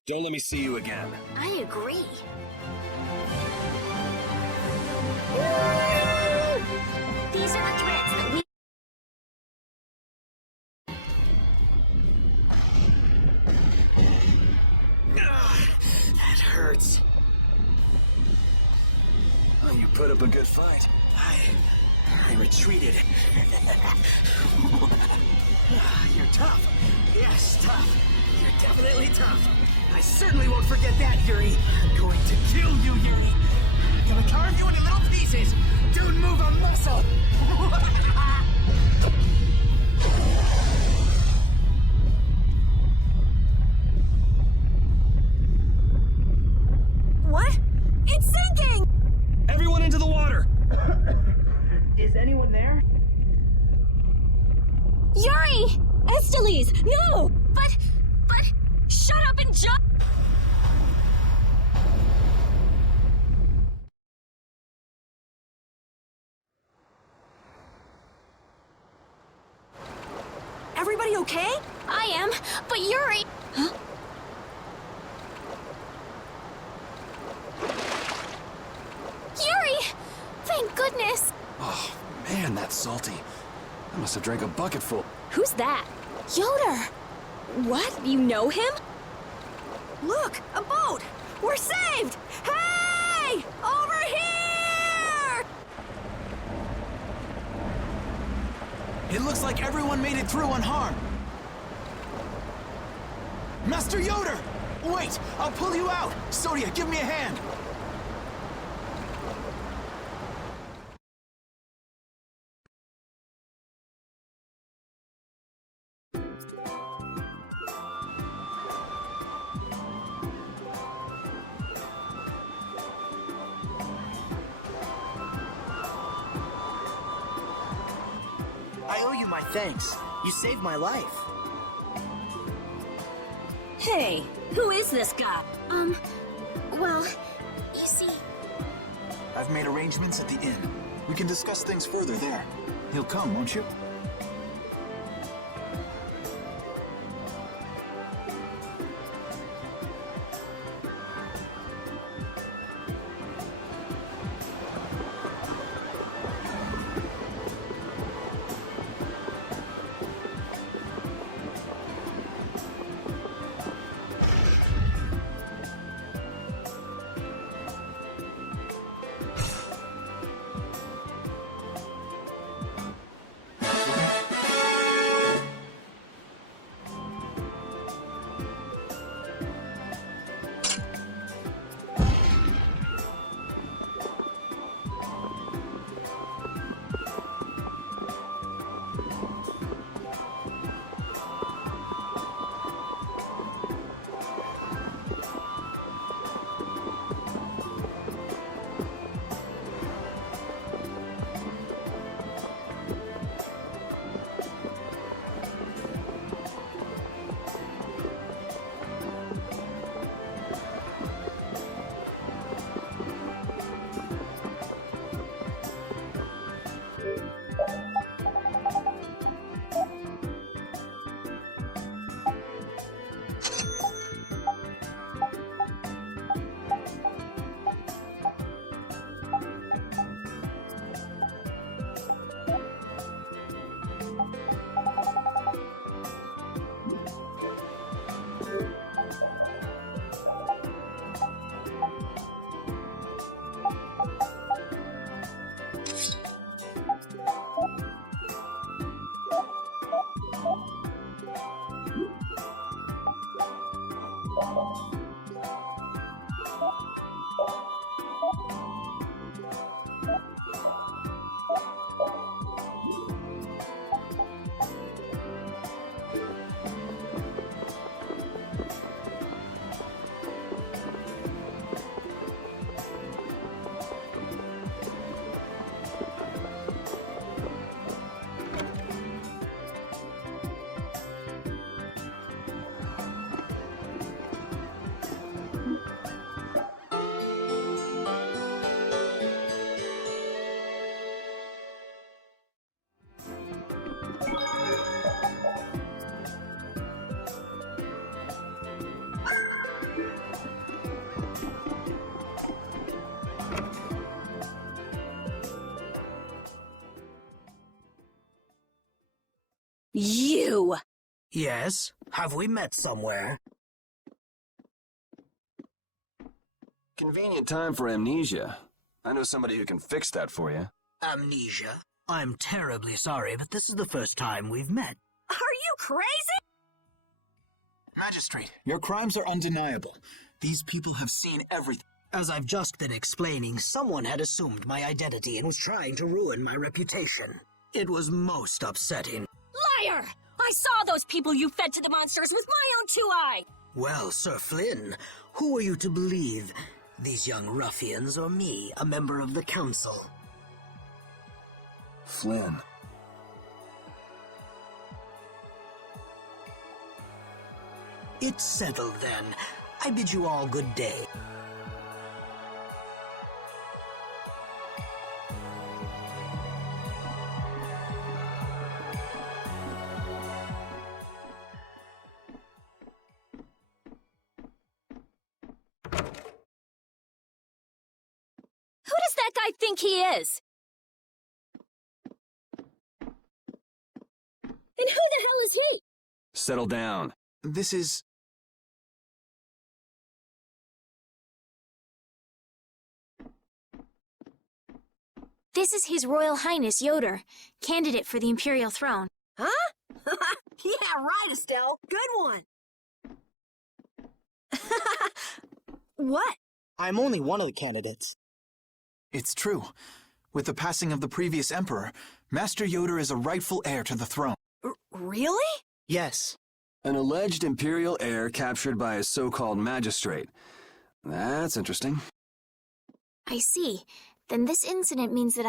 Don't let me see you again. I agree. These are the threats that we... That hurts. Oh, you put up a good fight. I retreated. You're tough. Yes, tough. You're definitely tough. I certainly won't forget that, Yuri. I'm going to kill you, Yuri. I'm gonna carve you into little pieces. Don't move a muscle. What? It's sinking! Everyone into the water! Is anyone there? Yuri! Estelle! No! But... Shut up and jump! Everybody okay? I am, but Yuri... Huh? Yuri! Thank goodness! Oh, man, that's salty. I must have drank a bucketful. Who's that? Yoder! What? You know him? Look, a boat! We're saved! Hey! Over here! It looks like everyone made it through unharmed. Master Yoder! Wait, I'll pull you out. Sodia, give me a hand. my thanks. You saved my life. Hey, who is this guy? Well, you see... I've made arrangements at the inn. We can discuss things further there. He'll come, won't you? You! Yes? Have we met somewhere? Convenient time for amnesia. I know somebody who can fix that for you. Amnesia? I'm terribly sorry, but this is the first time we've met. Are you crazy? Magistrate, your crimes are undeniable. These people have seen everything. As I've just been explaining, someone had assumed my identity and was trying to ruin my reputation. It was most upsetting. Liar! I saw those people you fed to the monsters with my own 2 eyes! Well, Sir Flynn, who are you to believe? These young ruffians or me, a member of the council? Flynn. It's settled then. I bid you all good day. Who does that guy think he is? And who the hell is he? Settle down. This is... This is His Royal Highness Yoder, candidate for the Imperial throne. Huh? Yeah, right, Estelle. Good one. What? I'm only one of the candidates. It's true. With the passing of the previous emperor, Master Yoder is a rightful heir to the throne. Really? Yes. An alleged Imperial heir captured by a so-called magistrate. That's interesting. I see. Then this incident means that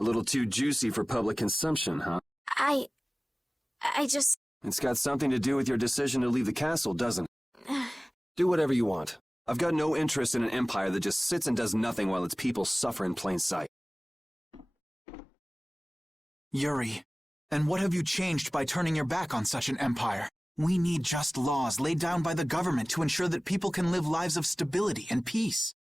A little too juicy for public consumption, huh? I just... It's got something to do with your decision to leave the castle, doesn't it? Do whatever you want. I've got no interest in an empire that just sits and does nothing while its people suffer in plain sight. Yuri, and what have you changed by turning your back on such an empire? We need just laws laid down by the government to ensure that people can live lives of stability and peace.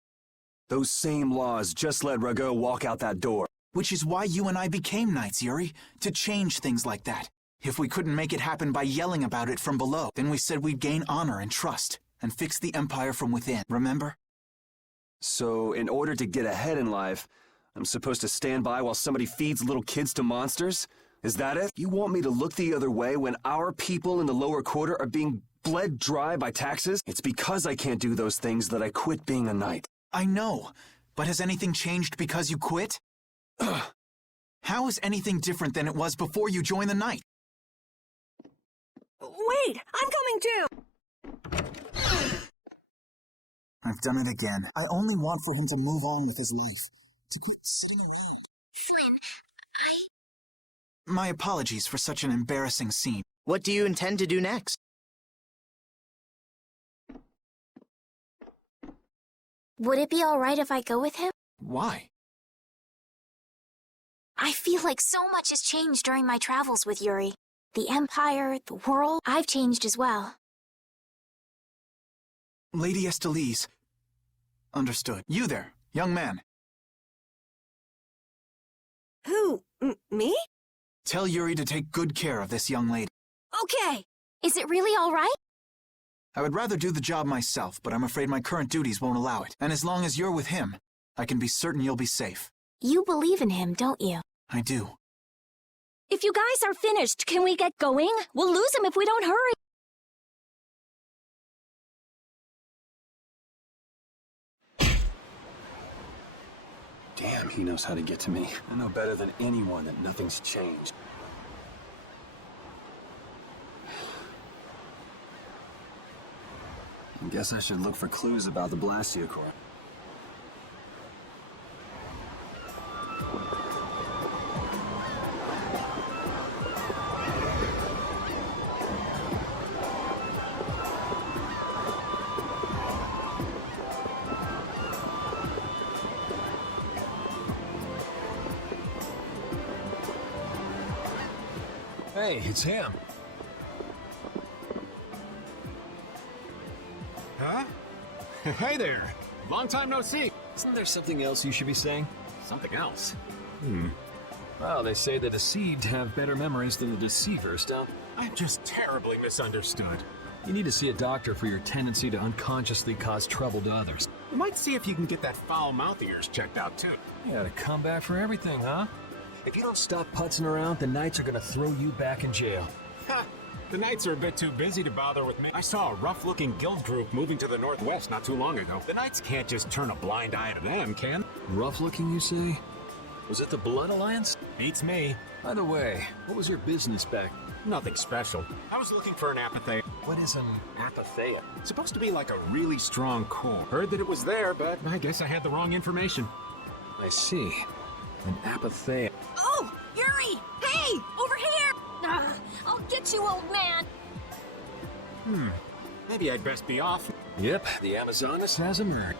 Those same laws just let Rago walk out that door. Which is why you and I became knights, Yuri, to change things like that. If we couldn't make it happen by yelling about it from below, then we said we'd gain honor and trust, and fix the empire from within, remember? So, in order to get ahead in life, I'm supposed to stand by while somebody feeds little kids to monsters? Is that it? You want me to look the other way when our people in the lower quarter are being bled dry by taxes? It's because I can't do those things that I quit being a knight. I know, but has anything changed because you quit? How is anything different than it was before you joined the Knight? Wait, I'm coming too! I've done it again. I only want for him to move on with his life. To keep sitting around. My apologies for such an embarrassing scene. What do you intend to do next? Would it be alright if I go with him? Why? I feel like so much has changed during my travels with Yuri. The Empire, the world, I've changed as well. Lady Estelle. Understood. You there, young man. Who? Me? Tell Yuri to take good care of this young lady. Okay. Is it really alright? I would rather do the job myself, but I'm afraid my current duties won't allow it. And as long as you're with him, I can be certain you'll be safe. You believe in him, don't you? I do. If you guys are finished, can we get going? We'll lose him if we don't hurry. Damn, he knows how to get to me. I know better than anyone that nothing's changed. I guess I should look for clues about the Blastia Corps. Hey, it's him. Huh? Hey there. Long time no see. Isn't there something else you should be saying? Something else? Well, they say the deceived have better memories than the deceivers, don't they? I'm just terribly misunderstood. You need to see a doctor for your tendency to unconsciously cause trouble to others. You might see if you can get that foul mouth of yours checked out, too. You gotta come back for everything, huh? If you don't stop putzing around, the Knights are gonna throw you back in jail. Ha! The Knights are a bit too busy to bother with me. I saw a rough-looking guild group moving to the northwest not too long ago. The Knights can't just turn a blind eye to them, can? Rough-looking, you say? Was it the Blood Alliance? Beats me. By the way, what was your business back? Nothing special. I was looking for an apatheia. What is an apatheia? It's supposed to be like a really strong core. Heard that it was there, but I guess I had the wrong information. I see. An apatheia. Oh, Yuri! Hey! Over here! I'll get you, old man! Maybe I'd best be off. Yep, the Amazonas has emerged.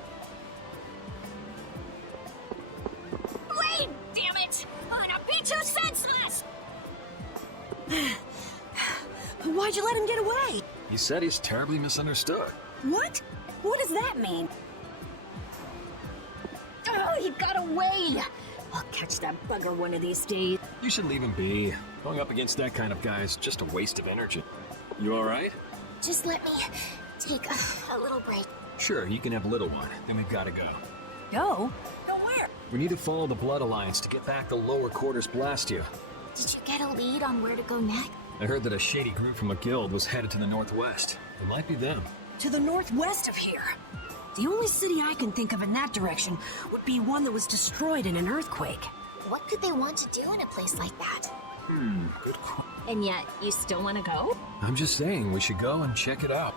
Wait! Damn it! I'd be too senseless! Why'd you let him get away? He said he's terribly misunderstood. What? What does that mean? Oh, he got away! I'll catch that bugger one of these days. You should leave him be. Going up against that kind of guy is just a waste of energy. You alright? Just let me take a little break. Sure, you can have a little one. Then we've gotta go. Go? Go where? We need to follow the Blood Alliance to get back the lower quarters Blastia. Did you get a lead on where to go next? I heard that a shady group from a guild was headed to the northwest. It might be them. To the northwest of here. The only city I can think of in that direction would be one that was destroyed in an earthquake. What could they want to do in a place like that? Good call. And yet, you still want to go? I'm just saying, we should go and check it out.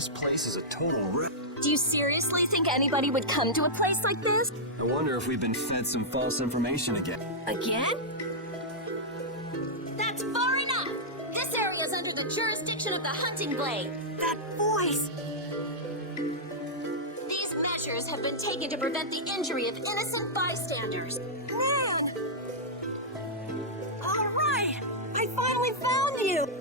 This place is a total rip. Do you seriously think anybody would come to a place like this? I wonder if we've been fed some false information again. Again? That's far enough! This area is under the jurisdiction of the Hunting Blade. That voice! These measures have been taken to prevent the injury of innocent bystanders. Man! All right! I finally found you!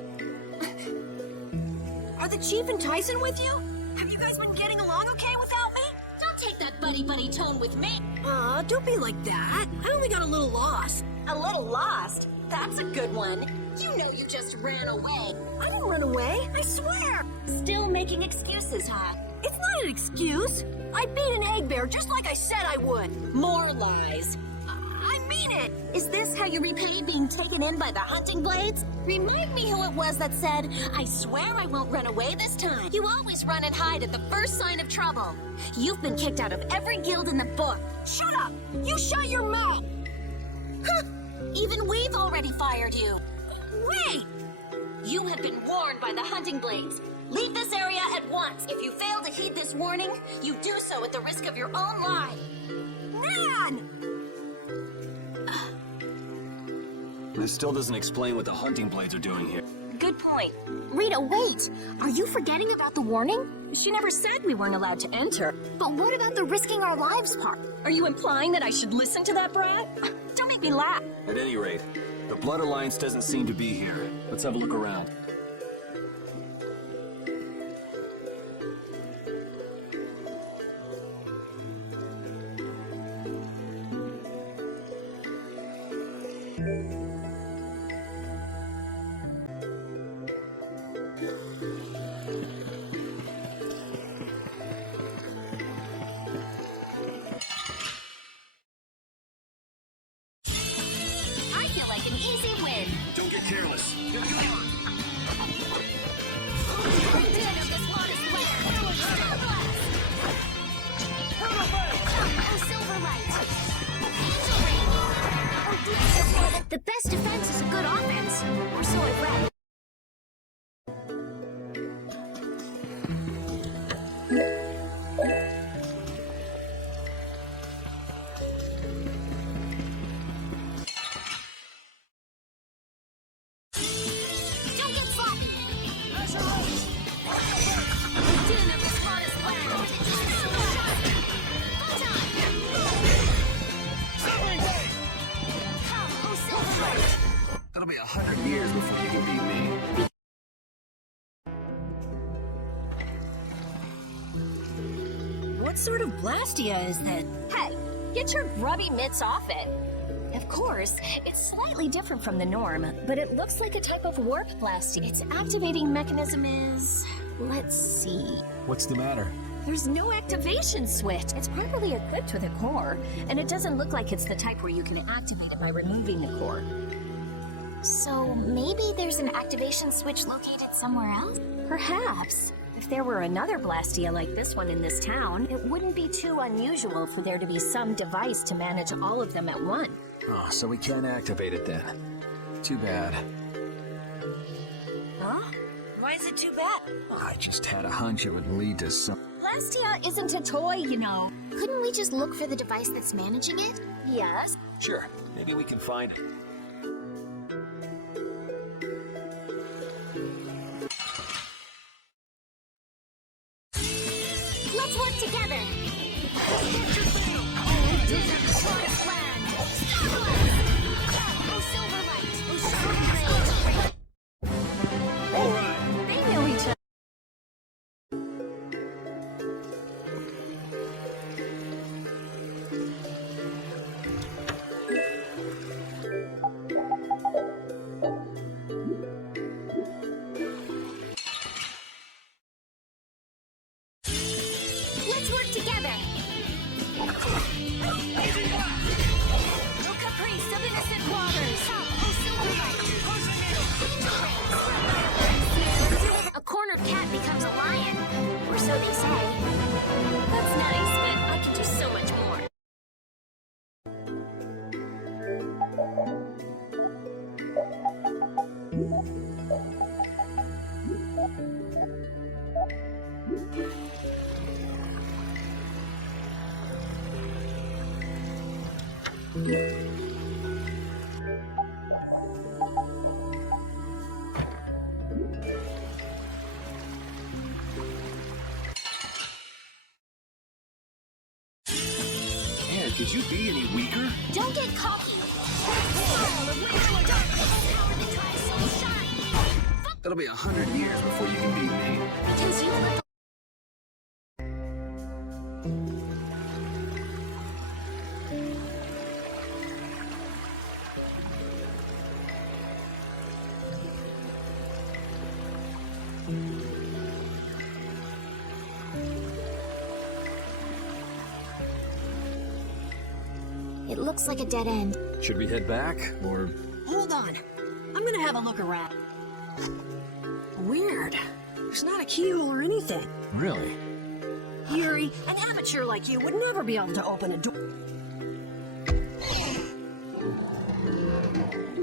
Are the Chief and Tyson with you? Have you guys been getting along okay without me? Don't take that buddy-buddy tone with me. Aw, don't be like that. I only got a little lost. A little lost? That's a good one. You know you just ran away. I didn't run away, I swear. Still making excuses, huh? It's not an excuse. I beat an egg bear just like I said I would. More lies. I mean it. Is this how you repay being taken in by the hunting blades? Remind me who it was that said, I swear I won't run away this time. You always run and hide at the first sign of trouble. You've been kicked out of every guild in the book. Shut up! You shut your mouth! Even we've already fired you. Wait! You have been warned by the hunting blades. Leave this area at once. If you fail to heed this warning, you do so at the risk of your own life. Man! This still doesn't explain what the hunting blades are doing here. Good point. Rita, wait! Are you forgetting about the warning? She never said we weren't allowed to enter. But what about the risking our lives part? Are you implying that I should listen to that brat? Don't make me laugh. At any rate, the Blood Alliance doesn't seem to be here. Let's have a look around. Don't get careless. The best defense is a good offense, or so I've read. Don't get sloppy! Din of the hottest land! Full time! Come, oh silver light! That'll be 100 years before you can beat me. What sort of blastia is that? Hey, get your grubby mitts off it. Of course, it's slightly different from the norm, but it looks like a type of warp blasting. Its activating mechanism is... let's see. What's the matter? There's no activation switch. It's properly equipped with a core, and it doesn't look like it's the type where you can activate it by removing the core. So maybe there's an activation switch located somewhere else? Perhaps. If there were another blastia like this one in this town, it wouldn't be too unusual for there to be some device to manage all of them at once. Oh, so we can't activate it then. Too bad. Huh? Why is it too bad? I just had a hunch it would lead to some... Blastia isn't a toy, you know. Couldn't we just look for the device that's managing it? Yes. Sure, maybe we can find it. Let's work together! They know each other. Let's work together! No caprice of innocent waters! Come, oh silver light! A cornered cat becomes a lion, or so they say. That's nice, but I can do so much more. Man, could you be any weaker? Don't get cocky. That'll be 100 years before you can beat me. Because you look. It looks like a dead end. Should we head back, or... Hold on. I'm gonna have a look around. Weird. There's not a keyhole or anything. Really? Yuri, an amateur like you would never be able to open a door.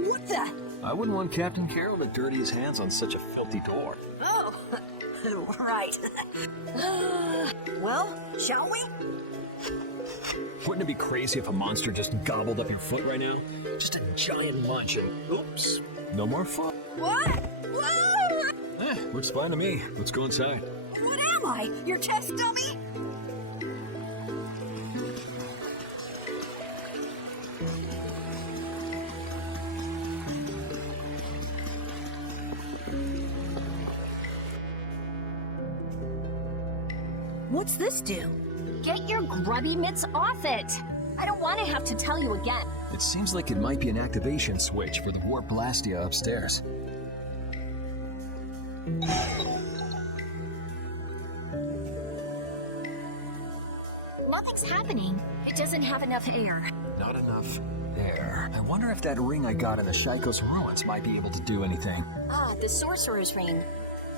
What the? I wouldn't want Captain Carroll to dirty his hands on such a filthy door. Oh, right. Well, shall we? Wouldn't it be crazy if a monster just gobbled up your foot right now? Just a giant munch and... Oops. No more fun. What? Whoa! Looks fine to me. Let's go inside. What am I? Your test dummy? What's this do? Get your grubby mitts off it! I don't want to have to tell you again. It seems like it might be an activation switch for the warp blastia upstairs. Nothing's happening. It doesn't have enough air. Not enough air. I wonder if that ring I got in the Shaikos ruins might be able to do anything. Ah, the sorcerer's ring.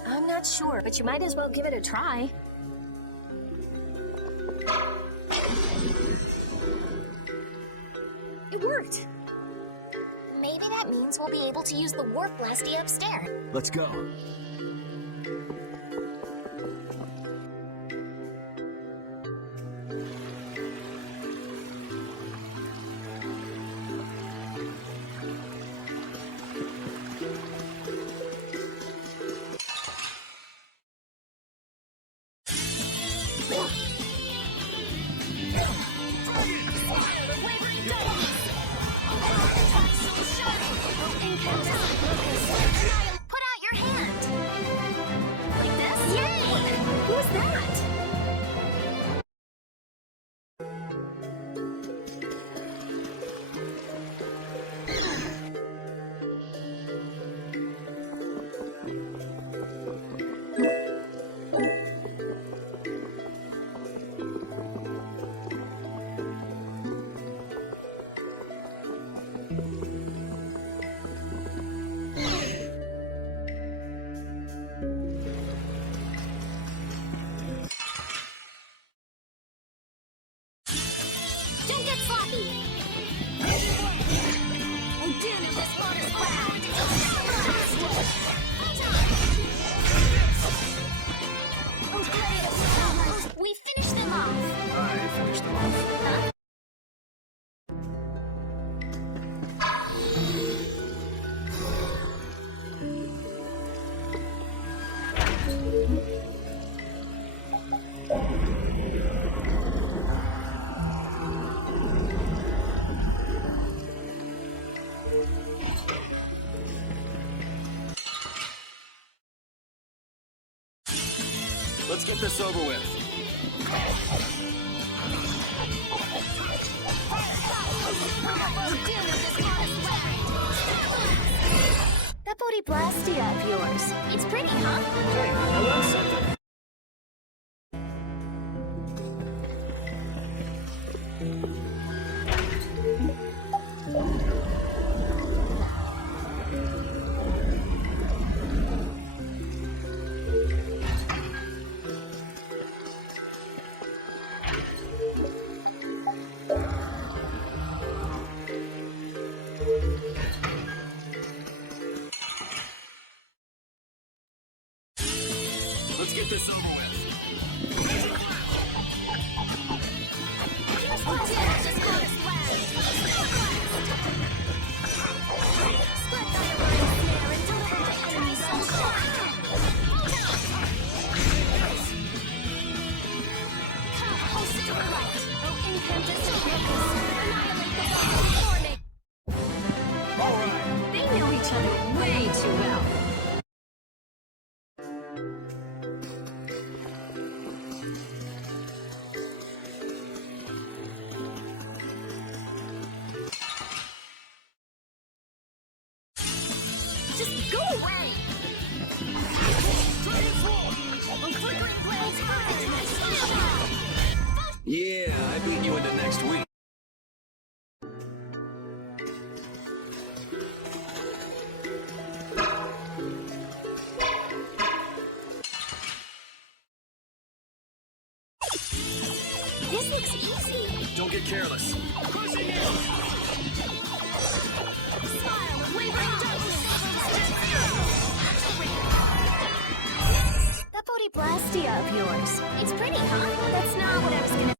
I'm not sure, but you might as well give it a try. It worked. Maybe that means we'll be able to use the warp blastia upstairs. Let's go. Put out your hand! Like this? Yay! Who's that? Don't get sloppy! Oh, damn it, this water's loud! Oh, great! We finished them off! I finished them off. Huh? Let's get this over with. That body blastia of yours. It's pretty, huh? Hey, I learned something. Let's get this over with. Just call us loud. They know each other way too well. Just go away! Yeah, I beat you into next week. This looks easy. Don't get careless. Crushing it! Smile and wavering darkness. That body blastia of yours. It's pretty, huh? That's not what I was gonna.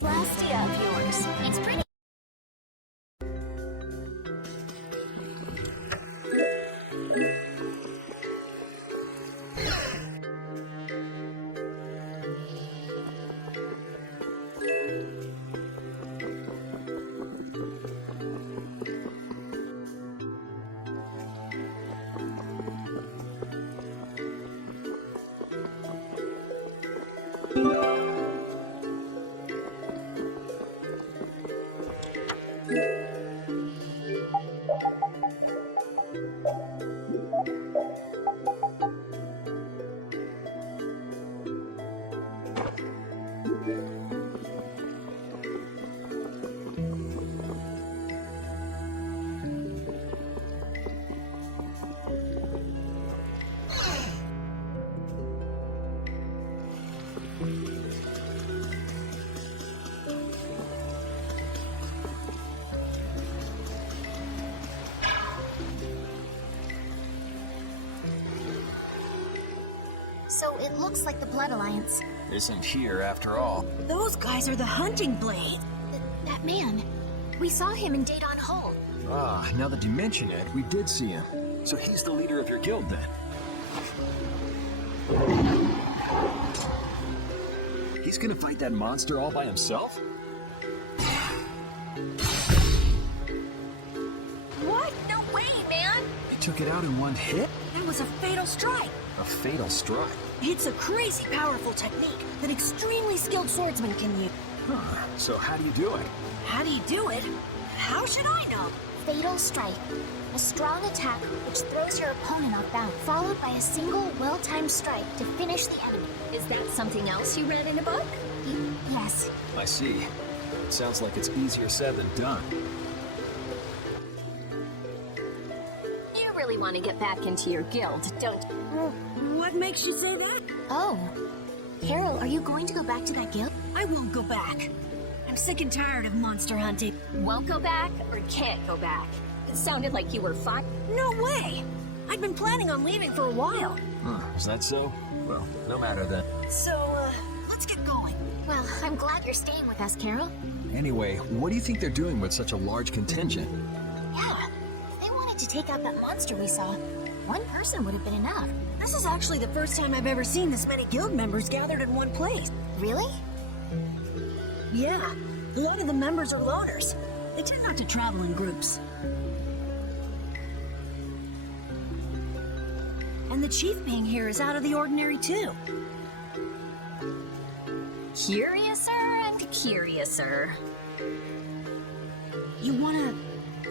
Blastia of yours. It's pretty. So it looks like the Blood Alliance. Isn't here after all. Those guys are the hunting blades. That man. We saw him in Dahdon Hall. Ah, now that you mention it, we did see him. So he's the leader of your guild then? He's gonna fight that monster all by himself? What? No way, man! He took it out in one hit? That was a fatal strike. A fatal strike? It's a crazy powerful technique that extremely skilled swordsmen can use. Huh. So how do you do it? How do you do it? How should I know? Fatal Strike. A strong attack which throws your opponent off balance, followed by a single well-timed strike to finish the enemy. Is that something else you read in a book? Yes. I see. It sounds like it's easier said than done. You really want to get back into your guild, don't you? What makes you say that? Oh. Carol, are you going to go back to that guild? I won't go back. I'm sick and tired of monster hunting. Won't go back or can't go back? It sounded like you were fine. No way! I'd been planning on leaving for a while. Is that so? Well, no matter then. So, let's get going. Well, I'm glad you're staying with us, Carol. Anyway, what do you think they're doing with such a large contingent? Yeah. If they wanted to take out that monster we saw, one person would have been enough. This is actually the first time I've ever seen this many guild members gathered in one place. Really? Yeah. A lot of the members are loners. They tend not to travel in groups. And the chief being here is out of the ordinary, too. Curiouser and curiouser. You wanna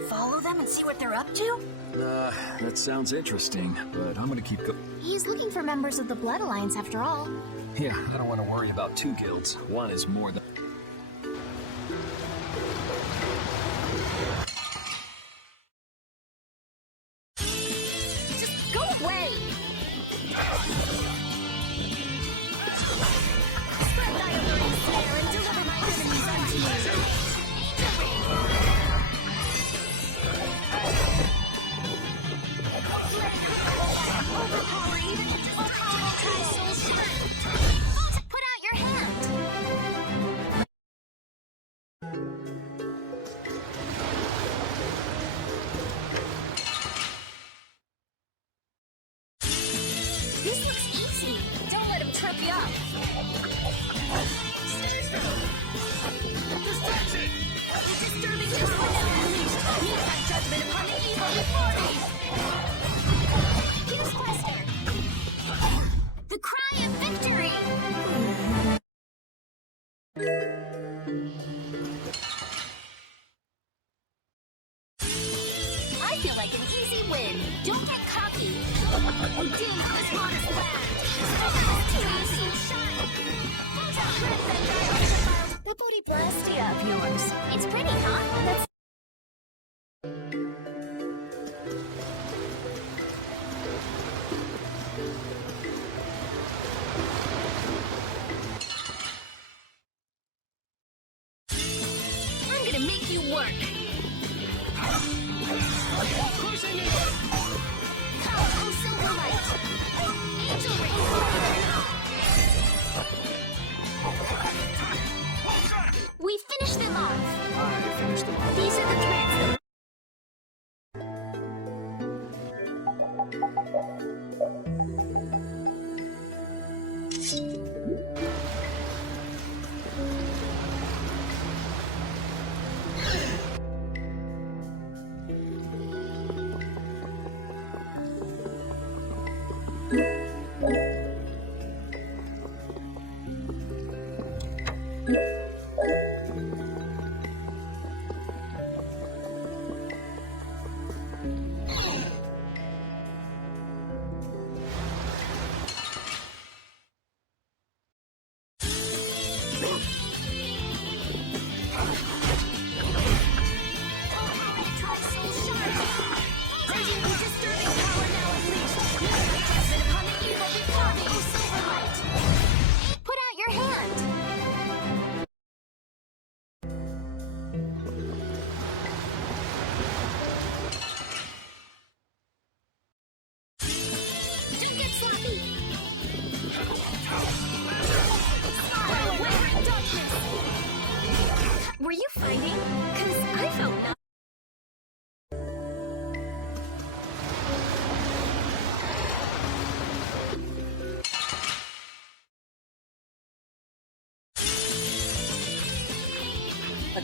follow them and see what they're up to? That sounds interesting, but I'm gonna keep He's looking for members of the Blood Alliance after all. Yeah, I don't want to worry about two guilds. One is more than... Just go away! Spread thy alluring snare and deliver my enemies unto you. Overpower even indestructible souls. Put out your hand! This looks easy. Don't let him trip you up. Stay strong. Distraction! Disturbing your unleashed. Use thy judgment upon the evil before me. Fuse Blaster. The cry of victory. I feel like an easy win. Don't get cocky. We dig this modest land. Easy shine. The booty blastia of yours. It's pretty, huh? That's... I'm gonna make you work. Cruising in. Powerful Silverlight. Angel Ring. We finished them off. I finished them all. The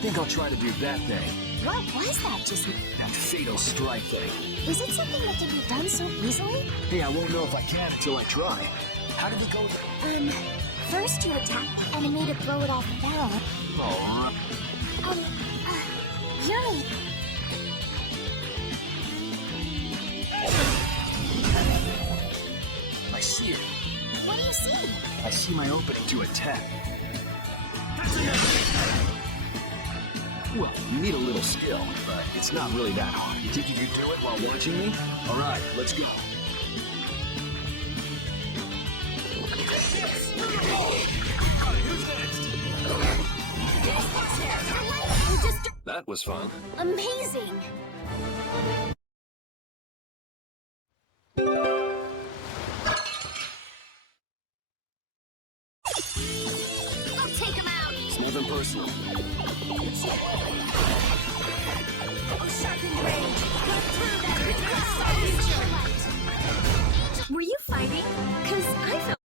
think I'll try to do that thing. What was that just... That fatal strike thing. Is it something that can be done so easily? Hey, I won't know if I can until I try. How did it go? First you attack the enemy to throw it off the barrel. Oh, Yuri! I see it. What do you see? I see my opening to attack. Well, you need a little skill, but it's not really that hard. You think you can do it while watching me? All right, let's go. That was fun. Amazing! I'll take him out! It's nothing personal. Oh, sharpened rage! Cut through that future! Were you fighting? 'Cause I felt...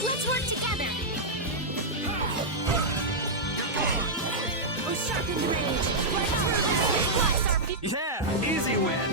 Let's work together! Oh, sharpened rage! Right through that which blocks our view! Yeah, easy win.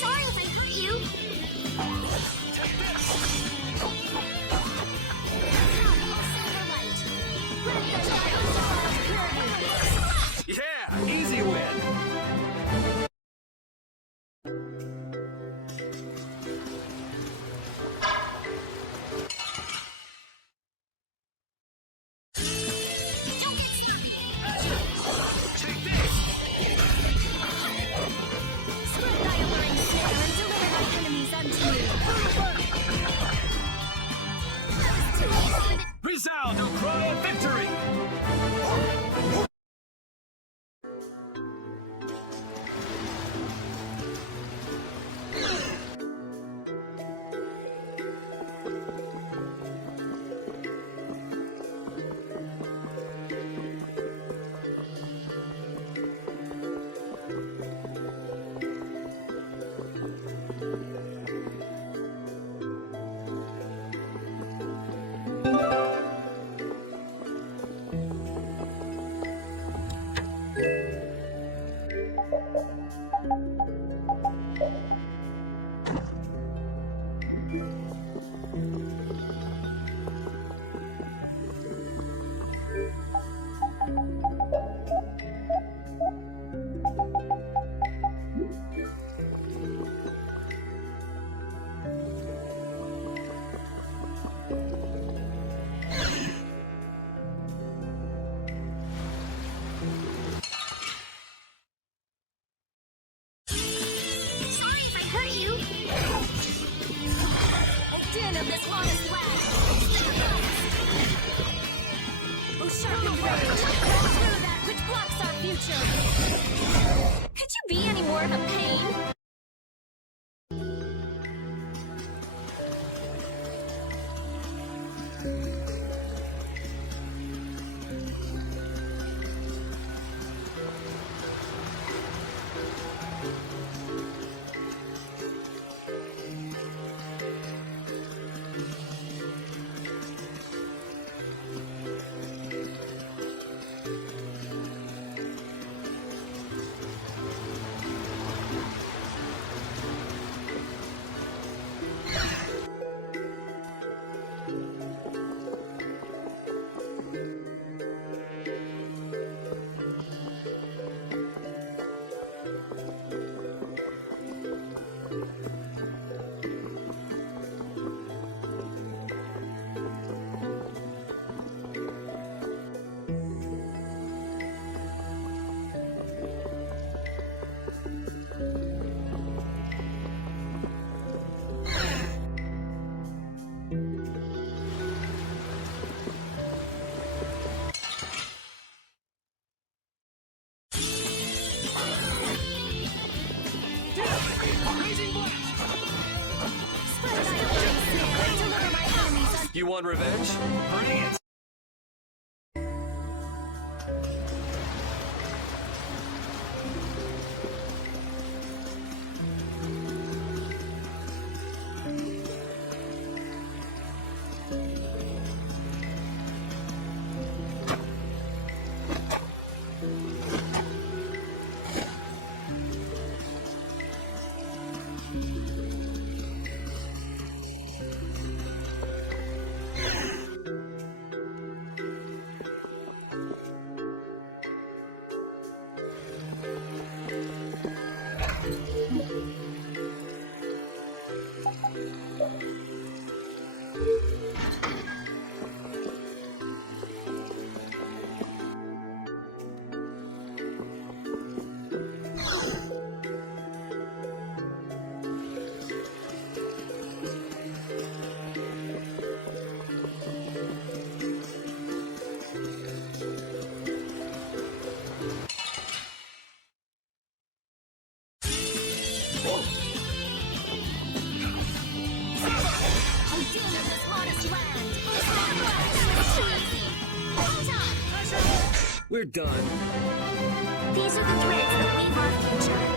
Sorry if I hurt you! Yeah, easy win. Spread thy alluring snare and deliver thy enemies unto me! That was too easy! Resound, O cry of victory! of this honest lad. Oh, sharpened rage, through that which blocks our future. be any more of a pain. You want revenge? Bring it! We're done. These are the threads that weave our future.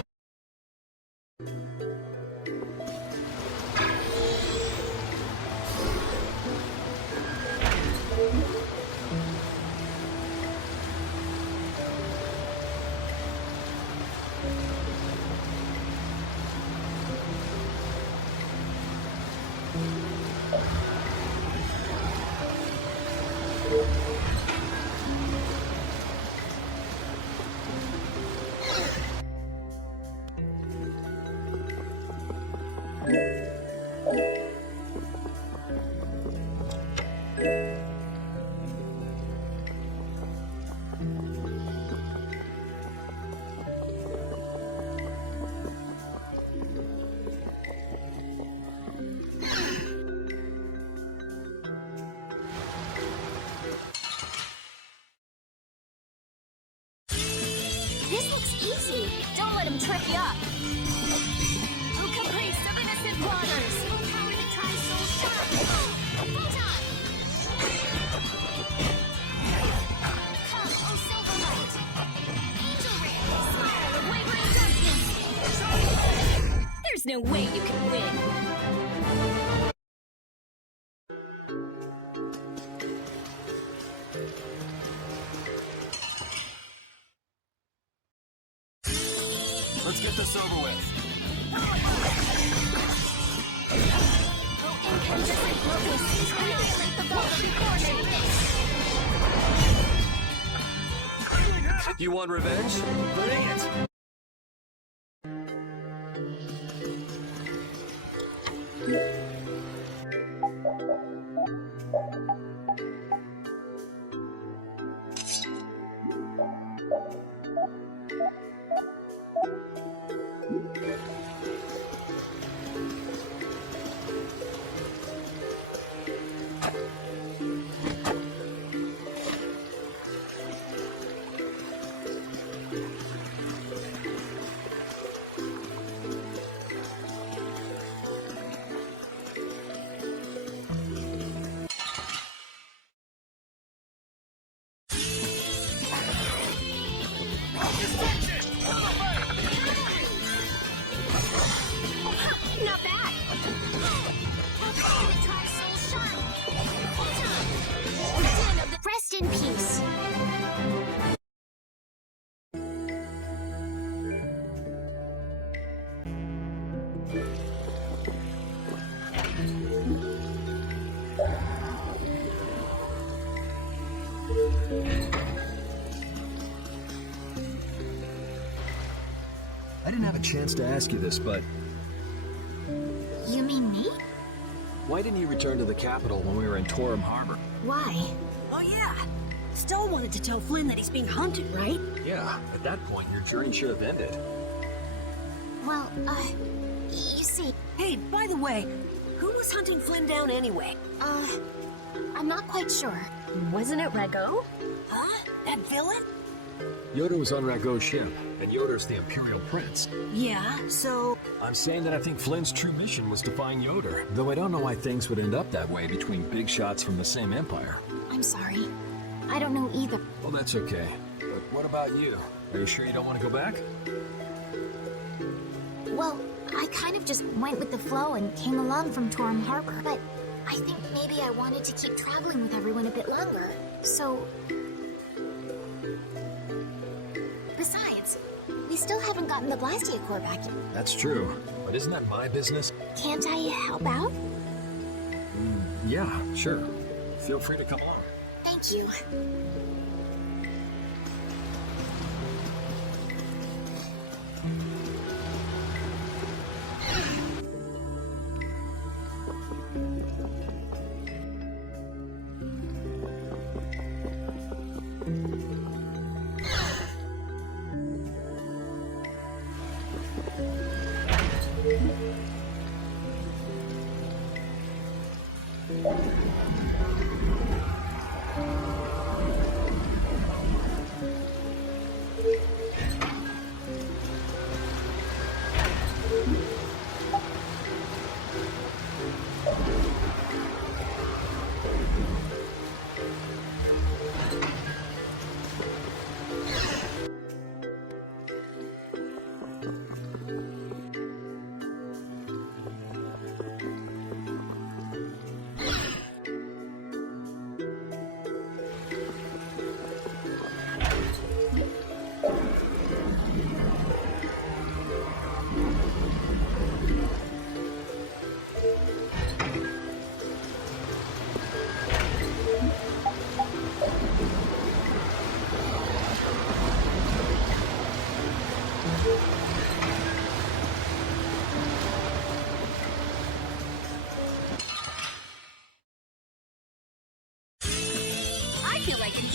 This looks easy. Don't let him trip you up. Oh, caprice of innocent waters. Full power to try soul shine. Photon! Come, oh silver light. Angel ray, smile of wavering darkness. There's no way you can win. Let's get this over with. Oh, incandescent locusts. Annihilate the vault before me. You want revenge? Bring it! I didn't have a chance to ask you this, but You mean me? why didn't you return to the capital when we were in Torim Harbor? Why? Oh yeah, Estelle wanted to tell Flynn that he's being hunted, right? Yeah, at that point, your journey should have ended. Well, you see... Hey, by the way, who was hunting Flynn down anyway? I'm not quite sure. Wasn't it Rego? Huh? That villain? Yoder was on Rago's ship, and Yoder's the Imperial Prince. Yeah, so... I'm saying that I think Flynn's true mission was to find Yoder, though I don't know why things would end up that way between big shots from the same empire. I'm sorry. I don't know either. Well, that's okay. But what about you? Are you sure you don't want to go back? Well, I kind of just went with the flow and came along from Torim Harbor, but I think maybe I wanted to keep traveling with everyone a bit longer. So... Besides, we still haven't gotten the Blastia core back yet. That's true. But isn't that my business? Can't I help out? Yeah, sure. Feel free to come along. Thank you.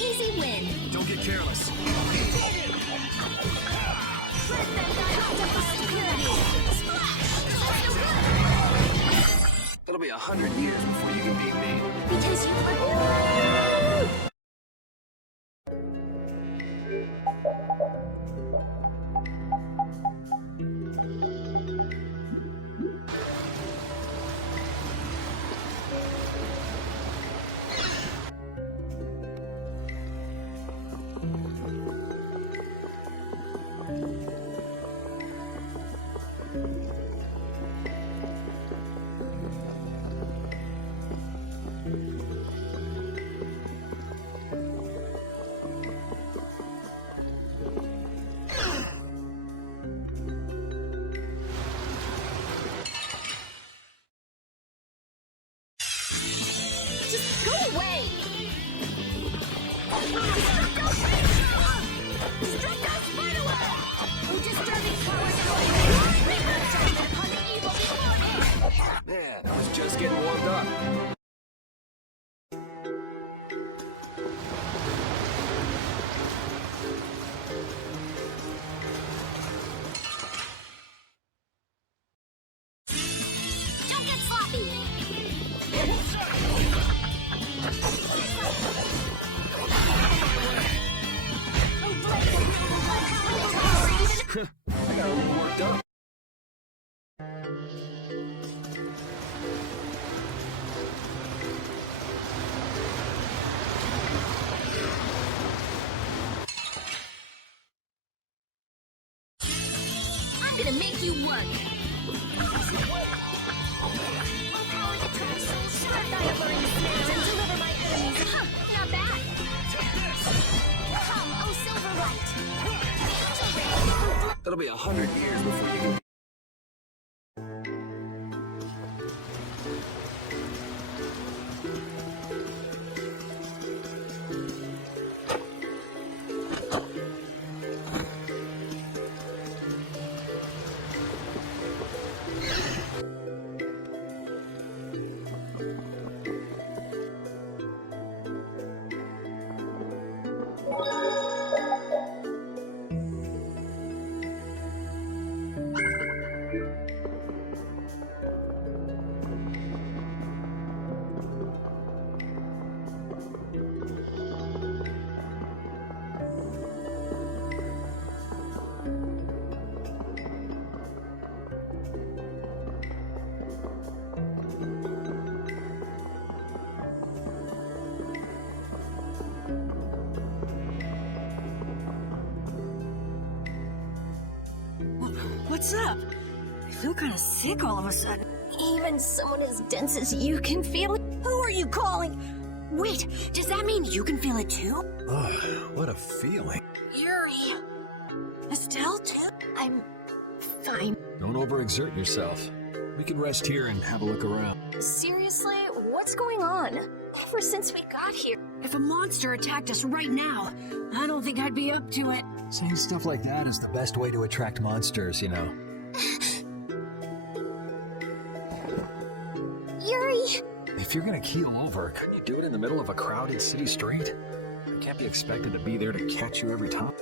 Easy win. Don't get careless. It'll be 100 years before you can beat me. Because you were... Man, I was just getting warmed up. Don't get sloppy. I got a little worked up. I'm gonna make you work. Start thy alluring snares and deliver my enemies. Huh, not bad. Come, oh silver light. That'll be 100 years before you can... What's up? I feel kind of sick all of a sudden. Even someone as dense as you can feel it? Who are you calling? Wait, does that mean you can feel it too? Oh, what a feeling. Yuri. Estelle too? I'm fine. Don't overexert yourself. We can rest here and have a look around. Seriously? What's going on? Ever since we got here. If a monster attacked us right now, I don't think I'd be up to it. Saying stuff like that is the best way to attract monsters, you know. Yuri! If you're gonna keel over, couldn't you do it in the middle of a crowded city street? I can't be expected to be there to catch you every time.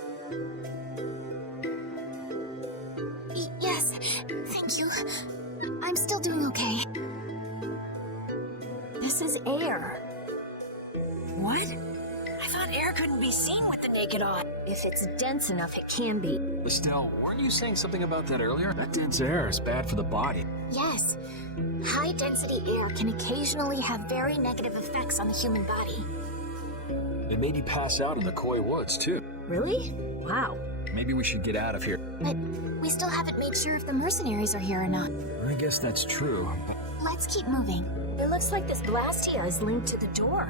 Yes, thank you. I'm still doing okay. This is air. What? I thought air couldn't be seen with the naked eye. If it's dense enough, it can be. Estelle, weren't you saying something about that earlier? That dense air is bad for the body. Yes. High-density air can occasionally have very negative effects on the human body. It made you pass out in the Koi Woods, too. Really? Wow. Maybe we should get out of here. But we still haven't made sure if the mercenaries are here or not. I guess that's true, but... Let's keep moving. It looks like this blastia is linked to the door.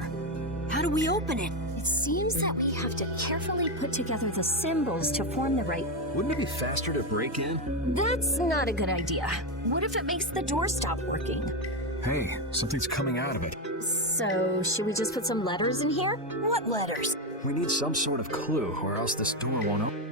How do we open it? It seems that we have to carefully put together the symbols to form the right... Wouldn't it be faster to break in? That's not a good idea. What if it makes the door stop working? Hey, something's coming out of it. So, should we just put some letters in here? What letters? We need some sort of clue, or else this door won't open.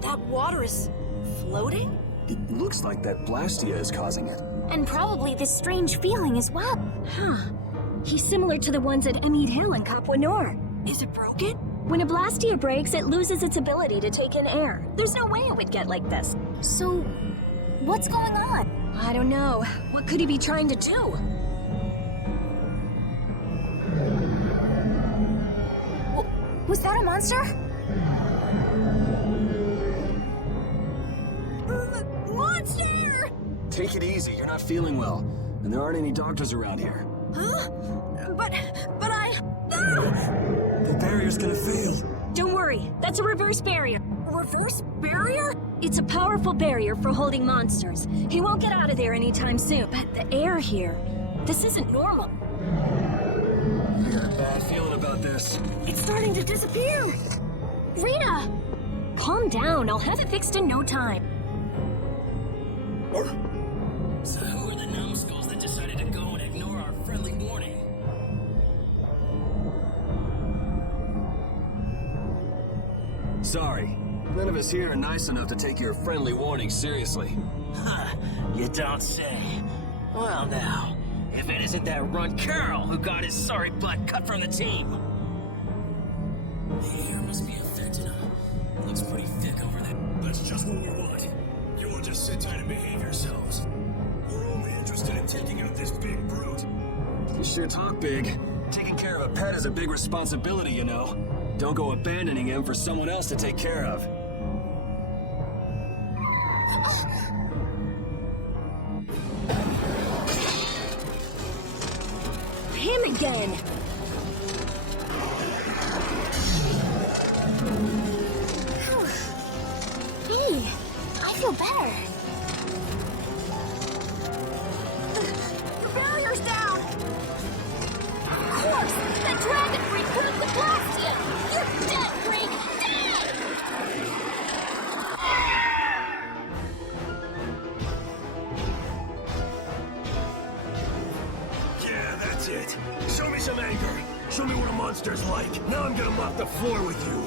That water is floating? It looks like that blastia is causing it. And probably this strange feeling as well. Huh. He's similar to the ones at Emmead Hill and Capua North. Is it broken? When a blastia breaks, it loses its ability to take in air. There's no way it would get like this. So, what's going on? I don't know. What could he be trying to do? Was that a monster? Monster! Take it easy, you're not feeling well. And there aren't any doctors around here. Huh? But I... The barrier's gonna fail. Don't worry, that's a reverse barrier. Reverse barrier? It's a powerful barrier for holding monsters. He won't get out of there anytime soon. But the air here, this isn't normal. I got a bad feeling about this. It's starting to disappear! Rita! Calm down, I'll have it fixed in no time. So who are the numbskulls that decided to go and ignore our friendly warning? Sorry, none of us here are nice enough to take your friendly warning seriously. Huh, you don't say. Well now, if it isn't that runt Carl who got his sorry butt cut from the team. The air must be affecting him. Looks pretty thick over there. That's just what we want. You all just sit tight and behave yourselves. We're only interested in taking out this big brute. You sure talk big. Taking care of a pet is a big responsibility, you know. Don't go abandoning him for someone else to take care of. Him again! Hey, I feel better. The barrier's down! Of course! That dragon freak put up the blastia! You're dead, freak! Dead! right. Show me some anger. Show me what a monster's like. Now I'm gonna mop the floor with you.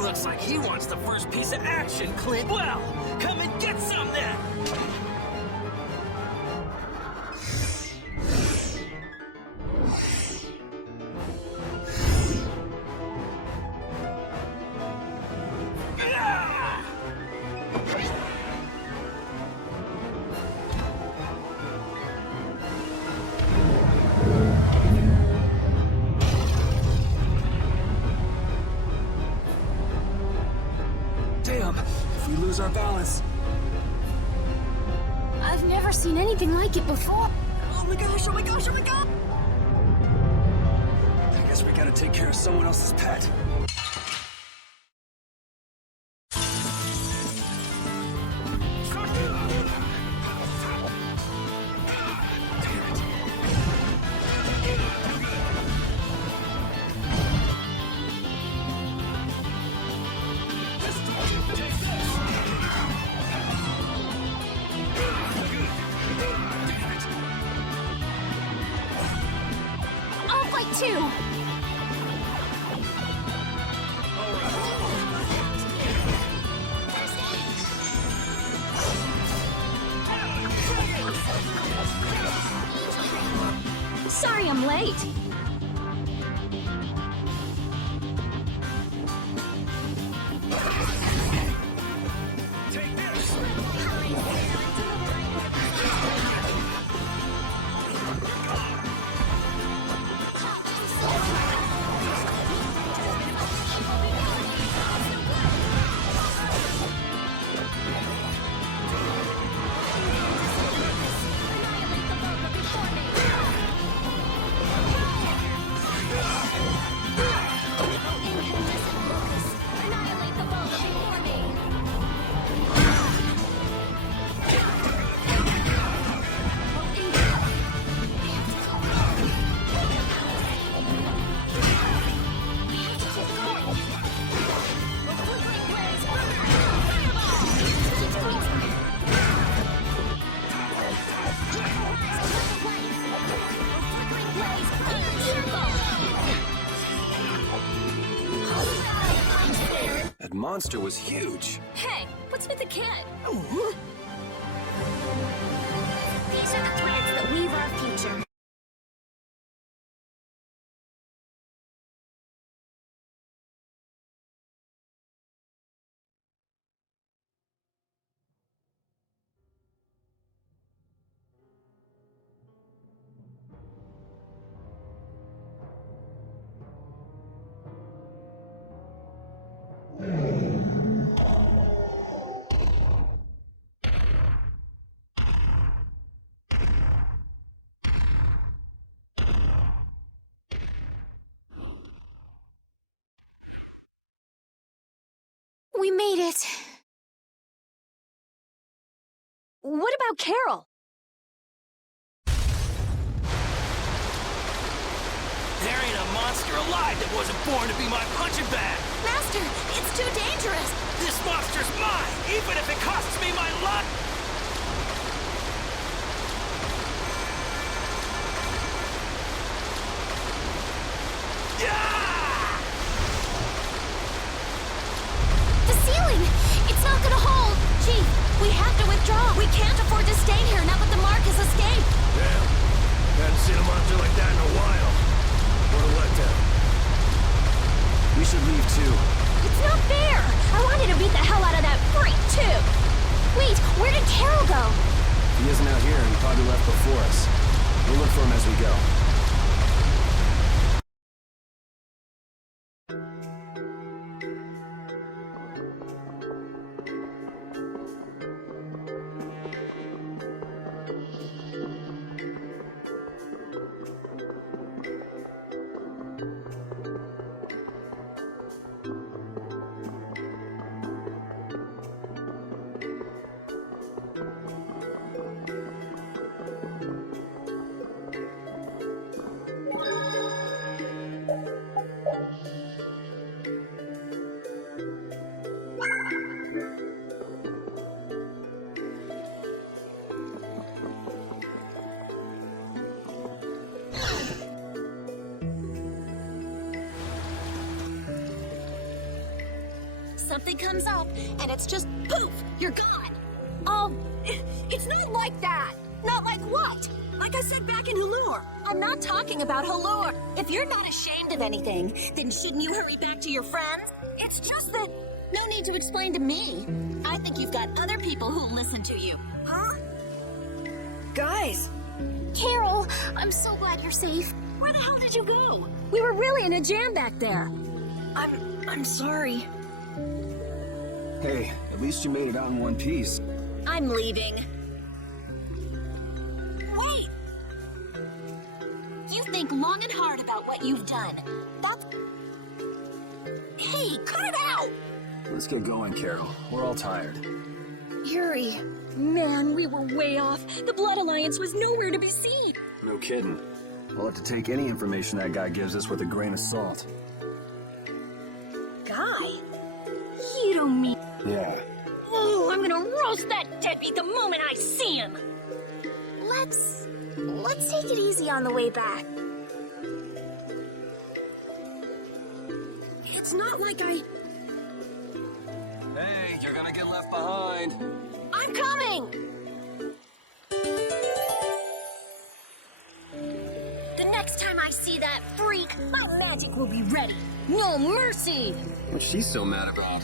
Looks like he wants the first piece of action, Clint. Well, come and get some then! Damn, if we lose our balance. I've never seen anything like it before. Oh my gosh, oh my gosh, oh my god! I guess we gotta take care of someone else's pet. I'll fight too. Sorry I'm late. That monster was huge. Hey, what's with the cat? These are the threads that weave our future. We made it. What about Carol? There ain't a monster alive that wasn't born to be my punching bag! Master, it's too dangerous! This monster's mine, even if it costs me my life! The ceiling! It's not gonna hold! Chief, we have to withdraw! We can't afford to stay here now that the mark has escaped! Damn. Hadn't seen a monster like that in a while. What a letdown. We should leave too. It's not fair! I wanted to beat the hell out of that freak, too! Wait, where did Carol go? If he isn't out here, he probably left before us. We'll look for him as we go. something comes up, and it's just poof, you're gone. Oh, it's not like that. Not like what? Like I said back in Halure. I'm not talking about Halure. If you're not ashamed of anything, then shouldn't you hurry back to your friends? It's just that no need to explain to me. I think you've got other people who'll listen to you. Huh? Guys. Carol, I'm so glad you're safe. Where the hell did you go? We were really in a jam back there. I'm sorry. Hey, at least you made it out in one piece. I'm leaving. Wait! You think long and hard about what you've done. That's... Hey, cut it out! Let's get going, Carol. We're all tired. Yuri, man, we were way off. The Blood Alliance was nowhere to be seen. No kidding. We'll have to take any information that guy gives us with a grain of salt. Guy? You don't mean... Yeah. Oh, I'm gonna roast that deadbeat the moment I see him! Let's take it easy on the way back. It's not like I... Hey, you're gonna get left behind. I'm coming! The next time I see that freak, my magic will be ready. No mercy! What's she so mad about?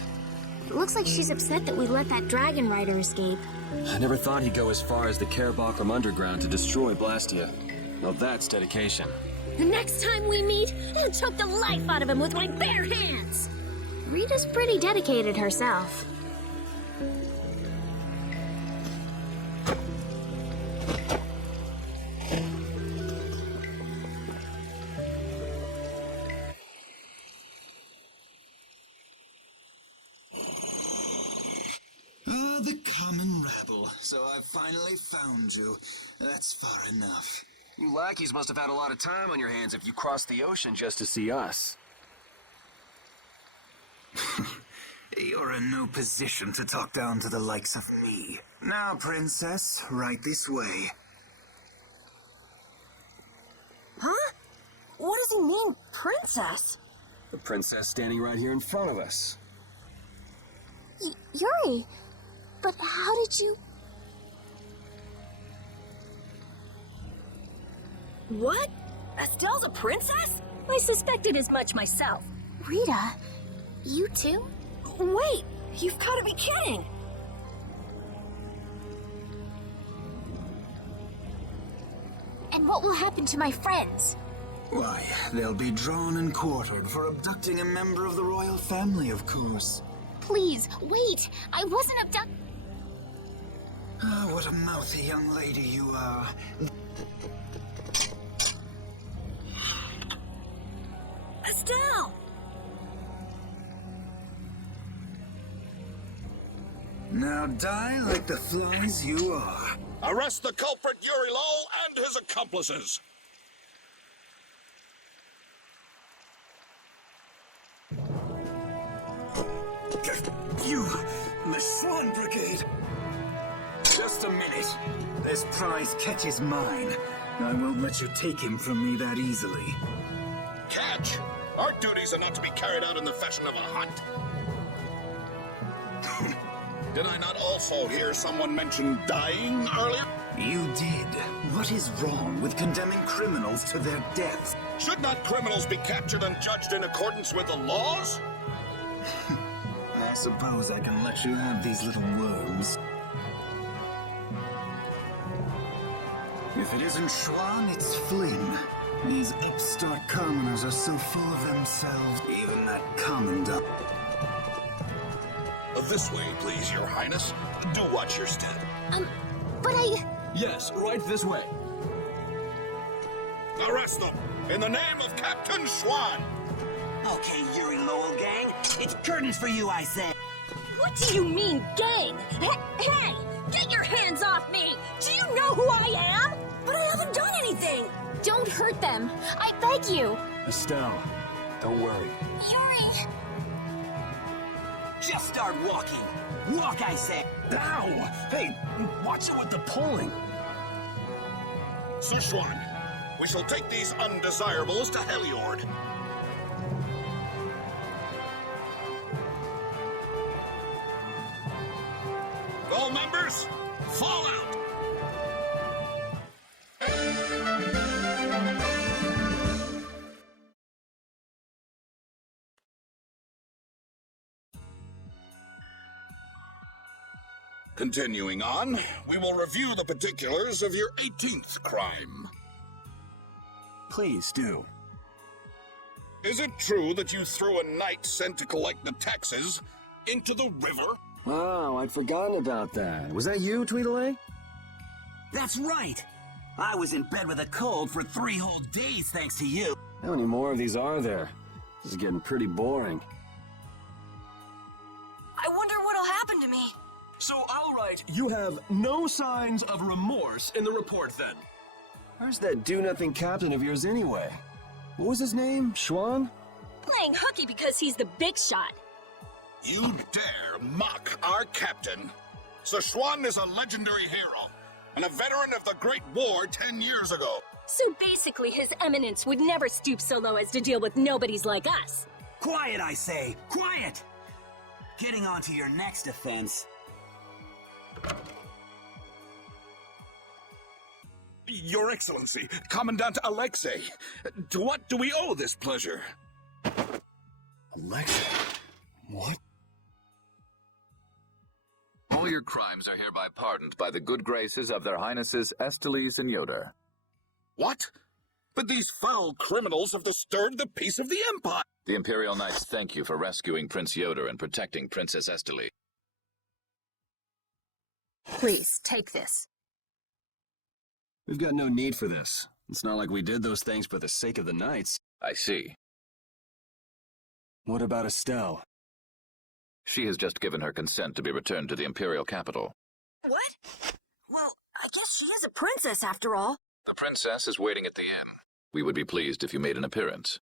It looks like she's upset that we let that dragon rider escape. I never thought he'd go as far as the Karabakram underground to destroy Blastia. Well, that's dedication. The next time we meet, I'll choke the life out of him with my bare hands! Rita's pretty dedicated herself. The common rabble. So I've finally found you. That's far enough. You lackeys must have had a lot of time on your hands if you crossed the ocean just to see us. You're in no position to talk down to the likes of me. Now, princess, right this way. Huh? What does he mean, princess? The princess standing right here in front of us. Yuri, but how did you... What? Estelle's a princess? I suspected as much myself. Rita, you too? Wait, you've got to be kidding! And what will happen to my friends? Why, they'll be drawn and quartered for abducting a member of the royal family, of course. Please, wait! I wasn't abducted. Ah, what a mouthy young lady you are. Estelle! Now die like the flies you are. Arrest the culprit Yuri Low and his accomplices. You, the Swan Brigade. Just a minute. This prize catches mine. I won't let you take him from me that easily. Catch? Our duties are not to be carried out in the fashion of a hunt. Did I not also hear someone mention dying earlier? You did. What is wrong with condemning criminals to their deaths? Should not criminals be captured and judged in accordance with the laws? I suppose I can let you have these little worms. If it isn't Schwan, it's Flynn. These upstart commoners are so full of themselves, even that commandant. This way, please, Your Highness. Do watch your step. But I... Yes, right this way. Arrest them! In the name of Captain Schwan! Okay, Yuri Lowell gang. It's curtains for you, I say. What do you mean, gang? Hey! Get your hands off me! Do you know who I am? But I haven't done anything! Don't hurt them! I beg you! Estelle, don't worry. Yuri! Just start walking. Walk, I say. Ow! Hey, watch it with the pulling. Sir Schwan, we shall take these undesirables to Halure. All members, fall out! Continuing on, we will review the particulars of your 18th crime. Please do. Is it true that you threw a knight sent to collect the taxes into the river? Wow, I'd forgotten about that. Was that you, Tweedledee? That's right! I was in bed with a cold for 3 whole days thanks to you. How many more of these are there? This is getting pretty boring. I wonder what'll happen to me. So I'll write, you have no signs of remorse in the report then. Where's that do-nothing captain of yours anyway? What was his name? Schwan? Playing hooky because he's the big shot. You dare mock our captain? Sir Schwan is a legendary hero, and a veteran of the Great War 10 years ago. So basically, His Eminence would never stoop so low as to deal with nobodies like us. Quiet, I say! Quiet! Getting on to your next offense. Your Excellency, Commandant Alexei, to what do we owe this pleasure? Alexei? What? All your crimes are hereby pardoned by the good graces of their highnesses Estelle and Yoder. What? But these foul criminals have disturbed the peace of the Empire! The Imperial Knights thank you for rescuing Prince Yoder and protecting Princess Estelle. Please, take this. We've got no need for this. It's not like we did those things for the sake of the knights. I see. What about Estelle? She has just given her consent to be returned to the Imperial capital. What? Well, I guess she is a princess after all. The princess is waiting at the inn. We would be pleased if you made an appearance.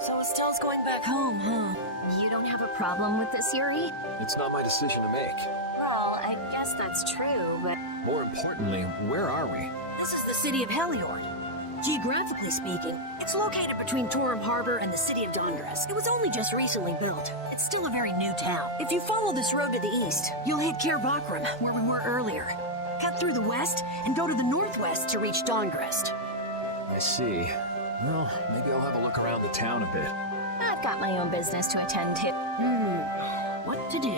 So Estelle's going back home, huh? You don't have a problem with this, Yuri? It's not my decision to make. Well, I guess that's true, but... More importantly, where are we? This is the city of Halure. Geographically speaking, it's located between Torim Harbor and the city of Dahngrest. It was only just recently built. It's still a very new town. If you follow this road to the east, you'll hit Bakram, where we were earlier. Cut through the west and go to the northwest to reach Dahngrest. I see. Well, maybe I'll have a look around the town a bit. I've got my own business to attend to. What to do?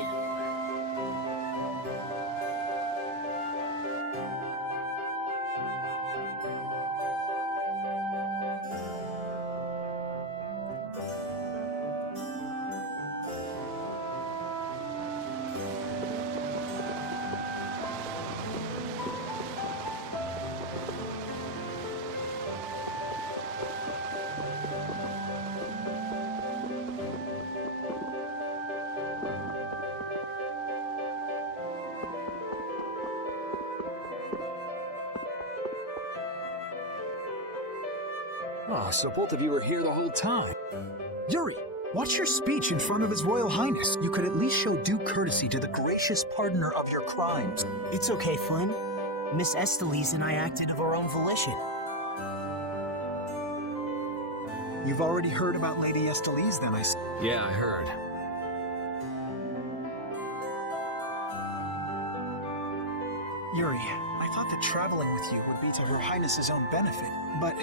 Oh, so both of you were here the whole time. Yuri, watch your speech in front of His Royal Highness. You could at least show due courtesy to the gracious pardoner of your crimes. It's okay, Flynn. Miss Estelle and I acted of our own volition. You've already heard about Lady Estelle then, I see. Yeah, I heard. Yuri, I thought that traveling with you would be to Her Highness's own benefit, but...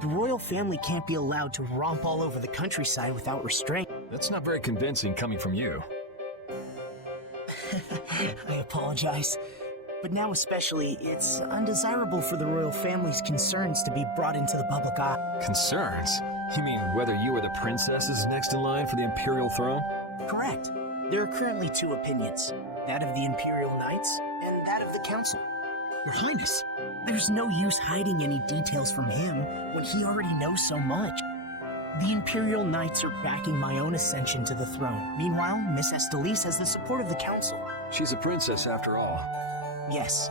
The royal family can't be allowed to romp all over the countryside without restraint. That's not very convincing coming from you. I apologize. But now especially, it's undesirable for the royal family's concerns to be brought into the public eye. Concerns? You mean whether you or the princess is next in line for the imperial throne? Correct. There are currently two opinions. That of the Imperial Knights, and that of the Council. Your Highness, there's no use hiding any details from him when he already knows so much. The Imperial Knights are backing my own ascension to the throne. Meanwhile, Miss Estelle has the support of the Council. She's a princess after all. Yes.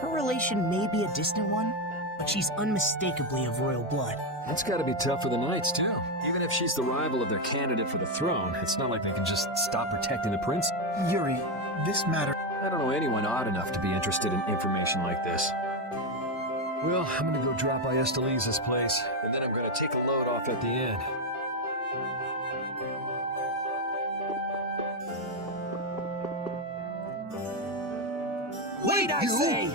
Her relation may be a distant one, but she's unmistakably of royal blood. That's gotta be tough for the Knights, too. Even if she's the rival of their candidate for the throne, it's not like they can just stop protecting the prince. Yuri, this matter... I don't know anyone odd enough to be interested in information like this. Well, I'm gonna go drop by Estelle's place, and then I'm gonna take a load off at the end. Wait, I say!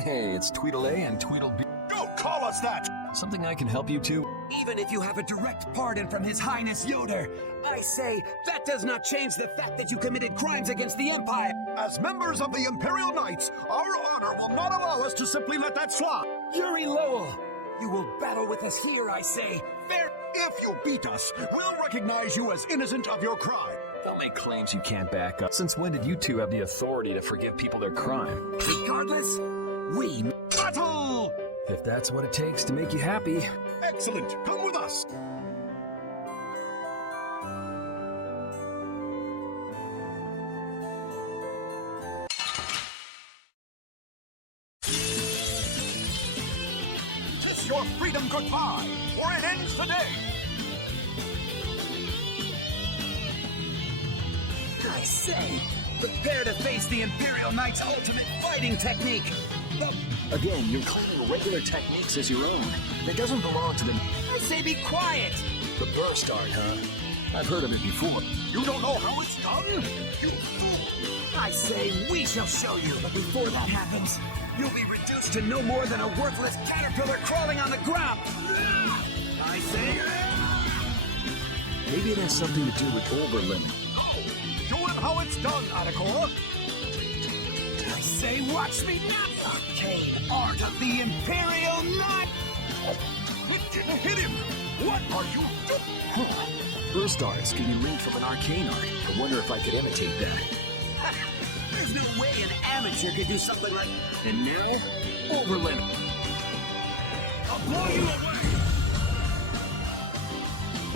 Hey, it's Tweedle-A and Tweedle-B. Don't call us that! Something I can help you to? Even if you have a direct pardon from His Highness Yoder, I say that does not change the fact that you committed crimes against the Empire. As members of the Imperial Knights, our honor will not allow us to simply let that slide. Yuri Lowell, you will battle with us here, I say. Fair. If you beat us, we'll recognize you as innocent of your crime. Don't make claims you can't back up. Since when did you two have the authority to forgive people their crime? Regardless, we battle! If that's what it takes to make you happy. Excellent. Come with us. Kiss your freedom goodbye, or it ends today. I say, prepare to face the Imperial Knight's ultimate fighting technique. Again, you're claiming regular techniques as your own. That doesn't belong to them. I say be quiet! The burst art, huh? I've heard of it before. You don't know how it's done? You fool! I say we shall show you, but before that happens, you'll be reduced to no more than a worthless caterpillar crawling on the ground! I say... Maybe it has something to do with Oberlin. Show him how it's done, Atticor! I say watch me now! Arcane art of the Imperial Knight! Hit him! What are you doing? Burst arts can be linked from an arcane art. I wonder if I could imitate that. There's no way an amateur could do something like... And now, Oberlin. I'll blow you away!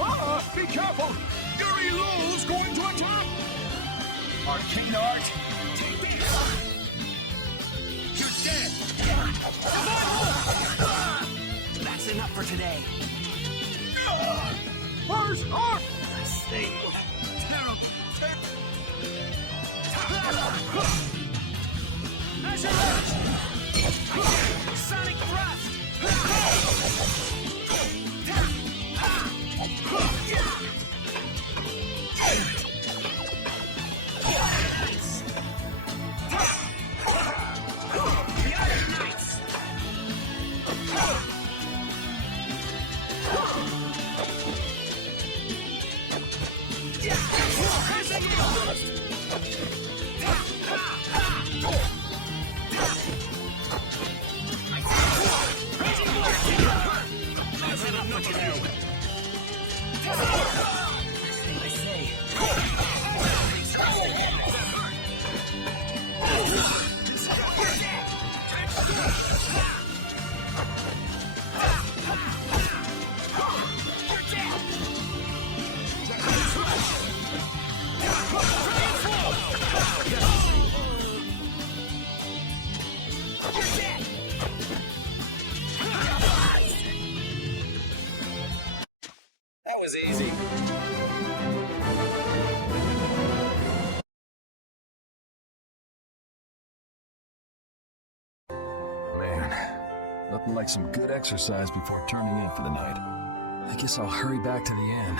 Ah! Be careful! Yuri Lowell's going to attack! Arcane art, take this! You're dead! That's enough for today. Where's Art? I say, terrible. Sonic thrust! The Iron Knights! Easy. Man, nothing like some good exercise before turning in for the night. I guess I'll hurry back to the inn.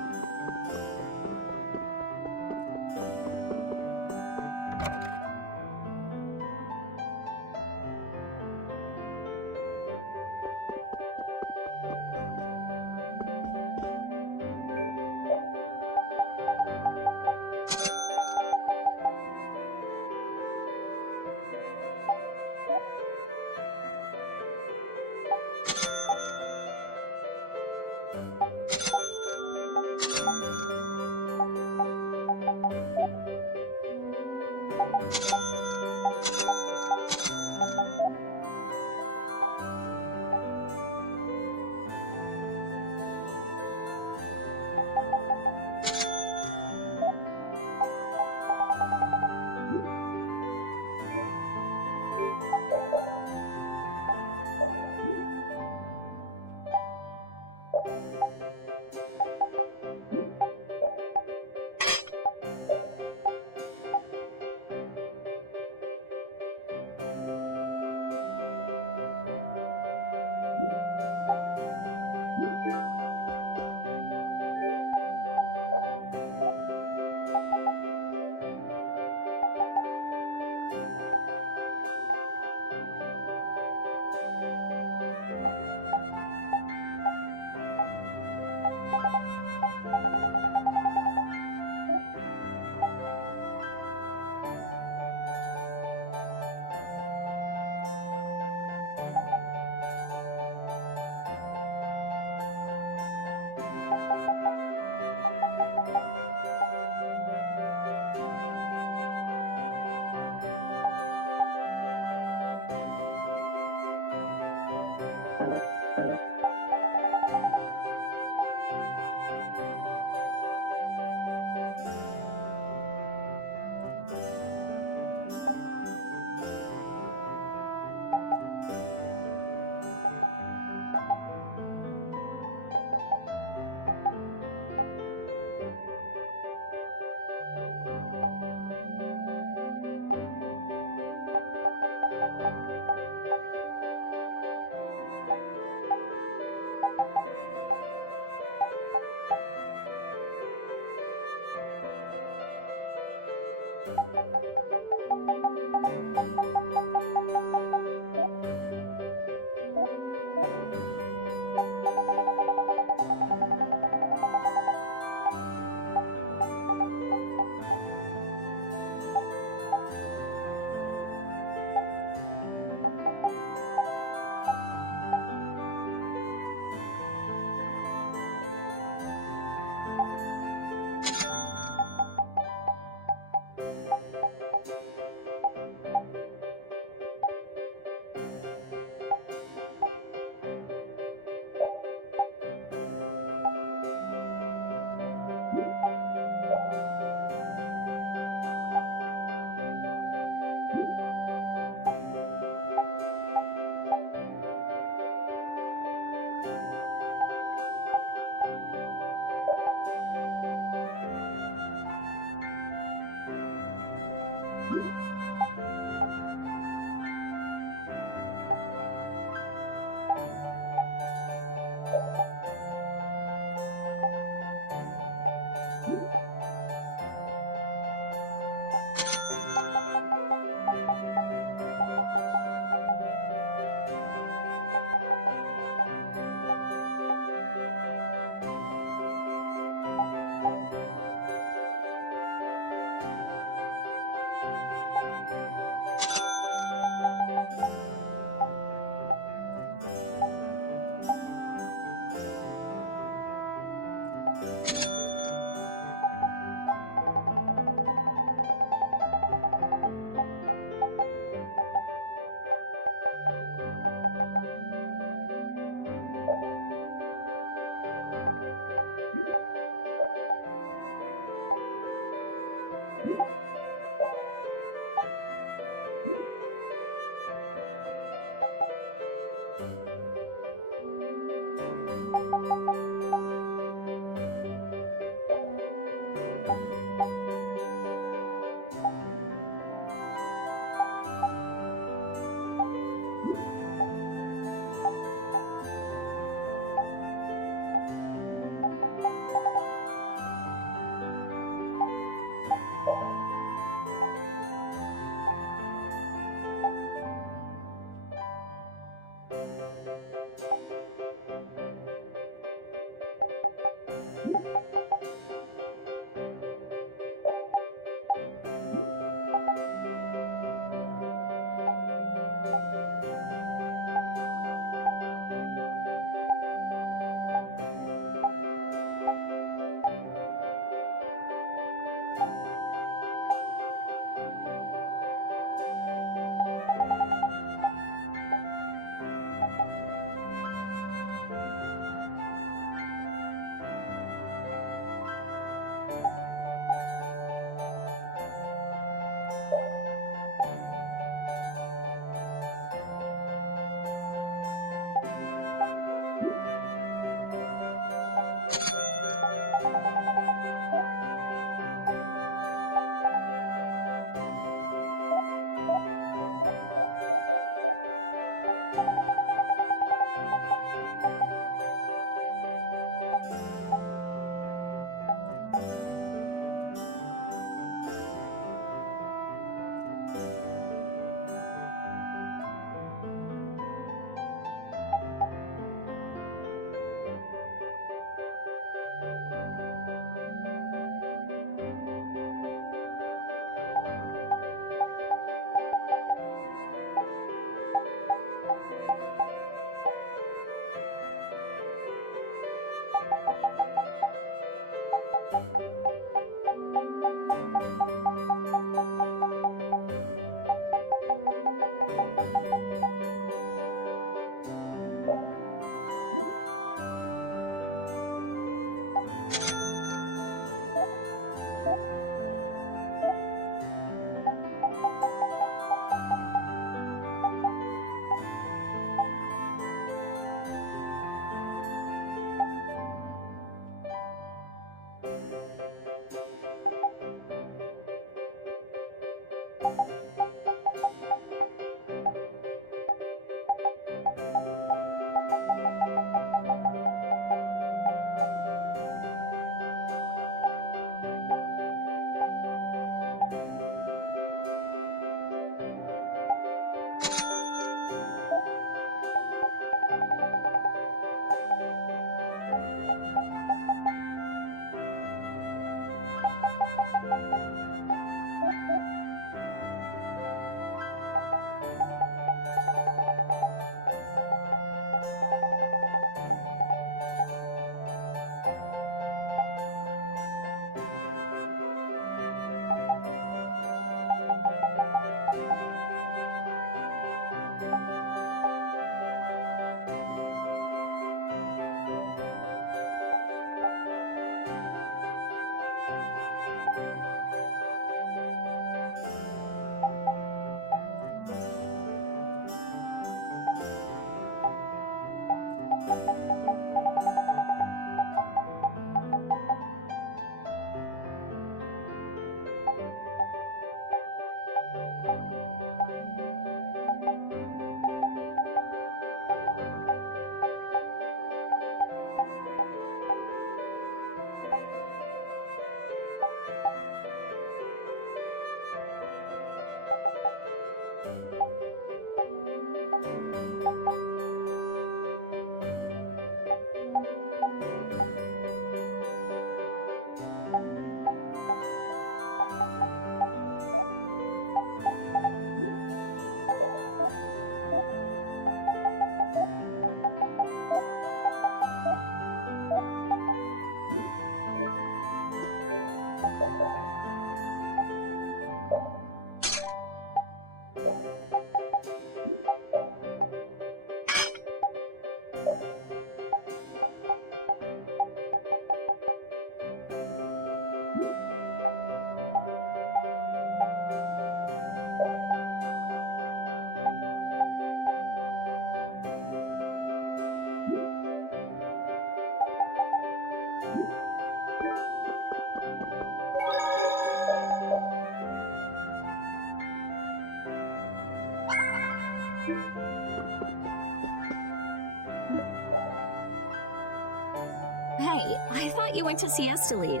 Hey, I thought you went to see Estelle.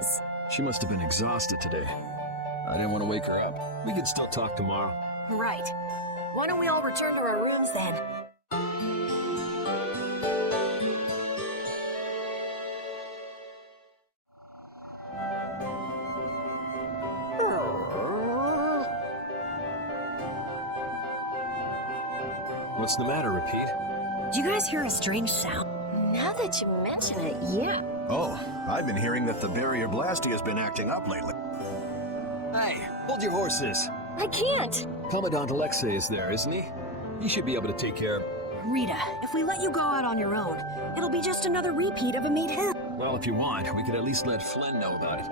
She must have been exhausted today. I didn't want to wake her up. We can still talk tomorrow. Right. Why don't we all return to our rooms then? What's the matter, Repeat? Do you guys hear a strange sound? Now that you mention it, yeah. Oh, I've been hearing that the barrier blastia has been acting up lately. Hey, hold your horses. I can't. Commandant Alexei is there, isn't he? He should be able to take care of... Rita, if we let you go out on your own, it'll be just another repeat of a meet him. Well, if you want, we could at least let Flynn know about it.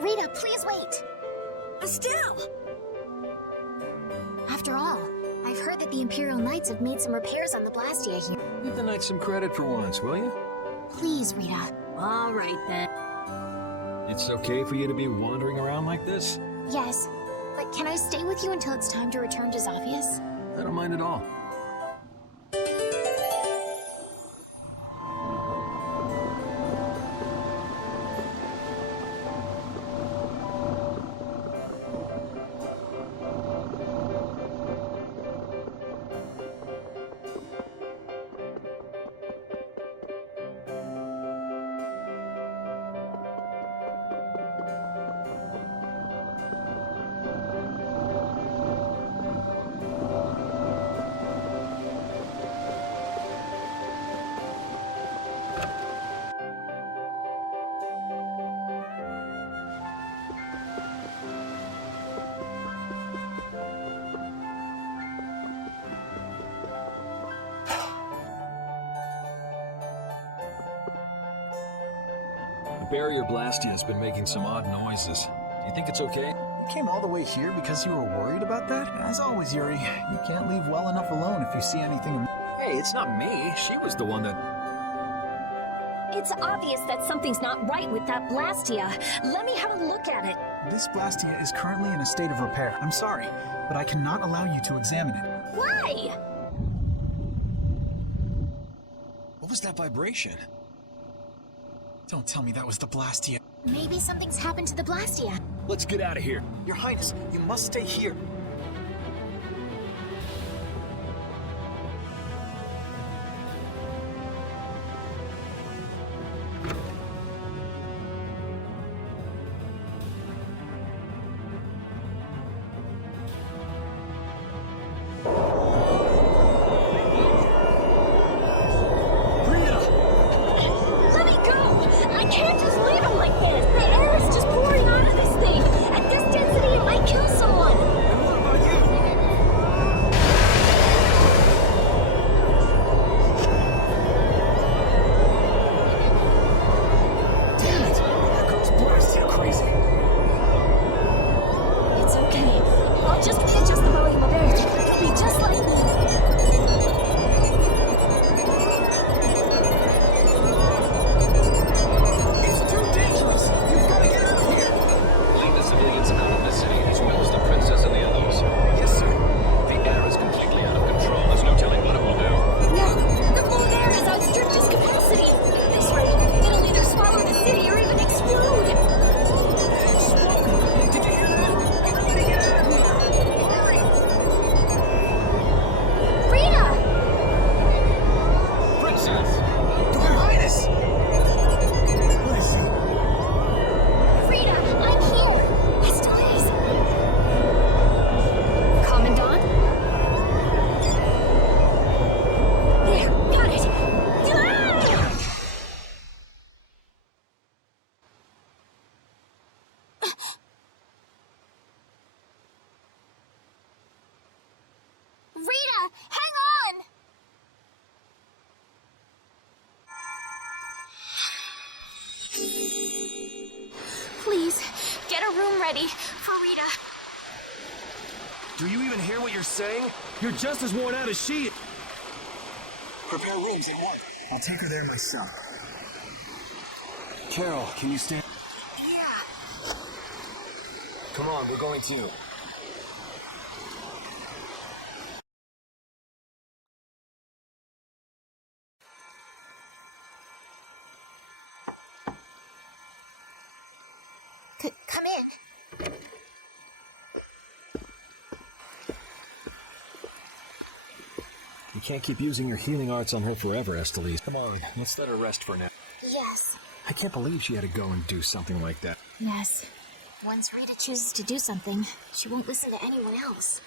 Rita, please wait! Estelle! After all, I've heard that the Imperial Knights have made some repairs on the blastia here. Give the Knights some credit for once, will you? Please, Rita. All right, then. It's okay for you to be wandering around like this? Yes, but can I stay with you until it's time to return to Zophius? I don't mind at all. The barrier blastia has been making some odd noises. Do you think it's okay? You came all the way here because you were worried about that? As always, Yuri, you can't leave well enough alone if you see anything. Hey, it's not me. She was the one that... It's obvious that something's not right with that blastia. Let me have a look at it. This blastia is currently in a state of repair. I'm sorry, but I cannot allow you to examine it. Why? What was that vibration? Don't tell me that was the blastia. Maybe something's happened to the blastia. Let's get out of here. Your Highness, you must stay here. Like this. The air is just pouring out of this thing. At this density, it might kill someone. And what ready for Rita. Do you even hear what you're saying? You're just as worn out as she is. Prepare rooms in one. I'll take her there myself. Carol, can you stand? Yeah. Come on, we're going to. Come in. You can't keep using your healing arts on her forever, Estelle. Come on, let's let her rest for now. Yes. I can't believe she had to go and do something like that. Yes. Once Rita chooses to do something, she won't listen to anyone else.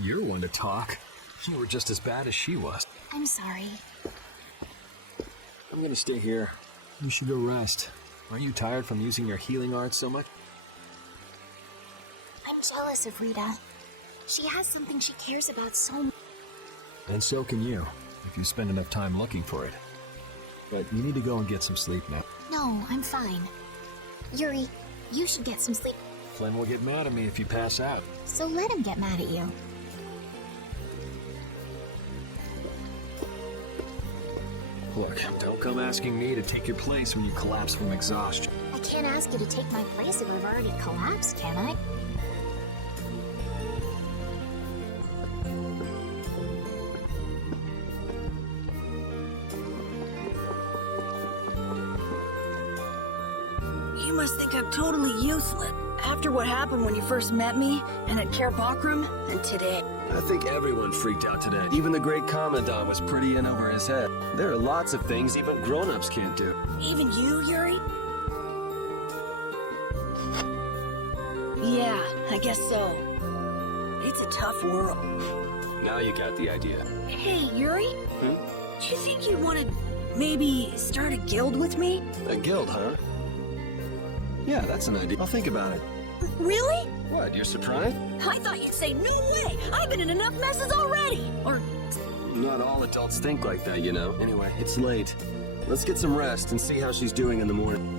You're one to talk. You were just as bad as she was. I'm sorry. I'm gonna stay here. You should go rest. Aren't you tired from using your healing arts so much? I'm jealous of Rita. She has something she cares about so much. And so can you, if you spend enough time looking for it. But you need to go and get some sleep now. No, I'm fine. Yuri, you should get some sleep. Flynn will get mad at me if you pass out. So let him get mad at you. Look, don't come asking me to take your place when you collapse from exhaustion. I can't ask you to take my place if I've already collapsed, can I? You must think I'm totally useless. After what happened when you first met me, and at Bakram, and today. I think everyone freaked out today. Even the great Commandant was pretty in over his head. There are lots of things even grown-ups can't do. Even you, Yuri? Yeah, I guess so. It's a tough world. Now you got the idea. Hey, Yuri? Do you think you'd want to maybe start a guild with me? A guild, huh? Yeah, that's an idea. I'll think about it. Really? What, you're surprised? I thought you'd say, no way! I've been in enough messes already! Or... Not all adults think like that, you know. Anyway, it's late. Let's get some rest and see how she's doing in the morning.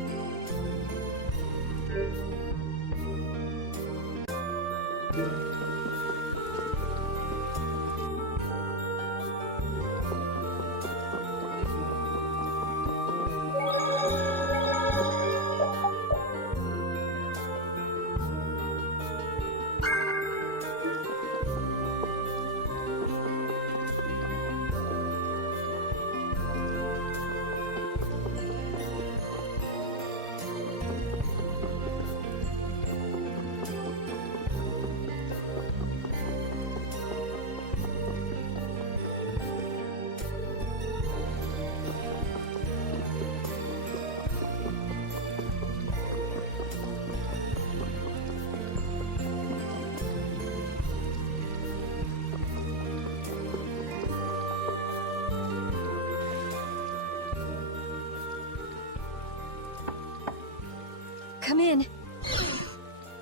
Come in.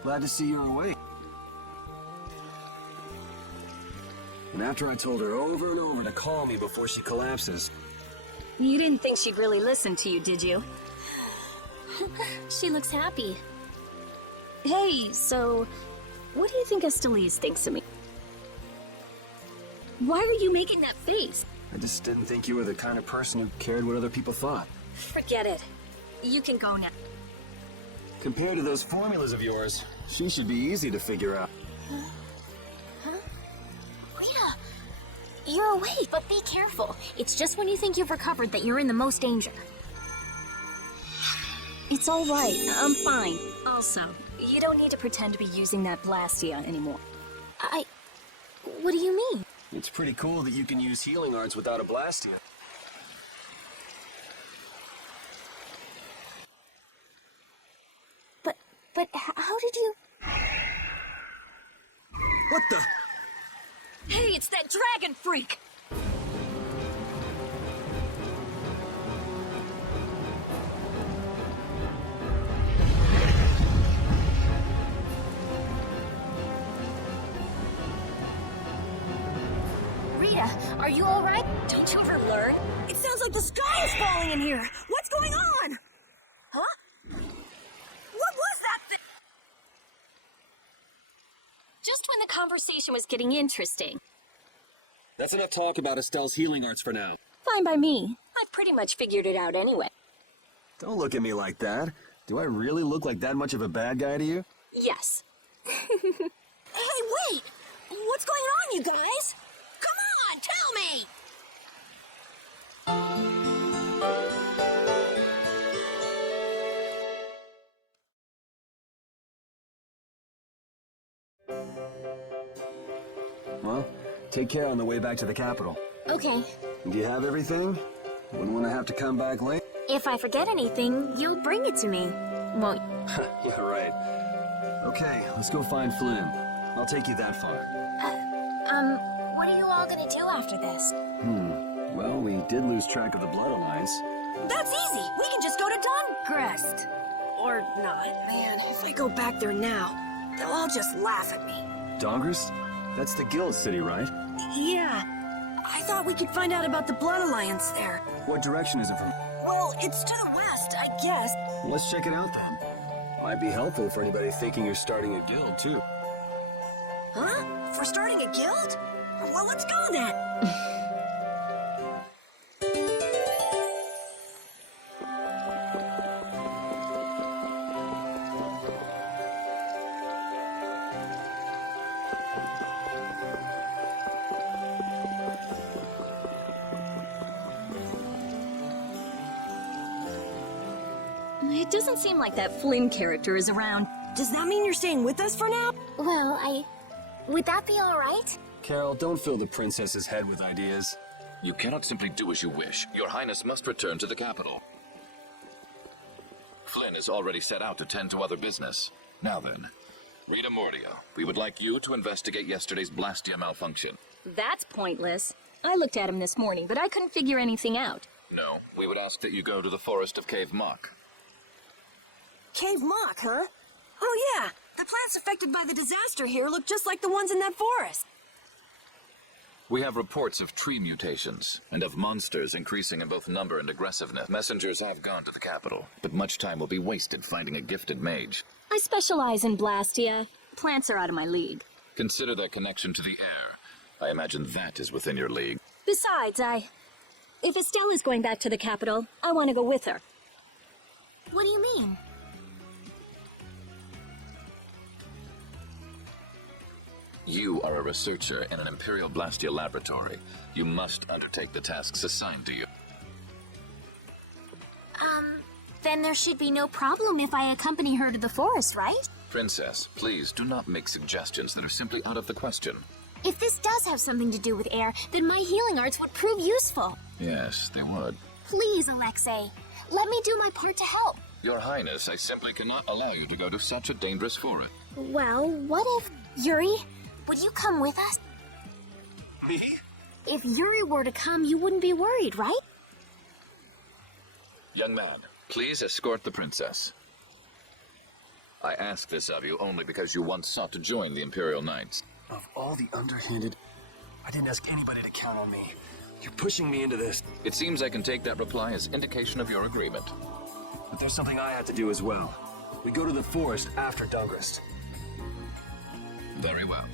Glad to see you're awake. And after I told her over and over to call me before she collapses. You didn't think she'd really listen to you, did you? She looks happy. Hey, so... what do you think Estelle thinks of me? Why were you making that face? I just didn't think you were the kind of person who cared what other people thought. Forget it. You can go now. Compared to those formulas of yours, she should be easy to figure out. Huh? Rita! You're awake, but be careful. It's just when you think you've recovered that you're in the most danger. It's all right. I'm fine. Also, you don't need to pretend to be using that blastia anymore. What do you mean? It's pretty cool that you can use healing arts without a blastia. But how did you... What the... Hey, it's that dragon freak! Rita, are you alright? Don't you ever learn? It sounds like the sky is falling in here! What's going on? Huh? when the conversation was getting interesting. That's enough talk about Estelle's healing arts for now. Fine by me. I've pretty much figured it out anyway. Don't look at me like that. Do I really look like that much of a bad guy to you? Yes. Hey, wait! What's going on, you guys? Come on, tell me! Well, take care on the way back to the capital. Okay. Do you have everything? Wouldn't want to have to come back late? If I forget anything, you'll bring it to me. Well, Yeah, right. Okay, let's go find Flynn. I'll take you that far. what are you all gonna do after this? Well, we did lose track of the Blood Alliance. That's easy! We can just go to Dahngrest. Or not. Man, if I go back there now, they'll all just laugh at me. Dahngrest? That's the guild city, right? Yeah. I thought we could find out about the Blood Alliance there. What direction is it from? Well, it's to the west, I guess. Let's check it out then. Might be helpful for anybody thinking you're starting a guild, too. Huh? For starting a guild? Well, let's go then. It doesn't seem like that Flynn character is around. Does that mean you're staying with us for now? Well, would that be all right? Carol, don't fill the princess's head with ideas. You cannot simply do as you wish. Your Highness must return to the capital. Flynn is already set out to tend to other business. Now then, Rita Mordia, we would like you to investigate yesterday's blastia malfunction. That's pointless. I looked at him this morning, but I couldn't figure anything out. No, we would ask that you go to the forest of Cave Mock. Cave Mock, huh? Oh yeah, the plants affected by the disaster here look just like the ones in that forest. We have reports of tree mutations, and of monsters increasing in both number and aggressiveness. Messengers have gone to the capital, but much time will be wasted finding a gifted mage. I specialize in blastia. Plants are out of my league. Consider their connection to the air. I imagine that is within your league. Besides, if Estelle is going back to the capital, I want to go with her. What do you mean? You are a researcher in an Imperial Blastia laboratory. You must undertake the tasks assigned to you. Then there should be no problem if I accompany her to the forest, right? Princess, please do not make suggestions that are simply out of the question. If this does have something to do with air, then my healing arts would prove useful. Yes, they would. Please, Alexei, let me do my part to help. Your Highness, I simply cannot allow you to go to such a dangerous forest. Well, what if... Yuri, would you come with us? Me? If Yuri were to come, you wouldn't be worried, right? Young man, please escort the princess. I ask this of you only because you once sought to join the Imperial Knights. Of all the underhanded... I didn't ask anybody to count on me. You're pushing me into this. It seems I can take that reply as indication of your agreement. But there's something I have to do as well. We go to the forest after Dahngrest. Very well.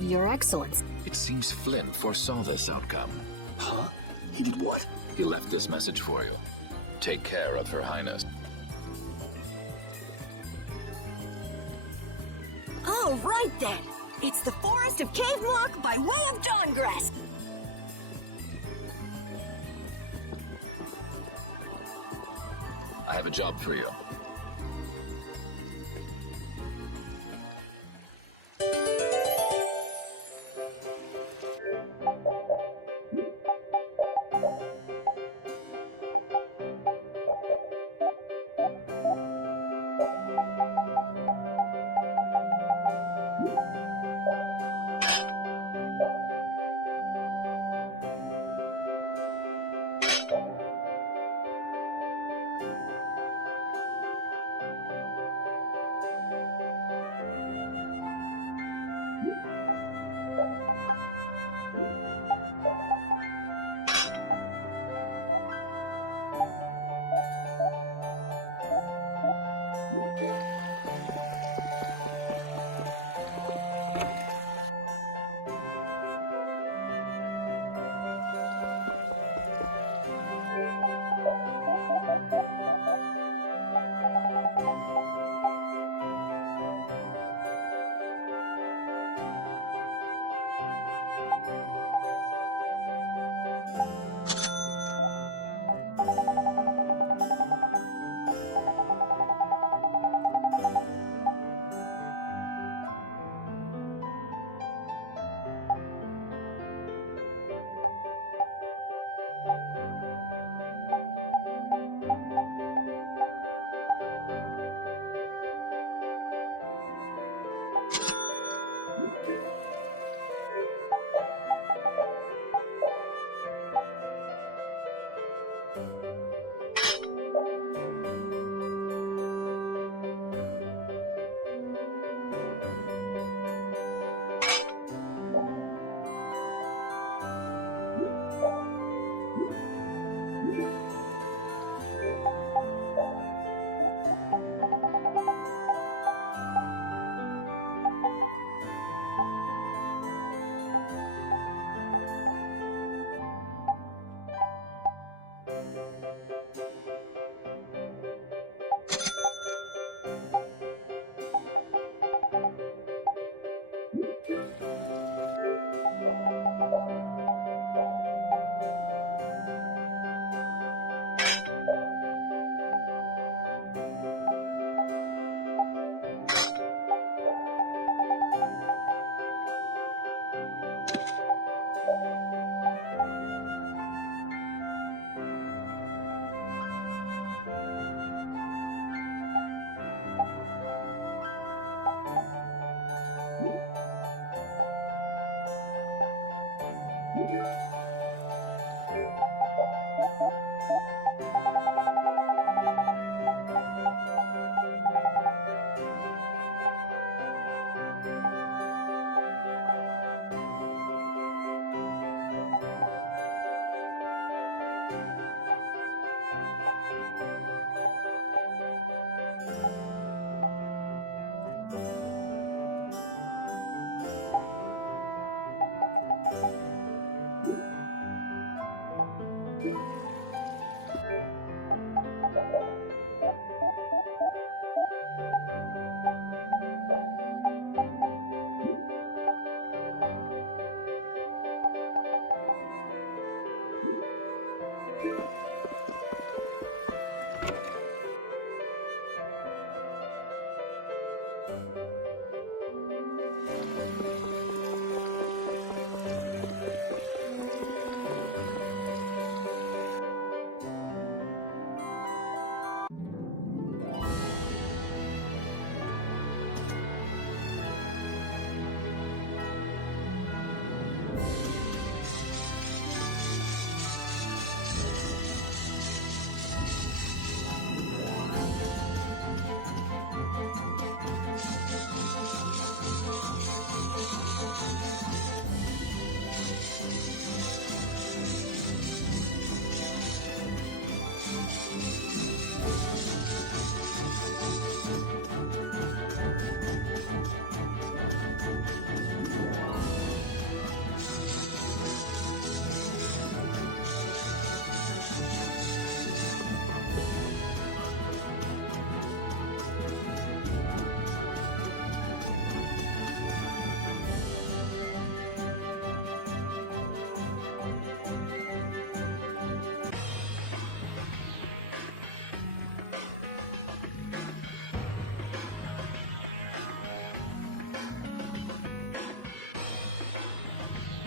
Your Excellence. It seems Flynn foresaw this outcome. Huh? He did what? He left this message for you. Take care of Her Highness. All right then. It's the forest of Cave Mock by way of Dahngrest. I have a job for you.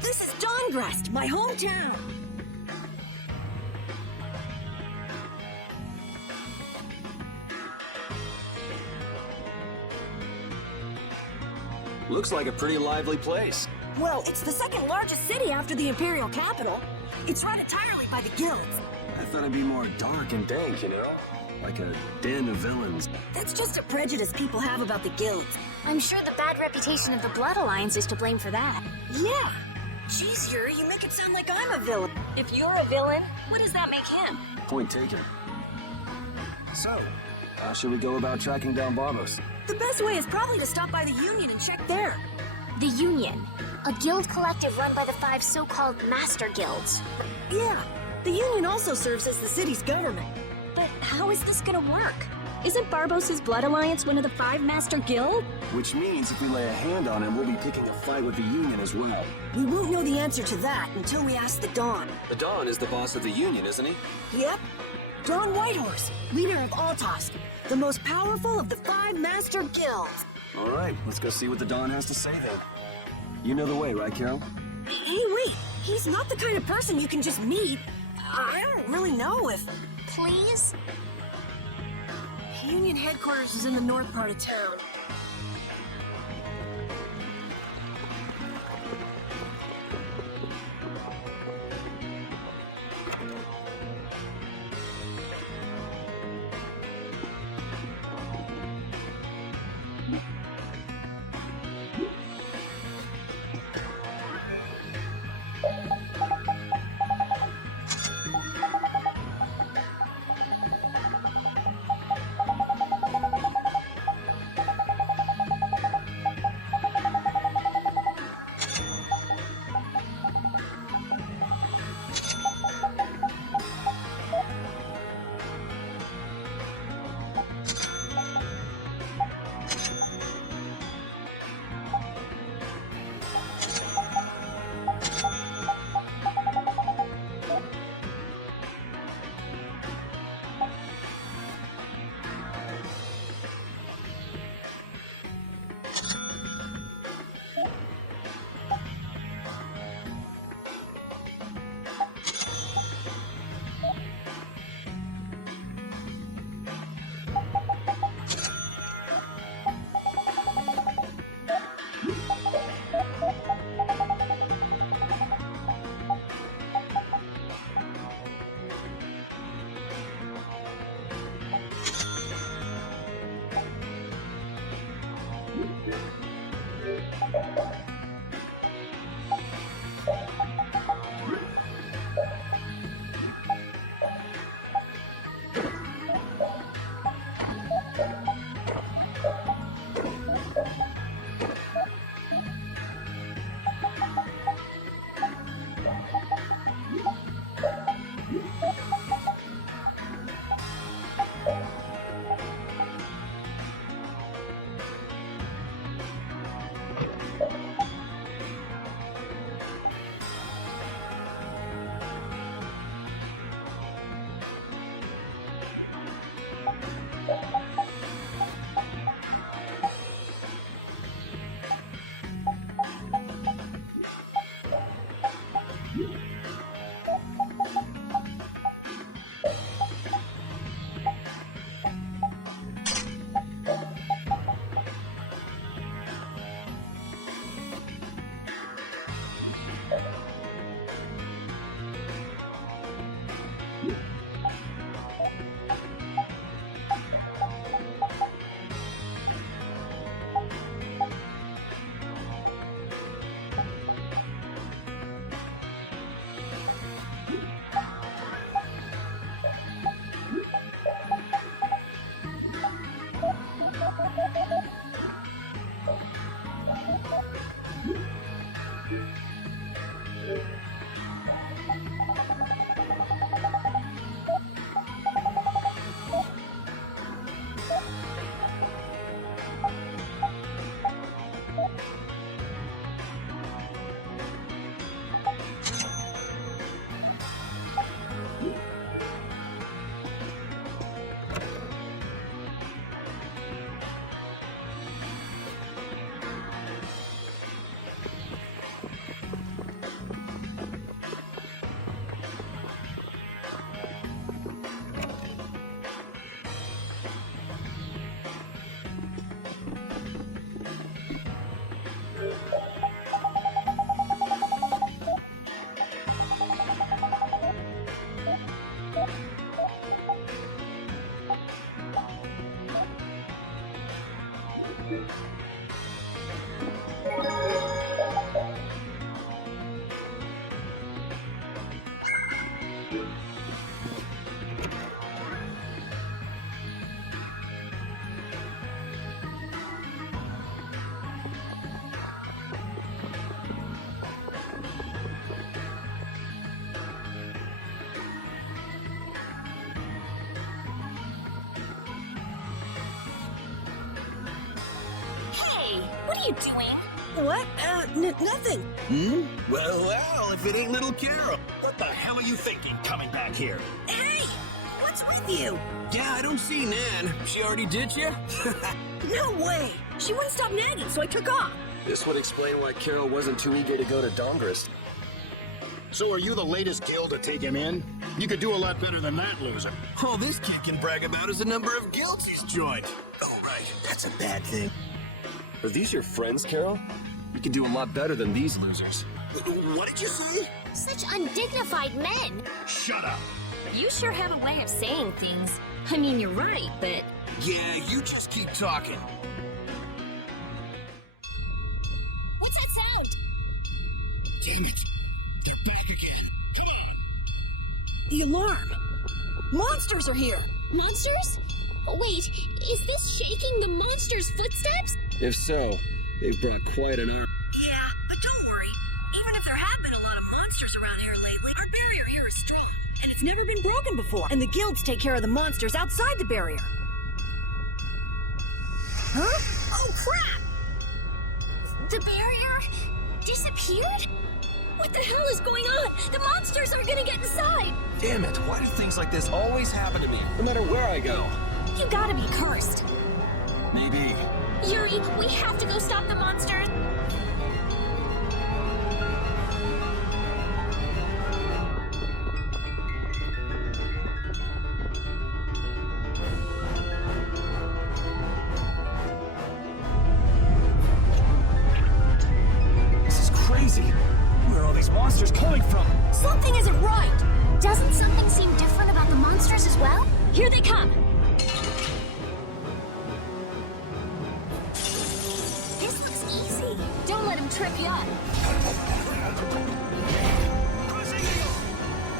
This is Dahngrest, my hometown. Looks like a pretty lively place. Well, it's the second largest city after the Imperial capital. It's run entirely by the guilds. I thought it'd be more dark and dank, you know? Like a den of villains. That's just a prejudice people have about the guilds. I'm sure the bad reputation of the Blood Alliance is to blame for that. Yeah. Jeez, Yuri, you make it sound like I'm a villain. If you're a villain, what does that make him? Point taken. So, how should we go about tracking down Barbos? The best way is probably to stop by the Union and check there. The Union, a guild collective run by the 5 so-called Master Guilds. Yeah, the Union also serves as the city's government. But how is this gonna work? Isn't Barbos' Blood Alliance one of the 5 Master Guilds? Which means if we lay a hand on him, we'll be picking a fight with the Union as well. We won't know the answer to that until we ask the Dawn. The Dawn is the boss of the Union, isn't he? Yep. Dawn Whitehorse, leader of Altosk, the most powerful of the 5 Master Guilds. All right, let's go see what the Dawn has to say then. You know the way, right, Carol? Hey, wait. He's not the kind of person you can just meet. I don't really know if... Please? Union headquarters is in the north part of town. What are you doing? What? Nothing. Well, if it ain't little Carol. What the hell are you thinking coming back here? Hey! What's with you? Yeah, I don't see Nan. She already ditched you? No way! She wouldn't stop nagging, so I took off. This would explain why Carol wasn't too eager to go to Dahngrest. So are you the latest guild to take him in? You could do a lot better than that, loser. All this kid can brag about is the number of guilds he's joined. Oh, right. That's a bad thing. Are these your friends, Carol? You can do a lot better than these losers. What did you say? Such undignified men. Shut up. You sure have a way of saying things. I mean, you're right, but... Yeah, you just keep talking. What's that sound? Damn it. They're back again. Come on. The alarm. Monsters are here. Monsters? Wait, is this shaking the monsters' footsteps? If so, they've brought quite an army. Yeah, but don't worry. Even if there have been a lot of monsters around here lately, our barrier here is strong. And it's never been broken before. And the guilds take care of the monsters outside the barrier. Huh? Oh, crap! The barrier disappeared? What the hell is going on? The monsters are gonna get inside! Damn it, why do things like this always happen to me, no matter where I go? You gotta be cursed. Maybe. Yuri, we have to go stop the monsters. This is crazy. Where are all these monsters coming from? Something isn't right. Doesn't something seem different about the monsters as well? Here they come. This looks easy. Don't let him trip you up.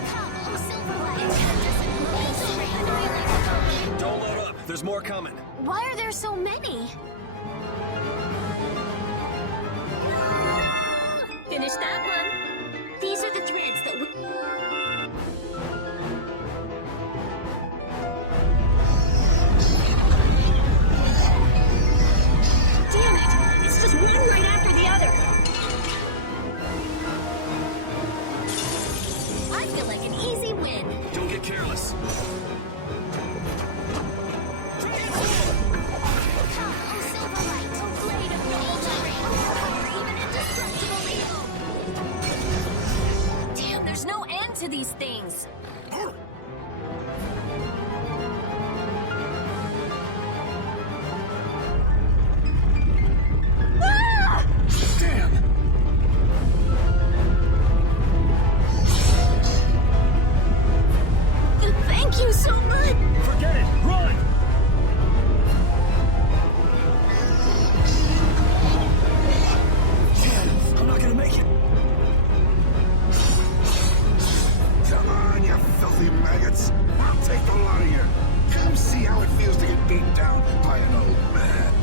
Come, oh Silverlight. Don't let up, there's more coming. Why are there so many? Finish that one. These are the threads that we... Damn it! It's just one right after the other. I feel like an easy win. Don't get careless. Try it feels so good! Forget it! Run! I'm not gonna make it. Come on, you filthy maggots. I'll take the lot of you. Come see how it feels to get beat down by an old man.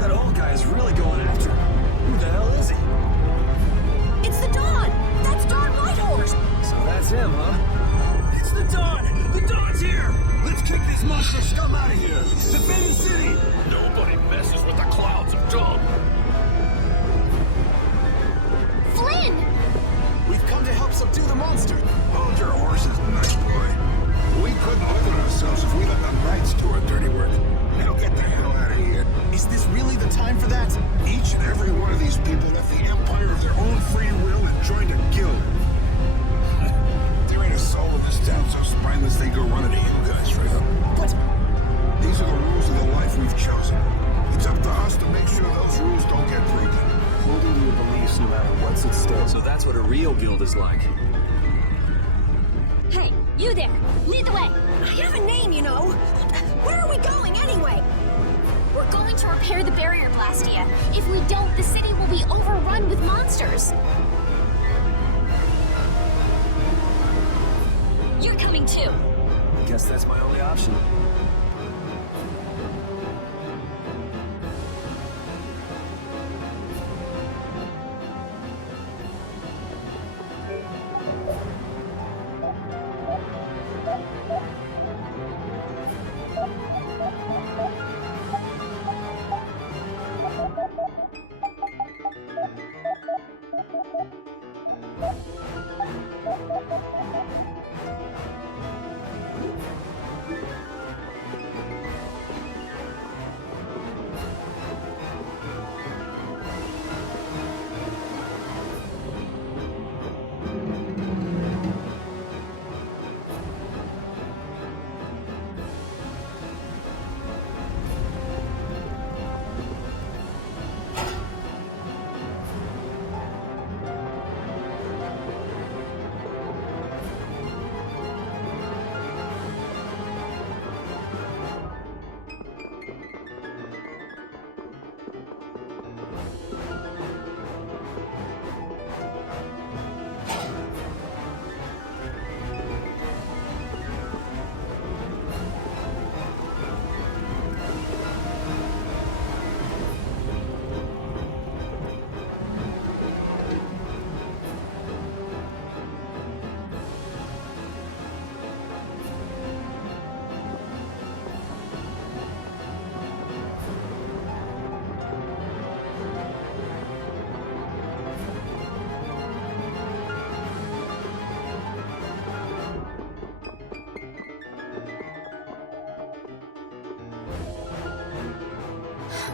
That old guy is really going after him. Who the hell is he? It's the Dawn! That's Dawn Whitehorse! So that's him, huh? It's the Dawn! The Dawn's here! Let's kick this monster scum out of here! Defend the city! Nobody messes with the clouds of dung. Flynn! We've come to help subdue the monster. Hold your horses, nice boy. We couldn't live on ourselves if we let the knights do our dirty work. Now get the hell out of here. Is this really the time for that? Each and every one of these people left the Empire of their own free will and joined a guild. There ain't a soul in this town so spineless they go running to you guys straight up. But these are the rules of the life we've chosen. It's up to us to make sure those rules don't get broken. holding to your beliefs no matter what's at stake. So that's what a real guild is like. Hey, you there! Lead the way! I have a name, you know! Where are we going, anyway? We're going to repair the barrier, Blastia. If we don't, the city will be overrun with monsters. You're coming too. Guess that's my only option.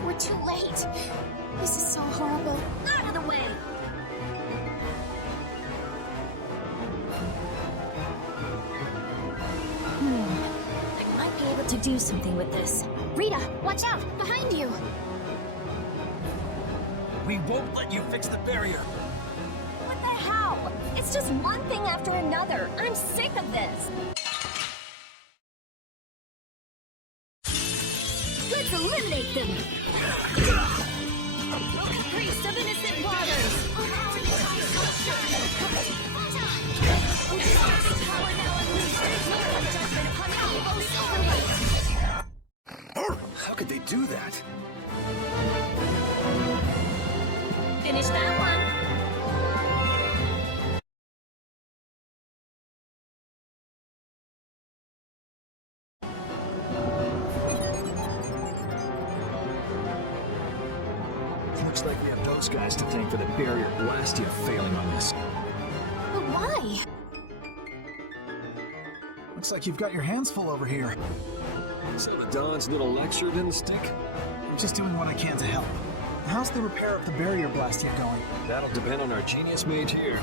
We're too late. This is so horrible. Out of the way! I might be able to do something with this. Rita, watch out! Behind you! We won't let you fix the barrier. What the hell? It's just one thing after another. I'm sick of this. Let's eliminate them! Priest of innocent waters. How could they do that? Finish that one. Looks like we have those guys to thank for the barrier blastia failing on this. But why? Looks like you've got your hands full over here. So the Don's little lecture didn't stick? I'm just doing what I can to help. How's the repair of the barrier blastia going? That'll depend on our genius mage here.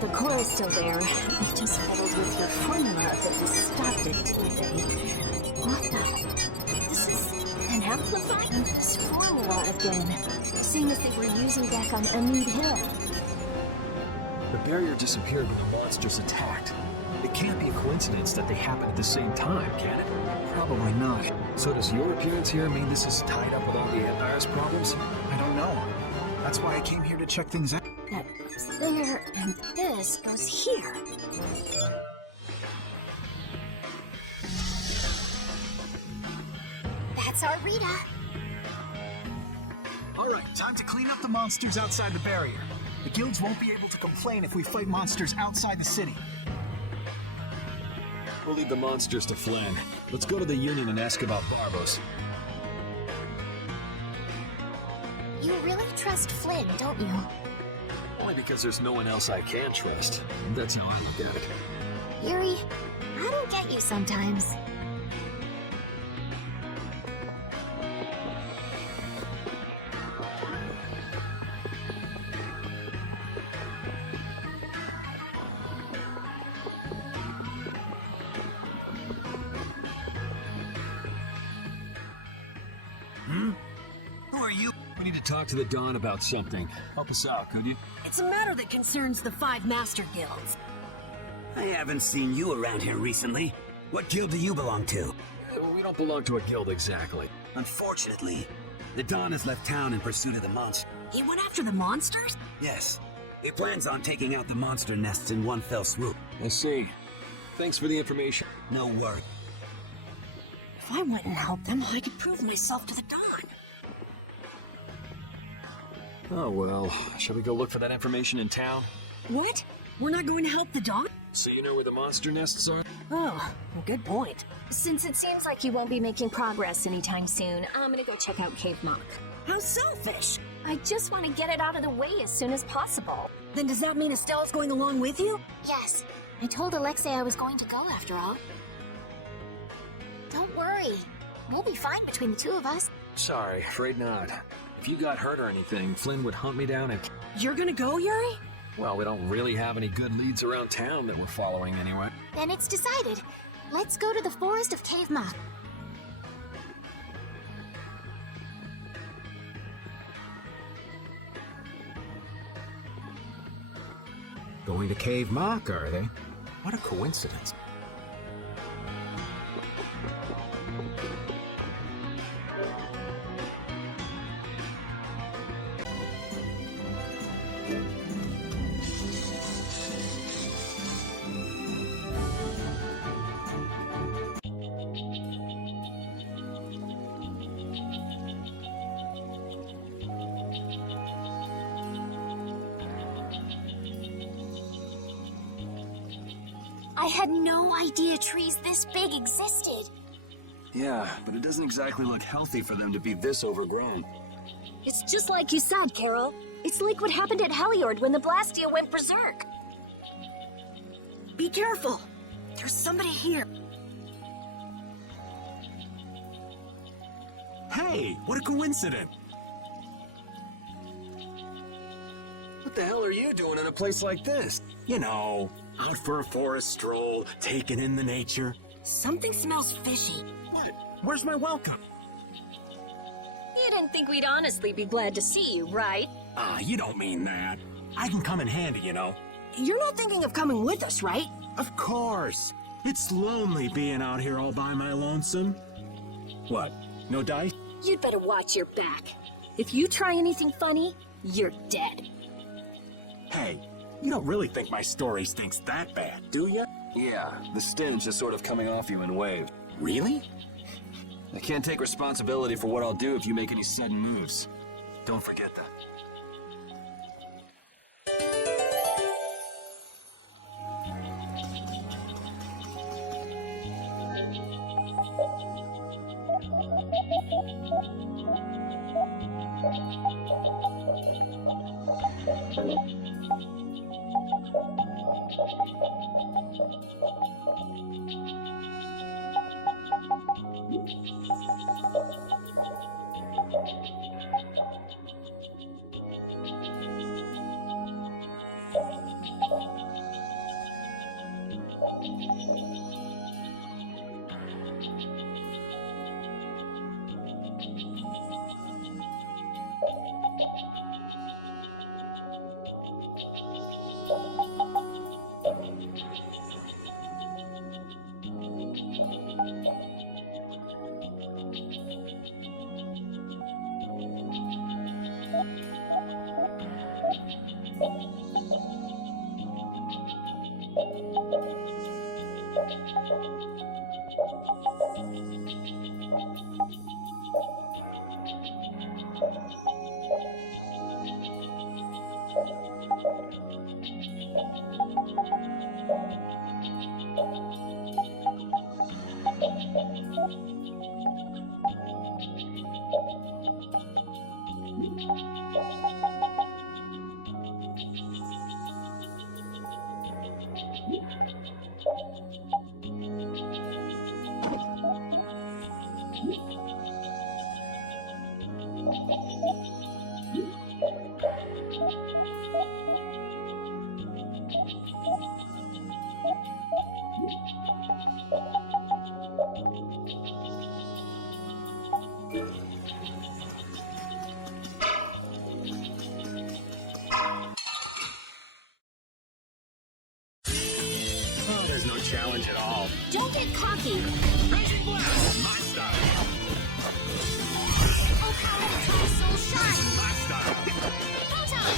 The core is still there. It just meddled with your formula that was stopped it today. What the? This is an amplifier? This formula again. Same as they were using back on Amid Hill. The barrier disappeared when the monsters attacked. It came coincidence that they happen at the same time, can it? Probably not. So does your appearance here mean this is tied up with all the Empire's problems? I don't know. That's why I came here to check things out. That goes there, and this goes here. That's our Rita. All right, time to clean up the monsters outside the barrier. The guilds won't be able to complain if we fight monsters outside the city. We'll leave the monsters to Flynn. Let's go to the Union and ask about Barbos. You really trust Flynn, don't you? Only because there's no one else I can trust. That's how I look at it. Yuri, I don't get you sometimes. Who are you? We need to talk to the Dawn about something. Help us out, could you? It's a matter that concerns the 5 master guilds. I haven't seen you around here recently. What guild do you belong to? We don't belong to a guild exactly. Unfortunately, the Dawn has left town in pursuit of the monster. He went after the monsters? Yes. He plans on taking out the monster nests in one fell swoop. I see. Thanks for the information. No worry. If I went and helped them, I could prove myself to the Dawn. Oh well, shall we go look for that information in town? What? We're not going to help the Dawn? So you know where the monster nests are? Oh, good point. Since it seems like you won't be making progress anytime soon, I'm gonna go check out Cave Mock. How selfish! I just want to get it out of the way as soon as possible. Then does that mean Estelle's going along with you? Yes. I told Alexei I was going to go after all. Don't worry. We'll be fine between the two of us. Sorry, afraid not. If you got hurt or anything, Flynn would hunt me down and... You're gonna go, Yuri? Well, we don't really have any good leads around town that we're following anyway. Then it's decided. Let's go to the forest of Cave Mock. Going to Cave Mock, are they? What a coincidence. I had no idea trees this big existed. Yeah, but it doesn't exactly look healthy for them to be this overgrown. It's just like you said, Carol. It's like what happened at Halure when the Blastia went berserk. Be careful! There's somebody here. Hey, what a coincidence! What the hell are you doing in a place like this? You know, out for a forest stroll, taking in the nature. Something smells fishy. What? Where's my welcome? You didn't think we'd honestly be glad to see you, right? Ah, you don't mean that. I can come in handy, you know. You're not thinking of coming with us, right? Of course. It's lonely being out here all by my lonesome. What? No dice? You'd better watch your back. If you try anything funny, you're dead. Hey, you don't really think my story stinks that bad, do you? Yeah, the stench is sort of coming off you in waves. Really? I can't take responsibility for what I'll do if you make any sudden moves. Don't forget that. There's no challenge at all. Don't get cocky. Raging Blast! My style! Oh, power to try soul shine. My style! Photon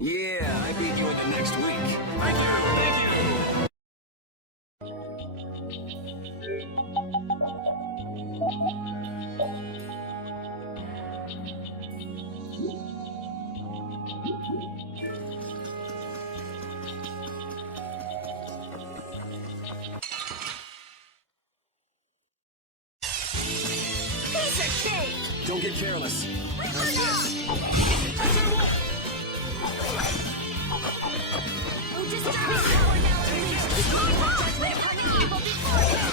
Yeah, I beat you in the next week. Thank you! Thank you! Piece of cake. Don't get careless. Oh, disturbing power now unleashed. Judgment upon the evil before you.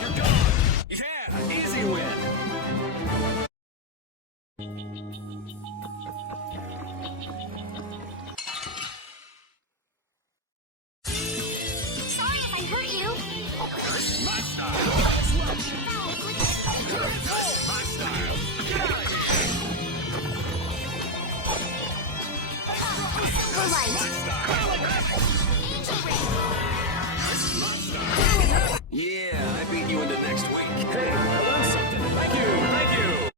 You're gone! Yeah! Easy win! Sorry if I hurt you. My style! My style! Get out of here! Silver light. My style! Angel ring. Yeah, I beat you in the next week. Hey, I learned something. Thank you! Thank you!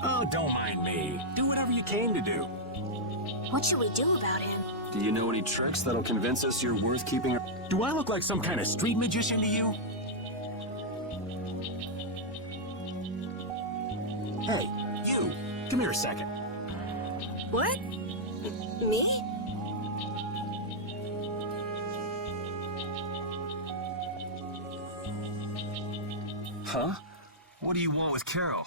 Oh, don't mind me. Do whatever you came to do. What should we do about him? Do you know any tricks that'll convince us you're worth keeping? Do I look like some kind of street magician to you? Hey, you! Come here a second. What? Me? Huh? What do you want with Carol?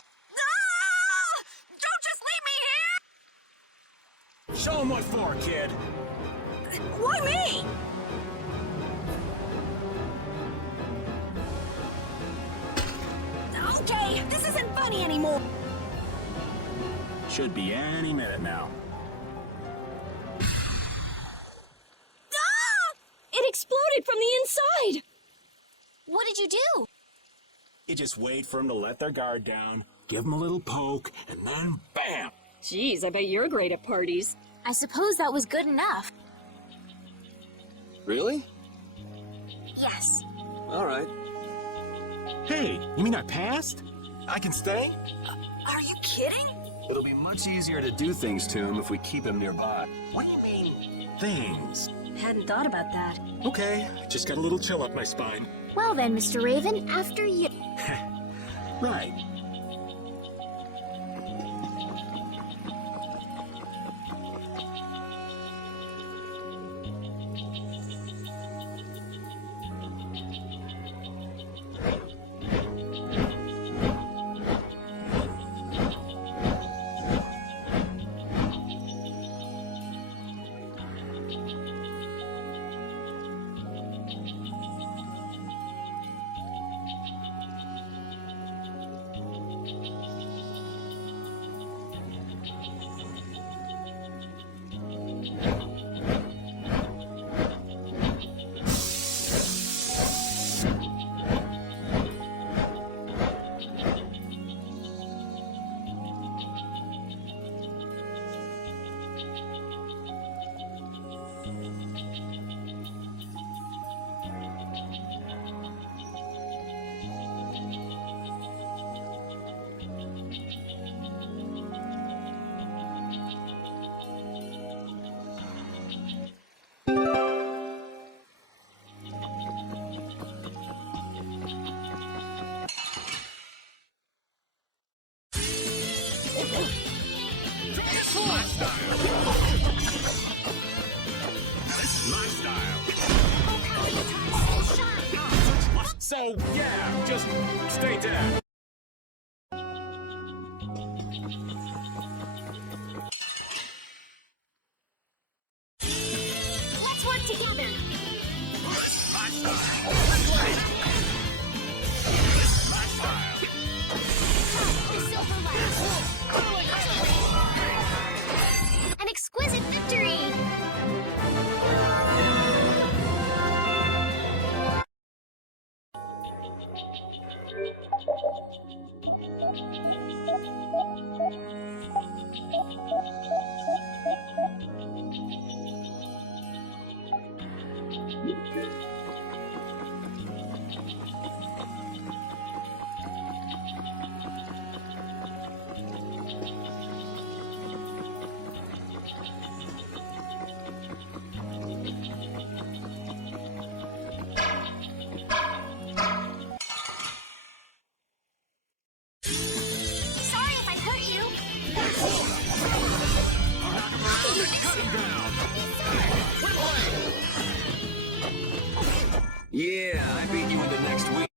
Don't just leave me here! Show him what for, kid! Why me? Okay, this isn't funny anymore. Should be any minute now. It exploded from the inside! What did you do? You just wait for them to let their guard down, give them a little poke, and then BAM! Jeez, I bet you're great at parties. I suppose that was good enough. Really? Yes. All right. Hey, you mean I passed? I can stay? Are you kidding? It'll be much easier to do things to him if we keep him nearby. What do you mean, things? Hadn't thought about that. Okay, just got a little chill up my spine. Well then, Mr. Raven, after you... Right. This is my style. This is my style. So, yeah, just stay dead. Let's work together. My style. My style. The silver light. An exquisite victory. Sorry if I hurt you. Cut him down. Yeah, I beat you in the next week.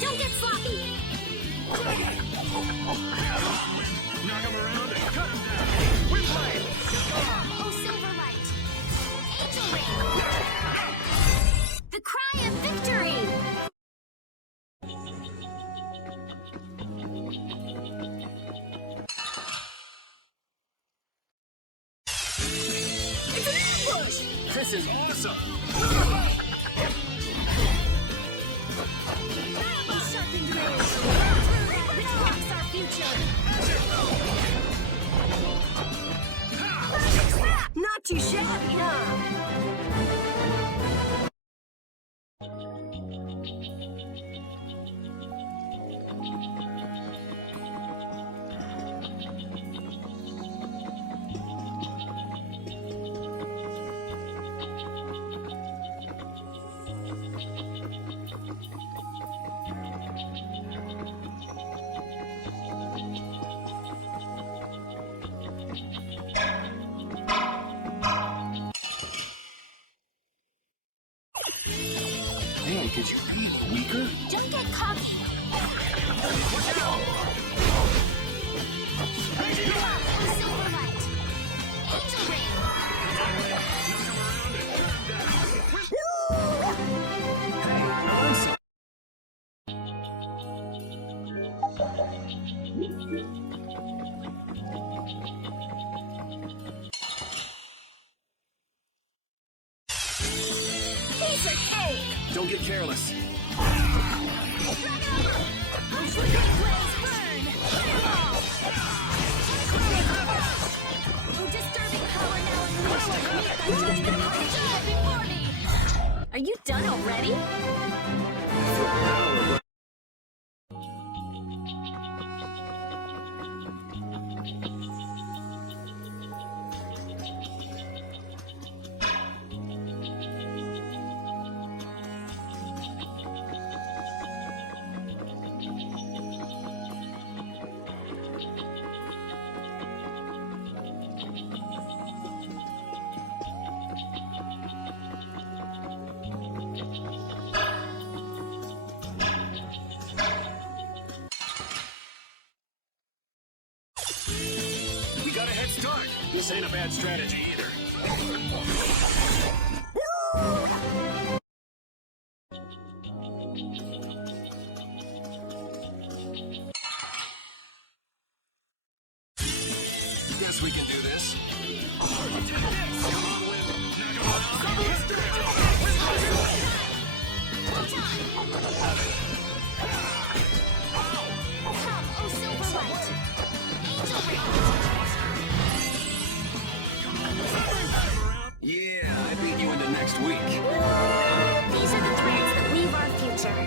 Don't get sloppy! Knock him around and cut him down. We play. Oh, Silverlight! Angel Ring! The cry of victory! It's an ambush! This is awesome. Sharpened blade! Which blocks our future! Not too shabby, huh? Man, could you be weaker? Don't get cocky! Watch out! Silverlight! Angel Ring! Piece of cake! Don't get careless. Are you done already? Start. This ain't a bad strategy either. Guess we can do this. Come on, Win. Knock him Come, oh Silverlight! Angel Ring! Yeah, I beat you into next week. These are the threads that weave our future.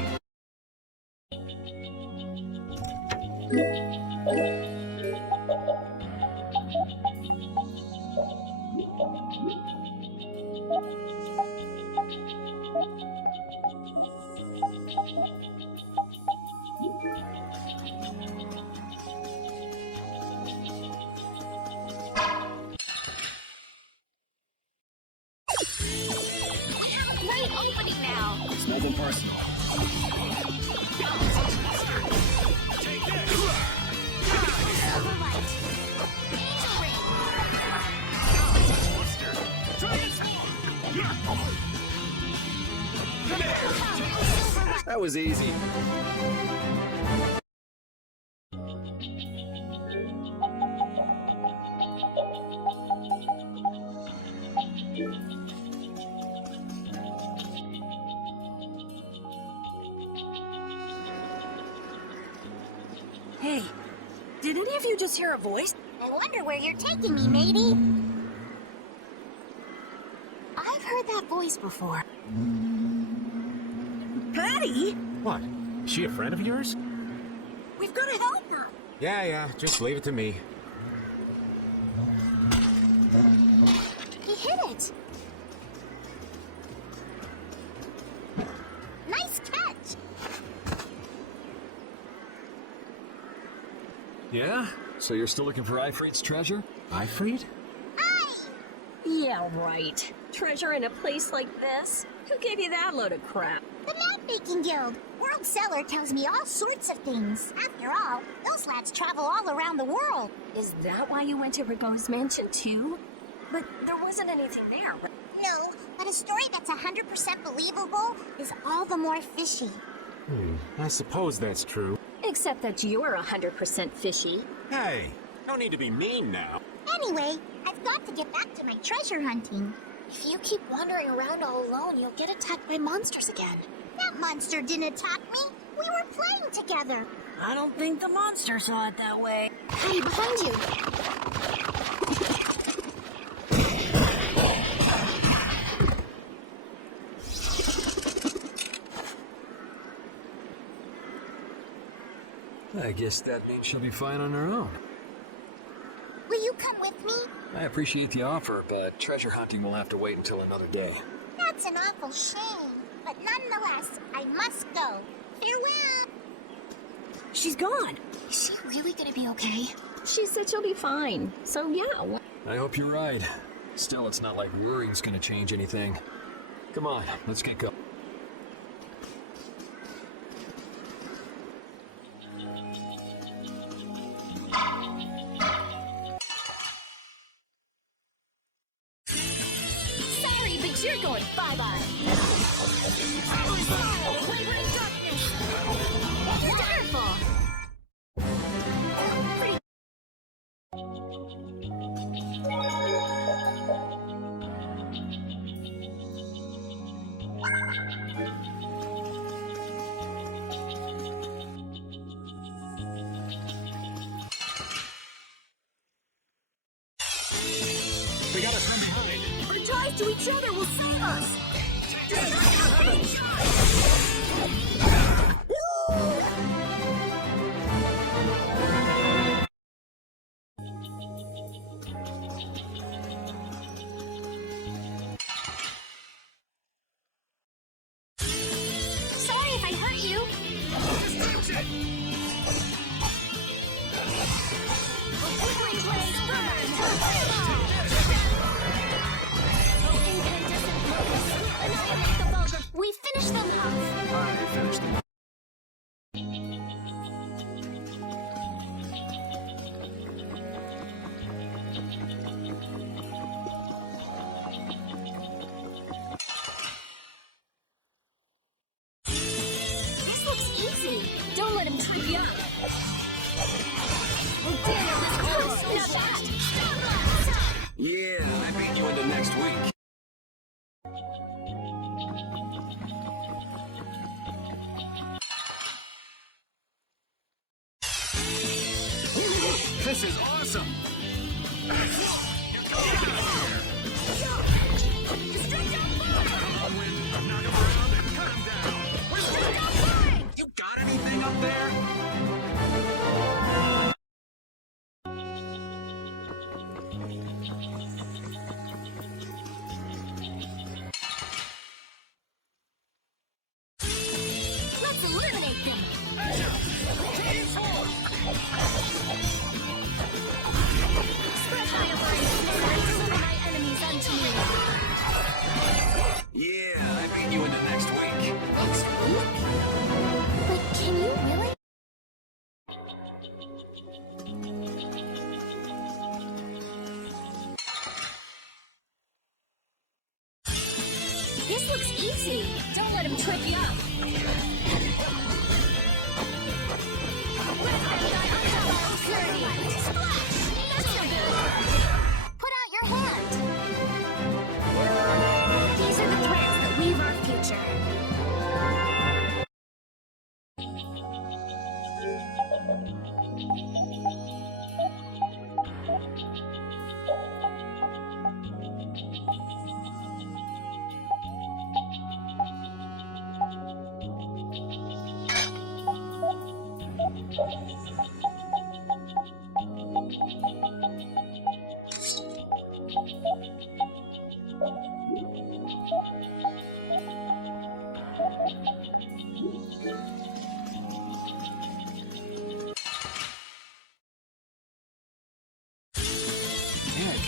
Great opening now! It's nothing personal. Take this! Silverlight! Angel Ring! That was easy. Hey, did any of you just hear a voice? I wonder where you're taking me, matey. I've heard that voice before. Patty? What? Is she a friend of yours? We've got to help her. Yeah, just leave it to me. He hit it. Nice catch. Yeah? So you're still looking for Ifrit's treasure? Ifrit? Yeah, right. Treasure in a place like this? Who gave you that load of crap? The Map-Making Guild. World Seller tells me all sorts of things. After all, those lads travel all around the world. Is that why you went to Rigaud's mansion too? But there wasn't anything there. No, but a story that's 100% believable is all the more fishy. I suppose that's true. Except that you're 100% fishy. Hey, no need to be mean now. Anyway, I've got to get back to my treasure hunting. If you keep wandering around all alone, you'll get attacked by monsters again. That monster didn't attack me. We were playing together. I don't think the monster saw it that way. Hey, behind you! I guess that means she'll be fine on her own. Will you come with me? I appreciate the offer, but treasure hunting will have to wait until another day. That's an awful shame. But nonetheless, I must go. Farewell! She's gone. Is she really gonna be okay? She said she'll be fine. So yeah. I hope you're right. Still, it's not like worrying's gonna change anything. Come on, let's get going. Sorry, but you're going bye-bye. Wavering darkness. Wonderful. They got us from behind. Our ties to each other will save us. Sorry if I hurt you. Quickly, blaze, burn! Fireball! Oh, incandescent locusts! Annihilate the vulgar! We finished them off! I finished them. This looks easy. Don't let him trip you up. We'll deal with this close! Now that! Yeah, I beat you into next week. This is awesome. You got anything up there? Let's eliminate them. Spread my awareness and deliver my enemies unto me! Yeah, I beat you into next week. Next week? But can you really? This looks easy. Don't let him trip you up. Put out your hand! These are the threads that weave our future.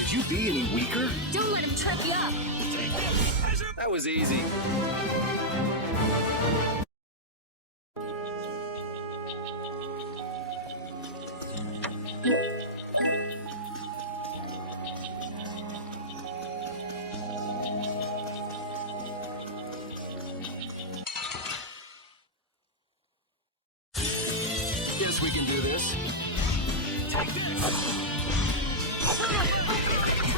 Could you be any weaker? Don't let him trip you up. That was easy. Guess we can do this. Take this!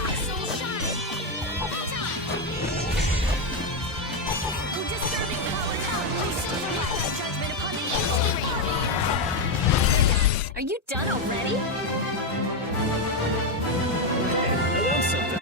Soul shine! Hold on! Oh, disturbing power down! Restore the judgment upon the infiltrating! Are you done already? I want something.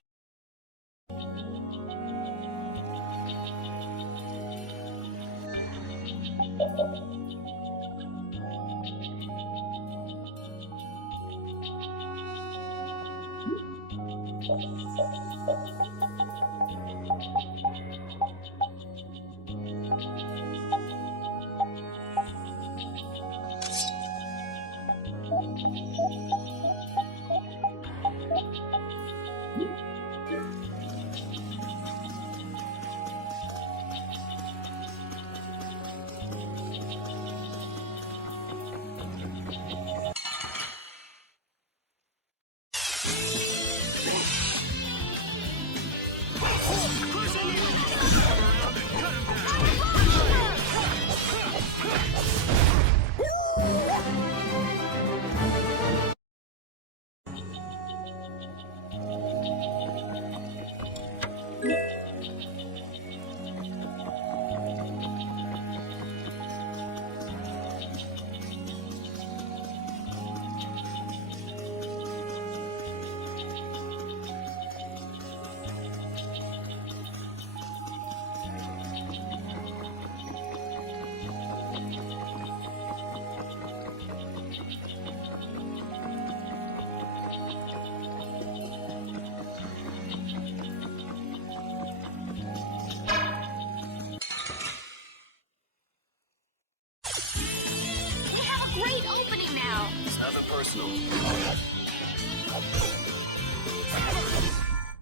Great opening now! It's nothing personal.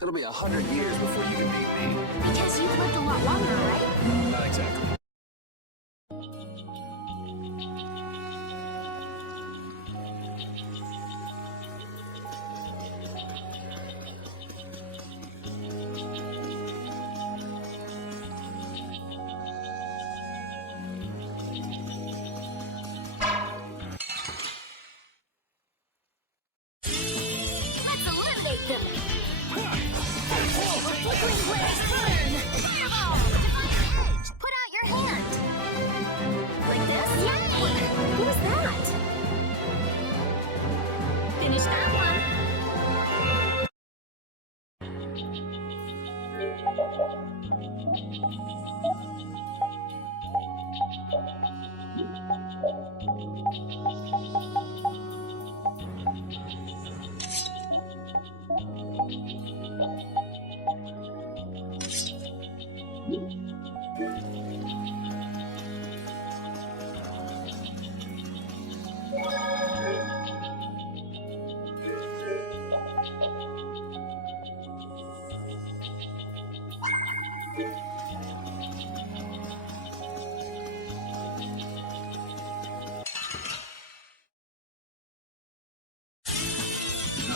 It'll be 100 years before you can beat me. Because you've lived a lot longer, right? Not exactly. Let's eliminate them! Flickering blaze burn! Fireball! Divine edge! Put out your hand! Like this? Yay! Who was that? Finish that one!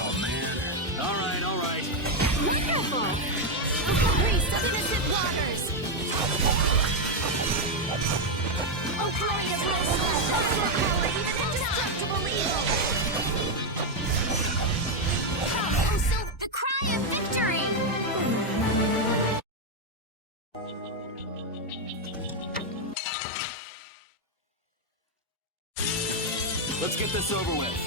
Oh, man. All right. Wonderful! The priest of innocent waters! Oh, glorious restless! Overpowered even indestructible evil! Oh, so the cry of victory! Let's get this over with.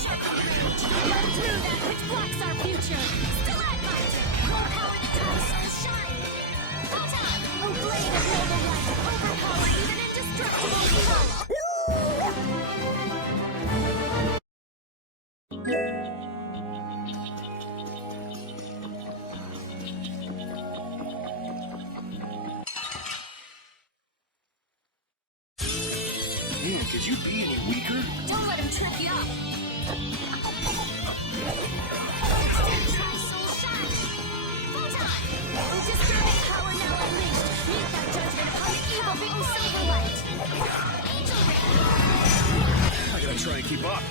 Run through that which blocks our future! Stalagmite! Low-powered attacks will shine! Photon! Oh, blade of noble light! Overpowered even indestructible evil! Could you be any weaker? Don't let him trip you up. Try soul shine. Photon. Disturbing power now unleashed. Meet that judgment upon the evil being Silverlight. Angel ring. I gotta try and keep up.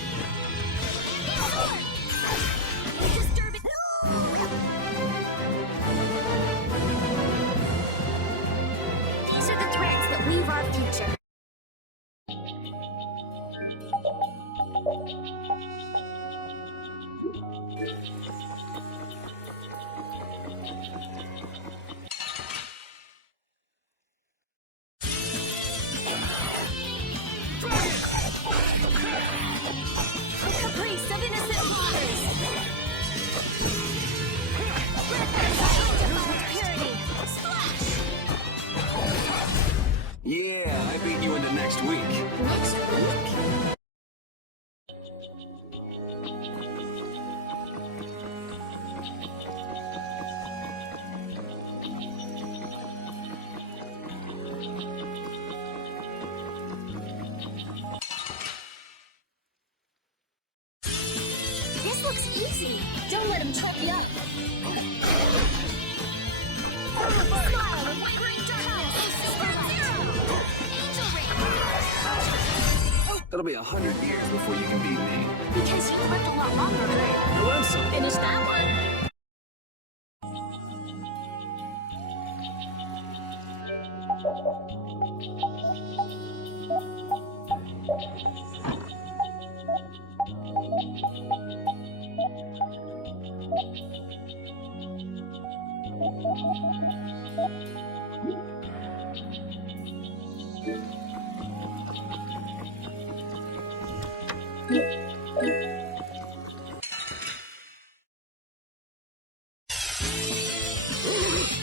Disturbing. These are the threads that weave our future. Caprice of innocent waters. Undefiled purity. Splash. Yeah, I beat you into next week. Next week? This looks easy. Don't let him trip you up. Smile and wavering darkness. Silverlight. Angel ring. That'll be 100 years before you can beat me. Because you lived a lot longer, right? Learn something. Finish that one.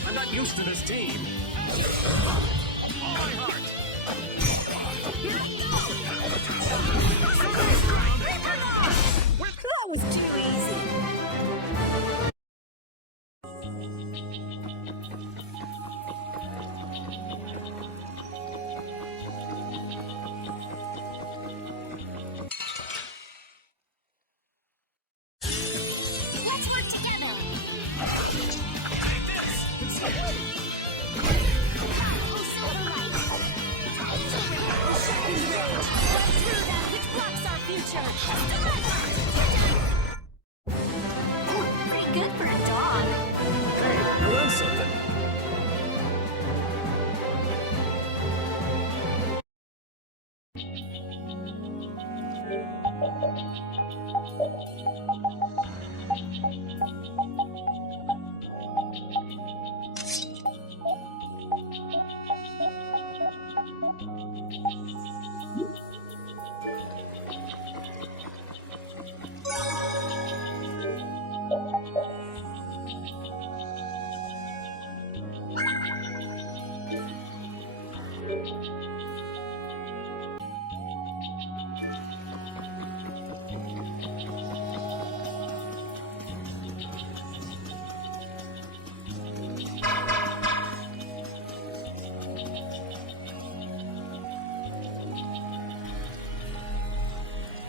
I'm not used to this team. My heart. That was too easy. Let's work together. Oh, Silverlight. Angel ring. Right through that which blocks our future. Pretty good for a dog. Hey, learn something.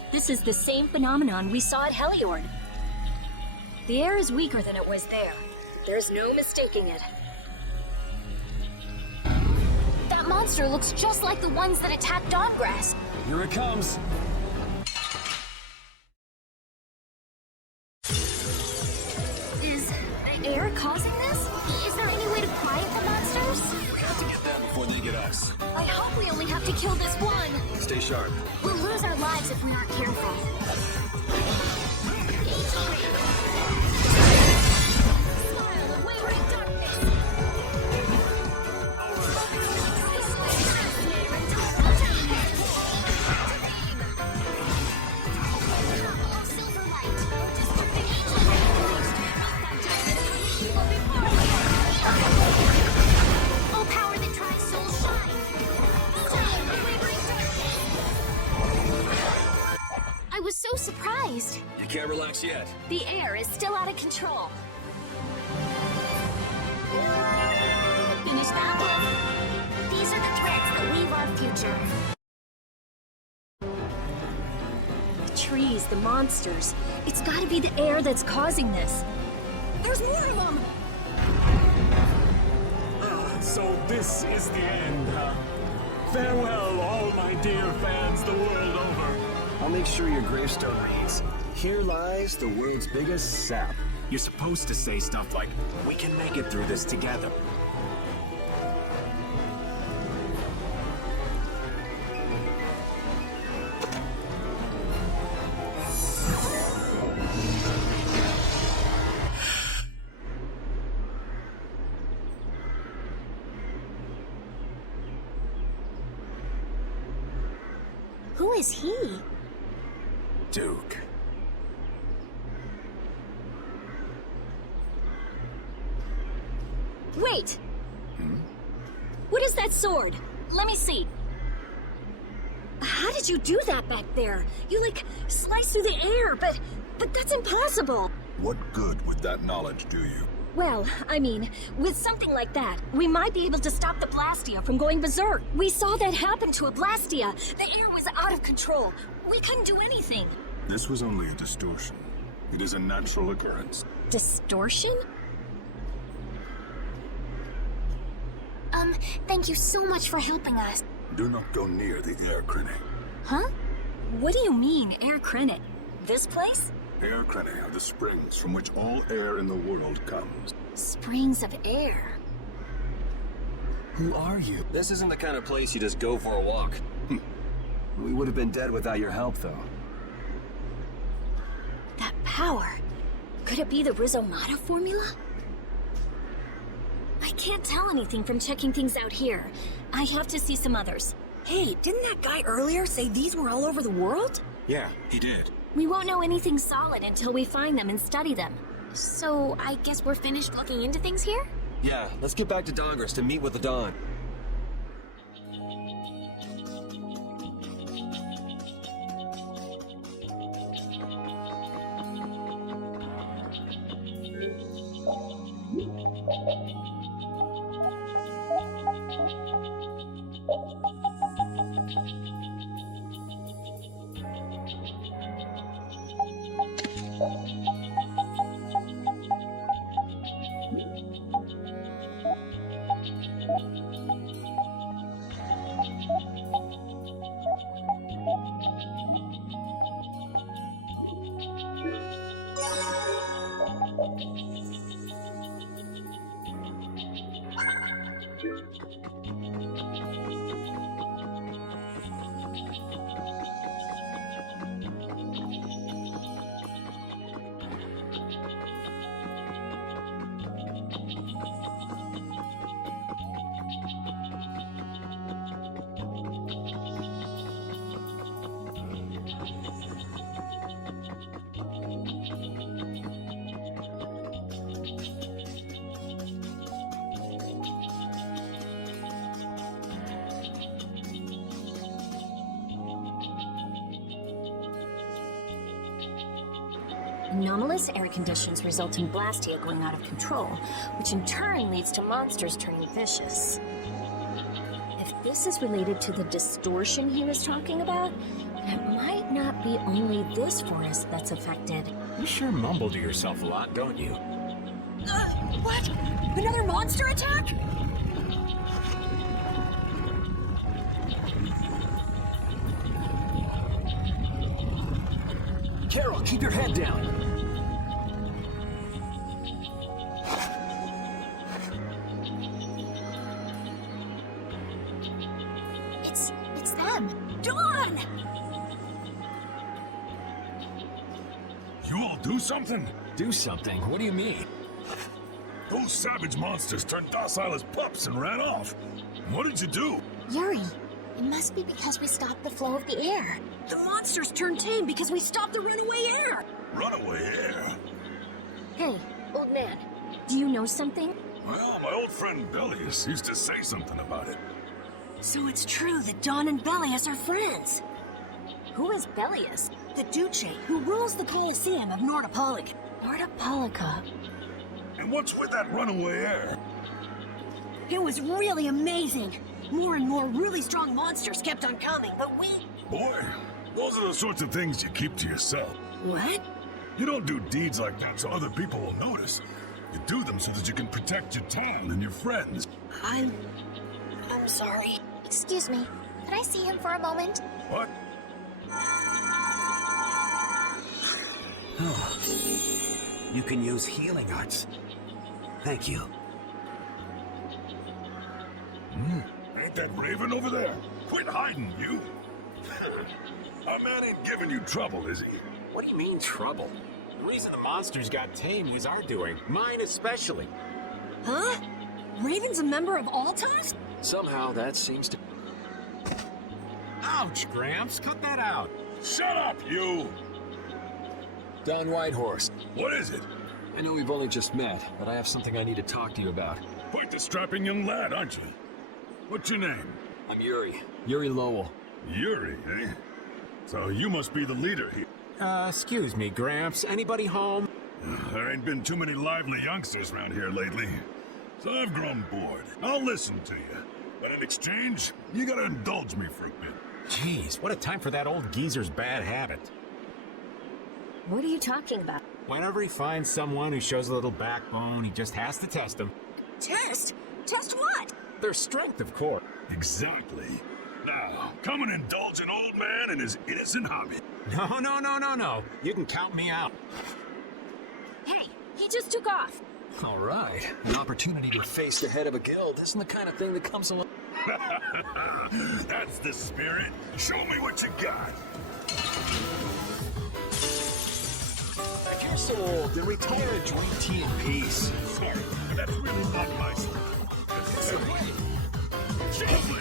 This is the same phenomenon we saw at Halure. The air is weaker than it was there. There's no mistaking it. That monster looks just like the ones that attacked Dahngrest. Here it comes. Is the air causing this? Is there any way to quiet the monsters? We have to get them before they get us. I hope we only have to kill this one. Stay sharp. We'll lose our lives if we aren't careful. Angel ring. Smile and wavering darkness. Oh, power that drives soul shine. I was so surprised. You can't relax yet. The air is still out of control. Finish that one. These are the threads that weave our future. trees, the monsters. It's gotta be the air that's causing this. There's more of them! So this is the end, huh? Farewell, all my dear fans the world over. I'll make sure your gravestone reads, "Here lies the world's biggest sap." You're supposed to say stuff like, "We can make it through this together." Who is he? Duke. Wait! What is that sword? Let me see. How did you do that back there? You, like, sliced through the air, but that's impossible. What good would that knowledge do you? Well, I mean, with something like that, we might be able to stop the blastia from going berserk. We saw that happen to a blastia. The air was out of control. We couldn't do anything. This was only a distortion. It is a natural occurrence. Distortion? Thank you so much for helping us. Do not go near the air crenny. Huh? What do you mean, air crenny? This place? Air crenny are the springs from which all air in the world comes. Springs of air. Who are you? This isn't the kind of place you just go for a walk. We would have been dead without your help, though. That power. Could it be the Rizomata formula? I can't tell anything from checking things out here. I have to see some others. Hey, didn't that guy earlier say these were all over the world? Yeah, he did. We won't know anything solid until we find them and study them. So, I guess we're finished looking into things here? Yeah, let's get back to Dahngrest and meet with the Dawn. Anomalous air conditions result in blastia going out of control, which in turn leads to monsters turning vicious. If this is related to the distortion he was talking about, then it might not be only this forest that's affected. You sure mumble to yourself a lot, don't you? What? Another monster attack? Carol, keep your head down. It's them. Dawn! You all do something? Do something? What do you mean? Those savage monsters turned docile as pups and ran off. What did you do? Yuri, it must be because we stopped the flow of the air. The monsters turned tame because we stopped the runaway air. Runaway air? Hey, old man, do you know something? Well, my old friend Bellius used to say something about it. So it's true that Dawn and Bellius are friends. Who is Bellius? The Duce who rules the Colosseum of Nordopolica. Nordopolica. And what's with that runaway air? It was really amazing. More and more really strong monsters kept on coming, but we... Boy, Those are the sorts of things you keep to yourself. What? You don't do deeds like that so other people will notice. You do them so that you can protect your town and your friends. I'm sorry. Excuse me. Can I see him for a moment? What? You can use healing arts. Thank you. Ain't that Raven over there? Quit hiding, you! Our man ain't giving you trouble, is he? What do you mean, trouble? The reason the monsters got tamed was our doing. Mine especially. Huh? Raven's a member of Altos? Somehow that seems to... Ouch, Gramps. Cut that out. Shut up, you! Don Whitehorse. What is it? I know we've only just met, but I have something I need to talk to you about. Quite the strapping young lad, aren't you? What's your name? I'm Yuri. Yuri Lowell. Yuri, eh? So you must be the leader here. Excuse me, Gramps. Anybody home? There ain't been too many lively youngsters around here lately. So I've grown bored. I'll listen to you. But in exchange, you gotta indulge me for a bit. Jeez, what a time for that old geezer's bad habit. What are you talking about? Whenever he finds someone who shows a little backbone, he just has to test them. Test? Test what? Their strength, of course. Exactly. Now, come and indulge an old man in his innocent hobby. No. You can count me out. Hey, he just took off. All right. An opportunity to face the head of a guild isn't the kind of thing that comes along. That's the spirit. Show me what you got. If you're so old, then retire and drink tea in peace. Sorry, that's really not my style. Lovely.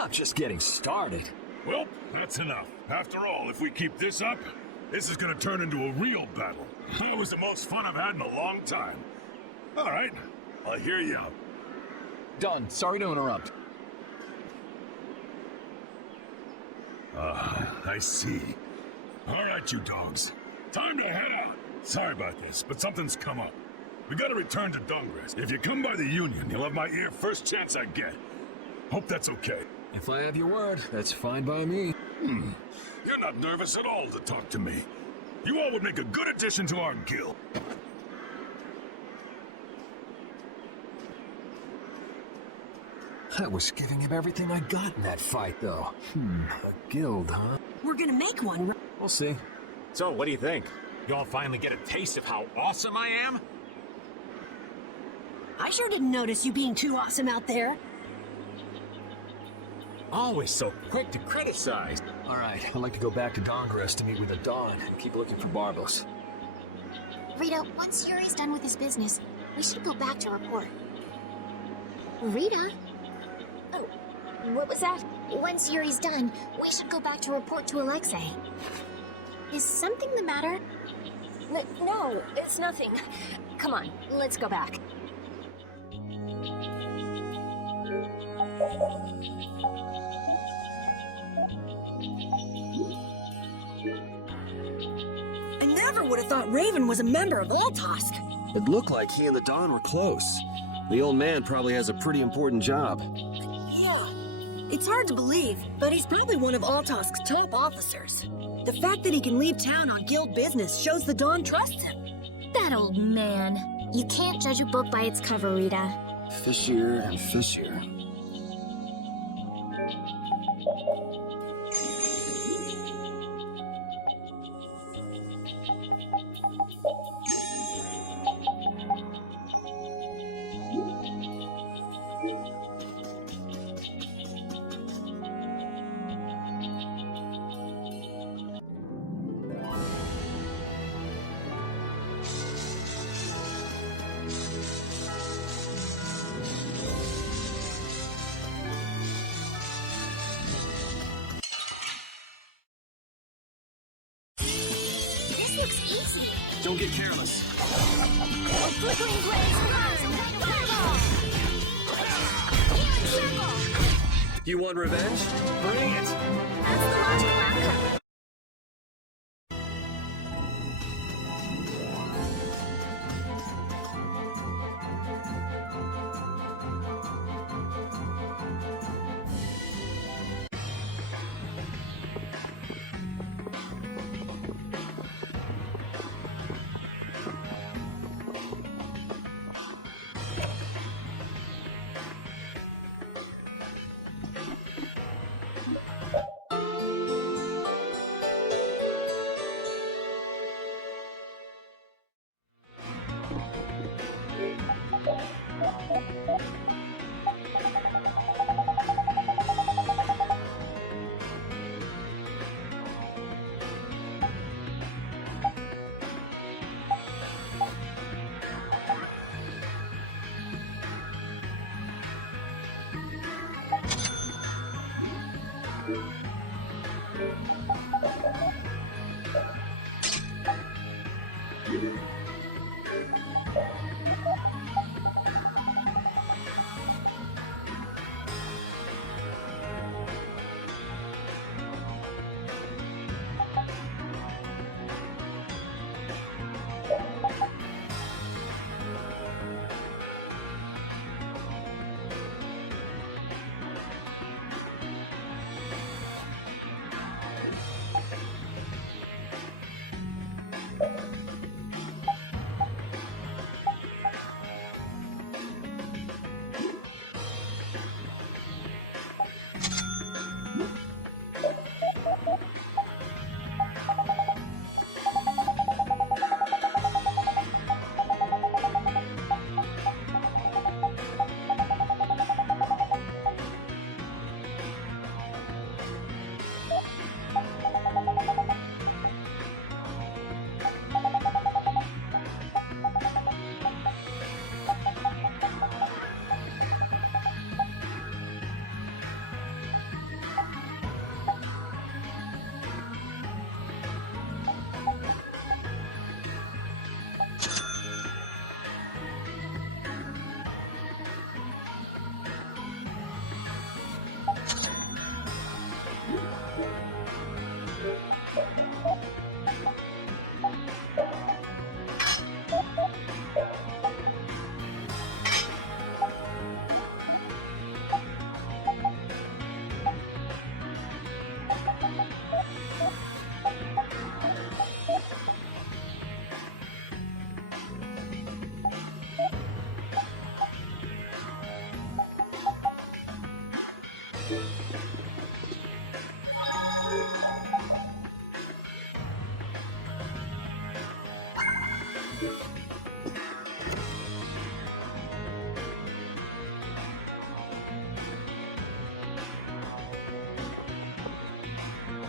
I'm just getting started. Well, that's enough. After all, if we keep this up, this is gonna turn into a real battle. That was the most fun I've had in a long time. All right, I'll hear you out. Done. Sorry to interrupt. I see. All right, you dogs. Time to head out. Sorry about this, but something's come up. We gotta return to Dahngrest. If you come by the Union, you'll have my ear first chance I get. Hope that's okay. If I have your word, that's fine by me. You're not nervous at all to talk to me. You all would make a good addition to our guild. I was giving him everything I got in that fight, though. A guild, huh? We're gonna make one. We'll see. So, what do you think? You all finally get a taste of how awesome I am? I sure didn't notice you being too awesome out there. Always so quick to criticize. All right, I'd like to go back to Dahngrest to meet with the Dawn and keep looking for Barbos. Rita, once Yuri's done with his business, we should go back to report. Rita? Oh, what was that? Once Yuri's done, we should go back to report to Alexei. Is something the matter? No, it's nothing. Come on, let's go back. I never would have thought Raven was a member of Altosk. It looked like he and the Dawn were close. The old man probably has a pretty important job. Yeah. It's hard to believe, but he's probably one of Altosk's top officers. The fact that he can leave town on guild business shows the Dawn trusts him. That old man. You can't judge a book by its cover, Rita. Fishier and fishier. This looks easy. Don't get careless. A flickering blaze flies and like fireball. Healing circle. You want revenge? Bring it! That's the logical outcome.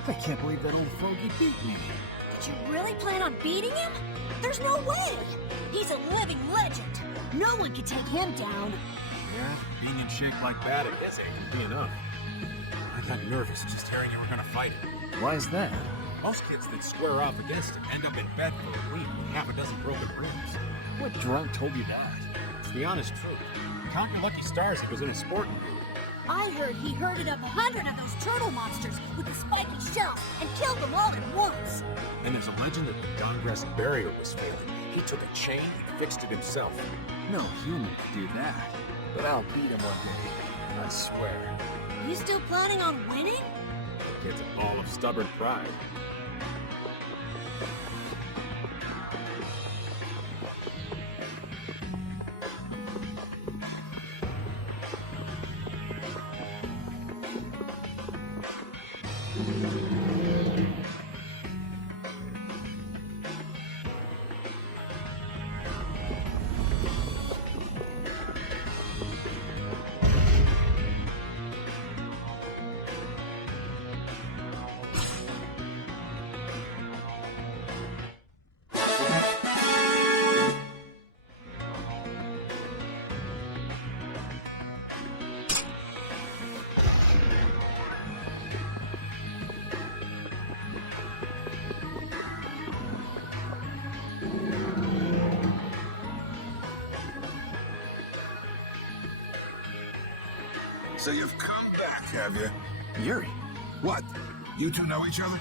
I can't believe that old fogey beat me. Did you really plan on beating him? There's no way! He's a living legend. No one can take him down. Yeah, being in shape like that at his age would be enough. I got nervous just hearing you were gonna fight it. Why is that? Most kids that square off against him end up in bed for a week with half a dozen broken ribs. What drunk told you that? It's the honest truth. Count your lucky stars he was in a sporting group. I heard he herded up 100 of those turtle monsters with the spiky shells and killed them all at once. And there's a legend that the Dahngrest barrier was failing. He took a chain and fixed it himself. No human could do that. But I'll beat him one day. I swear. You still planning on winning? The kid's a ball of stubborn pride. So you've come back, have you? Yuri? What? You two know each other?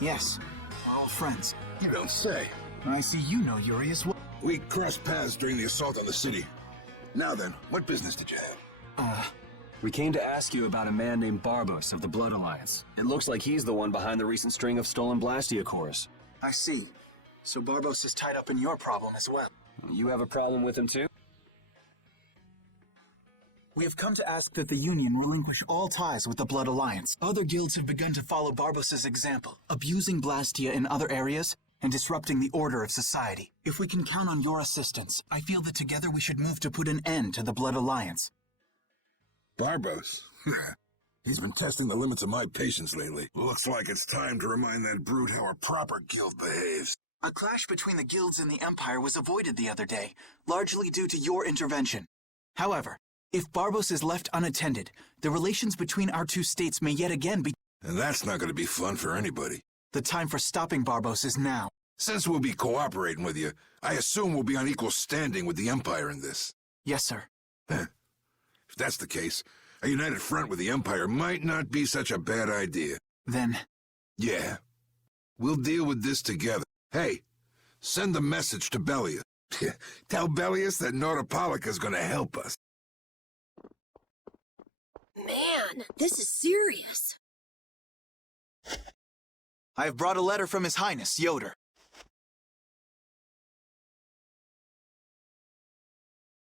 Yes. We're all friends. You don't say. I see you know Yuri as well. We crossed paths during the assault on the city. Now then, what business did you have? We came to ask you about a man named Barbos of the Blood Alliance. It looks like he's the one behind the recent string of stolen blastia cores. I see. So Barbos is tied up in your problem as well. You have a problem with him too? We have come to ask that the Union relinquish all ties with the Blood Alliance. Other guilds have begun to follow Barbos' example, abusing blastia in other areas and disrupting the order of society. If we can count on your assistance, I feel that together we should move to put an end to the Blood Alliance. Barbos? He's been testing the limits of my patience lately. Looks like it's time to remind that brute how a proper guild behaves. A clash between the guilds and the Empire was avoided the other day, largely due to your intervention. However, if Barbos is left unattended, the relations between our two states may yet again be... And that's not going to be fun for anybody. The time for stopping Barbos is now. Since we'll be cooperating with you, I assume we'll be on equal standing with the Empire in this. Yes, sir. If that's the case, a united front with the Empire might not be such a bad idea. Then... Yeah. We'll deal with this together. Hey, send the message to Bellius. Tell Bellius that Nordopolica's gonna help us. Man, this is serious. I have brought a letter from His Highness, Yoder.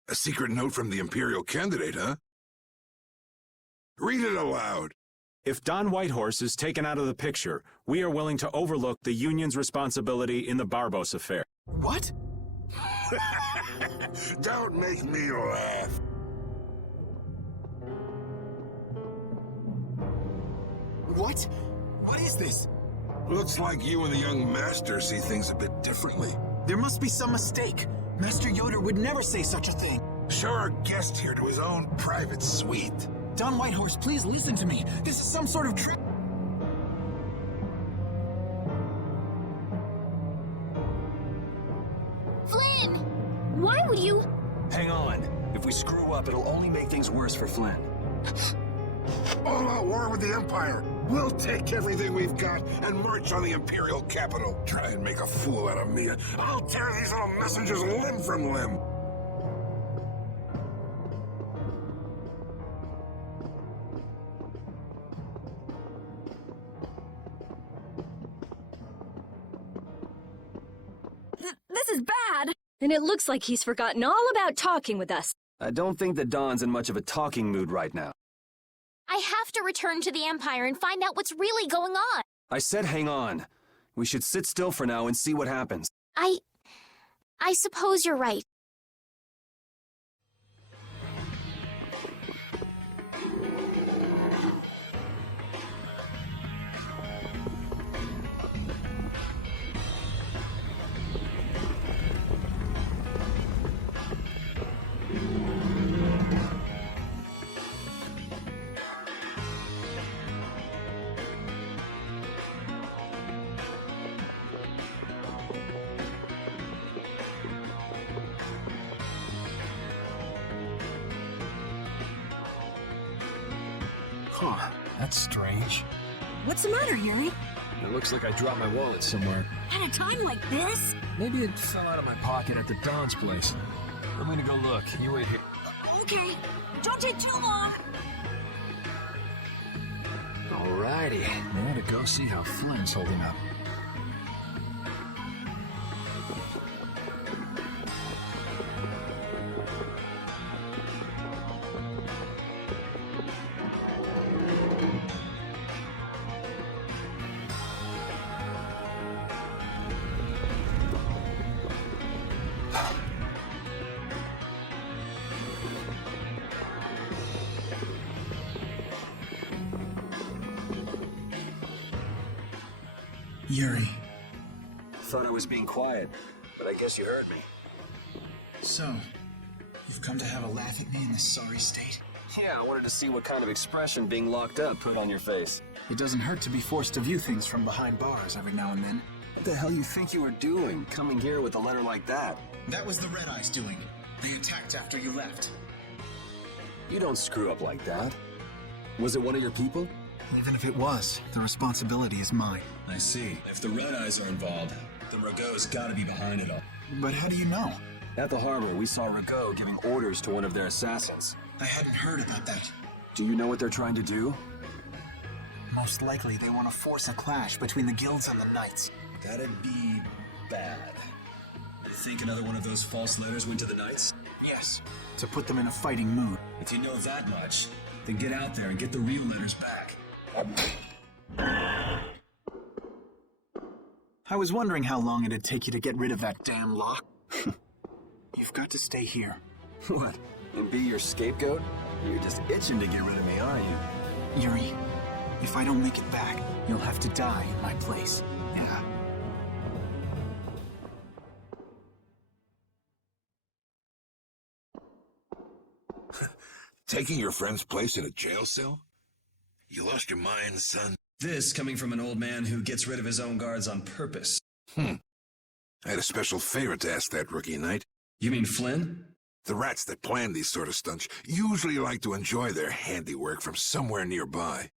A secret note from the Imperial candidate, huh? Read it aloud. If Don Whitehorse is taken out of the picture, we are willing to overlook the Union's responsibility in the Barbos affair. What? Don't make me laugh. What? What is this? Looks like you and the young master see things a bit differently. There must be some mistake. Master Yoder would never say such a thing. Show our guest here to his own private suite. Don Whitehorse, please listen to me. This is some sort of trick. Flynn! Why would you... Hang on. If we screw up, it'll only make things worse for Flynn. All-out war with the Empire. We'll take everything we've got and march on the Imperial capital. Try and make a fool out of me. I'll tear these little messengers limb from limb. This is bad! And it looks like he's forgotten all about talking with us. I don't think that Don's in much of a talking mood right now. I have to return to the Empire and find out what's really going on. I said hang on. We should sit still for now and see what happens. I suppose you're right. Huh, that's strange. What's the matter, Yuri? It looks like I dropped my wallet somewhere. At a time like this? Maybe it fell out of my pocket at the Don's place. I'm gonna go look. You wait here. Okay. Don't take too long. Alrighty. Now to go see how Flynn's holding up. Yuri. Thought I was being quiet, but I guess you heard me. So, you've come to have a laugh at me in this sorry state? Yeah, I wanted to see what kind of expression being locked up put on your face. It doesn't hurt to be forced to view things from behind bars every now and then. What the hell you think you were doing, coming here with a letter like that? That was the Red Eyes doing. They attacked after you left. You don't screw up like that. Was it one of your people? Even if it was, the responsibility is mine. I see. If the Red Eyes are involved, then Rigaud's gotta be behind it all. But how do you know? At the harbor, we saw Rigaud giving orders to one of their assassins. I hadn't heard about that. Do you know what they're trying to do? Most likely, they want to force a clash between the guilds and the knights. That'd be bad. You think another one of those false letters went to the knights? Yes, to put them in a fighting mood. If you know that much, then get out there and get the real letters back. I was wondering how long it'd take you to get rid of that damn lock. You've got to stay here. What? And be your scapegoat? You're just itching to get rid of me, aren't you? Yuri, if I don't make it back, you'll have to die in my place. Yeah. Taking your friend's place in a jail cell? You lost your mind, son? This coming from an old man who gets rid of his own guards on purpose. I had a special favor to ask that rookie knight. You mean Flynn? The rats that plan these sort of stunts usually like to enjoy their handiwork from somewhere nearby.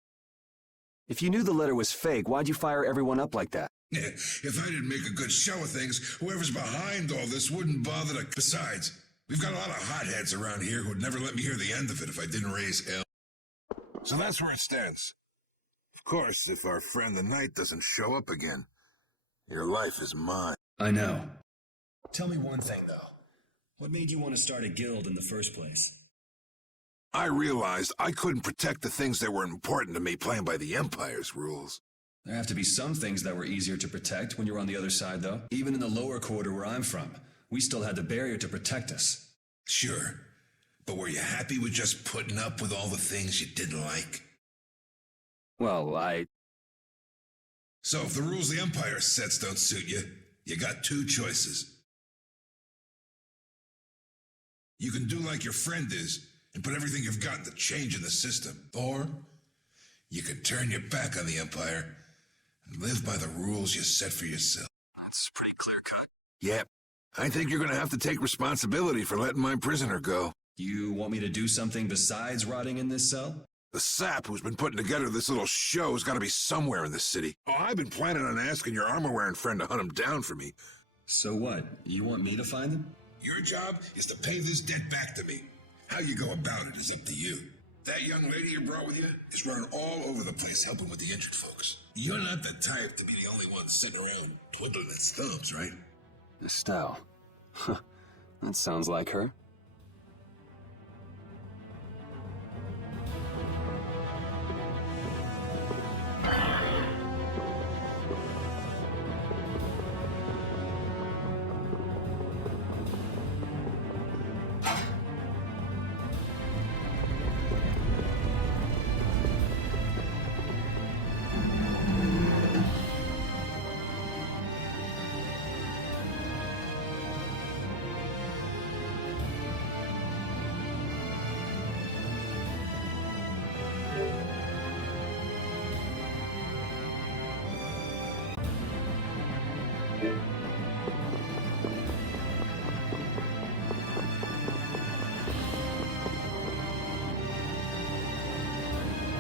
If you knew the letter was fake, why'd you fire everyone up like that? If I didn't make a good show of things, whoever's behind all this wouldn't bother to... Besides, we've got a lot of hotheads around here who'd never let me hear the end of it if I didn't raise hell. So that's where it stands. Of course, if our friend the knight doesn't show up again, your life is mine. I know. Tell me one thing, though. What made you want to start a guild in the first place? I realized I couldn't protect the things that were important to me playing by the Empire's rules. There have to be some things that were easier to protect when you're on the other side, though. Even in the lower quarter where I'm from, we still had the barrier to protect us. Sure. But were you happy with just putting up with all the things you didn't like? Well, So if the rules the Empire sets don't suit you, you got two choices. You can do like your friend is and put everything you've got into changing the system. Or you can turn your back on the Empire and live by the rules you set for yourself. That's pretty clear-cut. Yep. I think you're going to have to take responsibility for letting my prisoner go. You want me to do something besides rotting in this cell? The sap who's been putting together this little show's got to be somewhere in this city. Oh, I've been planning on asking your armor-wearing friend to hunt him down for me. So what? You want me to find them? Your job is to pay this debt back to me. How you go about it is up to you. That young lady you brought with you is running all over the place helping with the injured folks. You're not the type to be the only one sitting around twiddling its thumbs, right? Estelle. That sounds like her.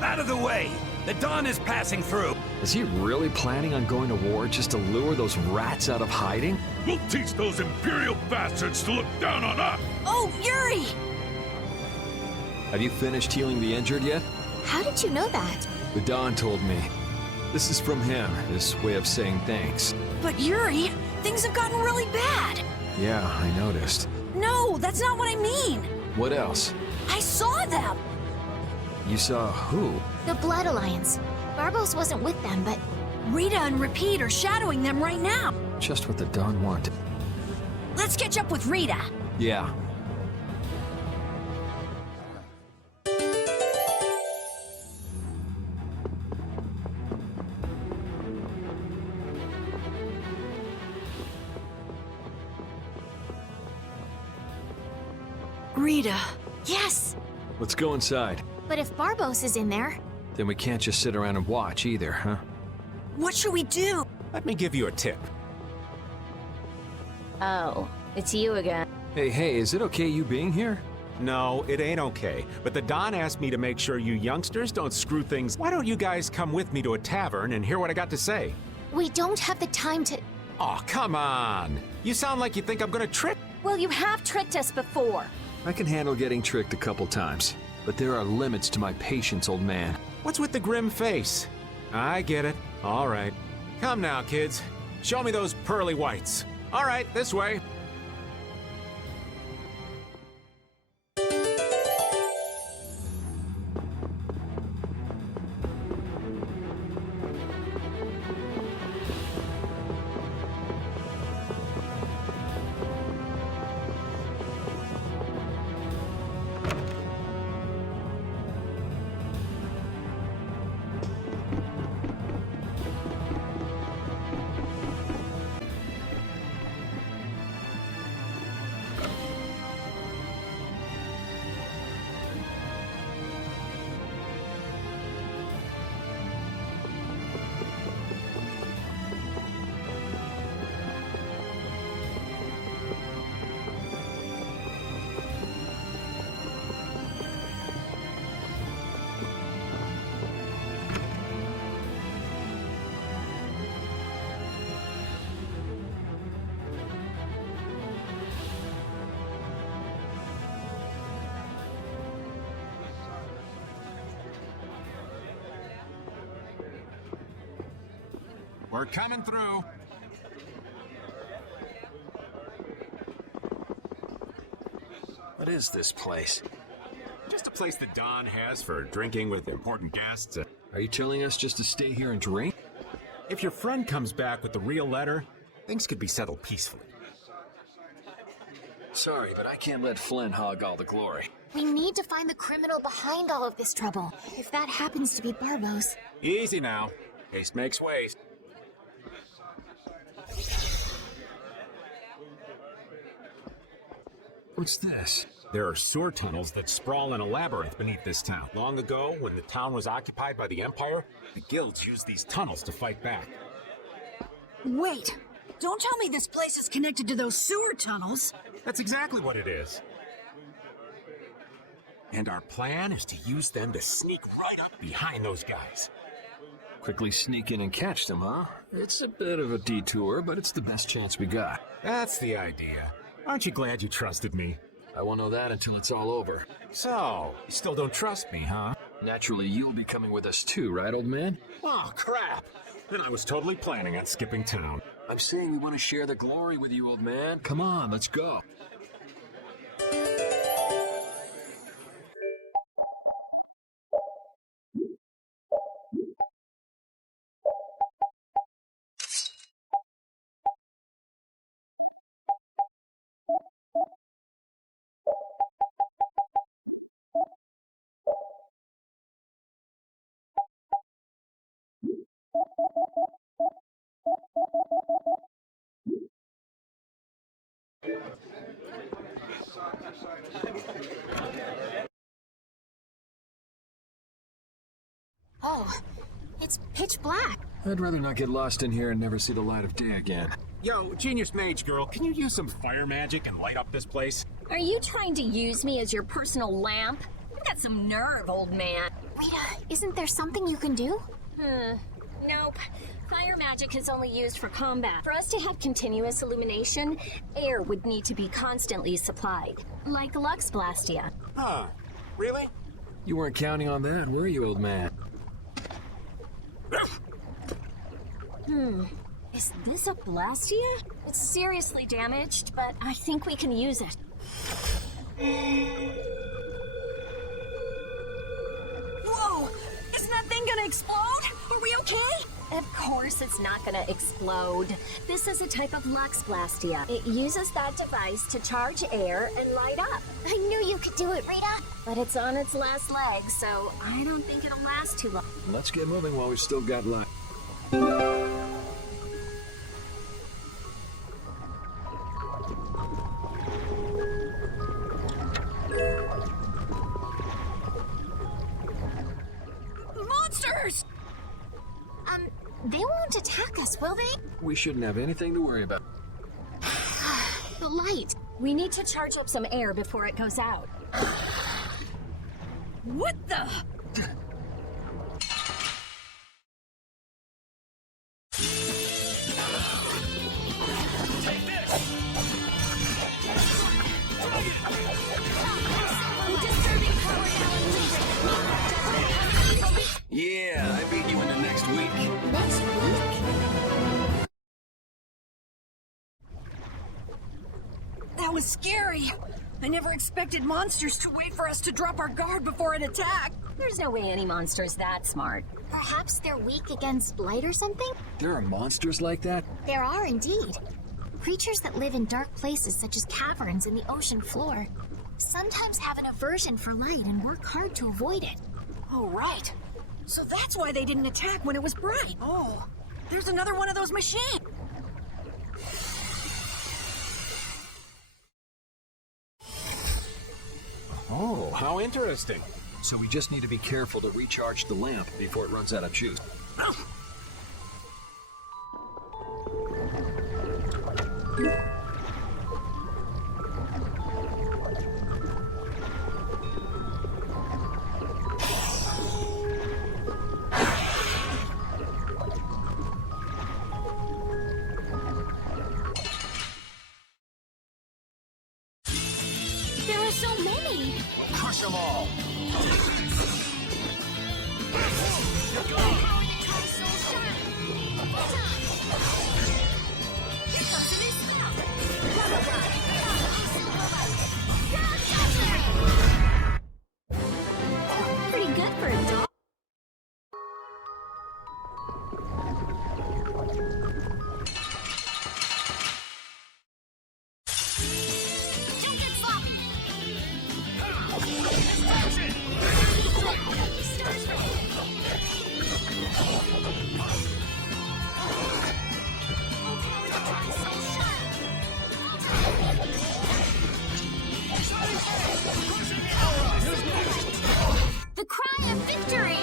Out of the way! The Dawn is passing through! Is he really planning on going to war just to lure those rats out of hiding? We'll teach those Imperial bastards to look down on us! Oh, Yuri! Have you finished healing the injured yet? How did you know that? The Dawn told me. This is from him, his way of saying thanks. But Yuri, things have gotten really bad. Yeah, I noticed. No, that's not what I mean. What else? I saw them. You saw who? The Blood Alliance. Barbos wasn't with them, but... Rita and Repeat are shadowing them right now. Just what the Dawn wanted. Let's catch up with Rita. Yeah. Rita. Yes! Let's go inside. But if Barbos is in there... Then we can't just sit around and watch either, huh? What should we do? Let me give you a tip. Oh, it's you again. Hey, is it okay you being here? No, it ain't okay. But the Don asked me to make sure you youngsters don't screw things. Why don't you guys come with me to a tavern and hear what I got to say? We don't have the time to... Oh, come on! You sound like you think I'm gonna trick. Well, you have tricked us before. I can handle getting tricked a couple times, but there are limits to my patience, old man. What's with the grim face? I get it. All right. Come now, kids. Show me those pearly whites. All right, this way. We're coming through. What is this place? Just a place the Don has for drinking with important guests. Are you telling us just to stay here and drink? If your friend comes back with the real letter, things could be settled peacefully. Sorry, but I can't let Flynn hog all the glory. We need to find the criminal behind all of this trouble. If that happens to be Barbos. Easy now. Haste makes waste. What's this? There are sewer tunnels that sprawl in a labyrinth beneath this town. Long ago, when the town was occupied by the Empire, the guilds used these tunnels to fight back. Wait, don't tell me this place is connected to those sewer tunnels. That's exactly what it is. And our plan is to use them to sneak right up behind those guys. Quickly sneak in and catch them, huh? It's a bit of a detour, but it's the best chance we got. That's the idea. Aren't you glad you trusted me? I won't know that until it's all over. So, you still don't trust me, huh? Naturally, you'll be coming with us too, right, old man? Oh, crap! Then I was totally planning on skipping town. I'm saying we want to share the glory with you, old man. Come on, let's go. Oh, it's pitch black. I'd rather not get lost in here and never see the light of day again. Yo, Genius Mage Girl, can you use some fire magic and light up this place? Are you trying to use me as your personal lamp? got some nerve, old man. Rita, isn't there something you can do? Nope. Fire magic is only used for combat. For us to have continuous illumination, air would need to be constantly supplied. Like Lux Blastia. Huh. Really? You weren't counting on that, were you, old man? Is this a Blastia? It's seriously damaged, but I think we can use it. Whoa! Isn't that thing gonna explode? Are we okay? Of course it's not gonna explode. This is a type of Lux Blastia. It uses that device to charge air and light up. I knew you could do it, Rita. But it's on its last leg, so I don't think it'll last too long. Let's get moving while we've still got light. Monsters! They won't attack us, will they? We shouldn't have anything to worry about. The light. We need to charge up some air before it goes out. What the? Yeah, I beat you in the next week. Next week? That was scary. I never expected monsters to wait for us to drop our guard before an attack. There's no way any monster's that smart. Perhaps they're weak against light or something? There are monsters like that? There are indeed. Creatures that live in dark places such as caverns in the ocean floor sometimes have an aversion for light and work hard to avoid it. Oh, right. So that's why they didn't attack when it was bright. Oh, there's another one of those machines. Oh, how interesting. So we just need to be careful to recharge the lamp before it runs out of juice. There are so many! Crush them all. Pretty good for a dog. The cry of victory!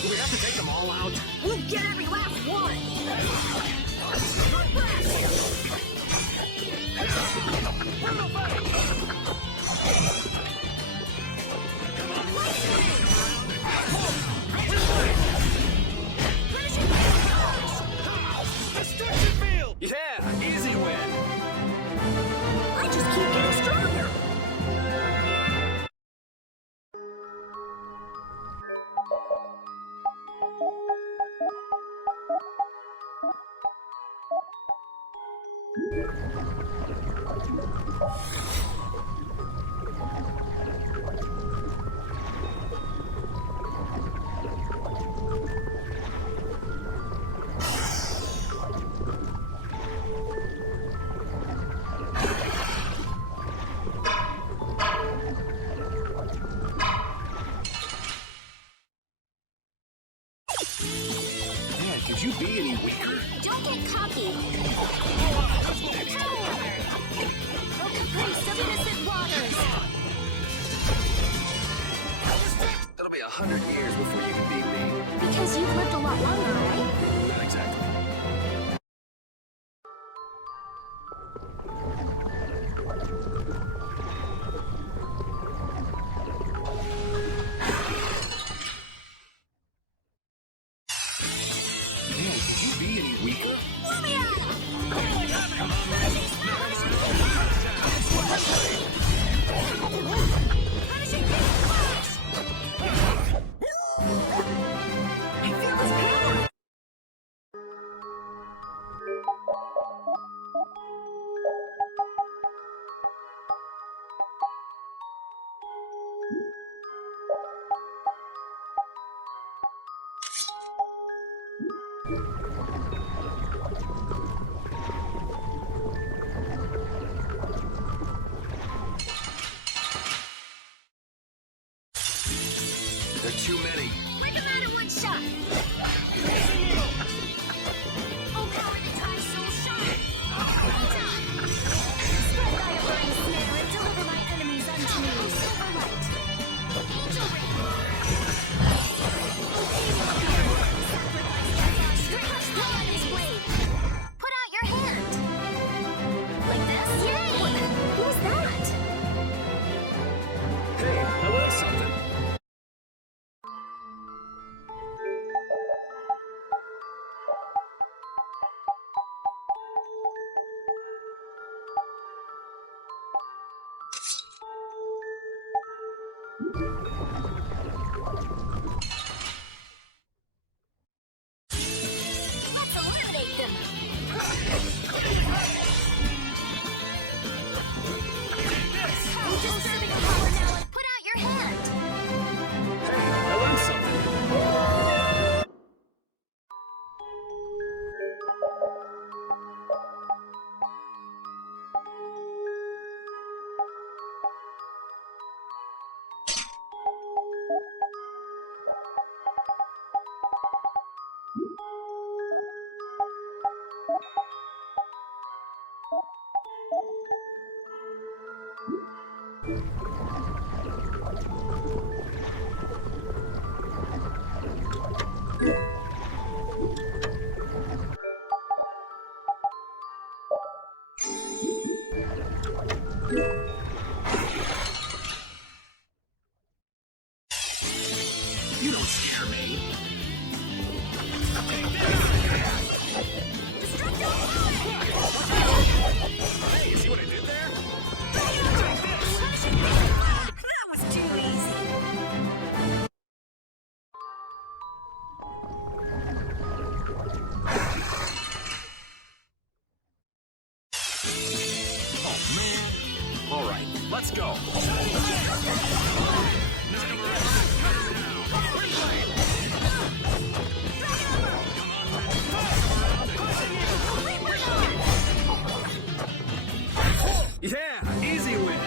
Do we have to take them all out? We'll get every last one. Brutal fight! be any weaker? Don't get cocky. Oh, caprice of innocent waters. It'll be 100 years before you can beat me. Because you've lived a lot longer, right? Not exactly. There are too many. Wipe him out in one shot. Oh, power the tri-soul shot. Done. Spread thy divine snare and deliver my enemies unto me. Silver light. Angel ring. Sacrifice the on his blade. Put out your hand. Like this? Yay! Who's that? Hey, I learned something. Let's eliminate them. How disturbing a power now and put out your hand. I learned something. You don't scare me. Hey, you see what I did there? That was too easy. Oh, man. All right, let's go. Yeah, easy win.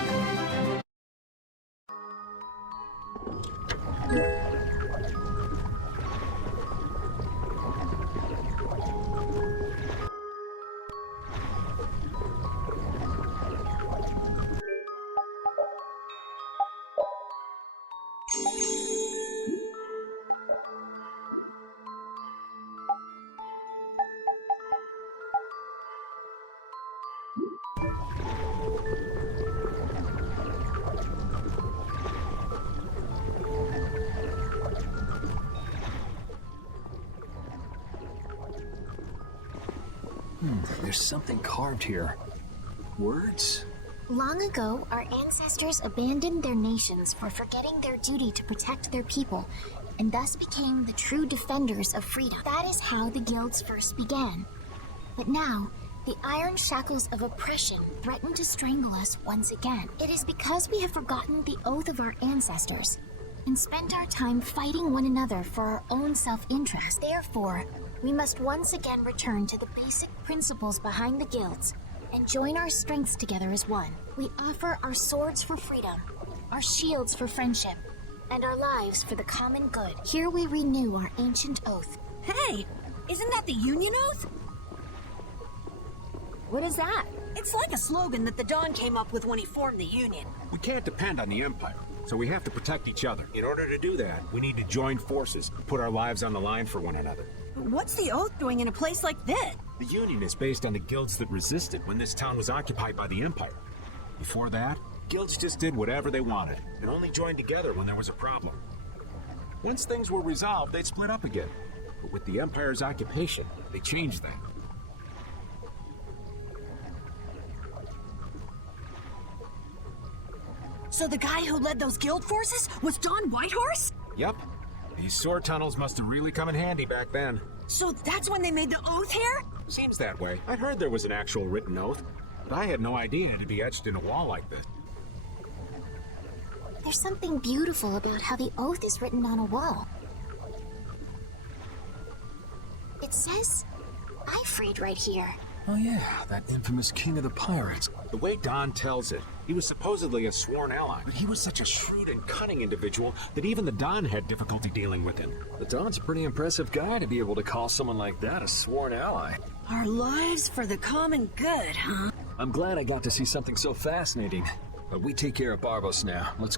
There's something carved here. Words? Long ago, our ancestors abandoned their nations for forgetting their duty to protect their people, and thus became the true defenders of freedom. That is how the guilds first began. But now, the iron shackles of oppression threaten to strangle us once again. It is because we have forgotten the oath of our ancestors and spent our time fighting one another for our own self-interest. Therefore, we must once again return to the basic principles behind the guilds and join our strengths together as one. We offer our swords for freedom, our shields for friendship, and our lives for the common good. Here we renew our ancient oath. Hey, Isn't that the Union Oath? What is that? It's like a slogan that the Dawn came up with when he formed the Union. We can't depend on the Empire, so we have to protect each other. In order to do that, we need to join forces, put our lives on the line for one another. What's the Oath doing in a place like this? The Union is based on the guilds that resisted when this town was occupied by the Empire. Before that, guilds just did whatever they wanted, and only joined together when there was a problem. Once things were resolved, they'd split up again. But with the Empire's occupation, they changed that. So the guy who led those guild forces was Don Whitehorse? Yep. These sword tunnels must have really come in handy back then. So that's when they made the Oath here? Seems that way. I'd heard there was an actual written oath, but I had no idea it'd be etched in a wall like this. There's something beautiful about how the oath is written on a wall. It says, "I freed" right here. Oh yeah, that infamous king of the pirates. The way Don tells it, he was supposedly a sworn ally, but he was such a shrewd and cunning individual that even the Don had difficulty dealing with him. The Don's a pretty impressive guy to be able to call someone like that a sworn ally. Our lives for the common good, huh? I'm glad I got to see something so fascinating. But we take care of Barbos now. Let's...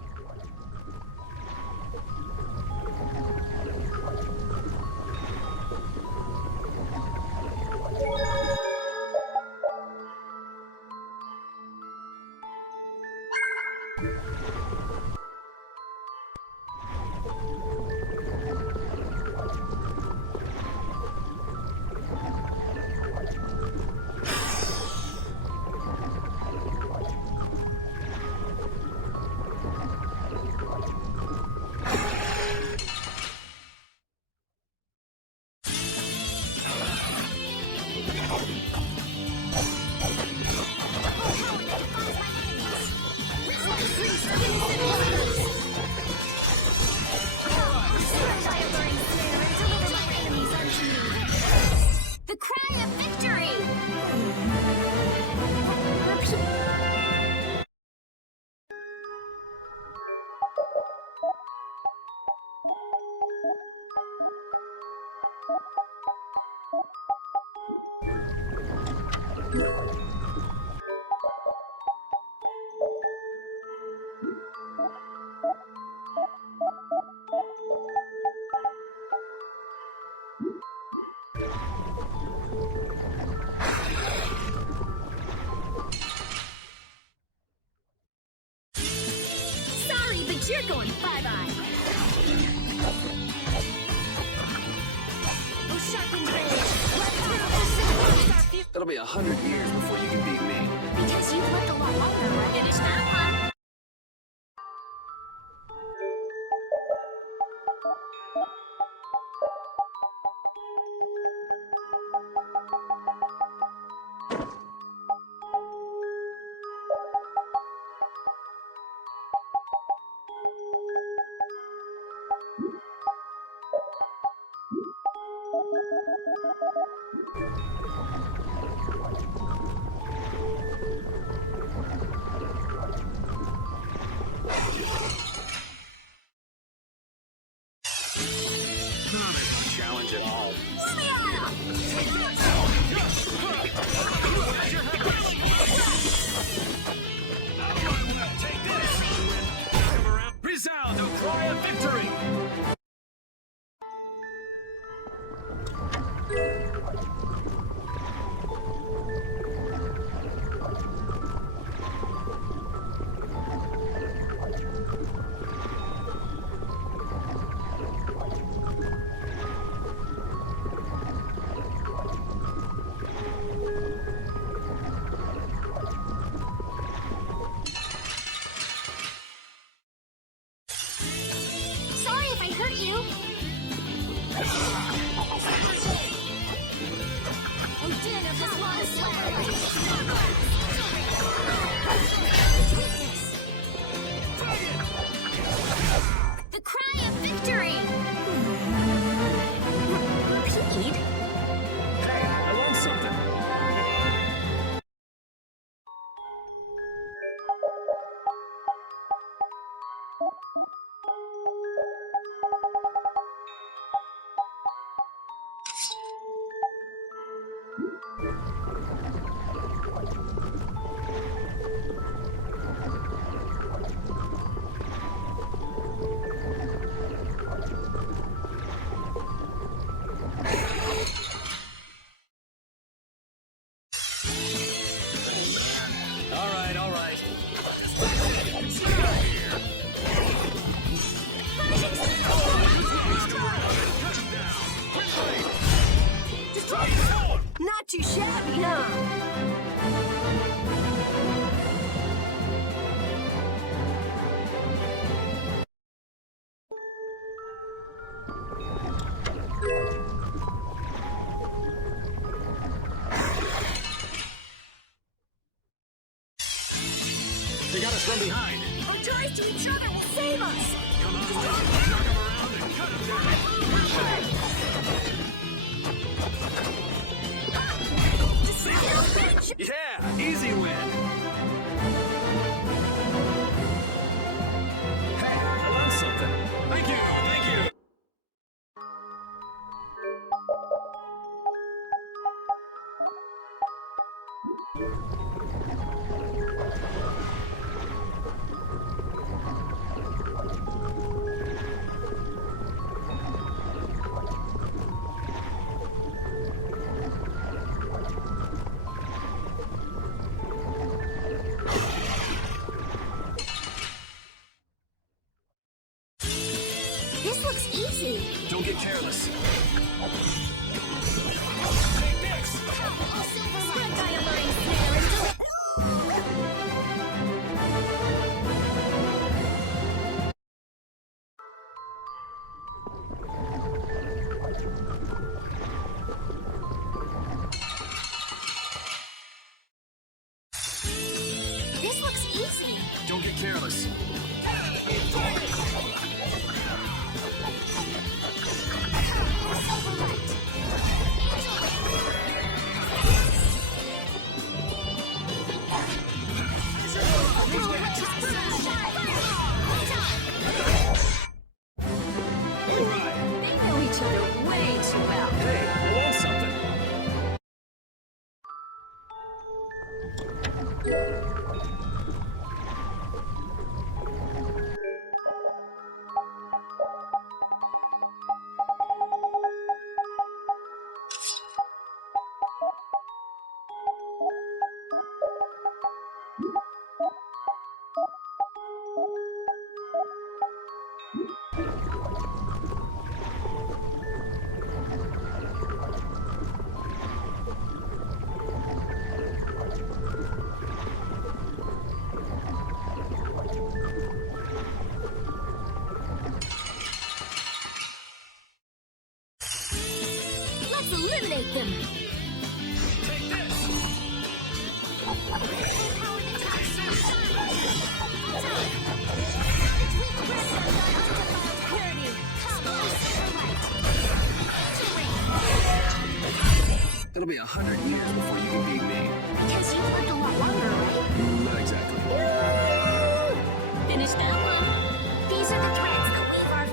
The cry of victory! Sorry, but you're going bye-bye. Oh, sharpened blade. Let's throw It'll be 100 years before you can beat me. Because you've lived a lot longer, we'll finish that one. Challenge at all. Resound the cry of victory! They got us from behind. Our ties to each other will save us! Come on, knock them around and cut them down. Yeah, easy win. Hey, I learned something. Thank you, thank you. This looks easy. Don't get careless. This looks easy. Don't get careless. They know each other way too well. Hey, I learned something. Let's eliminate them. It'll be 100 years before you can beat me. Because you've lived a lot longer, right? Not exactly. Finish that one. These are the threads that weave our...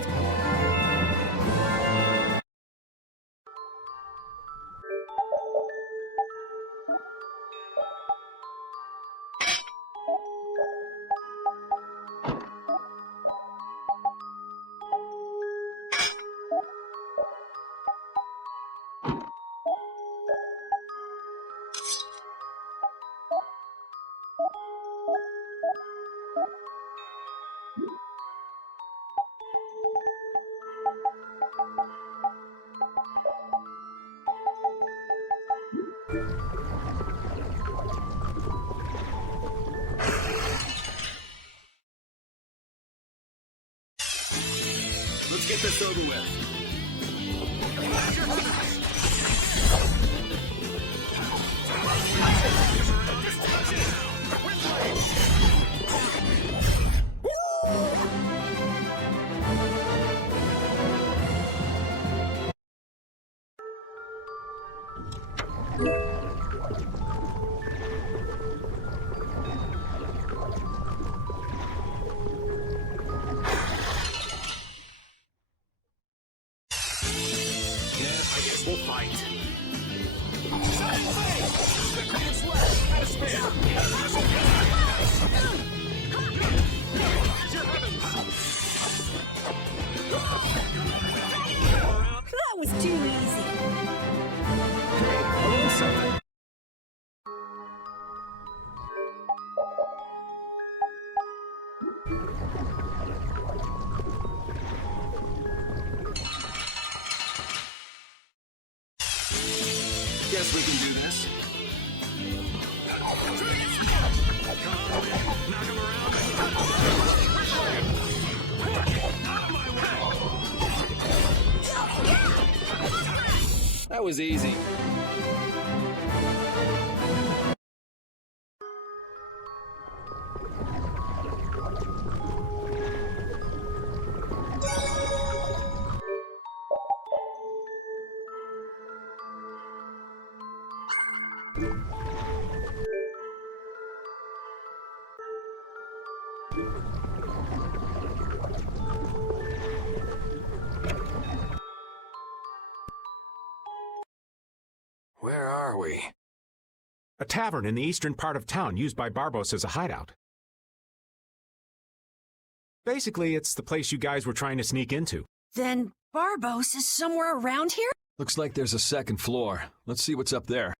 Let's get this over with. We'll fight. That was too easy. I learned something. Guess we can do this. That was easy. Where are we? A tavern in the eastern part of town used by Barbos as a hideout. Basically, it's the place you guys were trying to sneak into. Then Barbos is somewhere around here? Looks like there's a second floor. Let's see what's up there.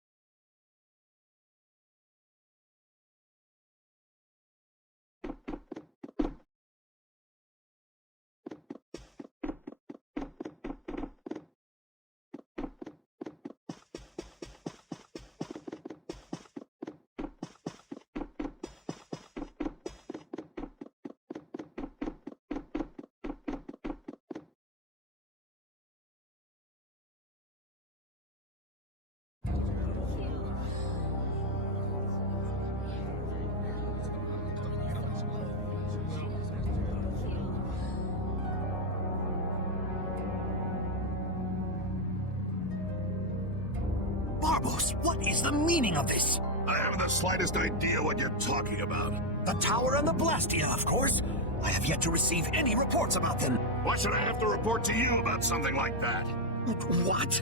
Barbos, what is the meaning of this? I haven't the slightest idea what you're talking about. The tower and the blastia, of course. I have yet to receive any reports about them. Why should I have to report to you about something like that? Like what?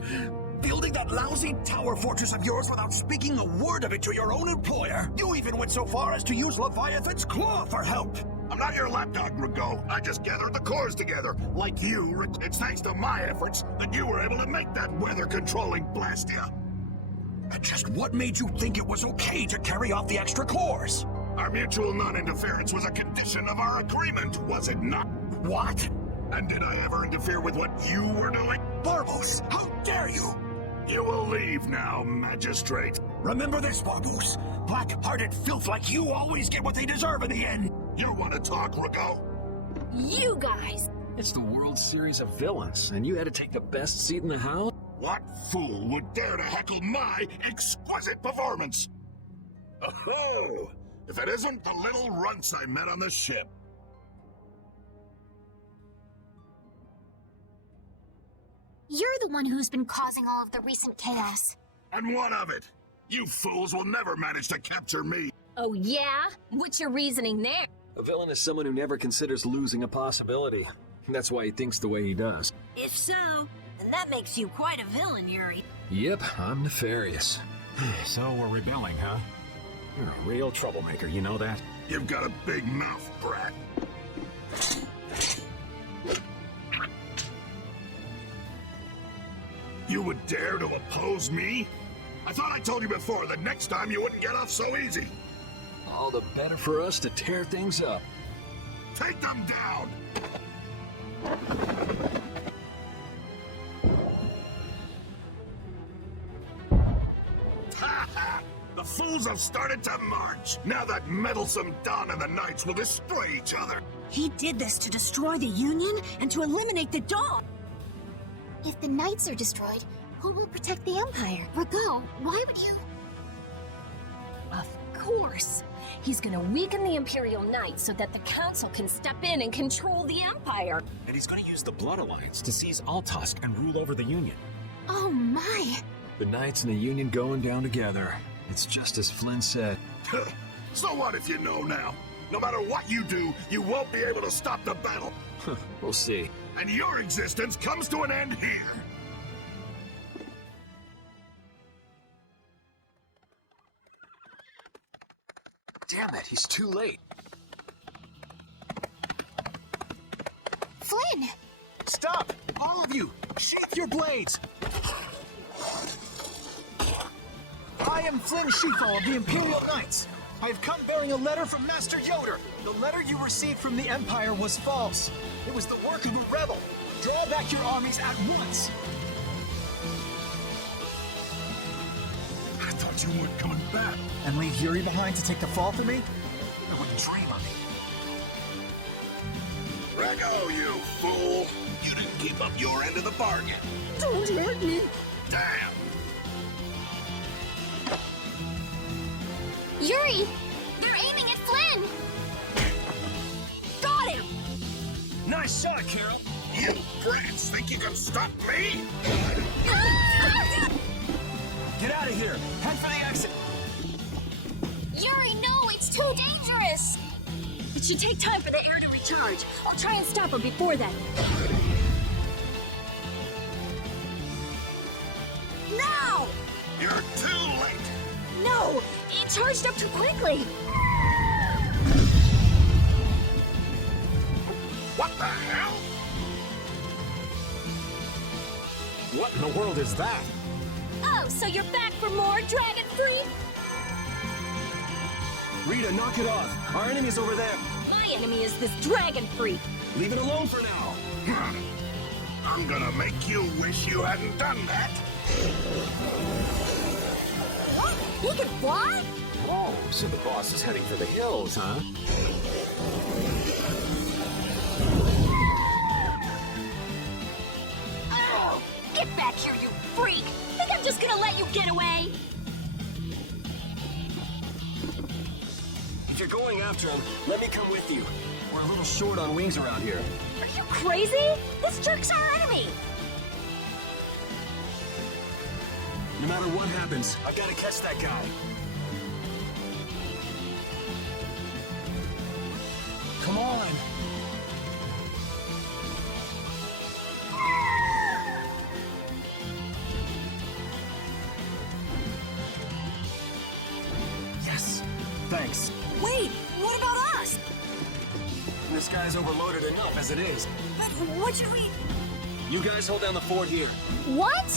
Building that lousy tower fortress of yours without speaking a word of it to your own employer. You even went so far as to use Leviathan's claw for help. I'm not your lapdog, Rigo. I just gathered the cores together. Like you, it's thanks to my efforts that you were able to make that weather-controlling blastia. And just what made you think it was okay to carry off the extra cores? Our mutual non-interference was a condition of our agreement, was it not? What? And did I ever interfere with what you were doing? Barbos, how dare you! You will leave now, magistrate. Remember this, Barbos. Black-hearted filth like you always get what they deserve in the end. You want to talk, Rigo? You guys! It's the World Series of Villains, and you had to take the best seat in the house? What fool would dare to heckle my exquisite performance? Oh, if it isn't the little runts I met on the ship. You're the one who's been causing all of the recent chaos. And what of it? You fools will never manage to capture me. Oh yeah? What's your reasoning there? A villain is someone who never considers losing a possibility. That's why he thinks the way he does. If so, then that makes you quite a villain, Yuri. Yep, I'm nefarious. So we're rebelling, huh? You're a real troublemaker, you know that? You've got a big mouth, brat. You would dare to oppose me? I thought I told you before that next time you wouldn't get off so easy. All the better for us to tear things up. Take them down! Ha ha! The fools have started to march. Now that meddlesome Dawn and the Knights will destroy each other. He did this to destroy the Union and to eliminate the Dawn. If the Knights are destroyed, who will protect the Empire? Rigo, why would you... Of course. He's gonna weaken the Imperial Knights so that the Council can step in and control the Empire. And he's gonna use the Blood Alliance to seize Altusk and rule over the Union. Oh my! The Knights and the Union going down together. It's just as Flynn said. So what if you know now? No matter what you do, you won't be able to stop the battle. We'll see. And your existence comes to an end here. Damn it, he's too late. Flynn! Stop! All of you! Sheath your blades! I am Flynn Sheathall of the Imperial Knights. I have come bearing a letter from Master Yoder. The letter you received from the Empire was false. It was the work of a rebel. Draw back your armies at once. I thought you weren't coming back. And leave Yuri behind to take the fall for me? I wouldn't dream of it. Rego, you fool! You didn't keep up your end of the bargain. Don't hurt me! Damn! Yuri! They're aiming at Flynn! Got him! Nice shot, Carol. You brats think you can stop me? Get out of here! Head for the exit! should take time for the air to recharge. I'll try and stop him before then. Now! You're too late! No! He charged up too quickly! What the hell? What in the world is that? Oh, so you're back for more, Dragon Freak? Rita, knock it off. Our enemy's over there. My enemy is this Dragon Freak. Leave it alone for now. I'm gonna make you wish you hadn't done that. What? He can fly? Oh, so the boss is heading for the hills, huh? Oh, get back here, you freak! Think I'm just gonna let you get away? If you're going after him, let me come with you. We're a little short on wings around here. Are you crazy? This jerk's our enemy! No matter what happens, I've got to catch that guy. Come on! Yes! Thanks. Wait, what about us? This guy's overloaded enough as it is. But what should we... You guys hold down the fort here. What?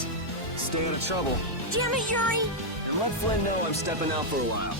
Stay out of trouble. Damn it, Yuri! And let Flynn know I'm stepping out for a while.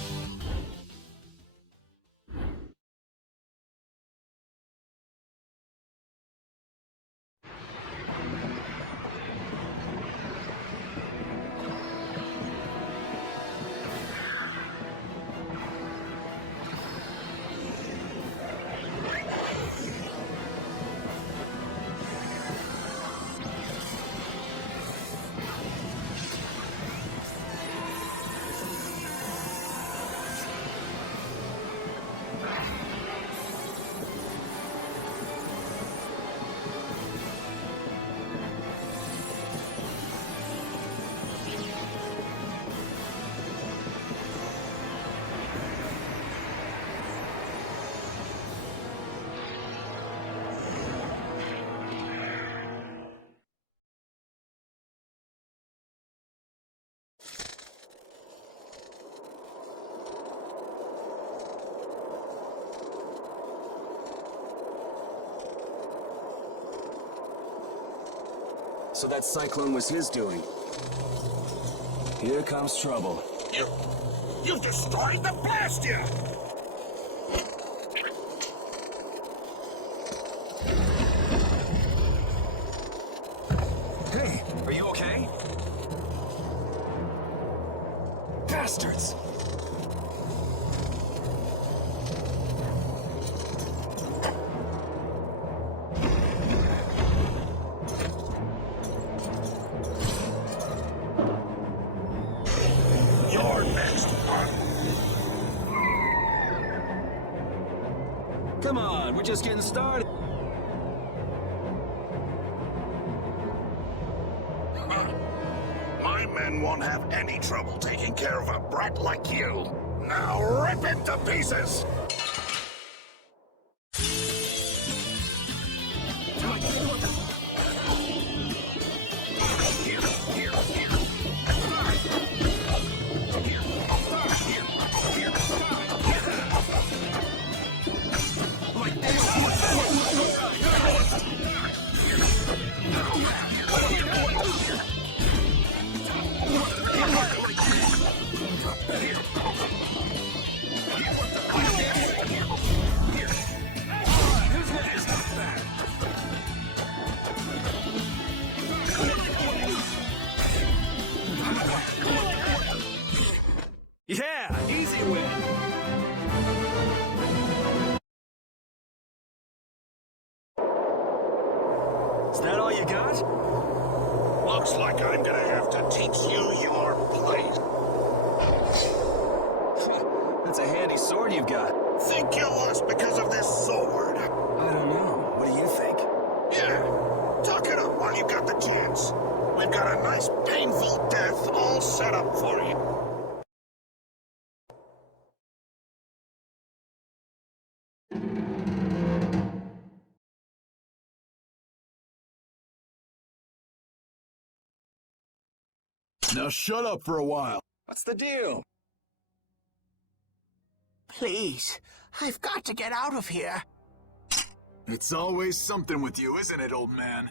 So that cyclone was his doing. Here comes trouble. You destroyed the blastia! Hey, are you okay? Bastards! Come on, we're just getting started. My men won't have any trouble taking care of a brat like you. Now rip it to pieces! Yeah, easy win. Is that all you got? Looks like I'm gonna have to teach you your place. That's a handy sword you've got. Think you lost because of this sword? I don't know. What do you think? Yeah, tuck it up while you got the chance. We've got a nice painful death all set up for you. Now shut up for a while. What's the deal? Please, I've got to get out of here. It's always something with you, isn't it, old man?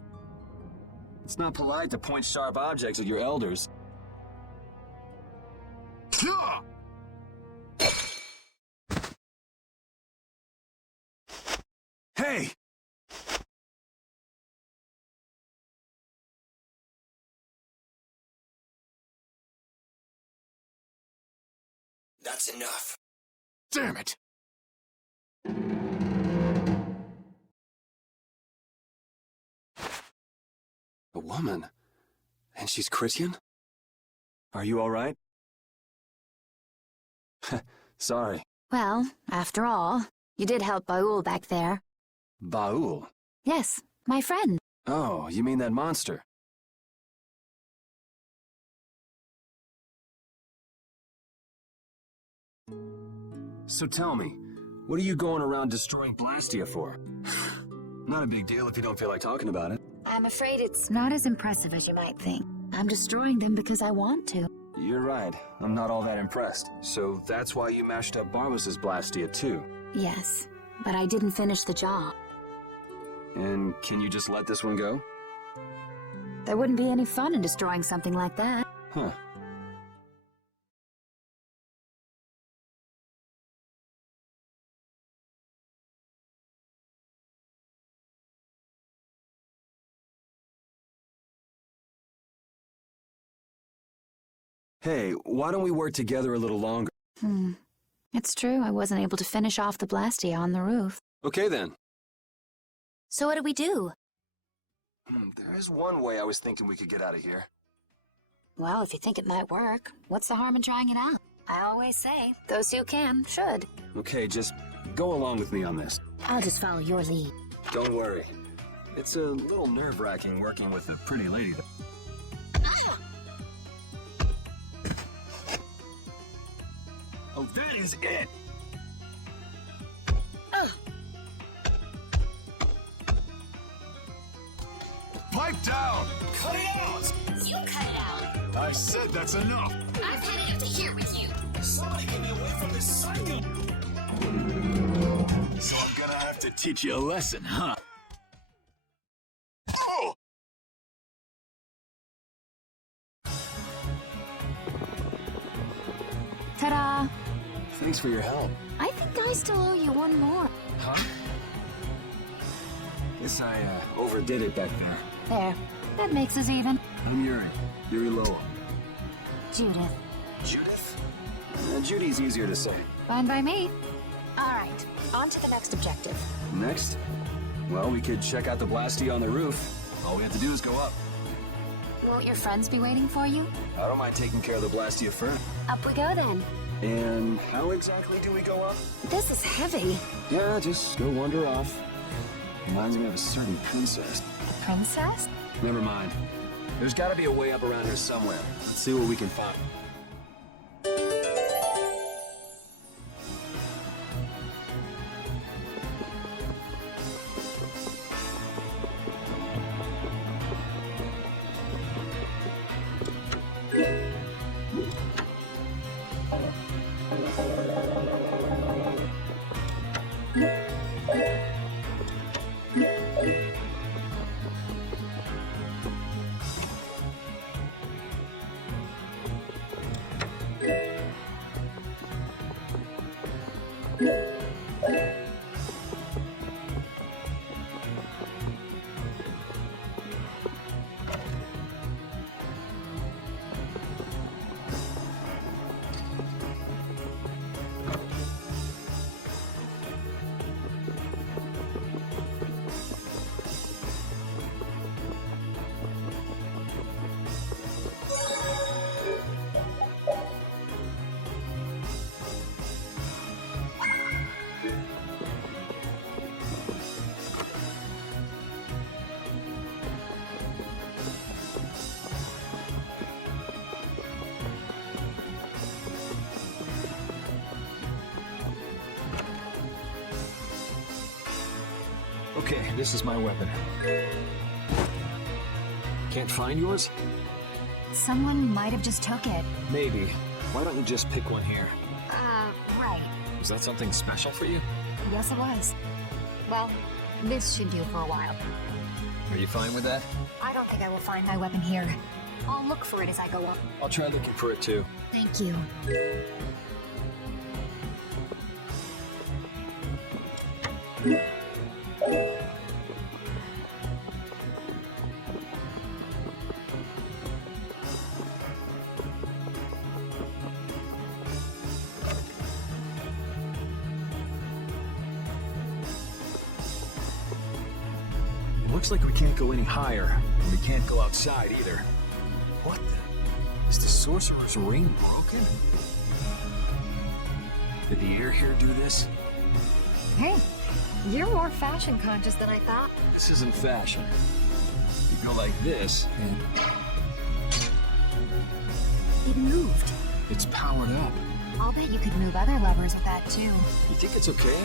It's not polite to point sharp objects at your elders. Hey! That's enough. Damn it! A woman? And she's Christian? Are you alright? Sorry. Well, after all, you did help Baul back there. Baul? Yes, my friend. Oh, you mean that monster? So tell me, what are you going around destroying Blastia for? Not a big deal if you don't feel like talking about it. I'm afraid it's not as impressive as you might think. I'm destroying them because I want to. You're right. I'm not all that impressed. So that's why you mashed up Barbas's Blastia too? Yes, but I didn't finish the job. And can you just let this one go? There wouldn't be any fun in destroying something like that. Huh. Hey, why don't we work together a little longer? It's true, I wasn't able to finish off the Blastia on the roof. Okay then. So what do we do? There is one way I was thinking we could get out of here. Well, if you think it might work, what's the harm in trying it out? I always say, those who can, should. Okay, just go along with me on this. I'll just follow your lead. Don't worry. It's a little nerve-wracking working with a pretty lady though. Oh, that is it! Pipe down! Cut it out! You cut it out! I said that's enough! I've had enough to hear with you! Somebody get me away from this cycle! So I'm gonna have to teach you a lesson, huh? Ta-da! Thanks for your help. I think I still owe you one more. Huh? Guess I overdid it back there. There. That makes us even. I'm Yuri. Yuri Lowell. Judith. Judith? Judy's easier to say. Fine by me. All right, on to the next objective. Next? Well, we could check out the Blastia on the roof. All we have to do is go up. Won't your friends be waiting for you? I don't mind taking care of the Blastia first. Up we go then. And how exactly do we go up? This is heavy. Yeah, just go wander off. Reminds me of a certain princess. A princess? Never mind. There's gotta be a way up around here somewhere. Let's see what we can find. Okay, this is my weapon. Can't find yours? Someone might have just took it. Maybe. Why don't you just pick one here? Right. Was that something special for you? Yes, it was. Well, this should do for a while. Are you fine with that? I don't think I will find my weapon here. I'll look for it as I go up. I'll try looking for it too. Thank you. Looks like we can't go any higher, and we can't go outside either. What the? Is the sorcerer's ring broken? Did the air here do this? Hey, you're more fashion conscious than I thought. This isn't fashion. You go like this, and... It moved. it's powered up. I'll bet you could move other levers with that too. You think it's okay?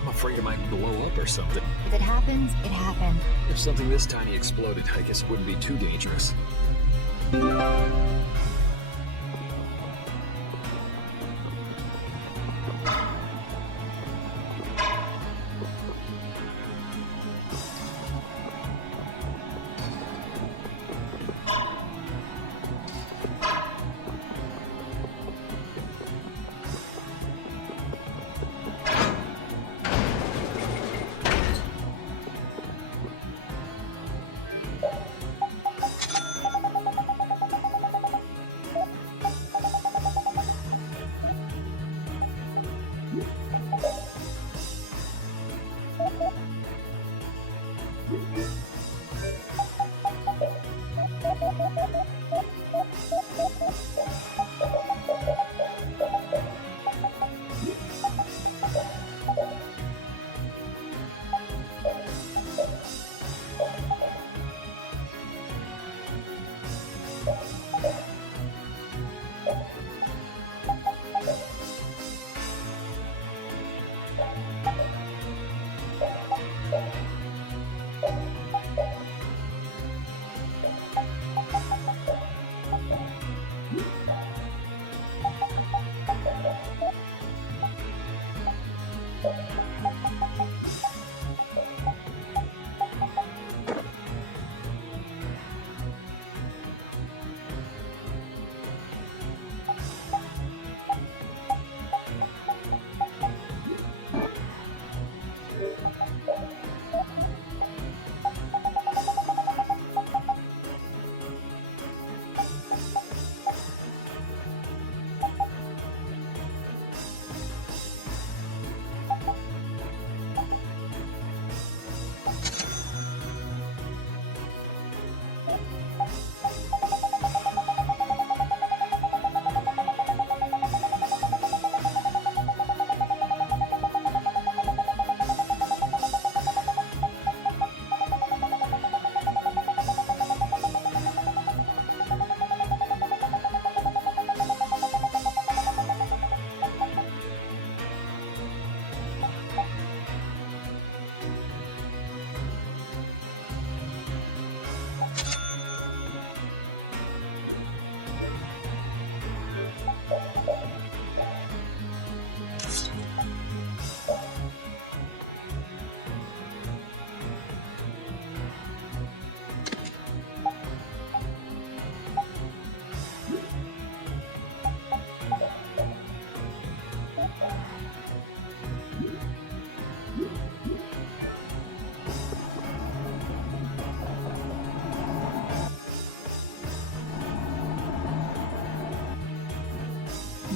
I'm afraid it might blow up or something. If it happens, it happened. If something this tiny exploded, I guess it wouldn't be too dangerous.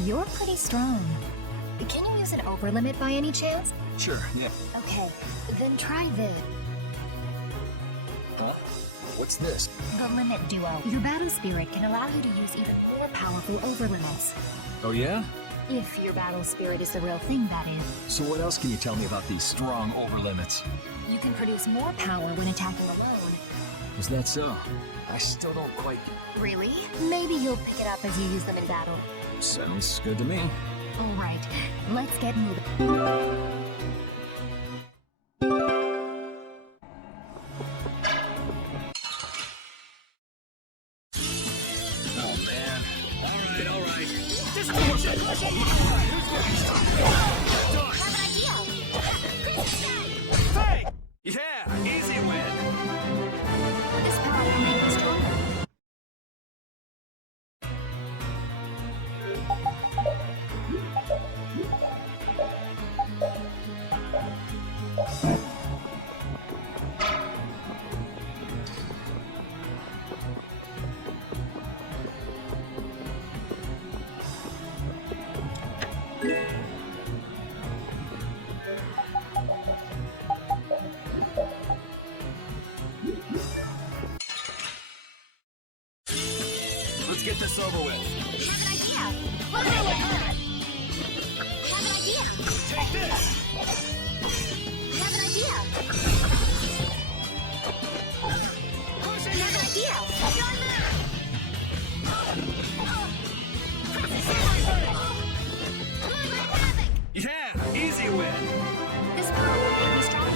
You're pretty strong. Can you use an overlimit by any chance? Sure, yeah. Okay, then try this. Huh? What's this? The Limit Duo. Your battle spirit can allow you to use even more powerful overlimits. Oh yeah? If your battle spirit is the real thing, that is. So what else can you tell me about these strong overlimits? You can produce more power when attacking alone. Is that so? I still don't quite... Really? Maybe you'll pick it up as you use them in battle. Sounds good to me. All right, let's get moving. Let's get this over with. I have an idea. What do I have an idea. Take this! I have an idea. I have an idea. Done that. Yeah, easy win. This power will make me stronger.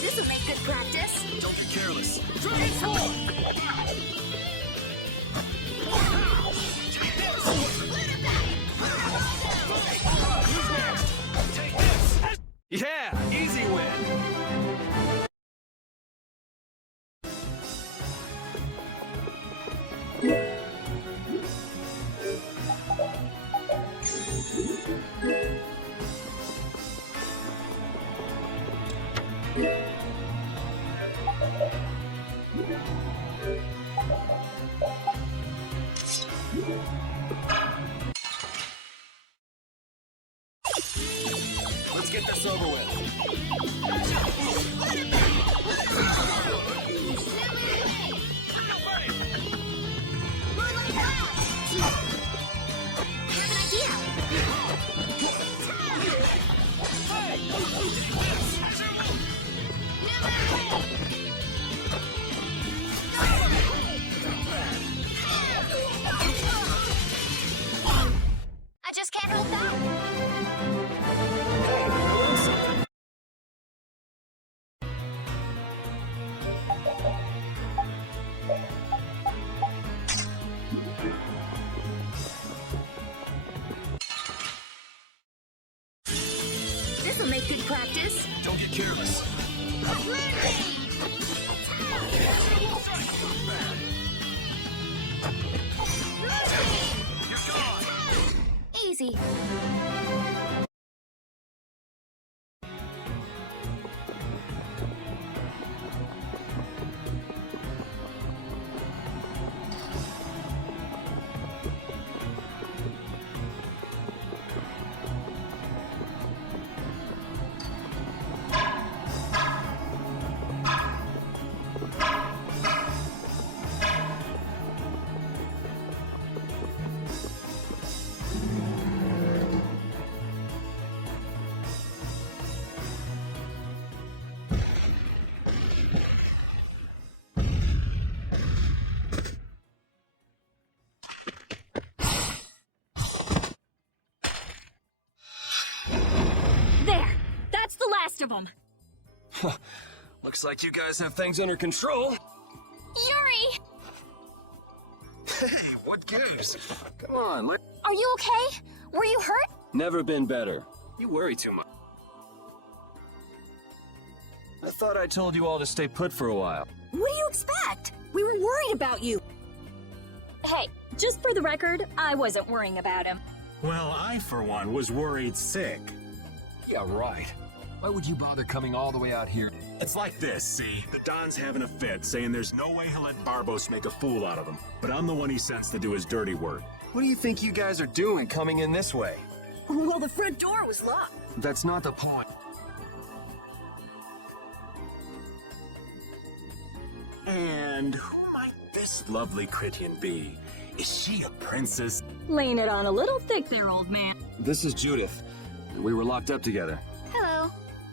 This'll make good practice. Don't be careless. Yeah, easy win. Let's get this over with. I just can't hold back. This'll make good practice. Don't get careless. Easy. There! That's the last of them! Looks like you guys have things under control. Yuri! Hey, what gives? Come on, Are you okay? Were you hurt? Never been better. You worry too much. I thought I told you all to stay put for a while. What do you expect? We were worried about you. Hey, just for the record, I wasn't worrying about him. Well, I, for one, was worried sick. Yeah, right. Why would you bother coming all the way out here? It's like this, see? The Don's having a fit, saying there's no way he'll let Barbos make a fool out of him. But I'm the one he sends to do his dirty work. What do you think you guys are doing coming in this way? Well, the front door was locked. That's not the point. And who might this lovely Critian be? Is she a princess? Laying it on a little thick there, old man. This is Judith. We were locked up together. Hello.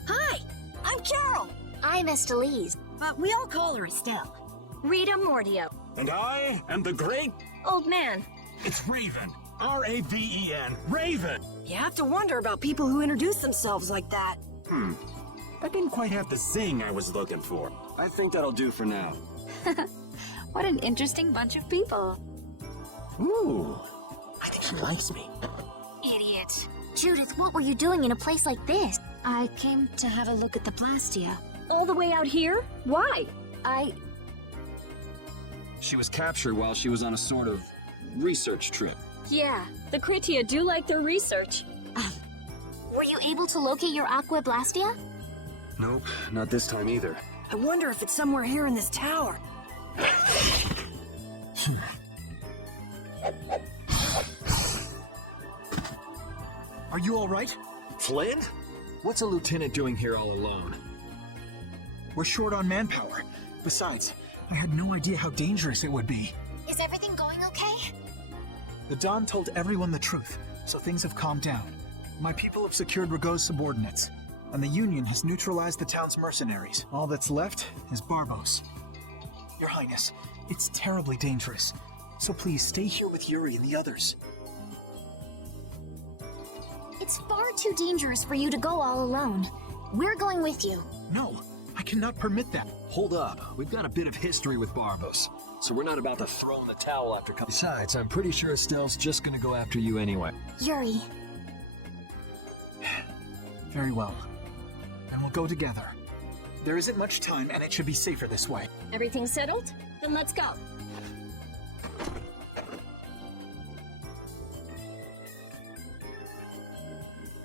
Hi, I'm Carol. I'm Estelle, but we all call her Estelle. Rita Mordio. And I am the great... Old man. It's Raven. R-A-V-E-N. Raven! You have to wonder about people who introduce themselves like that. That didn't quite have the zing I was looking for. I think that'll do for now. What an interesting bunch of people. Ooh, I think she likes me. Idiot. Judith, what were you doing in a place like this? I came to have a look at the blastia. All the way out here? Why? She was captured while she was on a sort of research trip. Yeah, the Kritia do like their research. Were you able to locate your Aqua Blastia? Nope, not this time either. I wonder if it's somewhere here in this tower. Are you all right? Flynn? What's a lieutenant doing here all alone? We're short on manpower. Besides, I had no idea how dangerous it would be. Is everything going okay? The Don told everyone the truth, so things have calmed down. My people have secured Rigaud's subordinates, and the Union has neutralized the town's mercenaries. All that's left is Barbos. Your Highness, it's terribly dangerous, so please stay here with Yuri and the others. It's far too dangerous for you to go all alone. We're going with you. No, I cannot permit that. Hold up. We've got a bit of history with Barbos, so we're not about to throw in the towel after coming. Besides, I'm pretty sure Estelle's just gonna go after you anyway. Yuri. Very well. Then we'll go together. There isn't much time, and it should be safer this way. Everything settled? Then let's go.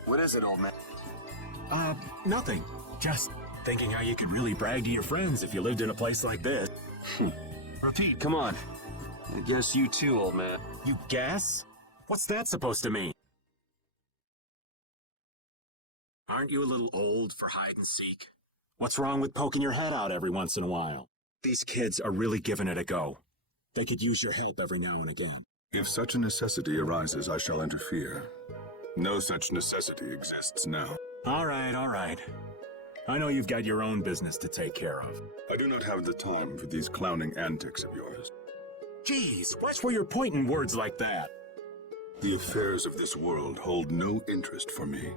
What is it, old man? Nothing. Just thinking how you could really brag to your friends if you lived in a place like this. Repeat, come on. I guess you too, old man. You guess? What's that supposed to mean? Aren't you a little old for hide and seek? What's wrong with poking your head out every once in a while? These kids are really giving it a go. They could use your help every now and again. If such a necessity arises, I shall interfere. No such necessity exists now. All right. I know you've got your own business to take care of. I do not have the time for these clowning antics of yours. Geez, watch where you're pointing words like that. The affairs of this world hold no interest for me.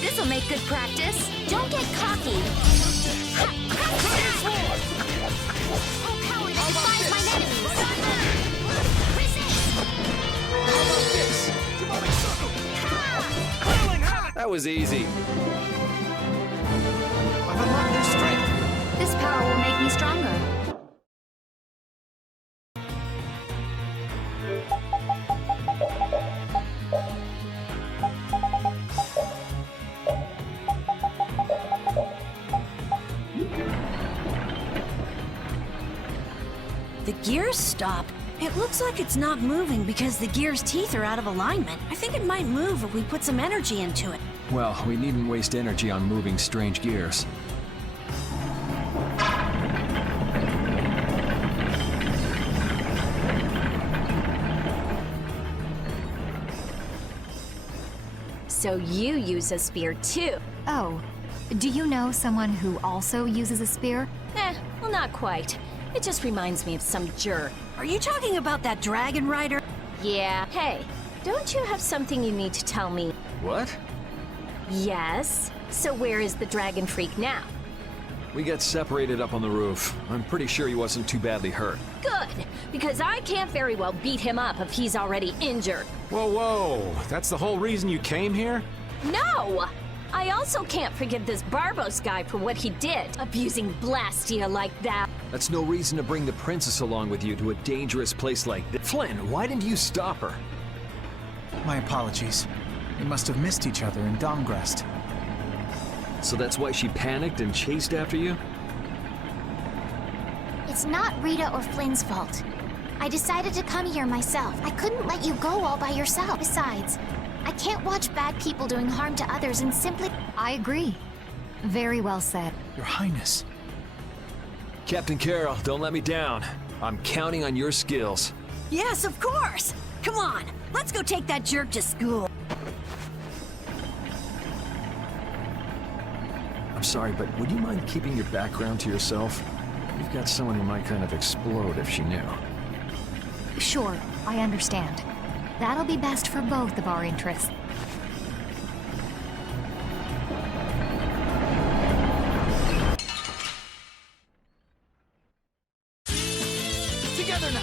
This'll make good practice. Don't get cocky. was easy. I've unlocked new strength. This power will make me stronger. The gears stopped. It looks like it's not moving because the gear's teeth are out of alignment. I think it might move if we put some energy into it. Well, we needn't waste energy on moving strange gears. So you use a spear too? Oh, do you know someone who also uses a spear? Well, not quite. It just reminds me of some jerk. Are you talking about that dragon rider? Yeah. Hey, don't you have something you need to tell me? What? Yes. So where is the dragon freak now? We got separated up on the roof. I'm pretty sure he wasn't too badly hurt. Good, because I can't very well beat him up if he's already injured. Whoa, whoa! That's the whole reason you came here? No! I also can't forgive this Barbos guy for what he did, abusing Blastia like that. That's no reason to bring the princess along with you to a dangerous place like this. Flynn, why didn't you stop her? My apologies. We must have missed each other in Dahngrest. So that's why she panicked and chased after you? It's not Rita or Flynn's fault. I decided to come here myself. I couldn't let you go all by yourself. Besides, I can't watch bad people doing harm to others and simply... I agree. Very well said. Your Highness. Captain Carroll, don't let me down. I'm counting on your skills. Yes, of course! Come on, let's go take that jerk to school. I'm sorry, but would you mind keeping your background to yourself? You've got someone who might kind of explode if she knew. Sure, I understand. That'll be best for both of our interests. Together now!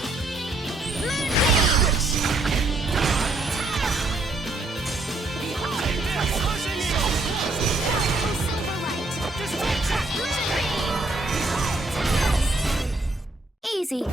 Easy.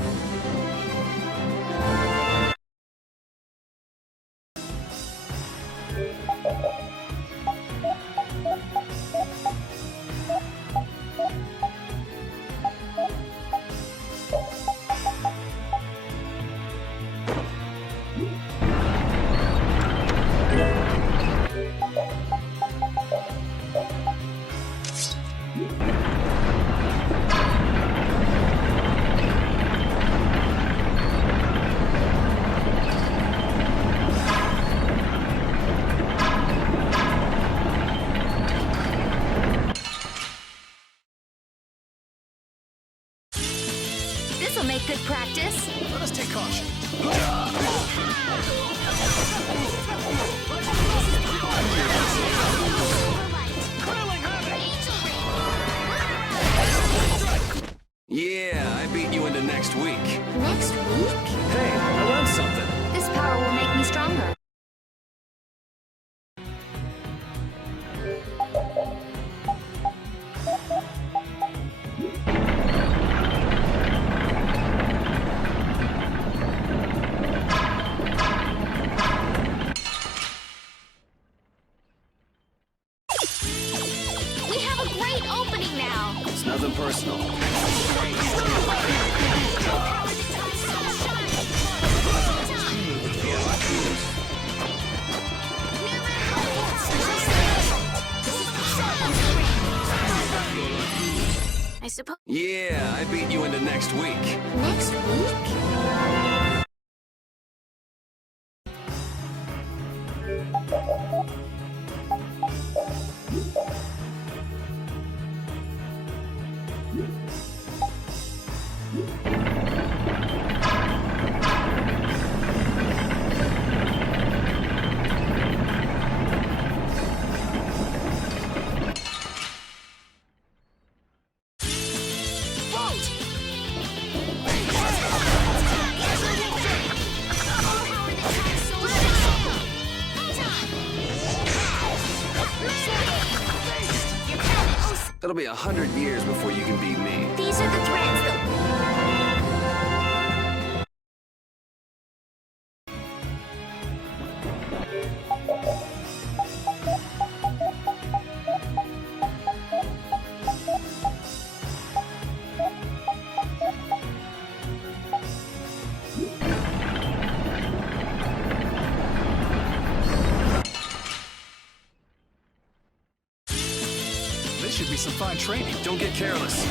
This'll make good practice. Let us take caution. Yeah, I beat you into next week. Next week? Hey, I learned something. This power will make me stronger. We have a great opening now. It's nothing personal. I suppose. Yeah, I beat you into next week. Next week? It'll be 100 years before you can beat me. These are the threads that... This should be some fine training. Don't get careless.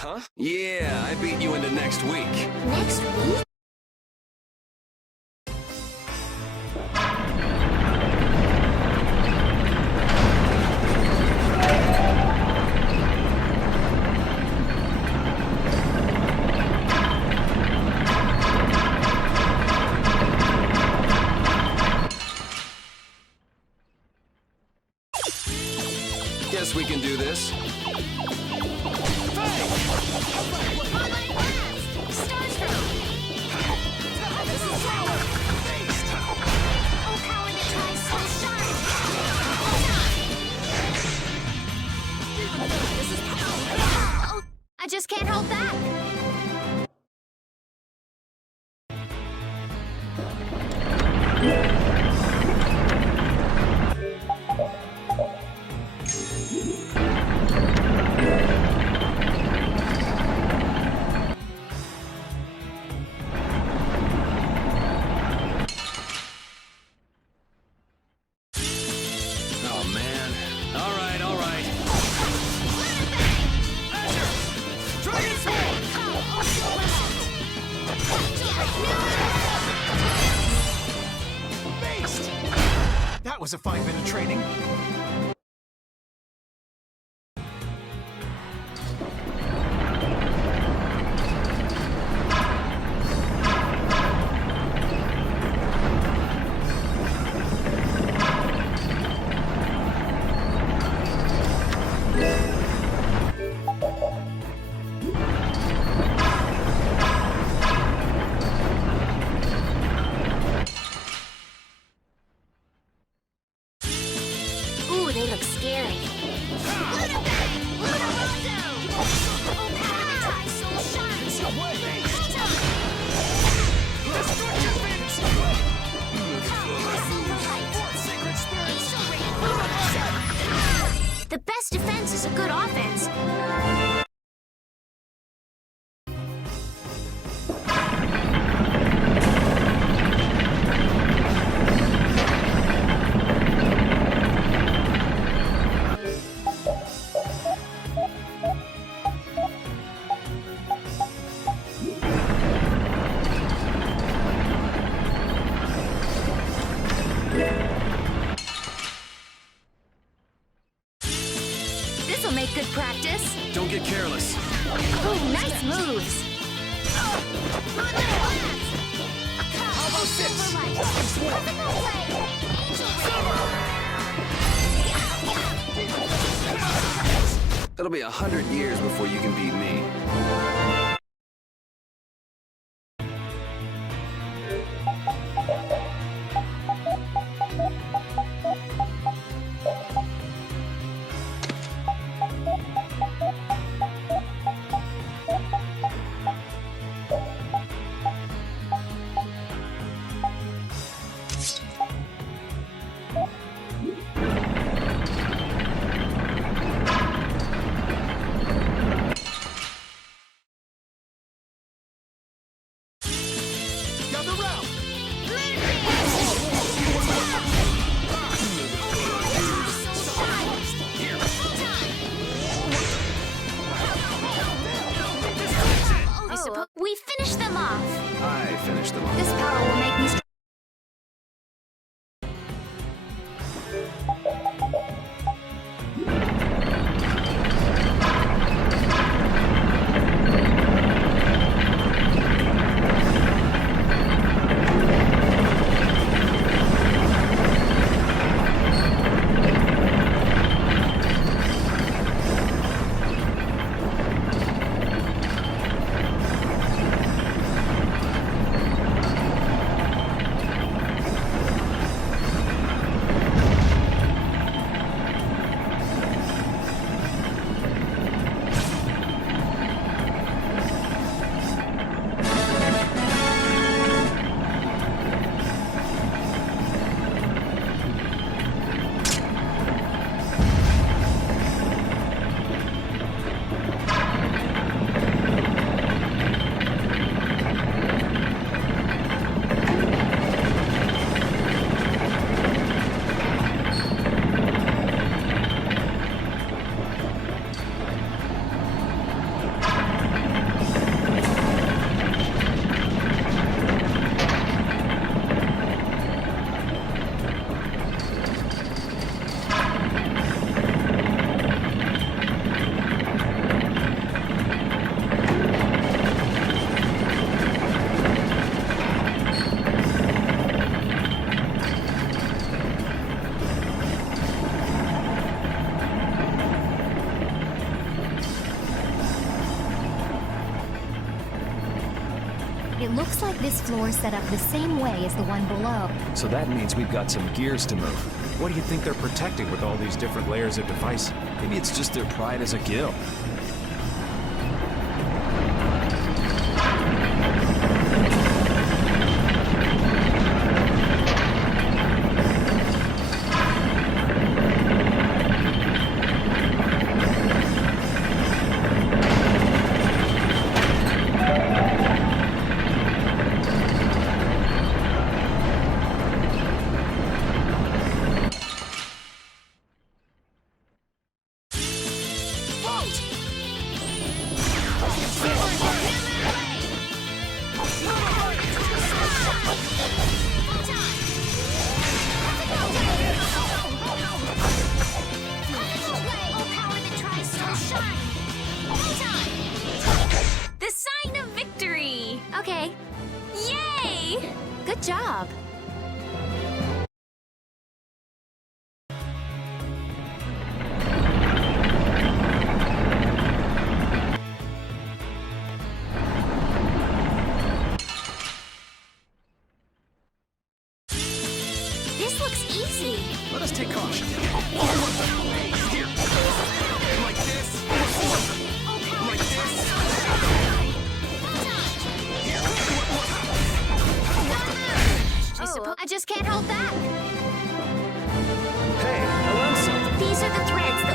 Huh? Yeah, I beat you into next week. Next week? Guess we can do this. I just can't hold back. Oh, man. All right, all right. That was a fine bit of training. Ooh, they look scary. The best defense is a good offense. This'll make good practice. Don't get careless. Ooh, nice moves. Almost this. It'll be 100 years before you can beat me. Down the route. I suppose we finished them off. I finished them off. This power will make me It looks like this floor is set up the same way as the one below. So that means we've got some gears to move. What do you think they're protecting with all these different layers of device? Maybe it's just their pride as a guild. The sign of victory! Okay. Yay! Good job. This looks easy. Let us take caution. Here. Like this. Like this. I just can't hold back. Hey, I learned something. These are the threads that...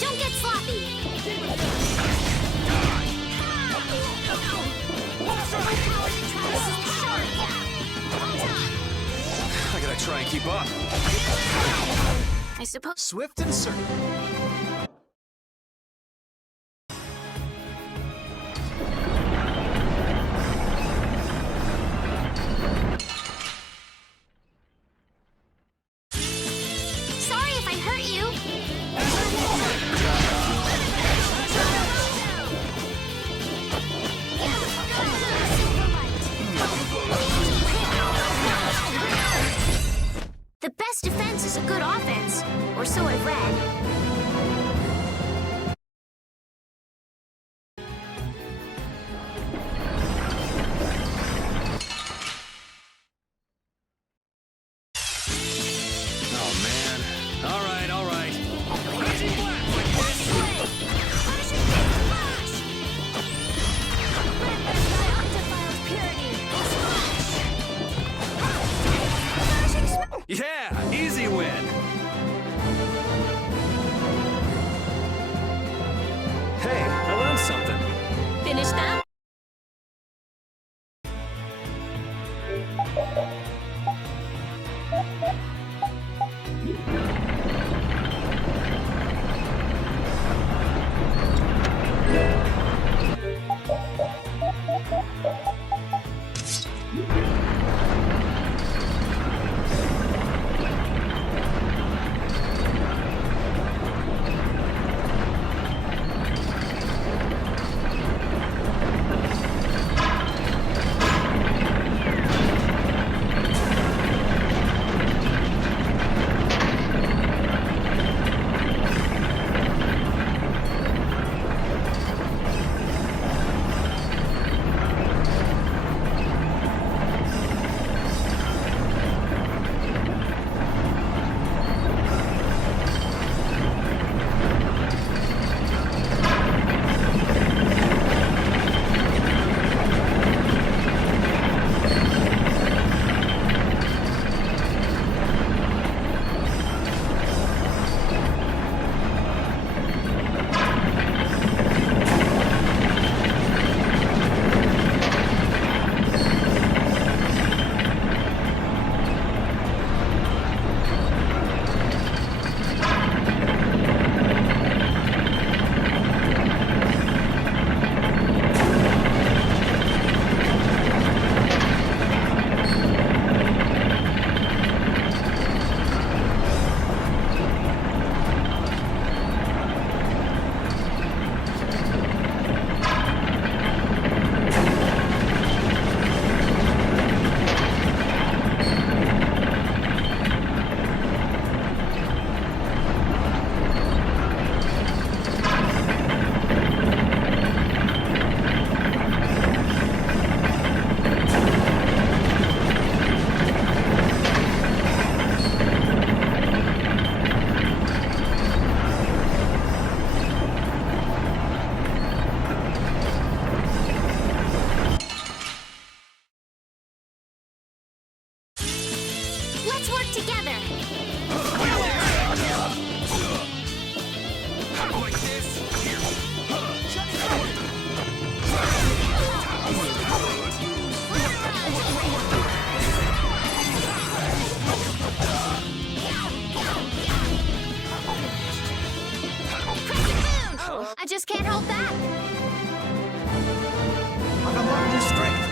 Don't get sloppy. I gotta try and keep up. I suppose... Swift and certain. Sorry if I hurt you. The best defense is a good offense, or so I've read. Oh, man. All right, all right. Crazy black like this. Punishing flash! Remember my undefiled purity. Punishing smash! Yeah, easy win. Hey, I learned something. Finish that? Let's work together. Like this. I just can't hold back. I've unlocked your strength.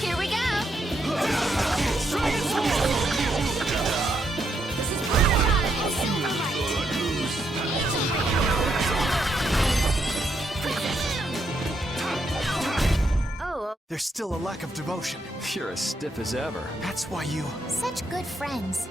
Here we go. This is Oh. There's still a lack of devotion. You're as stiff as ever. That's why you... Such good friends.